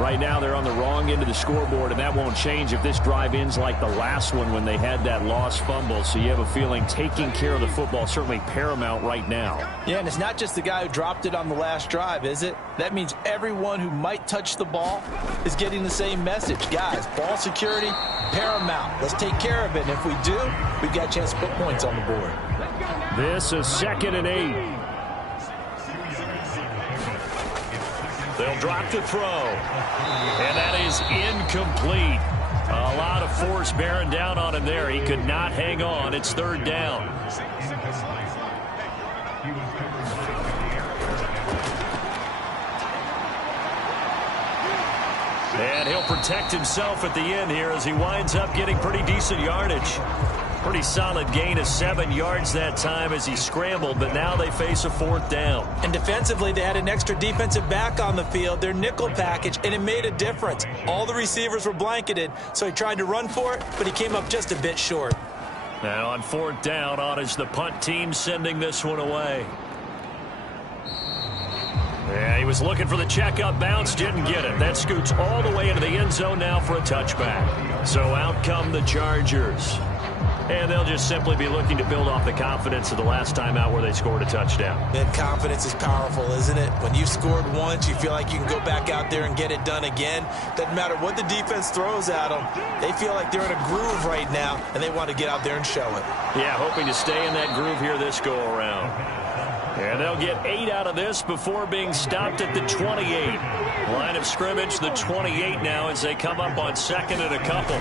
Right now they're on the wrong end of the scoreboard, and that won't change if this drive ends like the last one when they had that lost fumble. So you have a feeling taking care of the football certainly paramount right now. Yeah, and it's not just the guy who dropped it on the last drive, is it? That means everyone who might touch the ball is getting the same message. Guys, ball security, paramount. Let's take care of it, and if we do, we've got a chance to put points on the board. This is 2nd and 8. They'll drop to throw. And that is incomplete. A lot of force bearing down on him there. He could not hang on. It's 3rd down. And he'll protect himself at the end here as he winds up getting pretty decent yardage. Pretty solid gain of 7 yards that time as he scrambled, but now they face a 4th down. And defensively, they had an extra defensive back on the field, their nickel package, and it made a difference. All the receivers were blanketed, so he tried to run for it, but he came up just a bit short. Now on 4th down, on is the punt team sending this one away. Yeah, he was looking for the checkup bounce, didn't get it. That scoots all the way into the end zone now for a touchback. So out come the Chargers. And they'll just simply be looking to build off the confidence of the last time out where they scored a touchdown. And confidence is powerful, isn't it? When you've scored once, you feel like you can go back out there and get it done again. Doesn't matter what the defense throws at them. They feel like they're in a groove right now, and they want to get out there and show it. Yeah, hoping to stay in that groove here this go-around. And they'll get 8 out of this before being stopped at the 28. Line of scrimmage, the 28 now as they come up on 2nd and a couple.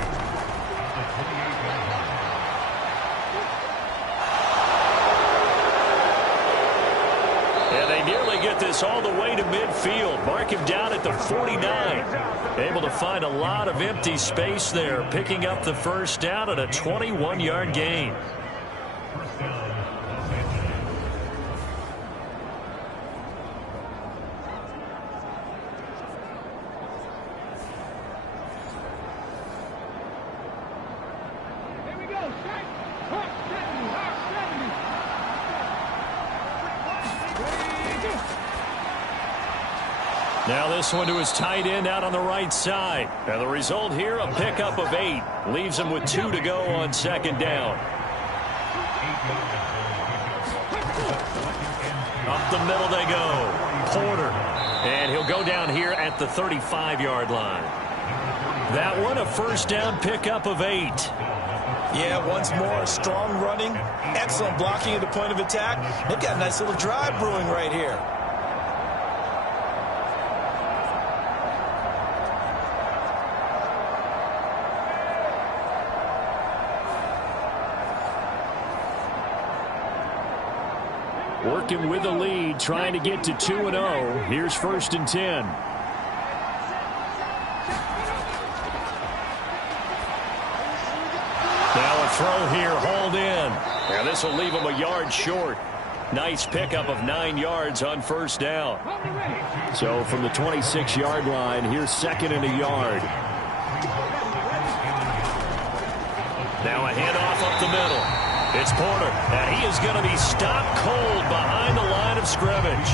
And they nearly get this all the way to midfield. Mark him down at the 49. Able to find a lot of empty space there, picking up the first down at a 21-yard gain. Now this one to his tight end out on the right side. And the result here, a pickup of 8. Leaves him with 2 to go on 2nd down. Up the middle they go. Porter. And he'll go down here at the 35-yard line. That one, a first down pickup of 8. Yeah, once more, strong running, excellent blocking at the point of attack. They've got a nice little drive brewing right here. working with the lead, trying to get to 2-0. Here's 1st and 10. Now a throw here, hauled in. And this will leave him a yard short. Nice pickup of 9 yards on 1st down. So from the 26-yard line, here's 2nd and a yard. Now a handoff up the middle. It's Porter, and he is going to be stopped cold behind the line of scrimmage.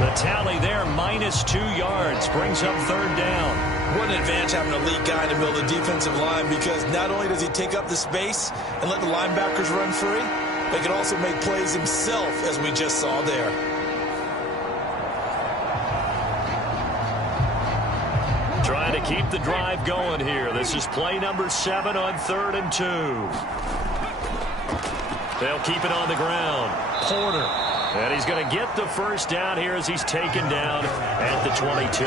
The tally there, -2 yards, brings up 3rd down. What an advantage having a lead guy in the middle of the defensive line, because not only does he take up the space and let the linebackers run free, but he can also make plays himself, as we just saw there. Trying to keep the drive going here. This is play number 7 on 3rd and 2. They'll keep it on the ground. Porter. And he's going to get the 1st down here as he's taken down at the 22.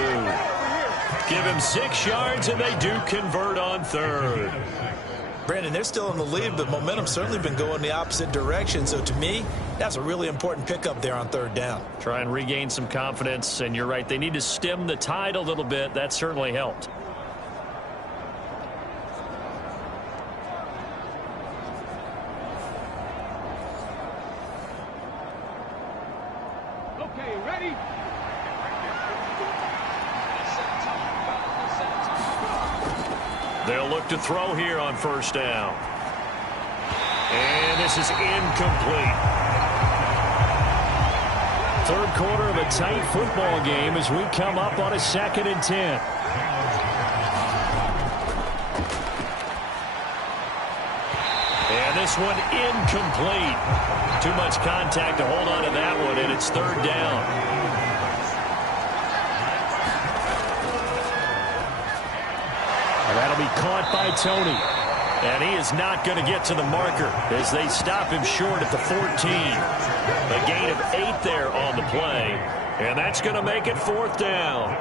Give him 6 yards, and they do convert on 3rd. Brandon, they're still in the lead, but momentum's certainly been going the opposite direction. So to me, that's a really important pickup there on 3rd down. Try and regain some confidence, and you're right. They need to stem the tide a little bit. That certainly helped. Okay, ready? They'll look to throw here on 1st down. And this is incomplete. 3rd quarter of a tight football game as we come up on a 2nd and 10. And this one incomplete. Too much contact to hold on to that one, and it's 3rd down. That'll be caught by Tony. And he is not going to get to the marker as they stop him short at the 14. A gain of 8 there on the play. And that's going to make it 4th down.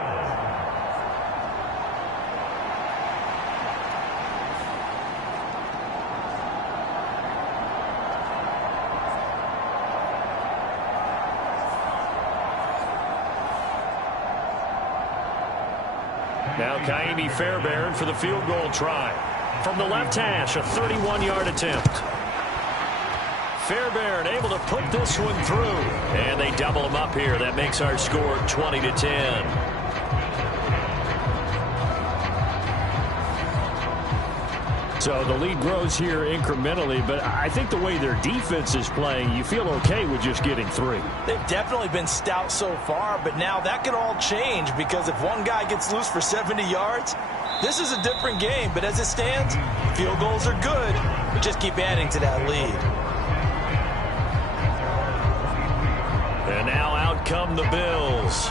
Now Kaimi Fairbairn for the field goal try. From the left hash, a 31-yard attempt. Fairbairn able to put this one through. And they double him up here. That makes our score 20-10. So the lead grows here incrementally, but I think the way their defense is playing, you feel okay with just getting 3. They've definitely been stout so far, but now that could all change, because if one guy gets loose for 70 yards, this is a different game. But as it stands, field goals are good, but just keep adding to that lead. And now out come the Bills.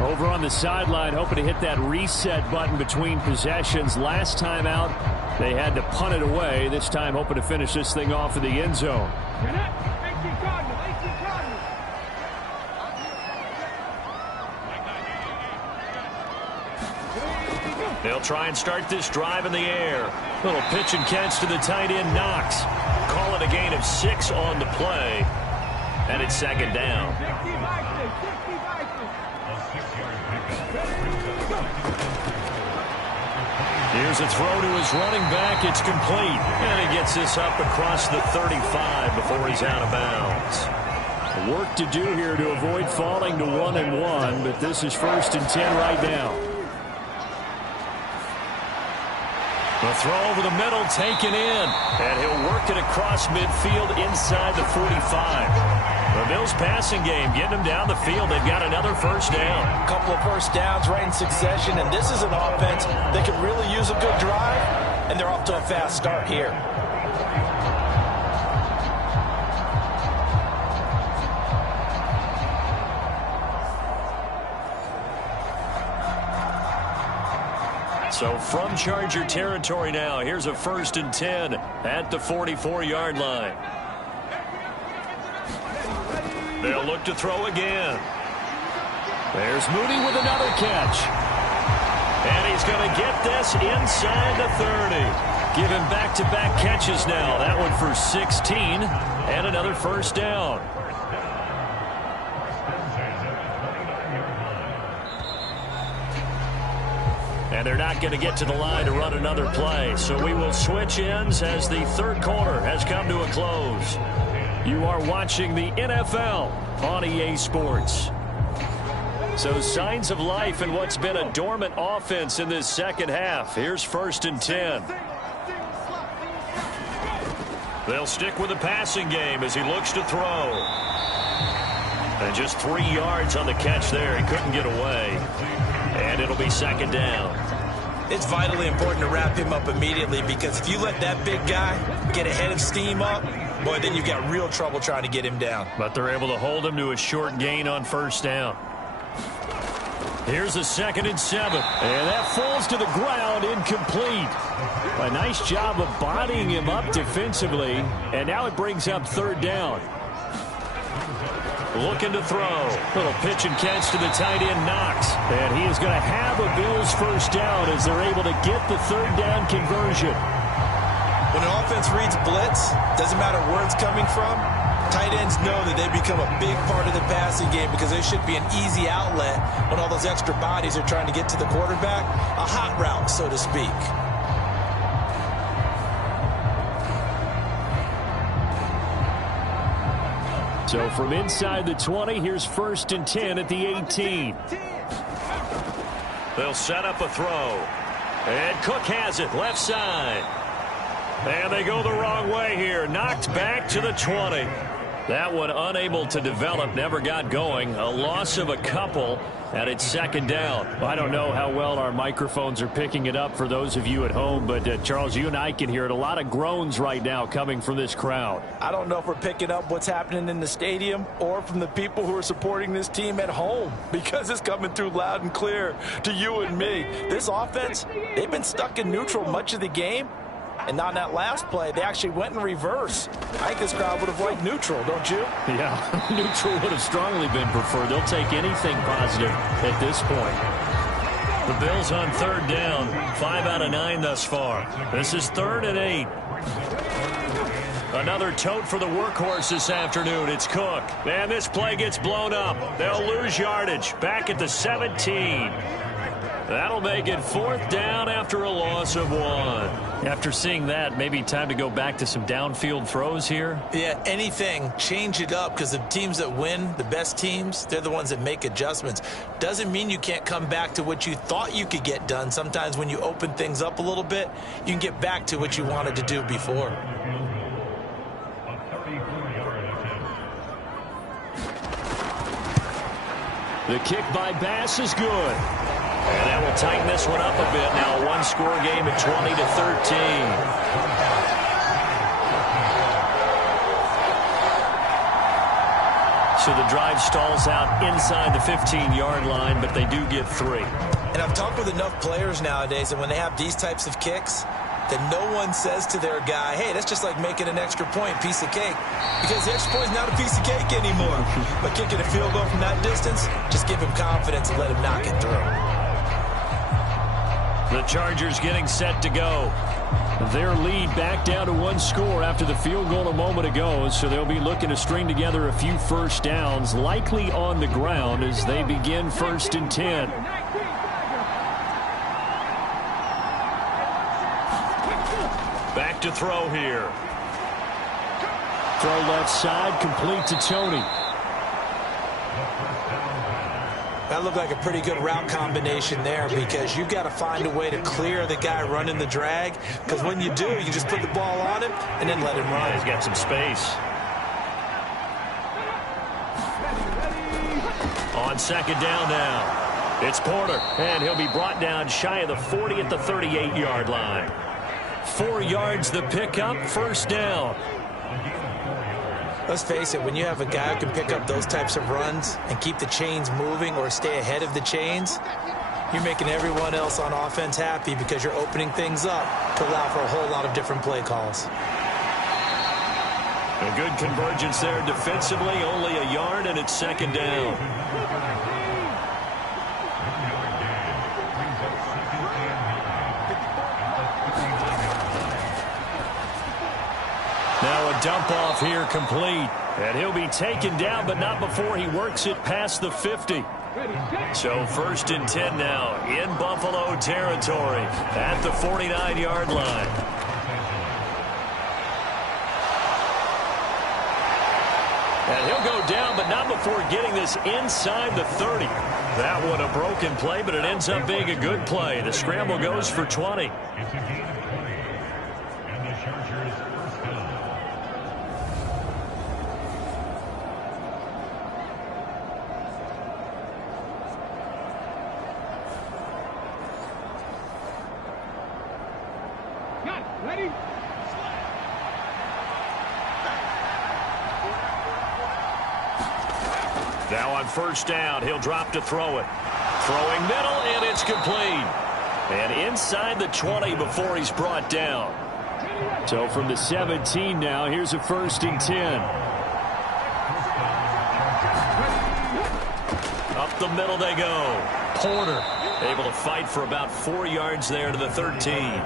Over on the sideline, hoping to hit that reset button between possessions. Last time out, they had to punt it away. This time, hoping to finish this thing off in the end zone. They'll try and start this drive in the air. Little pitch and catch to the tight end, Knox. Call it a gain of 6 on the play. And it's 2nd down. Here's a throw to his running back. It's complete. And he gets this up across the 35 before he's out of bounds. Work to do here to avoid falling to 1-1, but this is 1st and 10 right now. The throw over the middle, taken in. And he'll work it across midfield inside the 45. The Bills passing game, getting them down the field. They've got another 1st down. A couple of 1st downs right in succession, and this is an offense that can really use a good drive, and they're off to a fast start here. So from Charger territory now, here's a 1st and 10 at the 44-yard line. They'll look to throw again. There's Mooney with another catch. And he's going to get this inside the 30. Give him back-to-back catches now. That one for 16 and another 1st down. And they're not going to get to the line to run another play. So we will switch ends as the third quarter has come to a close. You are watching the NFL on EA Sports. So signs of life in what's been a dormant offense in this second half. Here's 1st and 10. They'll stick with the passing game as he looks to throw. And just 3 yards on the catch there. He couldn't get away. And it'll be 2nd down. It's vitally important to wrap him up immediately, because if you let that big guy get a head of steam up, boy, then you've got real trouble trying to get him down. But they're able to hold him to a short gain on 1st down. Here's a 2nd and 7. And that falls to the ground, incomplete. A nice job of bodying him up defensively. And now it brings up 3rd down. Looking to throw. Little pitch and catch to the tight end, Knox. And he is going to have a Bills 1st down as they're able to get the 3rd down conversion. When an offense reads blitz, doesn't matter where it's coming from, tight ends know that they become a big part of the passing game, because they should be an easy outlet when all those extra bodies are trying to get to the quarterback. A hot route, so to speak. So from inside the 20, here's 1st and 10 at the 18. They'll set up a throw. And Cook has it, left side. And they go the wrong way here. Knocked back to the 20. That one unable to develop, never got going. A loss of a couple, and it's 2nd down. I don't know how well our microphones are picking it up for those of you at home, but Charles, you and I can hear it. A lot of groans right now coming from this crowd. I don't know if we're picking up what's happening in the stadium or from the people who are supporting this team at home, because it's coming through loud and clear to you and me. This offense, they've been stuck in neutral much of the game. And on that last play, they actually went in reverse. I think this crowd would have liked neutral, don't you? Yeah, neutral would have strongly been preferred. They'll take anything positive at this point. The Bills on 3rd down, 5 out of 9 thus far. This is 3rd and 8. Another tote for the workhorse this afternoon. It's Cook. And this play gets blown up. They'll lose yardage. Back at the 17. That'll make it 4th down after a loss of 1. After seeing that, maybe time to go back to some downfield throws here. Yeah, anything. Change it up, because the teams that win, the best teams, they're the ones that make adjustments. Doesn't mean you can't come back to what you thought you could get done. Sometimes when you open things up a little bit, you can get back to what you wanted to do before. The kick by Bass is good. And that will tighten this one up a bit. Now a one-score game at 20-13. So the drive stalls out inside the 15-yard line, but they do get 3. And I've talked with enough players nowadays, and when they have these types of kicks, that no one says to their guy, hey, that's just like making an extra point, piece of cake. Because the extra point is not a piece of cake anymore. But kicking a field goal from that distance, just give him confidence and let him knock it through. The Chargers getting set to go. Their lead back down to 1 score after the field goal a moment ago, so they'll be looking to string together a few 1st downs, likely on the ground as they begin 1st and 10. Back to throw here. Throw left side, complete to Tony. That looked like a pretty good route combination there, because you've got to find a way to clear the guy running the drag, because when you do, you just put the ball on him and then let him run. He's got some space. On 2nd down now, it's Porter, and he'll be brought down shy of the 40 at the 38-yard line. 4 yards the pickup, 1st down. Let's face it, when you have a guy who can pick up those types of runs and keep the chains moving or stay ahead of the chains, you're making everyone else on offense happy, because you're opening things up to allow for a whole lot of different play calls. A good convergence there defensively, only a yard, and it's 2nd down. Now a dump off here complete. And he'll be taken down, but not before he works it past the 50. So 1st and 10 now in Buffalo territory at the 49-yard line. And he'll go down, but not before getting this inside the 30. That one a broken play, but it ends up being a good play. The scramble goes for 20. It's a gain of 20. And the Chargers first down. Ready? Now on 1st down, he'll drop to throw it. Throwing middle, and it's complete. And inside the 20 before he's brought down. So from the 17 now, here's a 1st and 10. Up the middle they go. Porter able to fight for about 4 yards there to the 13.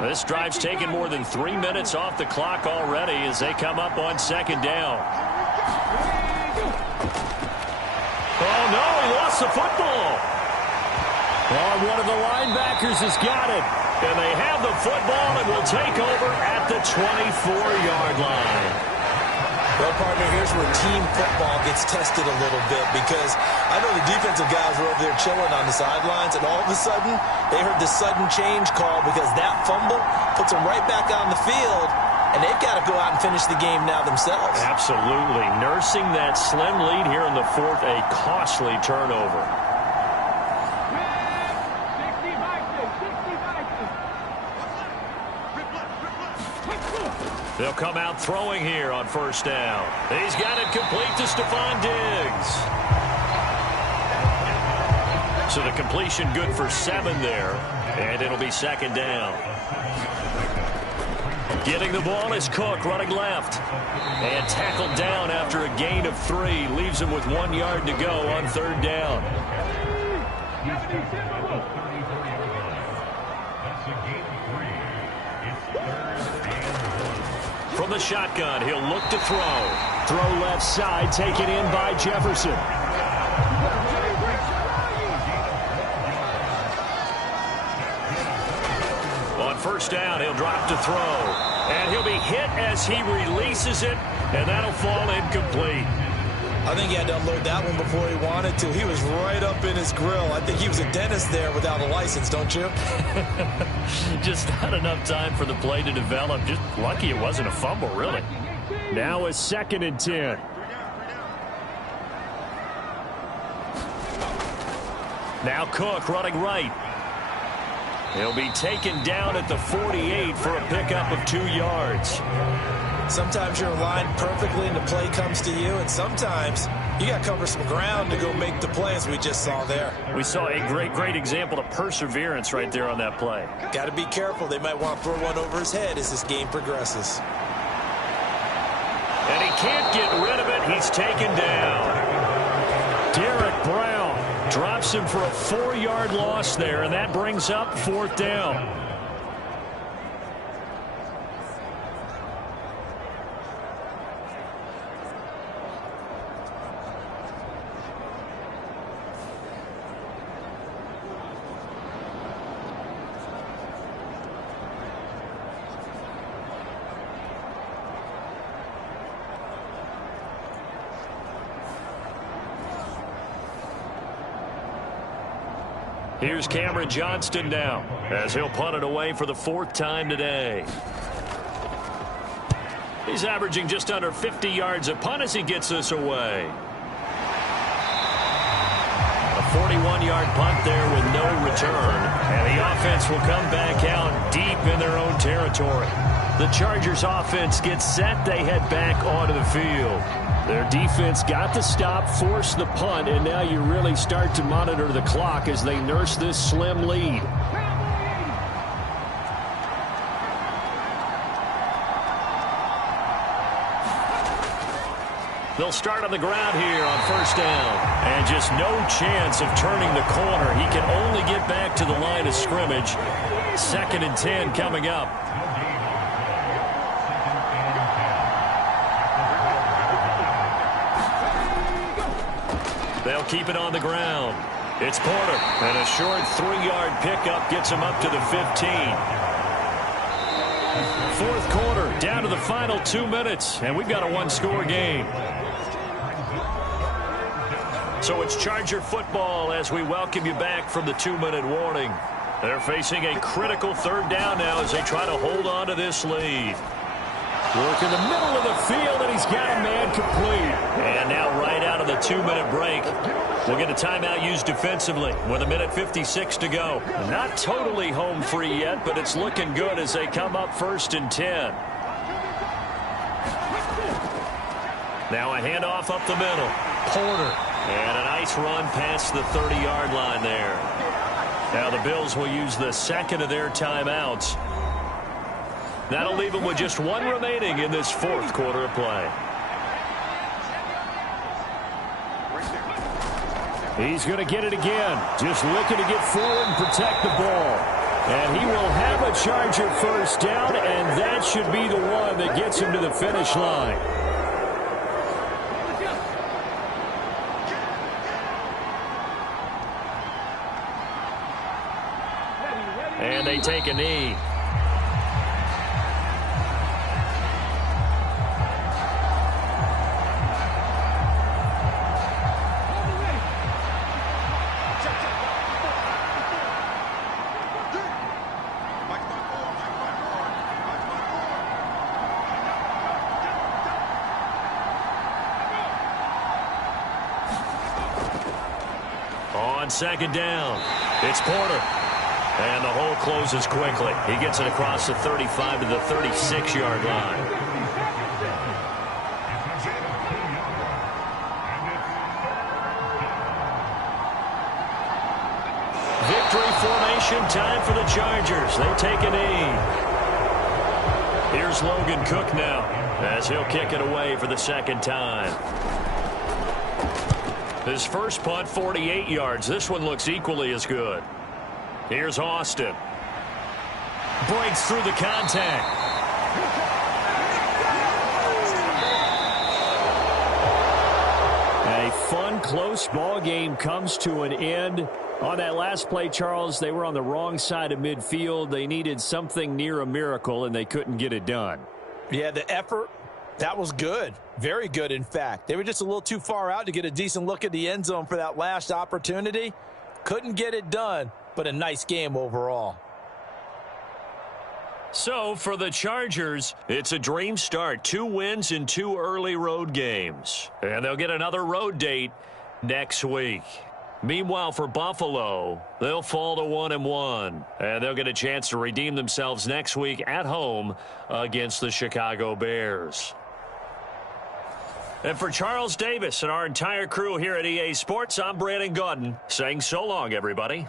This drive's taken more than 3 minutes off the clock already as they come up on 2nd down. Oh, no, he lost the football. Oh, one of the linebackers has got it. And they have the football and will take over at the 24-yard line. Well, partner, here's where team football gets tested a little bit because I know the defensive guys were over there chilling on the sidelines, and all of a sudden they heard the sudden change call because that fumble puts them right back on the field, and they've got to go out and finish the game now themselves. Absolutely. Nursing that slim lead here in the 4th, a costly turnover. They'll come out throwing here on 1st down. He's got it complete to Stephon Diggs. So the completion good for 7 there, and it'll be 2nd down. Getting the ball is Cook running left. And tackled down after a gain of 3. Leaves him with 1 yard to go on 3rd down. From the shotgun, he'll look to throw. Throw left side, taken in by Jefferson. On 1st down, he'll drop to throw. And he'll be hit as he releases it, and that'll fall incomplete. I think he had to unload that one before he wanted to. He was right up in his grill. I think he was a dentist there without a license, don't you? Just not enough time for the play to develop. Just lucky it wasn't a fumble, really. Now a 2nd and 10. Now Cook running right. He'll be taken down at the 48 for a pickup of 2 yards. Sometimes you're aligned perfectly and the play comes to you, and sometimes you got to cover some ground to go make the play, as we just saw there. We saw a great example of perseverance right there on that play. Got to be careful. They might want to throw one over his head as this game progresses. And he can't get rid of it. He's taken down. Derek Brown drops him for a 4-yard loss there, and that brings up 4th down. Here's Cameron Johnston now as he'll punt it away for the 4th time today. He's averaging just under 50 yards a punt as he gets this away. A 41-yard punt there with no return. And the offense will come back out deep in their own territory. The Chargers offense gets set. They head back onto the field. Their defense got the stop, forced the punt, and now you really start to monitor the clock as they nurse this slim lead. They'll start on the ground here on first down. And just no chance of turning the corner. He can only get back to the line of scrimmage. 2nd and 10 coming up. They'll keep it on the ground. It's Porter. And a short 3-yard pickup gets him up to the 15. 4th quarter, down to the final 2 minutes. And we've got a 1-score game. So it's Charger football as we welcome you back from the 2-minute warning. They're facing a critical 3rd down now as they try to hold on to this lead. Work in the middle of the field, and he's got a man complete. And now right out of the 2-minute break, we'll get a timeout used defensively with 1:56 to go. Not totally home free yet, but it's looking good as they come up 1st and 10. Now a handoff up the middle. Porter. And a nice run past the 30-yard line there. Now the Bills will use the 2nd of their timeouts. That'll leave them with just 1 remaining in this 4th quarter of play. He's going to get it again. Just looking to get forward and protect the ball. And he will have a Charger first down, and that should be the one that gets him to the finish line. And they take a knee. On 2nd down, it's Porter. And the hole closes quickly. He gets it across the 35 to the 36-yard line. Victory formation time for the Chargers. They take a knee. Here's Logan Cook now as he'll kick it away for the 2nd time. His first punt, 48 yards. This one looks equally as good. Here's Austin. Breaks through the contact. A fun, close ball game comes to an end. On that last play, Charles, they were on the wrong side of midfield. They needed something near a miracle, and they couldn't get it done. Yeah, the effort, that was good. Very good, in fact. They were just a little too far out to get a decent look at the end zone for that last opportunity. Couldn't get it done. But a nice game overall. So for the Chargers, it's a dream start. 2 wins in 2 early road games. And they'll get another road date next week. Meanwhile, for Buffalo, they'll fall to 1-1. And they'll get a chance to redeem themselves next week at home against the Chicago Bears. And for Charles Davis and our entire crew here at EA Sports, I'm Brandon Gaudin saying so long, everybody.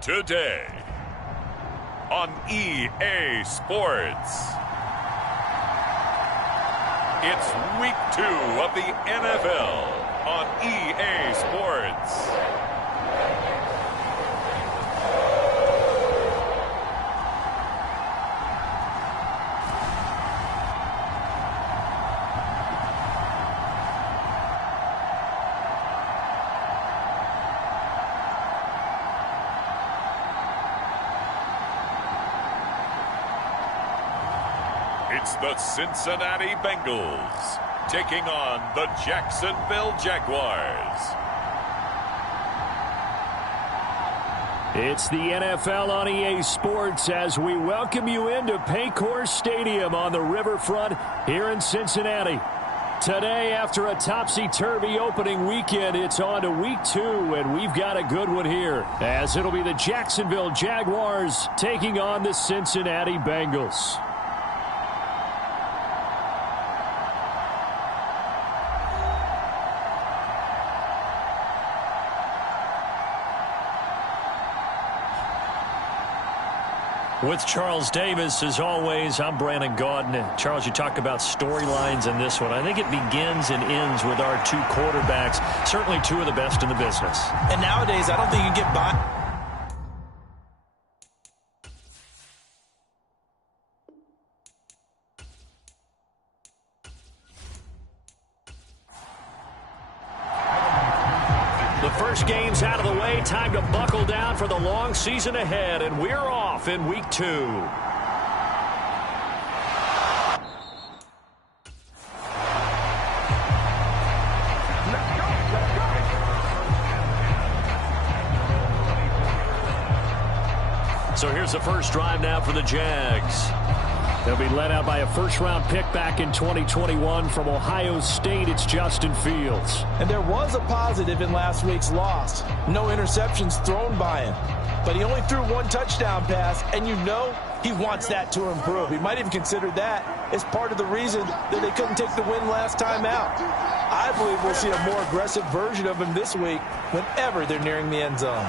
today on EA Sports. It's week 2 of the NFL on EA Sports. It's the Cincinnati Bengals taking on the Jacksonville Jaguars. It's the NFL on EA Sports as we welcome you into Paycor Stadium on the riverfront here in Cincinnati. Today, after a topsy-turvy opening weekend, it's on to week 2, and we've got a good one here, as it'll be the Jacksonville Jaguars taking on the Cincinnati Bengals. With Charles Davis, as always, I'm Brandon Gaudin. Charles, you talked about storylines in this one. I think it begins and ends with our 2 quarterbacks, certainly 2 of the best in the business. And nowadays, I don't think you get by. The first game's out of the way. Time to buckle down for the long season ahead, and we're off in week 2. So here's the first drive now for the Jags. They'll be led out by a first-round pick back in 2021 from Ohio State. It's Justin Fields. And there was a positive in last week's loss. No interceptions thrown by him. But he only threw 1 touchdown pass, and you know he wants that to improve. He might even consider that as part of the reason that they couldn't take the win last time out. I believe we'll see a more aggressive version of him this week whenever they're nearing the end zone.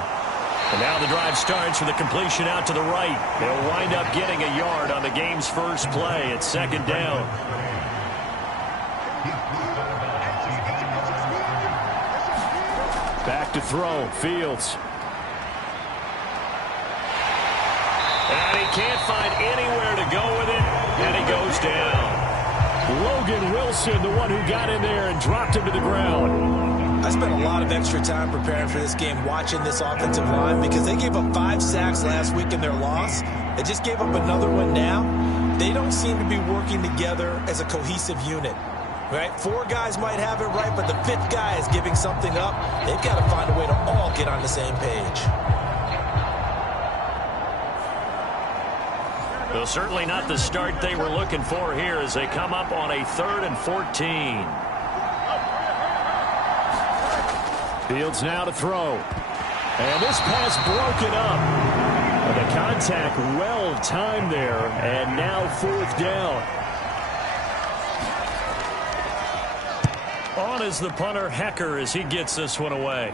And now the drive starts with a completion out to the right. They'll wind up getting a yard on the game's first play. It's 2nd down. Back to throw. Fields. And he can't find anywhere to go with it, and he goes down. Logan Wilson, the one who got in there and dropped him to the ground. I spent a lot of extra time preparing for this game, watching this offensive line, because they gave up 5 sacks last week in their loss. They just gave up another one now. They don't seem to be working together as a cohesive unit. Right? 4 guys might have it right, but the 5th guy is giving something up. They've got to find a way to all get on the same page. Well, certainly not the start they were looking for here as they come up on a 3rd and 14. Fields now to throw. And this pass broken up. And the contact well timed there. And now 4th down. On is the punter, Hecker, as he gets this one away.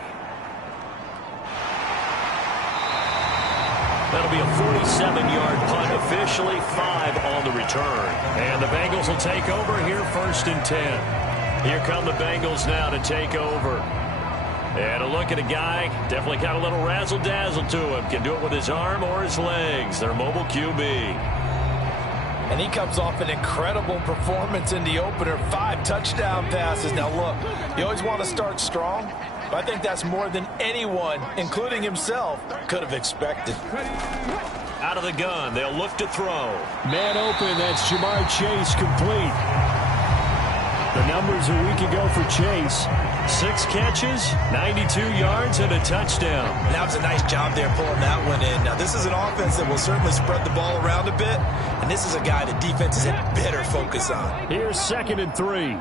That'll be a 47-yard punt, officially 5 on the return. And the Bengals will take over here 1st and 10. Here come the Bengals now to take over. And a look at a guy, definitely got a little razzle-dazzle to him. Can do it with his arm or his legs. Their mobile QB. And he comes off an incredible performance in the opener. 5 touchdown passes. Now, look, you always want to start strong, but I think that's more than anyone, including himself, could have expected. Out of the gun, they'll look to throw. Man open, that's Jamar Chase complete. The numbers a week ago for Chase. 6 catches, 92 yards, and a touchdown. That was a nice job there pulling that one in. Now, this is an offense that will certainly spread the ball around a bit, and this is a guy that defenses had better focus on. Here's 2nd and 3.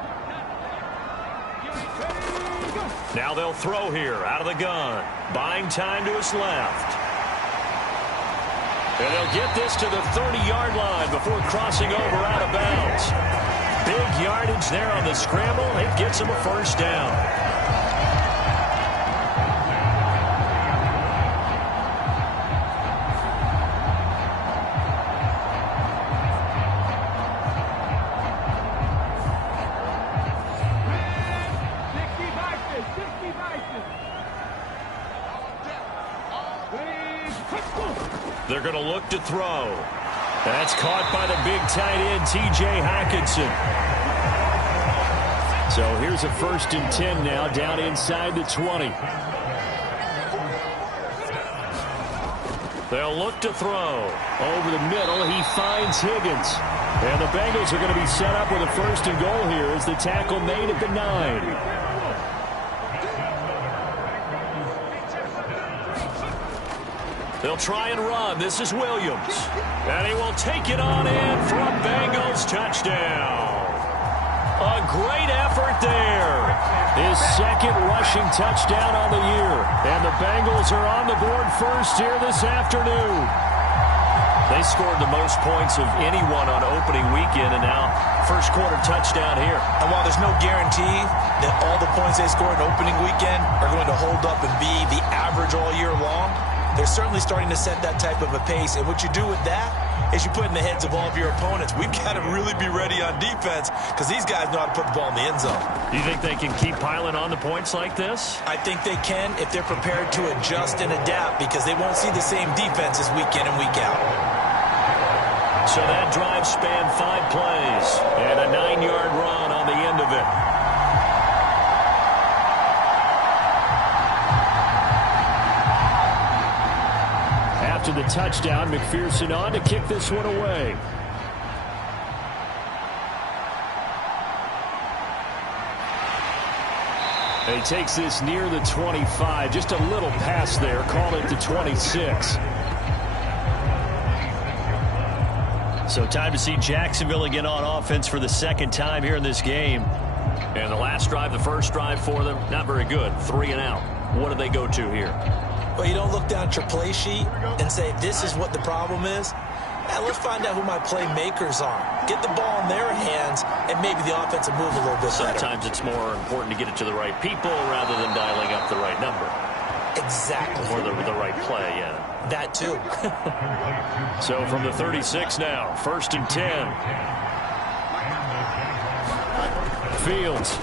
Now they'll throw here out of the gun. Buying time to his left. And they'll get this to the 30-yard line before crossing over out of bounds. Big yardage there on the scramble. It gets him a 1st down. They're going to look to throw. That's caught by the big tight end, T.J. Hockenson. So here's a 1st and 10 now, down inside the 20. They'll look to throw. Over the middle, he finds Higgins. And the Bengals are going to be set up with a 1st and goal here as the tackle made at the 9. They'll try and run. This is Williams. And he will take it on in for a Bengals touchdown. A great effort there. His 2nd rushing touchdown on the year. And the Bengals are on the board first here this afternoon. They scored the most points of anyone on opening weekend, and now first quarter touchdown here. And while there's no guarantee that all the points they scored in opening weekend are going to hold up and be the average all year long, they're certainly starting to set that type of a pace. And what you do with that is you put in the heads of all of your opponents, we've got to really be ready on defense because these guys know how to put the ball in the end zone. Do you think they can keep piling on the points like this? I think they can if they're prepared to adjust and adapt because they won't see the same defenses week in and week out. So that drive spanned 5 plays and a 9-yard run on the end of it. After the touchdown, McPherson on to kick this one away. He takes this near the 25. Just a little pass there. Call it the 26. So time to see Jacksonville again on offense for the 2nd time here in this game. And the last drive, the first drive for them, not very good. 3 and out. What do they go to here? Well, you don't look down at your play sheet and say, this is what the problem is. Now, let's find out who my playmakers are. Get the ball in their hands, and maybe the offense will move a little bit better. Sometimes it's more important to get it to the right people rather than dialing up the right number. Exactly. Or the right play, yeah. That, too. So from the 36 now, 1st and 10. Fields.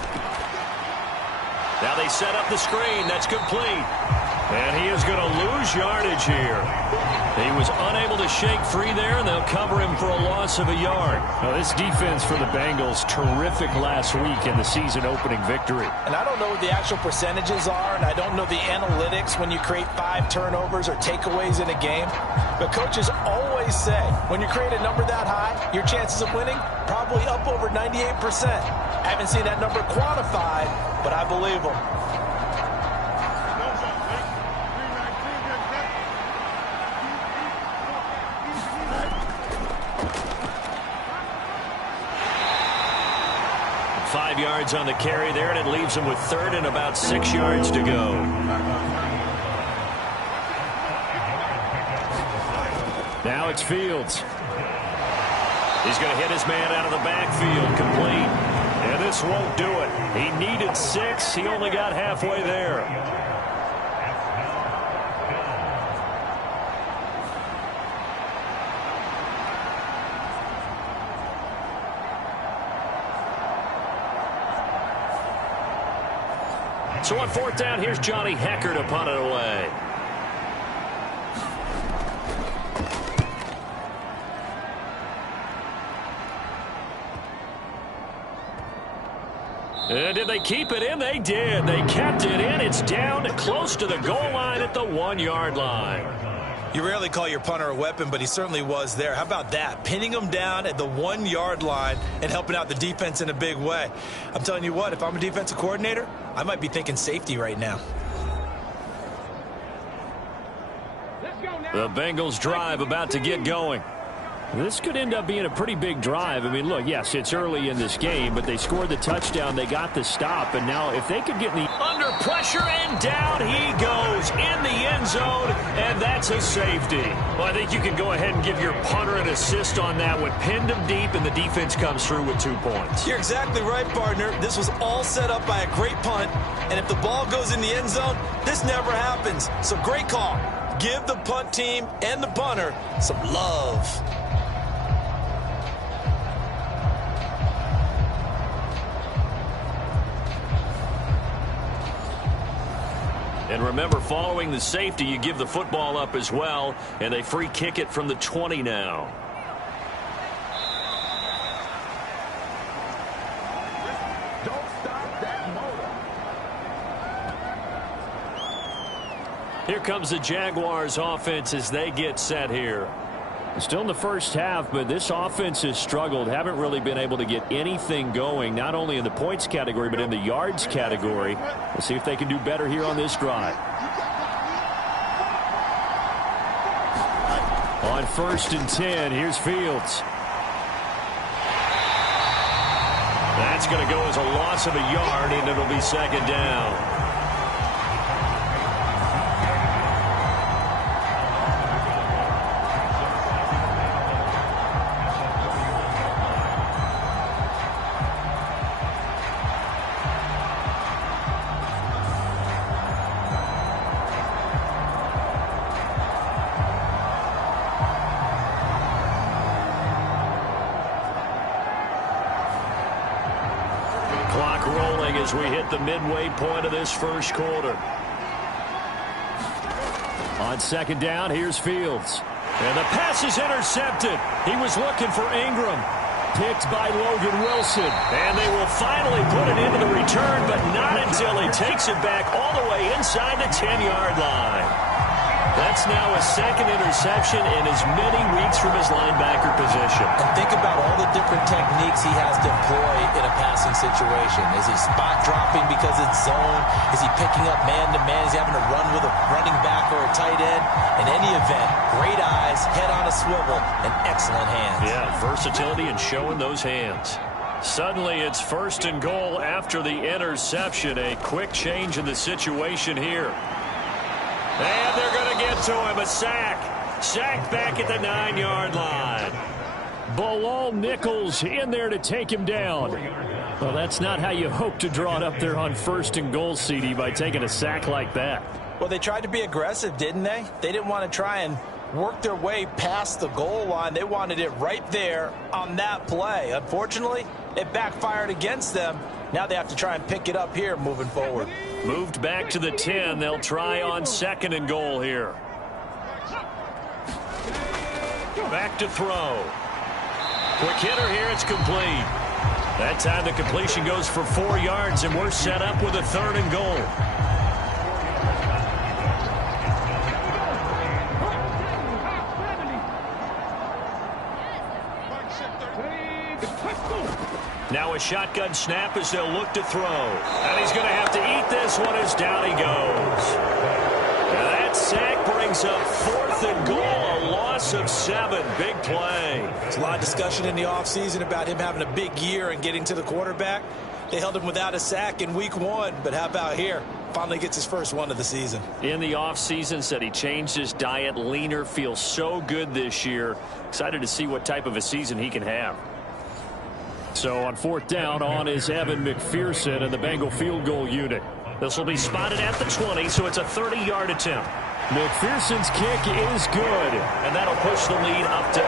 Now they set up the screen. That's complete. And he is going to lose yardage here. He was unable to shake free there, and they'll cover him for a loss of a yard. Now, this defense for the Bengals, terrific last week in the season-opening victory. And I don't know what the actual percentages are, and I don't know the analytics when you create 5 turnovers or takeaways in a game. But coaches always say, when you create a number that high, your chances of winning probably up over 98%. I haven't seen that number quantified, but I believe them. Yards on the carry there, and it leaves him with 3rd and about 6 yards to go. Now it's Fields. He's going to hit his man out of the backfield, complete. And this won't do it. He needed 6. He only got halfway there. So on 4th down, here's Johnny Hecker to punt it away. And did they keep it in? They did. They kept it in. It's down close to the goal line at the 1-yard line. You rarely call your punter a weapon, but he certainly was there. How about that? Pinning him down at the 1-yard line and helping out the defense in a big way. I'm telling you what, if I'm a defensive coordinator, I might be thinking safety right now. The Bengals drive about to get going. This could end up being a pretty big drive. I mean, look, yes, it's early in this game, but they scored the touchdown. They got the stop, and now if they could get in the... Under pressure, and down he goes in the end zone, and that's a safety. Well, I think you can go ahead and give your punter an assist on that one. Pinned him deep, and the defense comes through with 2 points. You're exactly right, partner. This was all set up by a great punt, and if the ball goes in the end zone, this never happens. So great call. Give the punt team and the punter some love. And remember, following the safety, you give the football up as well, and they free kick it from the 20 now. Don't stop that motor. Here comes the Jaguars offense as they get set here. Still in the first half, but this offense has struggled. Haven't really been able to get anything going, not only in the points category, but in the yards category. We'll see if they can do better here on this drive. On 1st and 10, here's Fields. That's going to go as a loss of a yard, and it'll be 2nd down. Clock rolling as we hit the midway point of this first quarter. On 2nd down, here's Fields. And the pass is intercepted. He was looking for Ingram. Picked by Logan Wilson. And they will finally put it into the return, but not until he takes it back all the way inside the 10-yard line. That's now a 2nd interception in as many weeks from his linebacker position. And think about all the different techniques he has to employ in a passing situation. Is he spot dropping because it's zone? Is he picking up man-to-man? Is he having to run with a running back or a tight end? In any event, great eyes, head on a swivel, and excellent hands. Yeah, versatility and showing those hands. Suddenly it's 1st and goal after the interception. A quick change in the situation here. And they're going to get to him. A sack. Sacked back at the 9-yard line. Bilal Nichols in there to take him down. Well, that's not how you hope to draw it up there on 1st and goal, CD, by taking a sack like that. Well, they tried to be aggressive, didn't they? They didn't want to try and work their way past the goal line. They wanted it right there on that play. Unfortunately, it backfired against them. Now they have to try and pick it up here moving forward. Moved back to the 10. They'll try on 2nd and goal here. Back to throw. Quick hitter here. It's complete. That time the completion goes for 4 yards, and we're set up with a 3rd and goal. Now a shotgun snap as they'll look to throw. And he's going to have to eat this one as down he goes. And that sack brings up 4th and goal, a loss of 7. Big play. There's a lot of discussion in the offseason about him having a big year and getting to the quarterback. They held him without a sack in week 1, but how about here? Finally gets his first one of the season. In the offseason, said he changed his diet, leaner, feels so good this year. Excited to see what type of a season he can have. So on 4th down, on is Evan McPherson and the Bengal field goal unit. This will be spotted at the 20, so it's a 30-yard attempt. McPherson's kick is good. And that'll push the lead up to 8.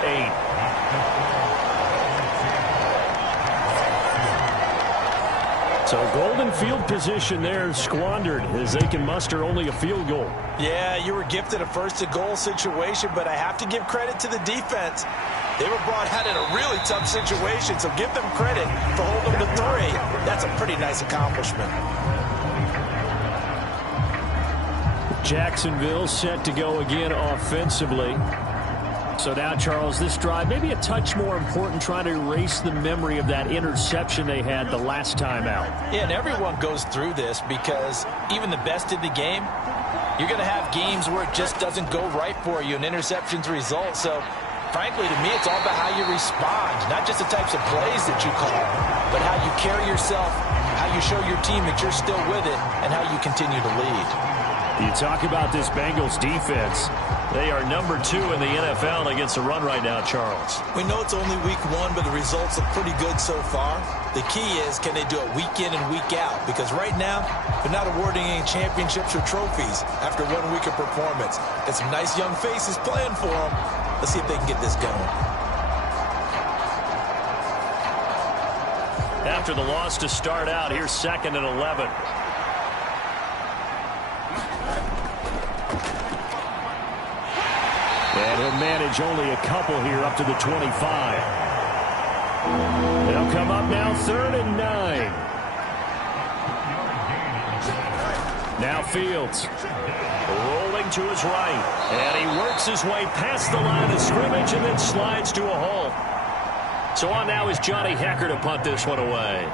So golden field position there squandered as they can muster only a field goal. Yeah, you were gifted a 1st and goal situation, but I have to give credit to the defense. They were brought out in a really tough situation, so give them credit for holding them to 3. That's a pretty nice accomplishment. Jacksonville set to go again offensively. So now, Charles, this drive maybe a touch more important, trying to erase the memory of that interception they had the last time out. Yeah, and everyone goes through this because even the best in the game, you're going to have games where it just doesn't go right for you and interceptions result. So, frankly, to me, it's all about how you respond, not just the types of plays that you call, but how you carry yourself, how you show your team that you're still with it, and how you continue to lead. You talk about this Bengals defense. They are number 2 in the NFL against the run right now, Charles. We know it's only week 1, but the results look pretty good so far. The key is, can they do it week in and week out? Because right now, they're not awarding any championships or trophies after 1 week of performance. Got some nice young faces playing for them. Let's see if they can get this going. After the loss to start out, here's 2nd and 11. And he'll manage only a couple here up to the 25. They'll come up now 3rd and 9. Now Fields. Rolling to his right. And he works his way past the line of scrimmage and then slides to a halt. So on now is Johnny Hecker to punt this one away.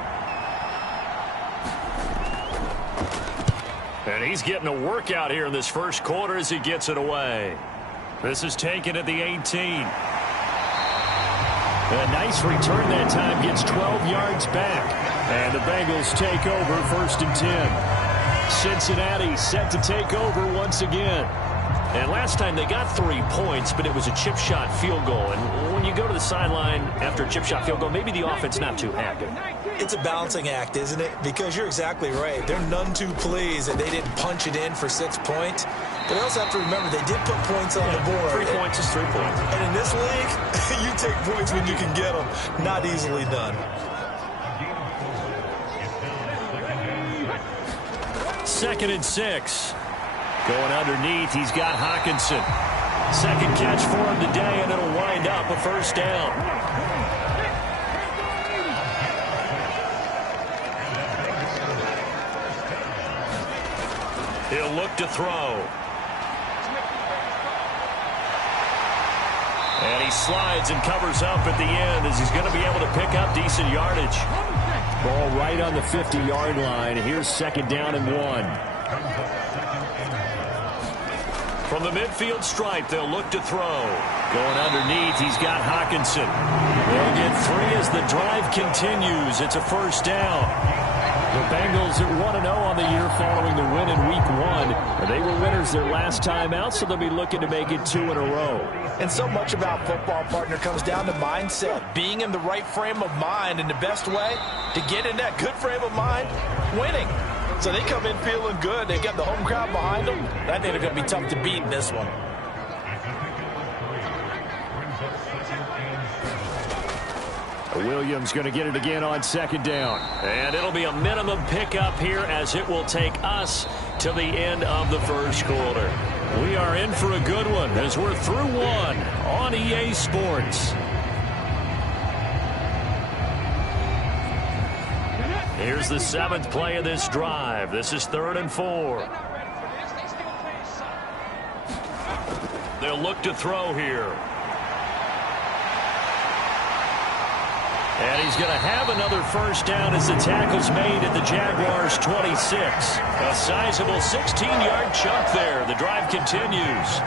And he's getting a workout here in this first quarter as he gets it away. This is taken at the 18. A nice return that time, gets 12 yards back. And the Bengals take over 1st and 10. Cincinnati set to take over once again. And last time they got 3 points, but it was a chip shot field goal. And when you go to the sideline after a chip shot field goal, maybe the offense not too happy. It's a balancing act, isn't it? Because you're exactly right. They're none too pleased that they didn't punch it in for 6 points. But they also have to remember they did put points on the board. 3 points is 3 points. And in this league, you take points when you can get them. Not easily done. 2nd and 6. Going underneath, he's got Hockenson. Second catch for him today, and it'll wind up a 1st down. He'll look to throw. And he slides and covers up at the end as he's going to be able to pick up decent yardage. Ball right on the 50-yard line. Here's 2nd down and 1. From the midfield stripe, they'll look to throw. Going underneath, he's got Hockenson. They'll get 3 as the drive continues. It's a 1st down. The Bengals at 1-0 on the year following the win in Week 1. They were winners their last time out, so they'll be looking to make it 2 in a row. And so much about football, partner, comes down to mindset. Being in the right frame of mind, and the best way to get in that good frame of mind, winning. So they come in feeling good. They've got the home crowd behind them. I think they're going to be tough to beat in this one. Williams going to get it again on 2nd down. And it'll be a minimum pickup here as it will take us to the end of the first quarter. We are in for a good one as we're through one on EA Sports. Here's the 7th play of this drive. This is 3rd and 4. They'll look to throw here. And he's going to have another 1st down as the tackle's made at the Jaguars' 26. A sizable 16-yard chunk there. The drive continues.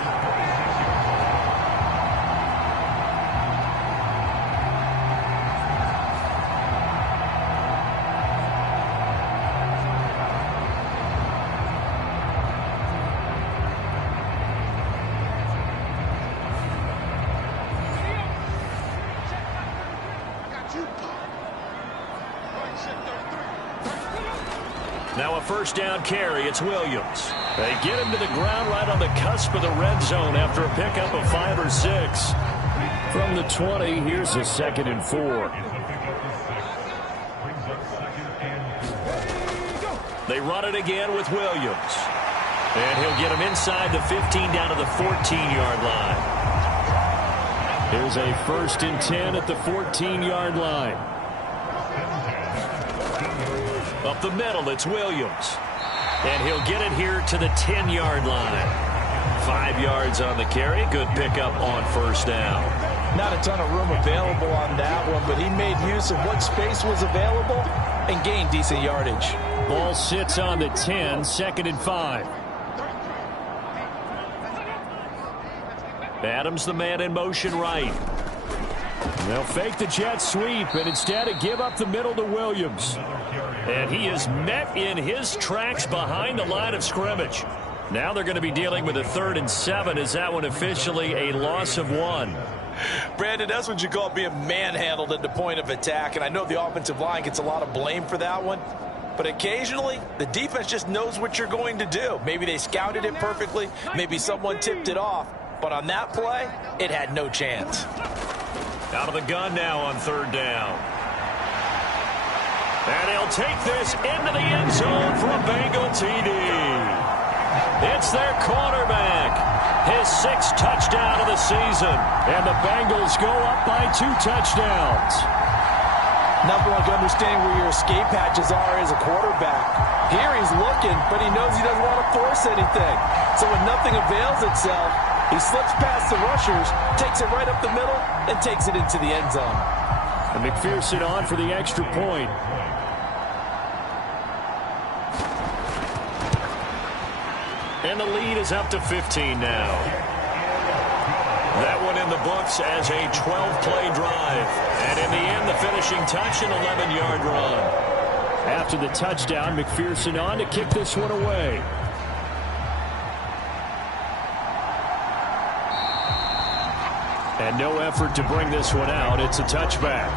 Now a 1st down carry. It's Williams. They get him to the ground right on the cusp of the red zone after a pickup of 5 or 6. From the 20, here's a 2nd and 4. They run it again with Williams. And he'll get him inside the 15 down to the 14-yard line. Here's a 1st and 10 at the 14-yard line. Up the middle, it's Williams. And he'll get it here to the 10-yard line. 5 yards on the carry. Good pickup on 1st down. Not a ton of room available on that one, but he made use of what space was available and gained decent yardage. Ball sits on the 10, 2nd and 5. Adams, the man in motion right. They'll fake the jet sweep and instead give up the middle to Williams. And he is met in his tracks behind the line of scrimmage. Now they're going to be dealing with a 3rd and 7. Is that one officially a loss of 1? Brandon, that's what you call being manhandled at the point of attack. And I know the offensive line gets a lot of blame for that one. But occasionally, the defense just knows what you're going to do. Maybe they scouted it perfectly. Maybe someone tipped it off. But on that play, it had no chance. Out of the gun now on 3rd down. And he'll take this into the end zone for a Bengal TD. It's their quarterback. his 6th touchdown of the season. And the Bengals go up by 2 touchdowns. Number one, to understand where your escape hatches are as a quarterback. Here he's looking, but he knows he doesn't want to force anything. So when nothing avails itself, he slips past the rushers, takes it right up the middle, and takes it into the end zone. And McPherson on for the extra point. And the lead is up to 15 now. That one in the books as a 12-play drive. And in the end, the finishing touch, an 11-yard run. After the touchdown, McPherson on to kick this one away. And no effort to bring this one out. It's a touchback.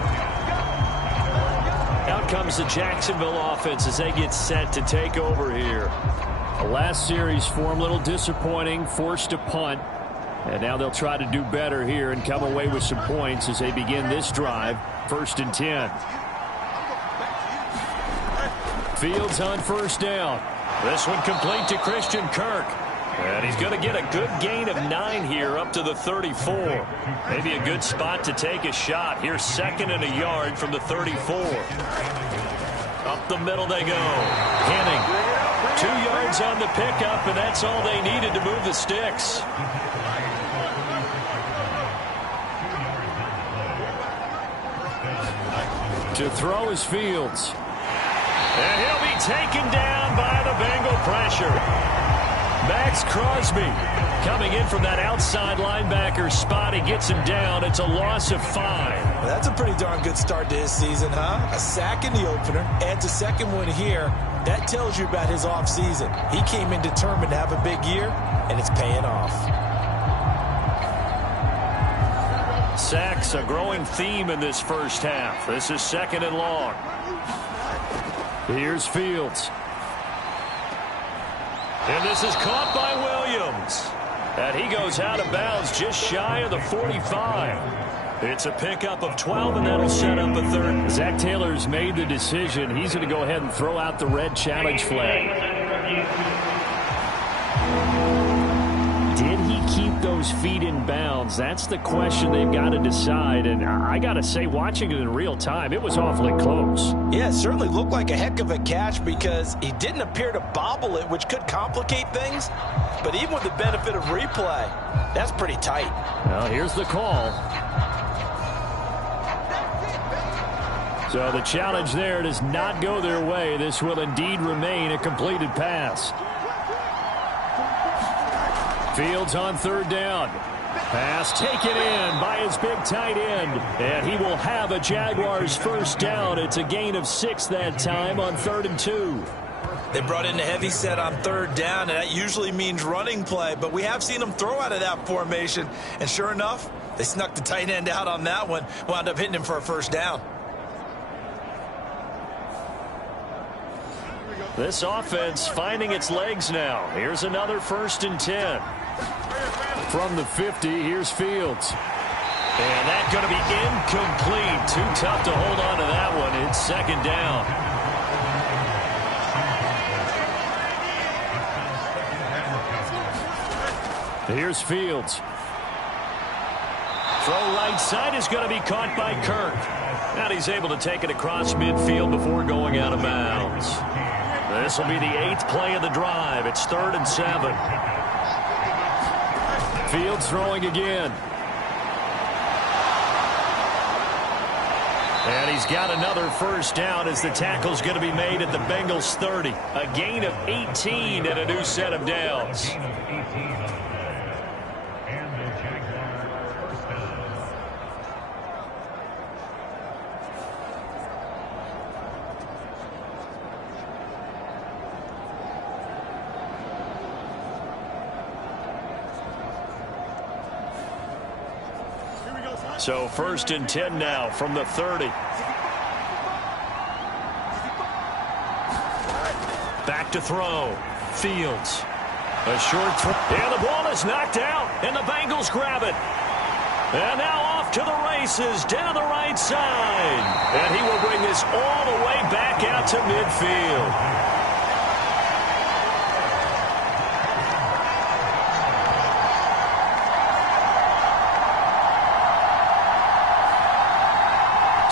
Out comes the Jacksonville offense as they get set to take over here. The last series for him, a little disappointing, forced a punt. And now they'll try to do better here and come away with some points as they begin this drive. 1st and 10. Fields on 1st down. This one complete to Christian Kirk. And he's going to get a good gain of 9 here up to the 34. Maybe a good spot to take a shot. Here's 2nd and a yard from the 34. Up the middle they go. Henning. 2 yards on the pickup, and that's all they needed to move the sticks. To throw is Fields. And he'll be taken down by the Bengal pressure. Max Crosby coming in from that outside linebacker spot. He gets him down. It's a loss of 5. Well, that's a pretty darn good start to his season, huh? A sack in the opener, adds a 2nd one here. That tells you about his offseason. He came in determined to have a big year, and it's paying off. Sacks, a growing theme in this first half. This is 2nd and long. Here's Fields. And this is caught by Williams. And he goes out of bounds just shy of the 45. It's a pickup of 12, and that'll set up a 3rd. Zach Taylor's made the decision. He's going to go ahead and throw out the red challenge flag. Did he keep those feet in bounds? That's the question they've got to decide. And I got to say, watching it in real time, it was awfully close. Yeah, it certainly looked like a heck of a catch because he didn't appear to bobble it, which could complicate things. But even with the benefit of replay, that's pretty tight. Well, here's the call. So the challenge there does not go their way. This will indeed remain a completed pass. Fields on 3rd down. Pass taken in by his big tight end. And he will have a Jaguars 1st down. It's a gain of 6 that time on 3rd and 2. They brought in a heavy set on 3rd down, and that usually means running play. But we have seen them throw out of that formation. And sure enough, they snuck the tight end out on that one. Wound up hitting him for a 1st down. This offense finding its legs now. Here's another 1st and 10. From the 50, here's Fields. And that's going to be incomplete. Too tough to hold on to that one. It's 2nd down. Here's Fields. Throw right side is going to be caught by Kirk. And he's able to take it across midfield before going out of bounds. This will be the 8th play of the drive. It's 3rd and 7. Fields throwing again. And he's got another 1st down as the tackle's going to be made at the Bengals 30. A gain of 18 and a new set of downs. So 1st and 10 now from the 30. Back to throw. Fields. A short throw. And the ball is knocked out. And the Bengals grab it. And now off to the races down the right side. And he will bring this all the way back out to midfield.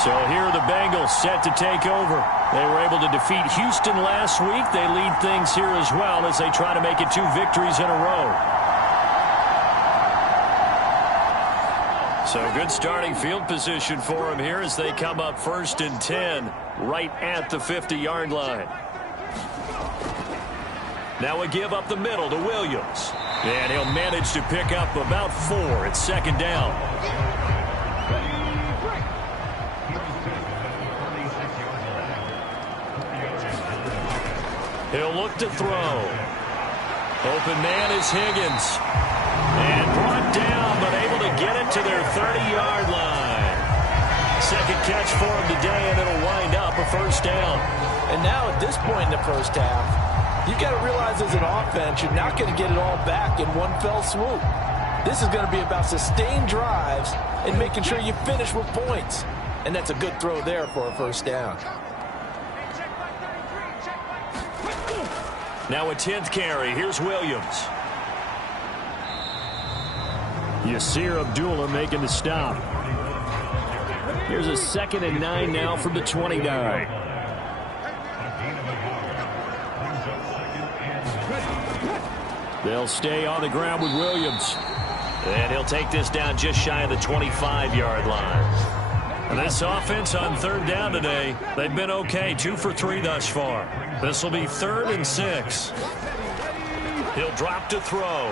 So here are the Bengals set to take over. They were able to defeat Houston last week. They lead things here as well as they try to make it 2 victories in a row. So good starting field position for them here as they come up 1st and 10 right at the 50-yard line. Now a give up the middle to Williams. And he'll manage to pick up about 4. It's 2nd down. He'll look to throw. Open man is Higgins. And brought down, but able to get it to their 30-yard line. 2nd catch for him today, and it'll wind up a 1st down. And now at this point in the first half, you've got to realize as an offense, you're not going to get it all back in one fell swoop. This is going to be about sustained drives and making sure you finish with points. And that's a good throw there for a 1st down. Now a 10th carry. Here's Williams. Yasir Abdullah making the stop. Here's a 2nd and 9 now from the 29. They'll stay on the ground with Williams. And he'll take this down just shy of the 25-yard line. And this offense on 3rd down today, they've been okay. 2 for 3 thus far. This will be 3rd and 6. He'll drop to throw.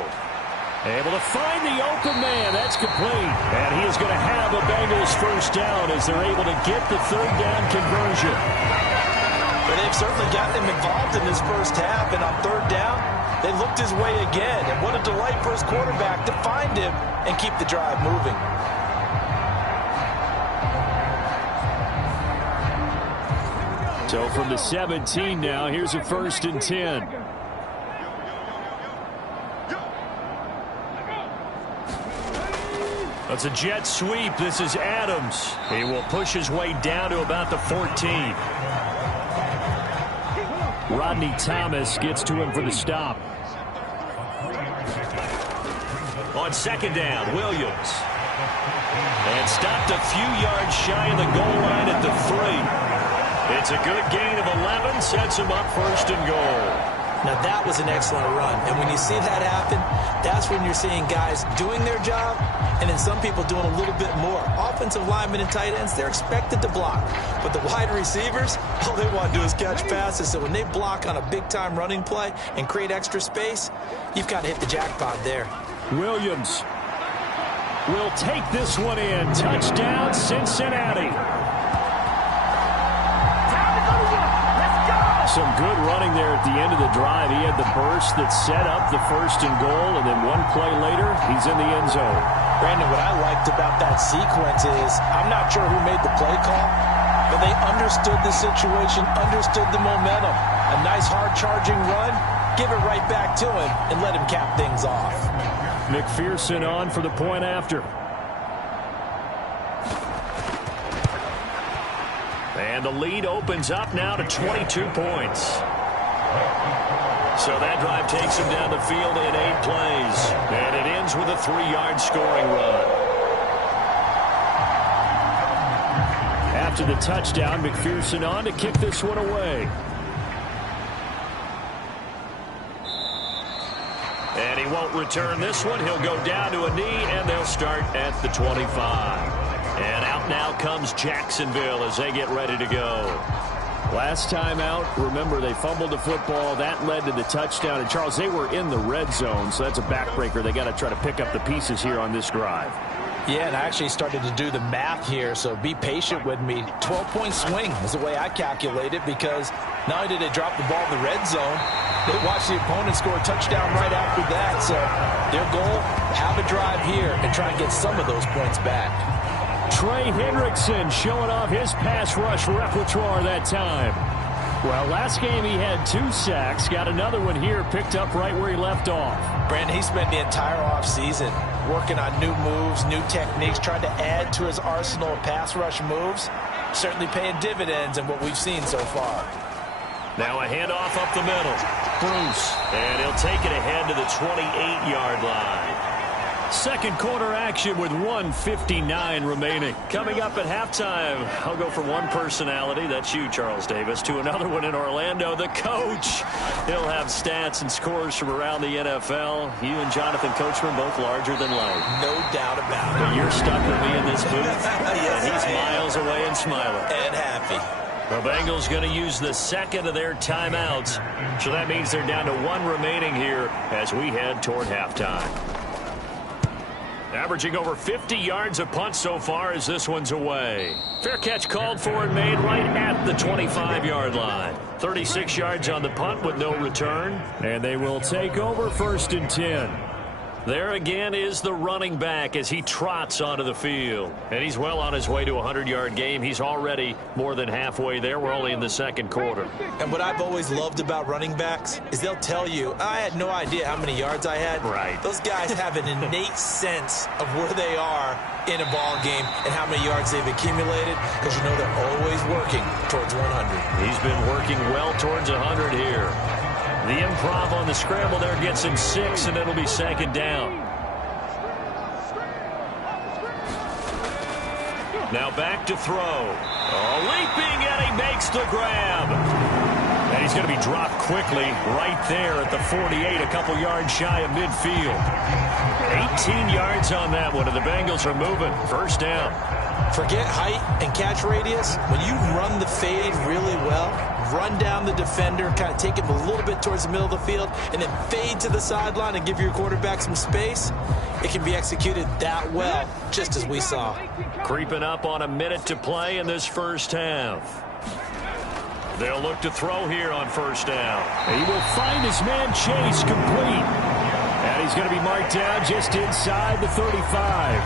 Able to find the open man. That's complete. And he is going to have a Bengals 1st down as they're able to get the 3rd down conversion. But they've certainly gotten him involved in this first half. And on 3rd down, they looked his way again. And what a delight for his quarterback to find him and keep the drive moving. So from the 17 now, here's a 1st and 10. That's a jet sweep. This is Adams. He will push his way down to about the 14. Rodney Thomas gets to him for the stop. On 2nd down, Williams. And stopped a few yards shy of the goal line at the 3. It's a good gain of 11, sets him up 1st and goal. Now that was an excellent run, and when you see that happen, that's when you're seeing guys doing their job, and then some people doing a little bit more. Offensive linemen and tight ends, they're expected to block, but the wide receivers, all they want to do is catch passes. So when they block on a big-time running play and create extra space, you've got to hit the jackpot there. Williams will take this one in. Touchdown, Cincinnati. Some good running there at the end of the drive. He had the burst that set up the 1st and goal, and then one play later, he's in the end zone. Brandon, what I liked about that sequence is I'm not sure who made the play call, but they understood the situation, understood the momentum. A nice, hard-charging run, give it right back to him, and let him cap things off. McPherson on for the point after. And the lead opens up now to 22 points. So that drive takes him down the field in 8 plays. And it ends with a 3-yard scoring run. After the touchdown, McPherson on to kick this one away. And he won't return this one. He'll go down to a knee, and they'll start at the 25. And out now comes Jacksonville as they get ready to go. Last time out, remember, they fumbled the football. That led to the touchdown. And, Charles, they were in the red zone, so that's a backbreaker. They got to try to pick up the pieces here on this drive. Yeah, and I actually started to do the math here, so be patient with me. 12-point swing is the way I calculate it, because not only did they drop the ball in the red zone, they watched the opponent score a touchdown right after that. So their goal, have a drive here and try and get some of those points back. Trey Hendrickson showing off his pass rush repertoire that time. Well, last game he had 2 sacks. Got another one here, picked up right where he left off. Brandon, he spent the entire offseason working on new moves, new techniques, trying to add to his arsenal of pass rush moves. Certainly paying dividends in what we've seen so far. Now a handoff up the middle. Bruce. And he'll take it ahead to the 28-yard line. Second quarter action with 1:59 remaining. Coming up at halftime, I'll go from one personality, that's you, Charles Davis, to another one in Orlando, the coach. He'll have stats and scores from around the NFL. You and Jonathan Coachman both larger than life. No doubt about it. But you're stuck with me in this booth, Yes, and he's miles away and smiling. And happy. The Bengals going to use the second of their timeouts, so that means they're down to one remaining here as we head toward halftime. Averaging over 50 yards a punt so far as this one's away. Fair catch called for and made right at the 25-yard line. 36 yards on the punt with no return. And they will take over 1st and 10. There again is the running back as he trots onto the field. And he's well on his way to a 100-yard game. He's already more than halfway there. We're only in the second quarter. And what I've always loved about running backs is they'll tell you, I had no idea how many yards I had. Right. Those guys have an innate sense of where they are in a ball game and how many yards they've accumulated, because you know they're always working towards 100. He's been working well towards 100 here. The improv on the scramble there gets him 6, and it'll be second down. Now back to throw. Oh, leaping, and he makes the grab. And he's going to be dropped quickly right there at the 48, a couple yards shy of midfield. 18 yards on that one, and the Bengals are moving. First down. Forget height and catch radius. When you run the fade really well, run down the defender, kind of take him a little bit towards the middle of the field, and then fade to the sideline and give your quarterback some space, it can be executed that well, just as we saw. Creeping up on a minute to play in this first half. They'll look to throw here on first down. He will find his man Chase complete. And he's going to be marked down just inside the 35.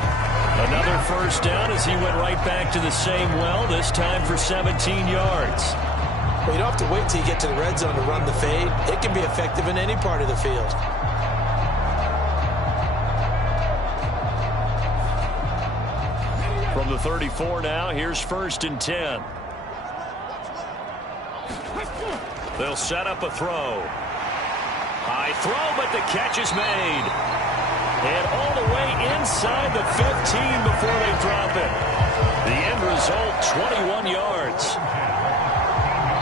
Another first down as he went right back to the same well, this time for 17 yards. Well, you don't have to wait till you get to the red zone to run the fade. It can be effective in any part of the field. From the 34 now, here's 1st and 10. They'll set up a throw. High throw, but the catch is made. And all the way inside the 15 before they drop it. The end result, 21 yards.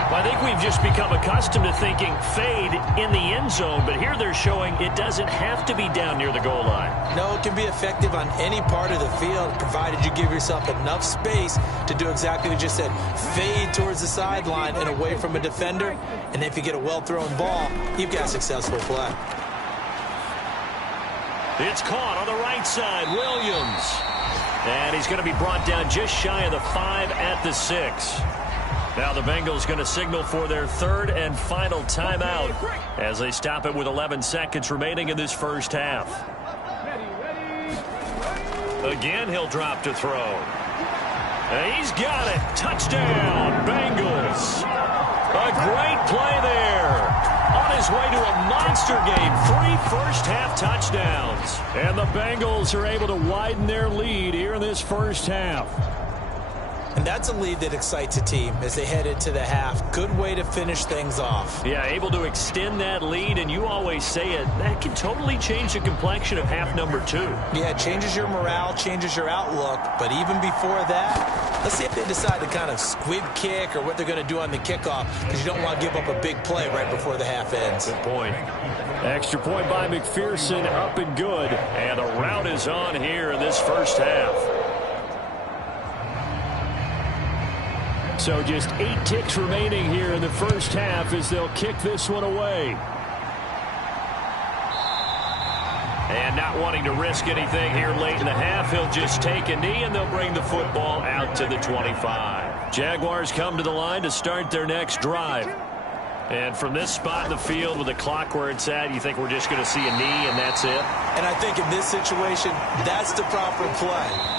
I think we've just become accustomed to thinking fade in the end zone, but here they're showing it doesn't have to be down near the goal line. No, it can be effective on any part of the field, provided you give yourself enough space to do exactly what you just said. Fade towards the sideline and away from a defender, and if you get a well-thrown ball, you've got a successful play. It's caught on the right side, Williams. And he's going to be brought down just shy of the 5 at the 6. Now the Bengals going to signal for their third and final timeout as they stop it with 11 seconds remaining in this first half. Again, he'll drop to throw. And he's got it. Touchdown, Bengals. A great play there. On his way to a monster game. 3 first-half touchdowns. And the Bengals are able to widen their lead here in this first half. And that's a lead that excites a team as they head into the half. Good way to finish things off. Yeah, able to extend that lead, and you always say it, that can totally change the complexion of half number 2. Yeah, it changes your morale, changes your outlook. But even before that, let's see if they decide to kind of squib kick or what they're going to do on the kickoff, because you don't want to give up a big play right before the half ends. Good point. Extra point by McPherson, up and good. And the route is on here in this first half. So just 8 ticks remaining here in the first half as they'll kick this one away. And not wanting to risk anything here late in the half, he'll just take a knee and they'll bring the football out to the 25. Jaguars come to the line to start their next drive. And from this spot in the field with the clock where it's at, you think we're just going to see a knee and that's it? And I think in this situation, that's the proper play.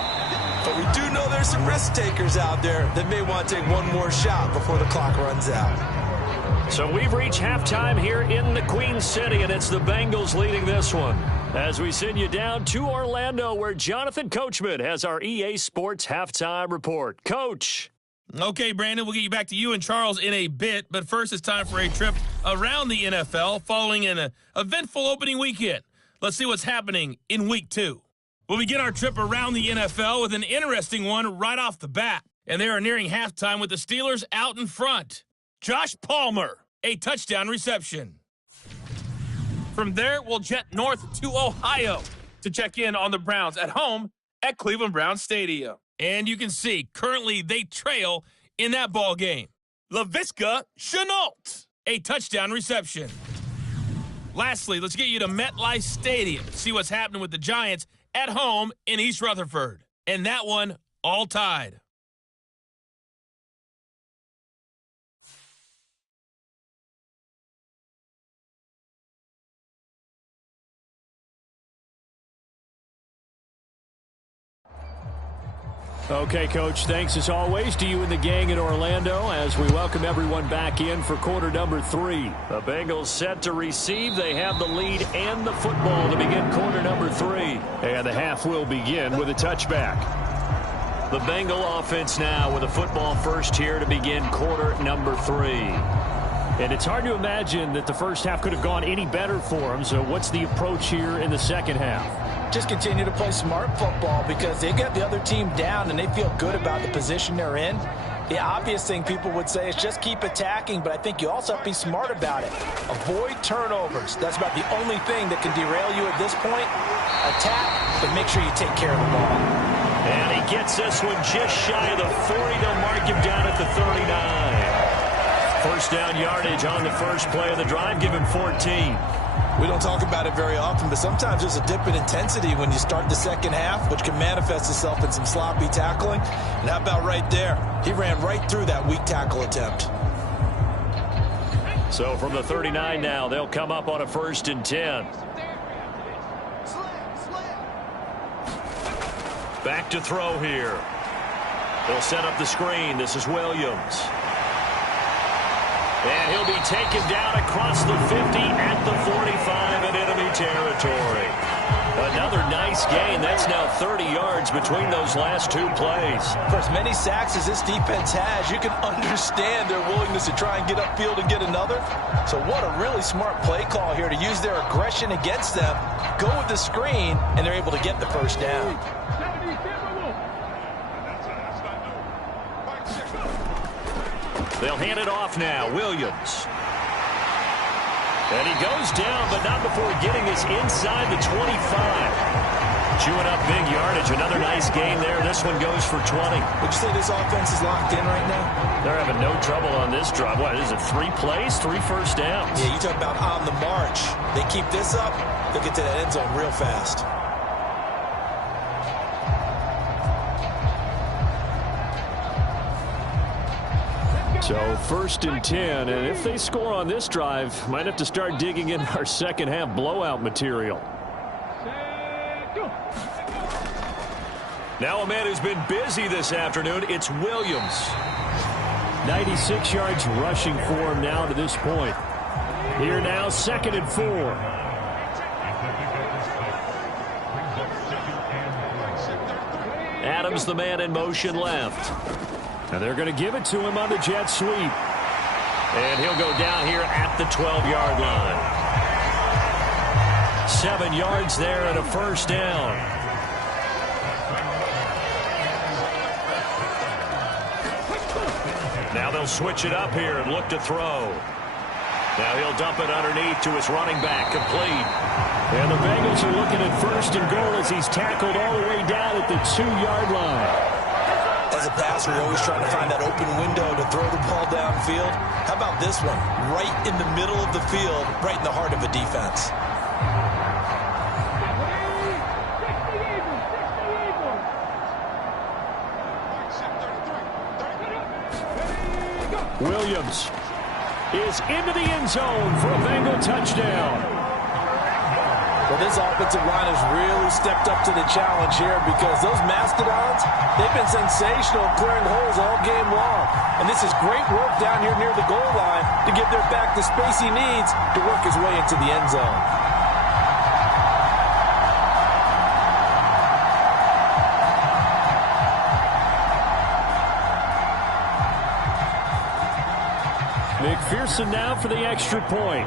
But we do know there's some risk takers out there that may want to take one more shot before the clock runs out. So we've reached halftime here in the Queen City, and it's the Bengals leading this one. As we send you down to Orlando, where Jonathan Coachman has our EA Sports halftime report. Coach. Okay, Brandon, we'll get you back to you and Charles in a bit, but first it's time for a trip around the NFL following an eventful opening weekend. Let's see what's happening in Week 2. We'll begin our trip around the NFL with an interesting one right off the bat. And they are nearing halftime with the Steelers out in front. Josh Palmer, a touchdown reception. From there, we'll jet north to Ohio to check in on the Browns at home at Cleveland Browns Stadium. And you can see, currently they trail in that ball game. Laviska Shenault, a touchdown reception. Lastly, let's get you to MetLife Stadium to see what's happening with the Giants at home in East Rutherford. And that one all tied. Okay, Coach, thanks as always to you and the gang in Orlando as we welcome everyone back in for quarter number 3. The Bengals set to receive. They have the lead and the football to begin quarter number 3. And the half will begin with a touchback. The Bengal offense now with a football first here to begin quarter number 3. And it's hard to imagine that the first half could have gone any better for them. So what's the approach here in the second half? Just continue to play smart football because they got the other team down and they feel good about the position they're in. The obvious thing people would say is just keep attacking, but I think you also have to be smart about it. Avoid turnovers. That's about the only thing that can derail you at this point. Attack, but make sure you take care of the ball. And he gets this one just shy of the 40. They'll mark him down at the 39. First down yardage on the first play of the drive. Give him 14. We don't talk about it very often, but sometimes there's a dip in intensity when you start the second half, which can manifest itself in some sloppy tackling. And how about right there? He ran right through that weak tackle attempt. So from the 39 now, they'll come up on a 1st and 10. Back to throw here. They'll set up the screen. This is Williams. And he'll be taken down across the 50 at the 45 in enemy territory. Another nice gain. That's now 30 yards between those last 2 plays. For as many sacks as this defense has, you can understand their willingness to try and get upfield and get another. So what a really smart play call here to use their aggression against them, go with the screen, and they're able to get the first down. They'll hand it off now. Williams. And he goes down, but not before getting us inside the 25. Chewing up big yardage. Another nice gain there. This one goes for 20. Would you say this offense is locked in right now? They're having no trouble on this drive. What is it, 3 plays, 3 first downs? Yeah, you talk about on the march. They keep this up, they'll get to that end zone real fast. So 1st and 10, and if they score on this drive, might have to start digging in our second half blowout material. Now a man who's been busy this afternoon, it's Williams. 96 yards rushing for him now to this point. Here now, 2nd and 4. Adams, the man in motion left. And they're going to give it to him on the jet sweep. And he'll go down here at the 12-yard line. 7 yards there and a first down. Now they'll switch it up here and look to throw. Now he'll dump it underneath to his running back, complete. And the Bengals are looking at 1st and goal as he's tackled all the way down at the 2-yard line. As a passer, you're always trying to find that open window to throw the ball downfield. How about this one? Right in the middle of the field, right in the heart of a defense. Williams is into the end zone for a Bengal touchdown. Well, this offensive line has really stepped up to the challenge here because those Mastodons, they've been sensational clearing holes all game long. And this is great work down here near the goal line to give their back the space he needs to work his way into the end zone. McPherson now for the extra point.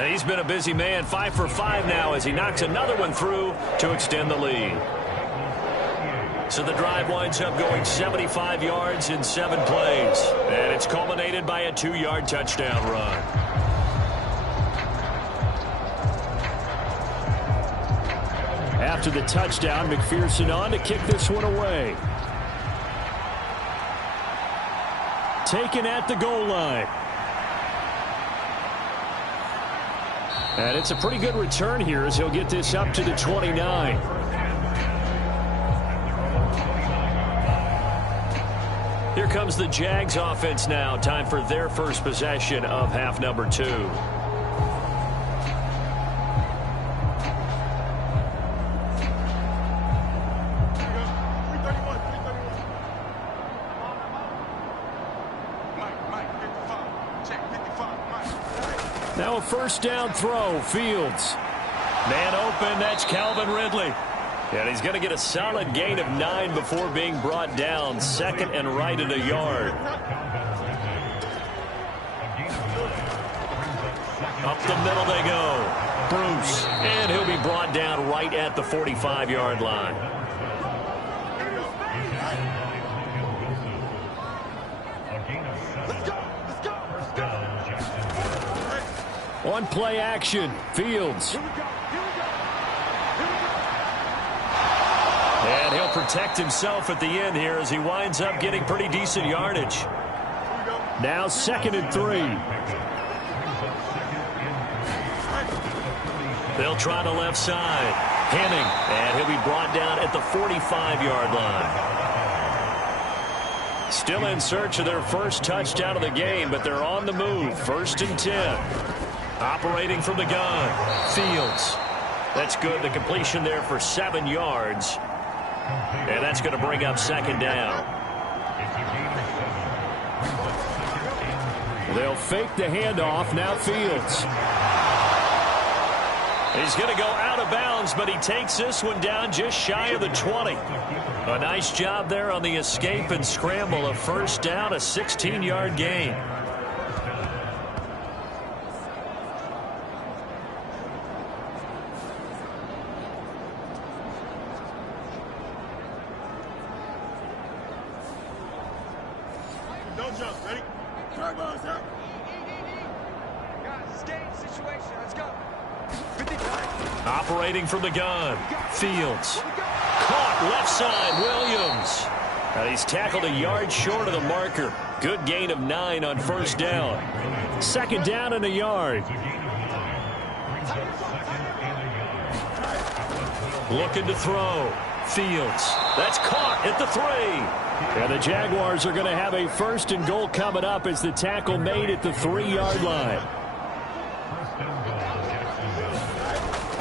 And he's been a busy man, 5 for 5 now as he knocks another one through to extend the lead. So the drive winds up going 75 yards in 7 plays. And it's culminated by a 2-yard touchdown run. After the touchdown, McPherson on to kick this one away. Taken at the goal line. And it's a pretty good return here as he'll get this up to the 29. Here comes the Jags offense now. Time for their first possession of half number 2. Now a first down throw. Fields. Man open. That's Calvin Ridley. And he's going to get a solid gain of 9 before being brought down. Second and right at a yard. Up the middle they go. Bruce. And he'll be brought down right at the 45-yard line. One play action. Fields. And he'll protect himself at the end here as he winds up getting pretty decent yardage. Now 2nd and 3. They'll try the left side. Henning. And he'll be brought down at the 45-yard line. Still in search of their first touchdown of the game, but they're on the move. 1st and 10. Operating from the gun. Fields. That's good. The completion there for 7 yards. And that's going to bring up 2nd down. They'll fake the handoff. Now Fields. He's going to go out of bounds, but he takes this one down just shy of the 20. A nice job there on the escape and scramble. A first down, a 16-yard gain. Operating from the gun. Fields. Caught left side. Williams. And he's tackled a yard short of the marker. Good gain of 9 on first down. 2nd down and a yard. Looking to throw. Fields. That's caught at the 3. And the Jaguars are going to have a 1st and goal coming up as the tackle made at the 3-yard line.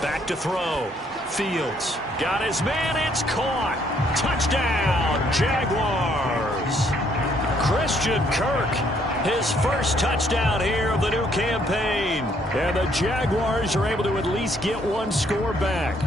Back to throw. Fields. Got his man. It's caught. Touchdown, Jaguars. Christian Kirk. His first touchdown here of the new campaign. And the Jaguars are able to at least get one score back.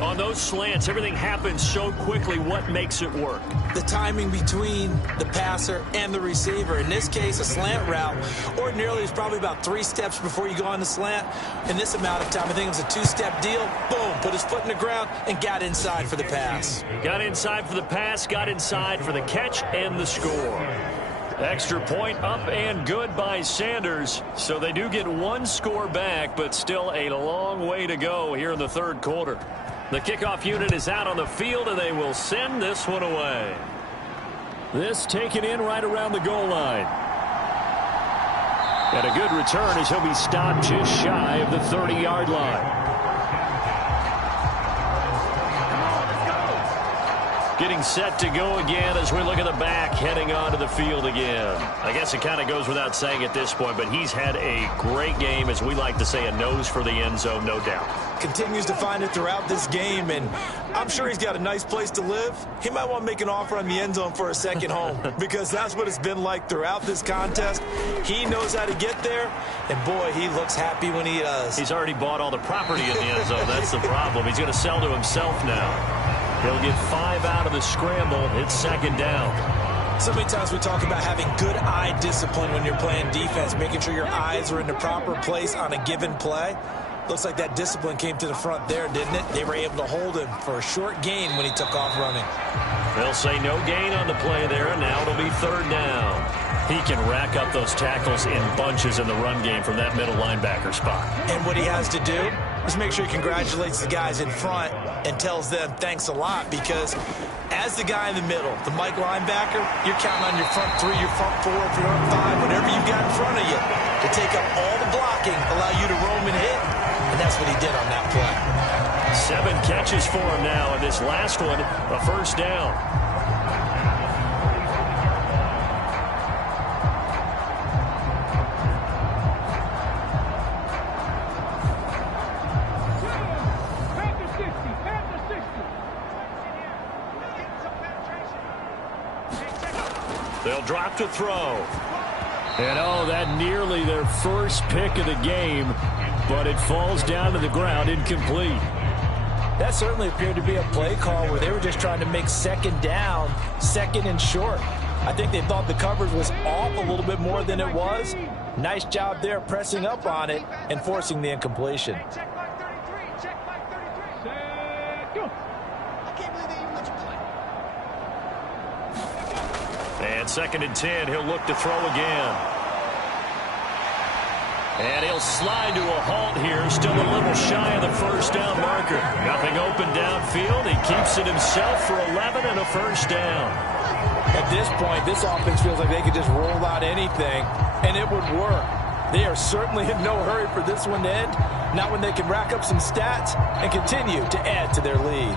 On those slants, everything happens so quickly. What makes it work? The timing between the passer and the receiver. In this case, a slant route ordinarily is probably about 3 steps before you go on the slant. In this amount of time, I think it was a 2-step deal. Boom, put his foot in the ground and got inside for the pass. Got inside for the pass, got inside for the catch and the score. Extra point up and good by Sanders. So they do get one score back, but still a long way to go here in the 3rd quarter. The kickoff unit is out on the field, and they will send this one away. This taken in right around the goal line. And a good return as he'll be stopped just shy of the 30-yard line. Getting set to go again as we look at the back heading onto the field again. I guess it kind of goes without saying at this point, but he's had a great game, as we like to say, a nose for the end zone, no doubt. Continues to find it throughout this game, and I'm sure he's got a nice place to live. He might want to make an offer on the end zone for a second home because that's what it's been like throughout this contest. He knows how to get there, and boy, he looks happy when he does. He's already bought all the property in the end zone. That's the problem. He's going to sell to himself now. He'll get 5 out of the scramble. It's 2nd down. So many times we talk about having good eye discipline when you're playing defense, making sure your eyes are in the proper place on a given play. Looks like that discipline came to the front there, didn't it? They were able to hold him for a short gain when he took off running. They'll say no gain on the play there, and now it'll be third down. He can rack up those tackles in bunches in the run game from that middle linebacker spot. And what he has to do is make sure he congratulates the guys in front and tells them thanks a lot, because as the guy in the middle, the Mike linebacker, you're counting on your front three, your front four, your front five, whatever you've got in front of you to take up all the blocking, allow you to roam and hit. And that's what he did on that play. 7 catches for him now, and this last one, a first down. They'll drop to throw. And oh, that nearly their first pick of the game, but it falls down to the ground incomplete. That certainly appeared to be a play call where they were just trying to make second down, second and short. I think they thought the coverage was off a little bit more than it was. Nice job there pressing up on it and forcing the incompletion. Check mark 33. Check mark 33. Go. I can't believe they even let you play. And 2nd and 10, he'll look to throw again. And he'll slide to a halt here, still a little shy of the first down marker. Nothing open downfield. He keeps it himself for 11 and a first down. At this point, this offense feels like they could just roll out anything, and it would work. They are certainly in no hurry for this one to end, not when they can rack up some stats and continue to add to their lead.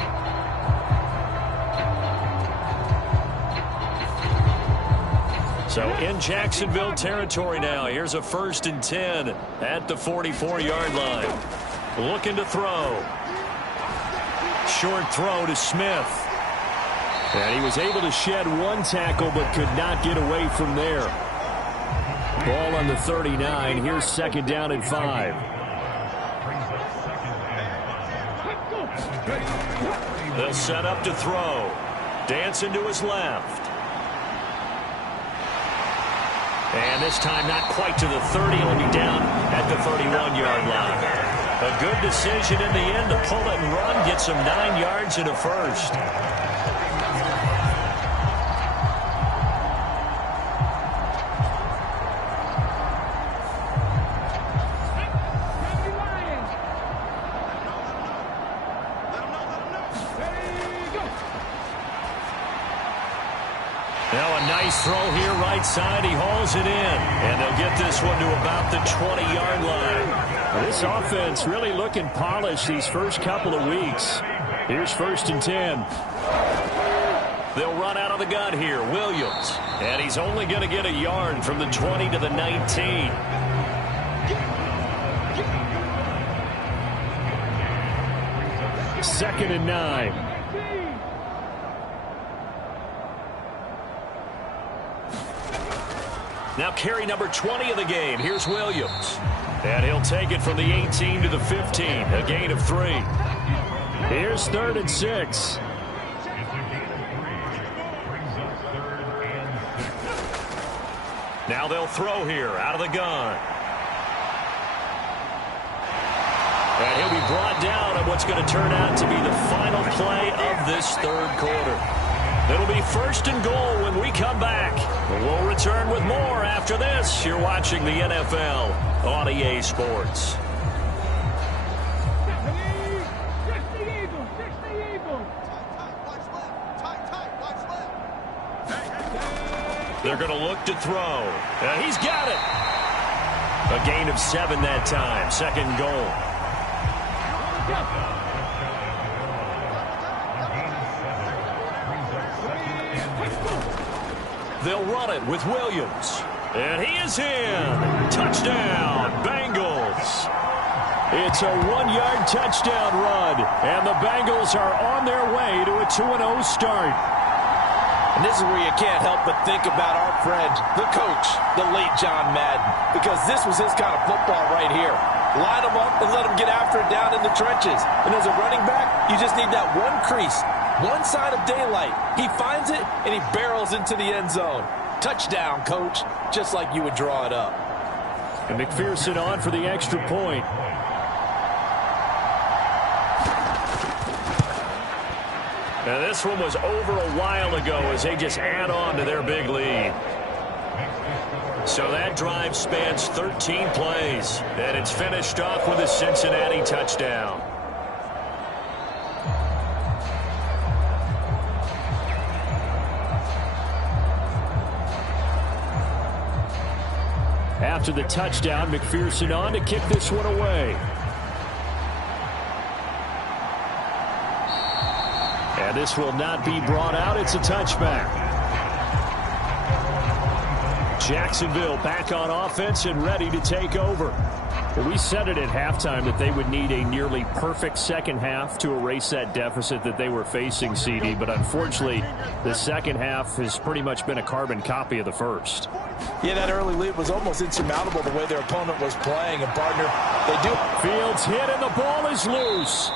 So in Jacksonville territory now. Here's a 1st and 10 at the 44-yard line. Looking to throw. Short throw to Smith. And he was able to shed one tackle but could not get away from there. Ball on the 39. Here's 2nd down and 5. They'll set up to throw. Dancing to his left. And this time not quite to the 30. He'll be down at the 31-yard line. A good decision in the end to pull it and run. Gets him 9 yards and a first. Now a nice throw here right side. He hauls it in. And they'll get this one to about the 20-yard line. This offense really looking polished these first couple of weeks. Here's 1st and 10. They'll run out of the gun here. Williams. And he's only going to get a yard from the 20 to the 19. Second and 9. Now carry number 20 of the game. Here's Williams. And he'll take it from the 18 to the 15. A gain of 3. Here's 3rd and 6. Now they'll throw here out of the gun. And he'll be brought down on what's going to turn out to be the final play of this 3rd quarter. It'll be 1st and goal when we come back. We'll return with more after this. You're watching the NFL on EA Sports. They're going to look to throw. And he's got it. A gain of 7 that time. 2nd goal. They'll run it with Williams. And he is in. Touchdown, Bengals. It's a 1-yard touchdown run, and the Bengals are on their way to a 2-0 start. And this is where you can't help but think about our friend, the coach, the late John Madden, because this was his kind of football right here. Line them up and let them get after it down in the trenches. And as a running back, you just need that one crease, One sign of daylight. He finds it, and he barrels into the end zone. Touchdown, coach, just like you would draw it up. And McPherson on for the extra point. Now this one was over a while ago as they just add on to their big lead. So that drive spans 13 plays, and it's finished off with a Cincinnati touchdown. After the touchdown, McPherson on to kick this one away. And this will not be brought out. It's a touchback. Jacksonville back on offense and ready to take over. Well, we said it at halftime that they would need a nearly perfect second half to erase that deficit that they were facing, CD. But unfortunately, the second half has pretty much been a carbon copy of the first. Yeah, that early lead was almost insurmountable the way their opponent was playing. And, partner, they do. Fields hit and the ball is loose.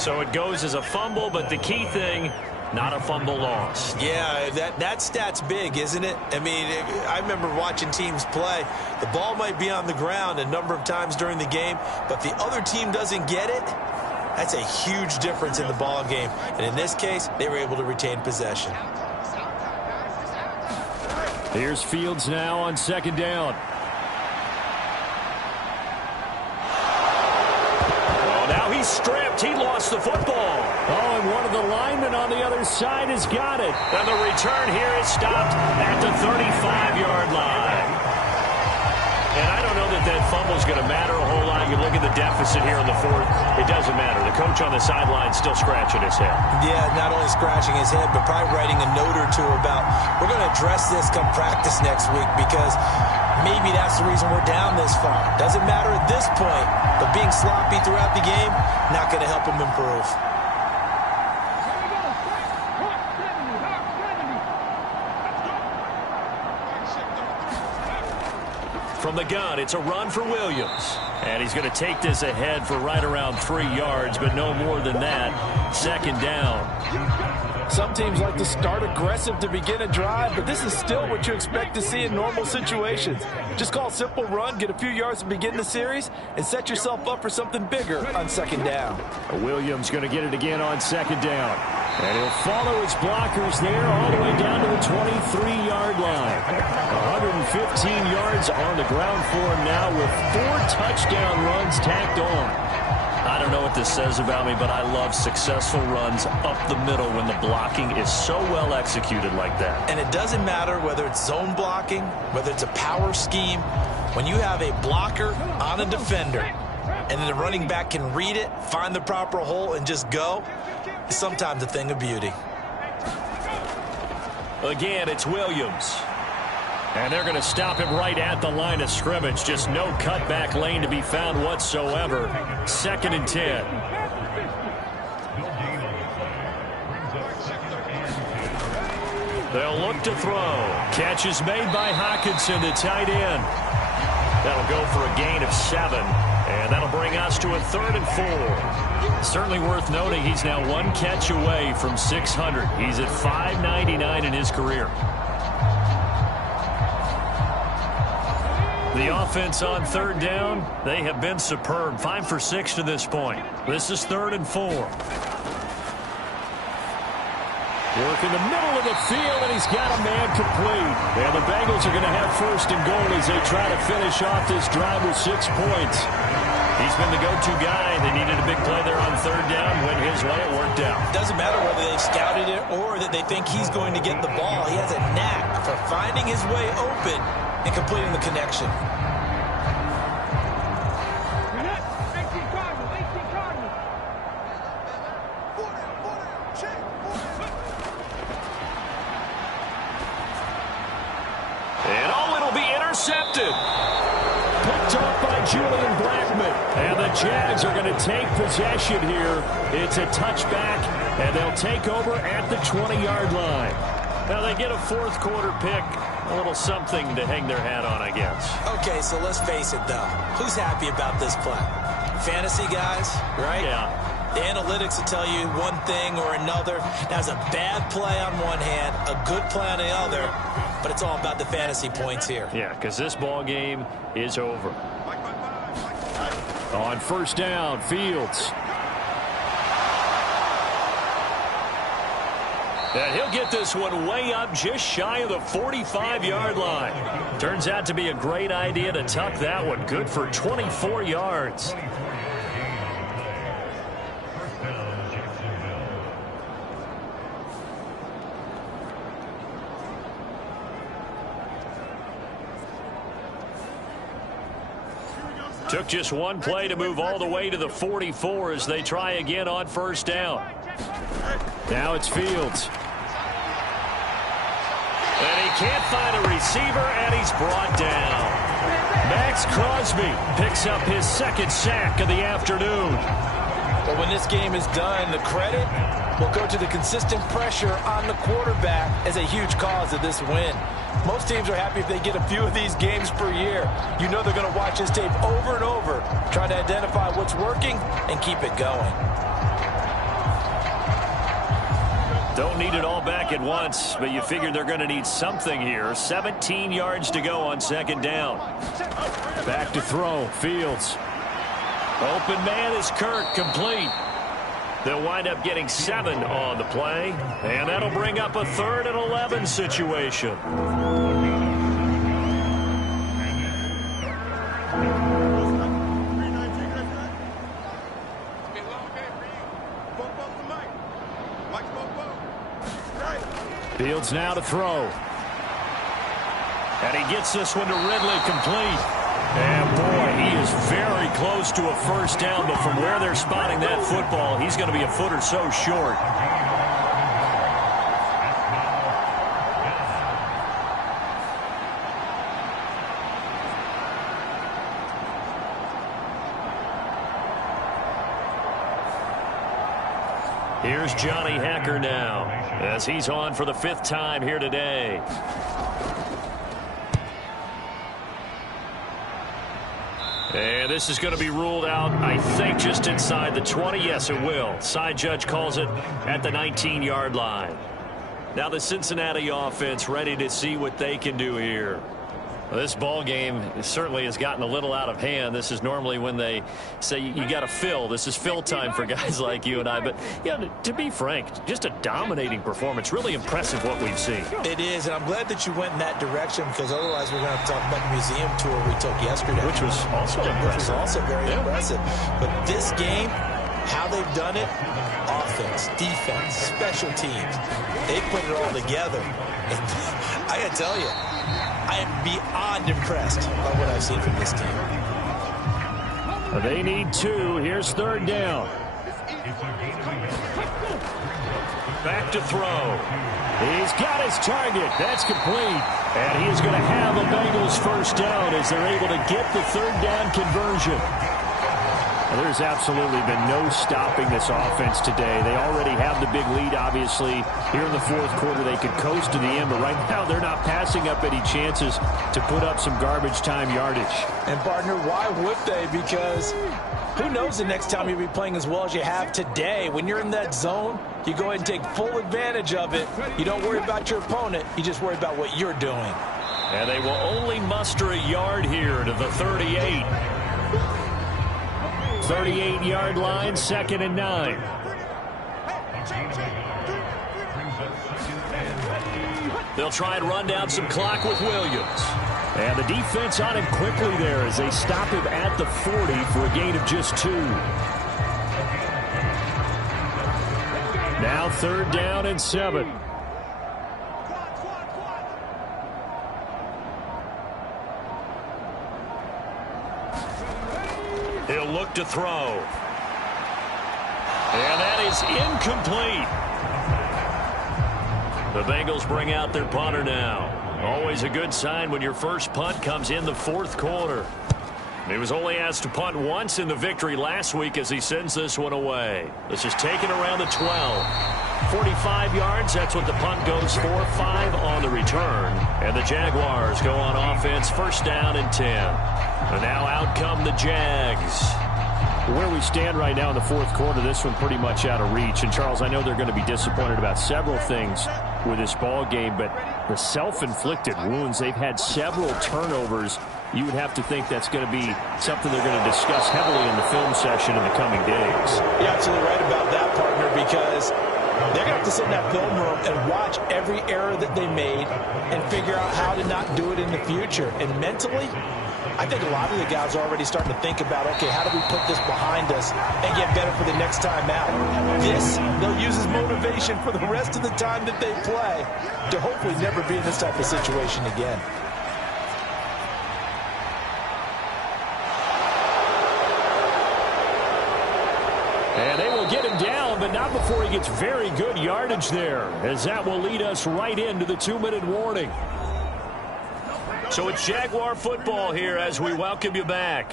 So it goes as a fumble, but the key thing, not a fumble loss. Yeah, that stat's big, isn't it? I mean, I remember watching teams play. The ball might be on the ground a number of times during the game, but the other team doesn't get it. That's a huge difference in the ball game. And in this case, they were able to retain possession. Here's Fields now on second down. Now he's stripped. He lost the football. Oh, and one of the linemen on the other side has got it. And the return here is stopped at the 35-yard line. And I don't know that that fumble's going to matter a whole lot. You look at the deficit here in the fourth. It doesn't matter. The coach on the sideline still scratching his head. Yeah, not only scratching his head, but probably writing a note or two about, we're going to address this come practice next week because maybe that's the reason we're down this far. Doesn't matter at this point, but being sloppy throughout the game, not going to help him improve. From the gun, it's a run for Williams. And he's going to take this ahead for right around 3 yards, but no more than that. Second down. Some teams like to start aggressive to begin a drive, but this is still what you expect to see in normal situations. Just call a simple run, get a few yards to begin the series, and set yourself up for something bigger on second down. Williams going to get it again on second down. And he'll follow his blockers there all the way down to the 23-yard line. 115 yards on the ground for him now with 4 touchdown runs tacked on. I don't know what this says about me, but I love successful runs up the middle when the blocking is so well executed like that. And it doesn't matter whether it's zone blocking, whether it's a power scheme. When you have a blocker on a defender and then the running back can read it, find the proper hole, and just go, it's sometimes a thing of beauty. Again, it's Williams. And they're going to stop him right at the line of scrimmage. Just no cutback lane to be found whatsoever. 2nd and 10. They'll look to throw. Catch is made by Hockenson, the tight end. That'll go for a gain of 7. And that'll bring us to a 3rd and 4. Certainly worth noting he's now 1 catch away from 600. He's at 599 in his career. The offense on 3rd down, they have been superb. 5 for 6 to this point. This is 3rd and 4. Work in the middle of the field, and he's got a man complete. And the Bengals are going to have 1st and goal as they try to finish off this drive with 6 points. He's been the go-to guy. They needed a big play there on 3rd down. Went his way, it worked out. Doesn't matter whether they scouted it or that they think he's going to get the ball. He has a knack for finding his way open and completing the connection. And it'll be intercepted. Picked up by Julian Blackman. And the Jags are going to take possession here. It's a touchback, and they'll take over at the 20-yard line. Now they get a 4th quarter pick. A little something to hang their hat on, I guess. Okay, so let's face it, though. Who's happy about this play? fantasy guys, right? Yeah. The analytics will tell you one thing or another. That's a bad play on one hand, a good play on the other, but it's all about the fantasy points here. Yeah, because this ball game is over. On first down, Fields. And he'll get this one way up just shy of the 45-yard line. Turns out to be a great idea to tuck that one. Good for 24 yards. Took just one play to move all the way to the 44 as they try again on first down. Now it's Fields. And he can't find a receiver, and he's brought down. Max Crosby picks up his second sack of the afternoon. But when this game is done, the credit will go to the consistent pressure on the quarterback as a huge cause of this win. Most teams are happy if they get a few of these games per year. You know they're going to watch this tape over and over, try to identify what's working and keep it going. Don't need it all back at once, but you figure they're going to need something here. 17 yards to go on second down. Back to throw, Fields. Open man is Kirk, complete. They'll wind up getting 7 on the play, and that'll bring up a 3rd and 11 situation. Fields now to throw. And he gets this one to Ridley, complete. And, boy, he is very close to a first down, but from where they're spotting that football, he's going to be a foot or so short. Here's Johnny Hacker now, as he's on for the 5th time here today. And this is going to be ruled out, I think, just inside the 20. Yes, it will. Side judge calls it at the 19-yard line. Now the Cincinnati offense ready to see what they can do here. Well, this ball game certainly has gotten a little out of hand. This is normally when they say you got to fill. This is fill time for guys like you and I. But, yeah, to be frank, just a dominating performance. Really impressive what we've seen. It is, and I'm glad that you went in that direction because otherwise we're going to have to talk about the museum tour we took yesterday. Which was also impressive. Which was also very impressive. But this game, how they've done it, offense, defense, special teams, they put it all together. And I got to tell you, I am beyond impressed by what I've seen from this team. They need 2. Here's 3rd down. Back to throw. He's got his target. That's complete. And he is going to have a Bengals first down as they're able to get the 3rd down conversion. Well, there's absolutely been no stopping this offense today. They already have the big lead, obviously. Here in the 4th quarter, they could coast to the end, but right now they're not passing up any chances to put up some garbage time yardage. And, partner, why would they? Because who knows the next time you'll be playing as well as you have today. When you're in that zone, you go ahead and take full advantage of it. You don't worry about your opponent. You just worry about what you're doing. And they will only muster a yard here to the 38. 38-yard line, 2nd and 9. They'll try and run down some clock with Williams. And the defense on him quickly there as they stop him at the 40 for a gain of just 2. Now 3rd down and 7. He'll look to throw. And that is incomplete. The Bengals bring out their punter now. Always a good sign when your first punt comes in the 4th quarter. He was only asked to punt once in the victory last week as he sends this one away. This is taken around the 12. 45 yards, that's what the punt goes for. 5 on the return. And the Jaguars go on offense, 1st down and 10. And now out come the Jags. Where we stand right now in the fourth quarter, this one pretty much out of reach. And, Charles, I know they're going to be disappointed about several things with this ball game, but the self-inflicted wounds, they've had several turnovers. You would have to think that's going to be something they're going to discuss heavily in the film session in the coming days. You're absolutely right about that, partner, because they're going to have to sit in that film room and watch every error that they made and figure out how to not do it in the future. And mentally, I think a lot of the guys are already starting to think about, okay, how do we put this behind us and get better for the next time out? This, they'll use as motivation for the rest of the time that they play to hopefully never be in this type of situation again. And they will get him down, but not before he gets very good yardage there, as that will lead us right into the 2-minute warning. So it's Jaguar football here as we welcome you back.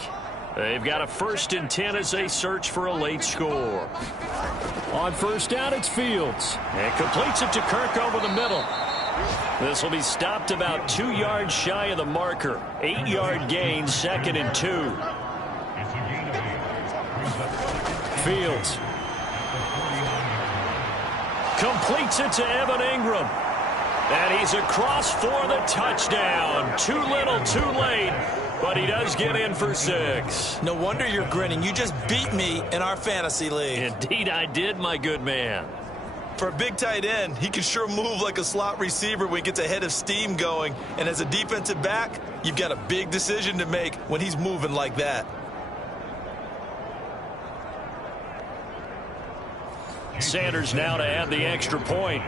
They've got a 1st and 10 as they search for a late score. On first down, it's Fields. And completes it to Kirk over the middle. This will be stopped about 2 yards shy of the marker. 8-yard gain, 2nd and 2. Fields Completes it to Evan Ingram. And he's across for the touchdown. Too little, too late, but he does get in for 6. No wonder you're grinning. You just beat me in our fantasy league. Indeed I did, my good man. For a big tight end, he can sure move like a slot receiver when he gets a head of steam going. And as a defensive back, you've got a big decision to make when he's moving like that. Sanders now to add the extra point.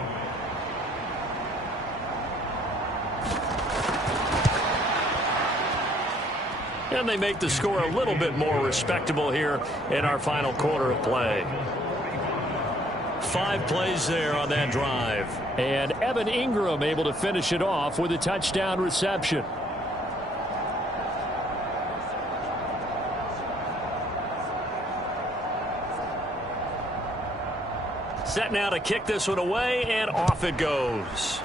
And they make the score a little bit more respectable here in our final quarter of play. 5 plays there on that drive. And Evan Ingram able to finish it off with a touchdown reception. Set now to kick this one away, and off it goes.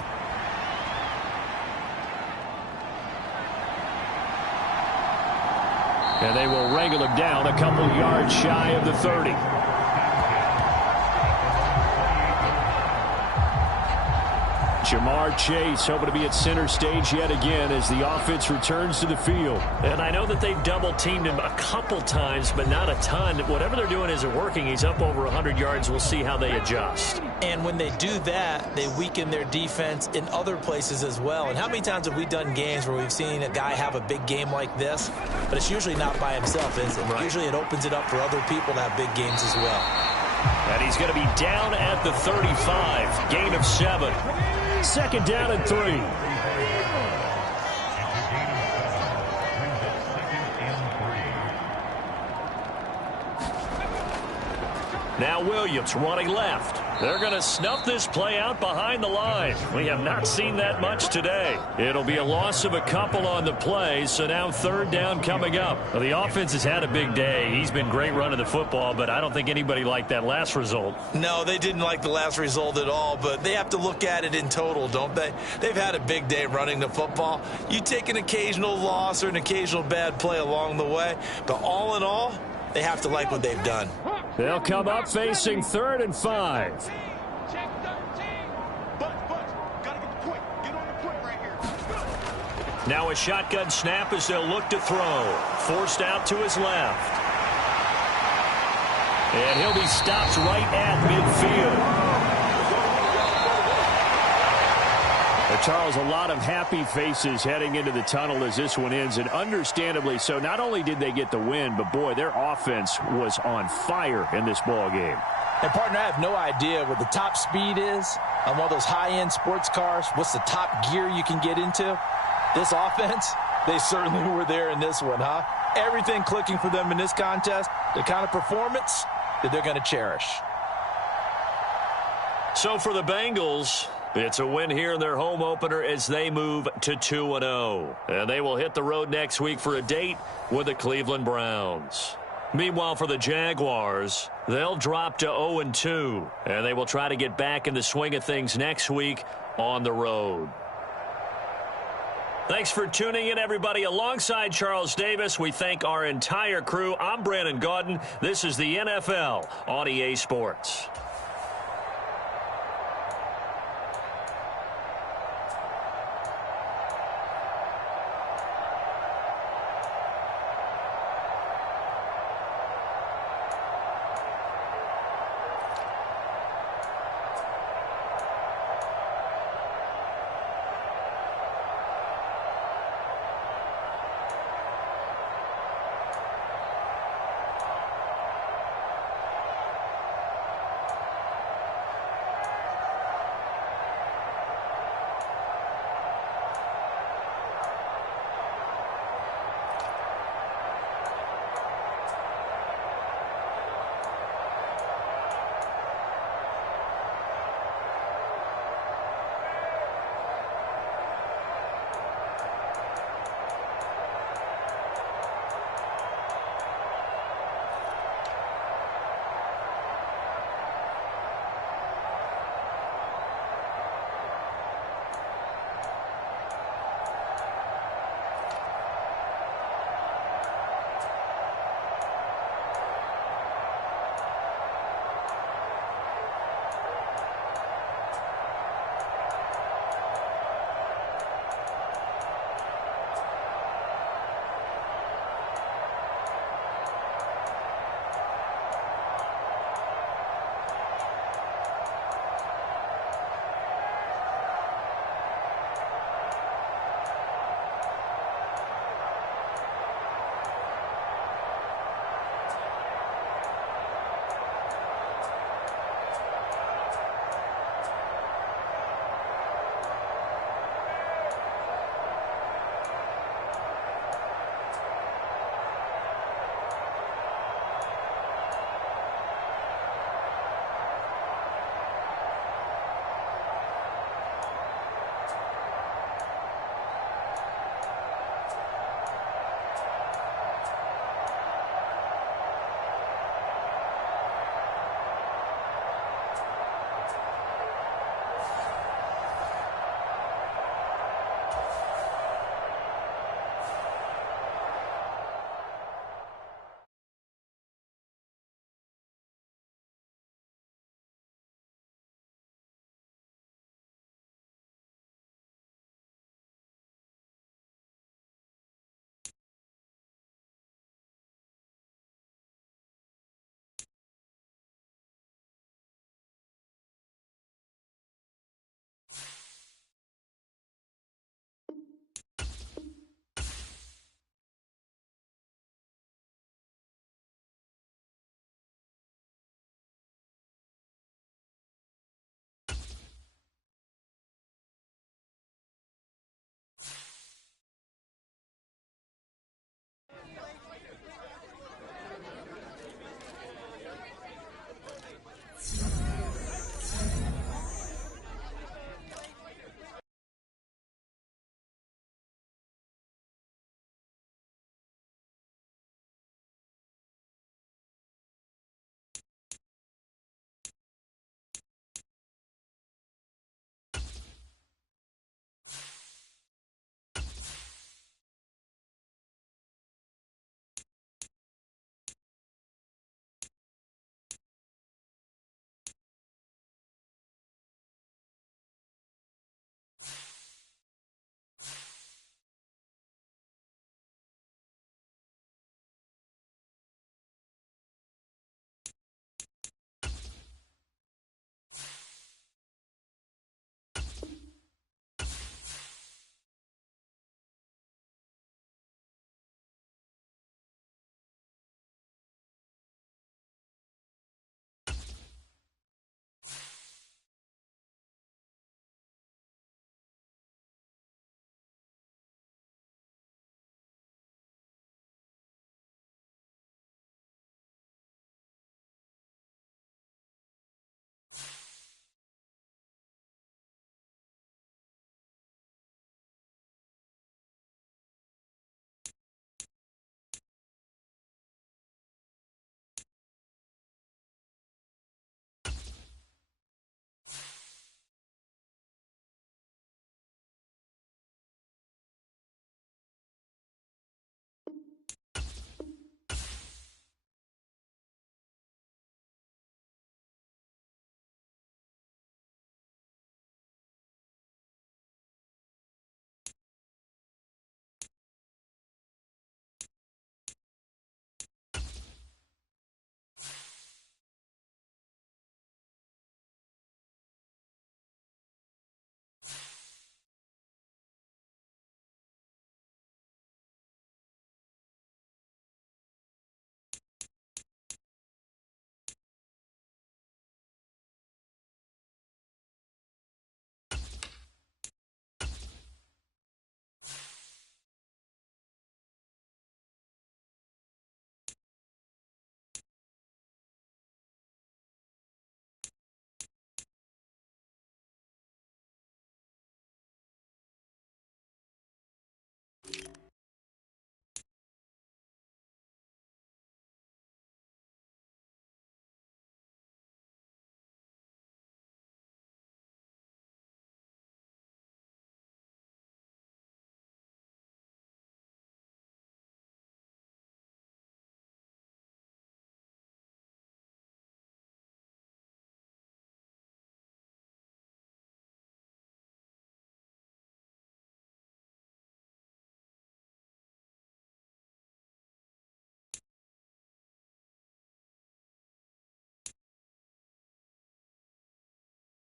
And they will wrangle him down a couple yards shy of the 30. Jamar Chase hoping to be at center stage yet again as the offense returns to the field. And I know that they've double-teamed him a couple times, but not a ton. Whatever they're doing isn't working. He's up over 100 yards. We'll see how they adjust. And when they do that, they weaken their defense in other places as well. And how many times have we done games where we've seen a guy have a big game like this? But it's usually not by himself, is it? Right. Usually it opens it up for other people to have big games as well. And he's going to be down at the 35. Gain of 7. 2nd down and 3. Now Williams running left. They're going to snuff this play out behind the line. We have not seen that much today. It'll be a loss of a couple on the play, so now 3rd down coming up. Well, the offense has had a big day. He's been great running the football, but I don't think anybody liked that last result. No, they didn't like the last result at all, but they have to look at it in total, don't they? They've had a big day running the football. You take an occasional loss or an occasional bad play along the way, but all in all, they have to like what they've done. They'll come up facing 3rd and 5. Now a shotgun snap as they'll look to throw. Forced out to his left. And he'll be stopped right at midfield. Charles, a lot of happy faces heading into the tunnel as this one ends, and understandably so. Not only did they get the win, but, boy, their offense was on fire in this ball game. And, partner, I have no idea what the top speed is on one of those high-end sports cars. What's the top gear you can get into? This offense, they certainly were there in this one, huh? Everything clicking for them in this contest, the kind of performance that they're going to cherish. So for the Bengals, it's a win here in their home opener as they move to 2-0. And they will hit the road next week for a date with the Cleveland Browns. Meanwhile, for the Jaguars, they'll drop to 0-2. And they will try to get back in the swing of things next week on the road. Thanks for tuning in, everybody. Alongside Charles Davis, we thank our entire crew. I'm Brandon Gaudin. This is the NFL on EA Sports.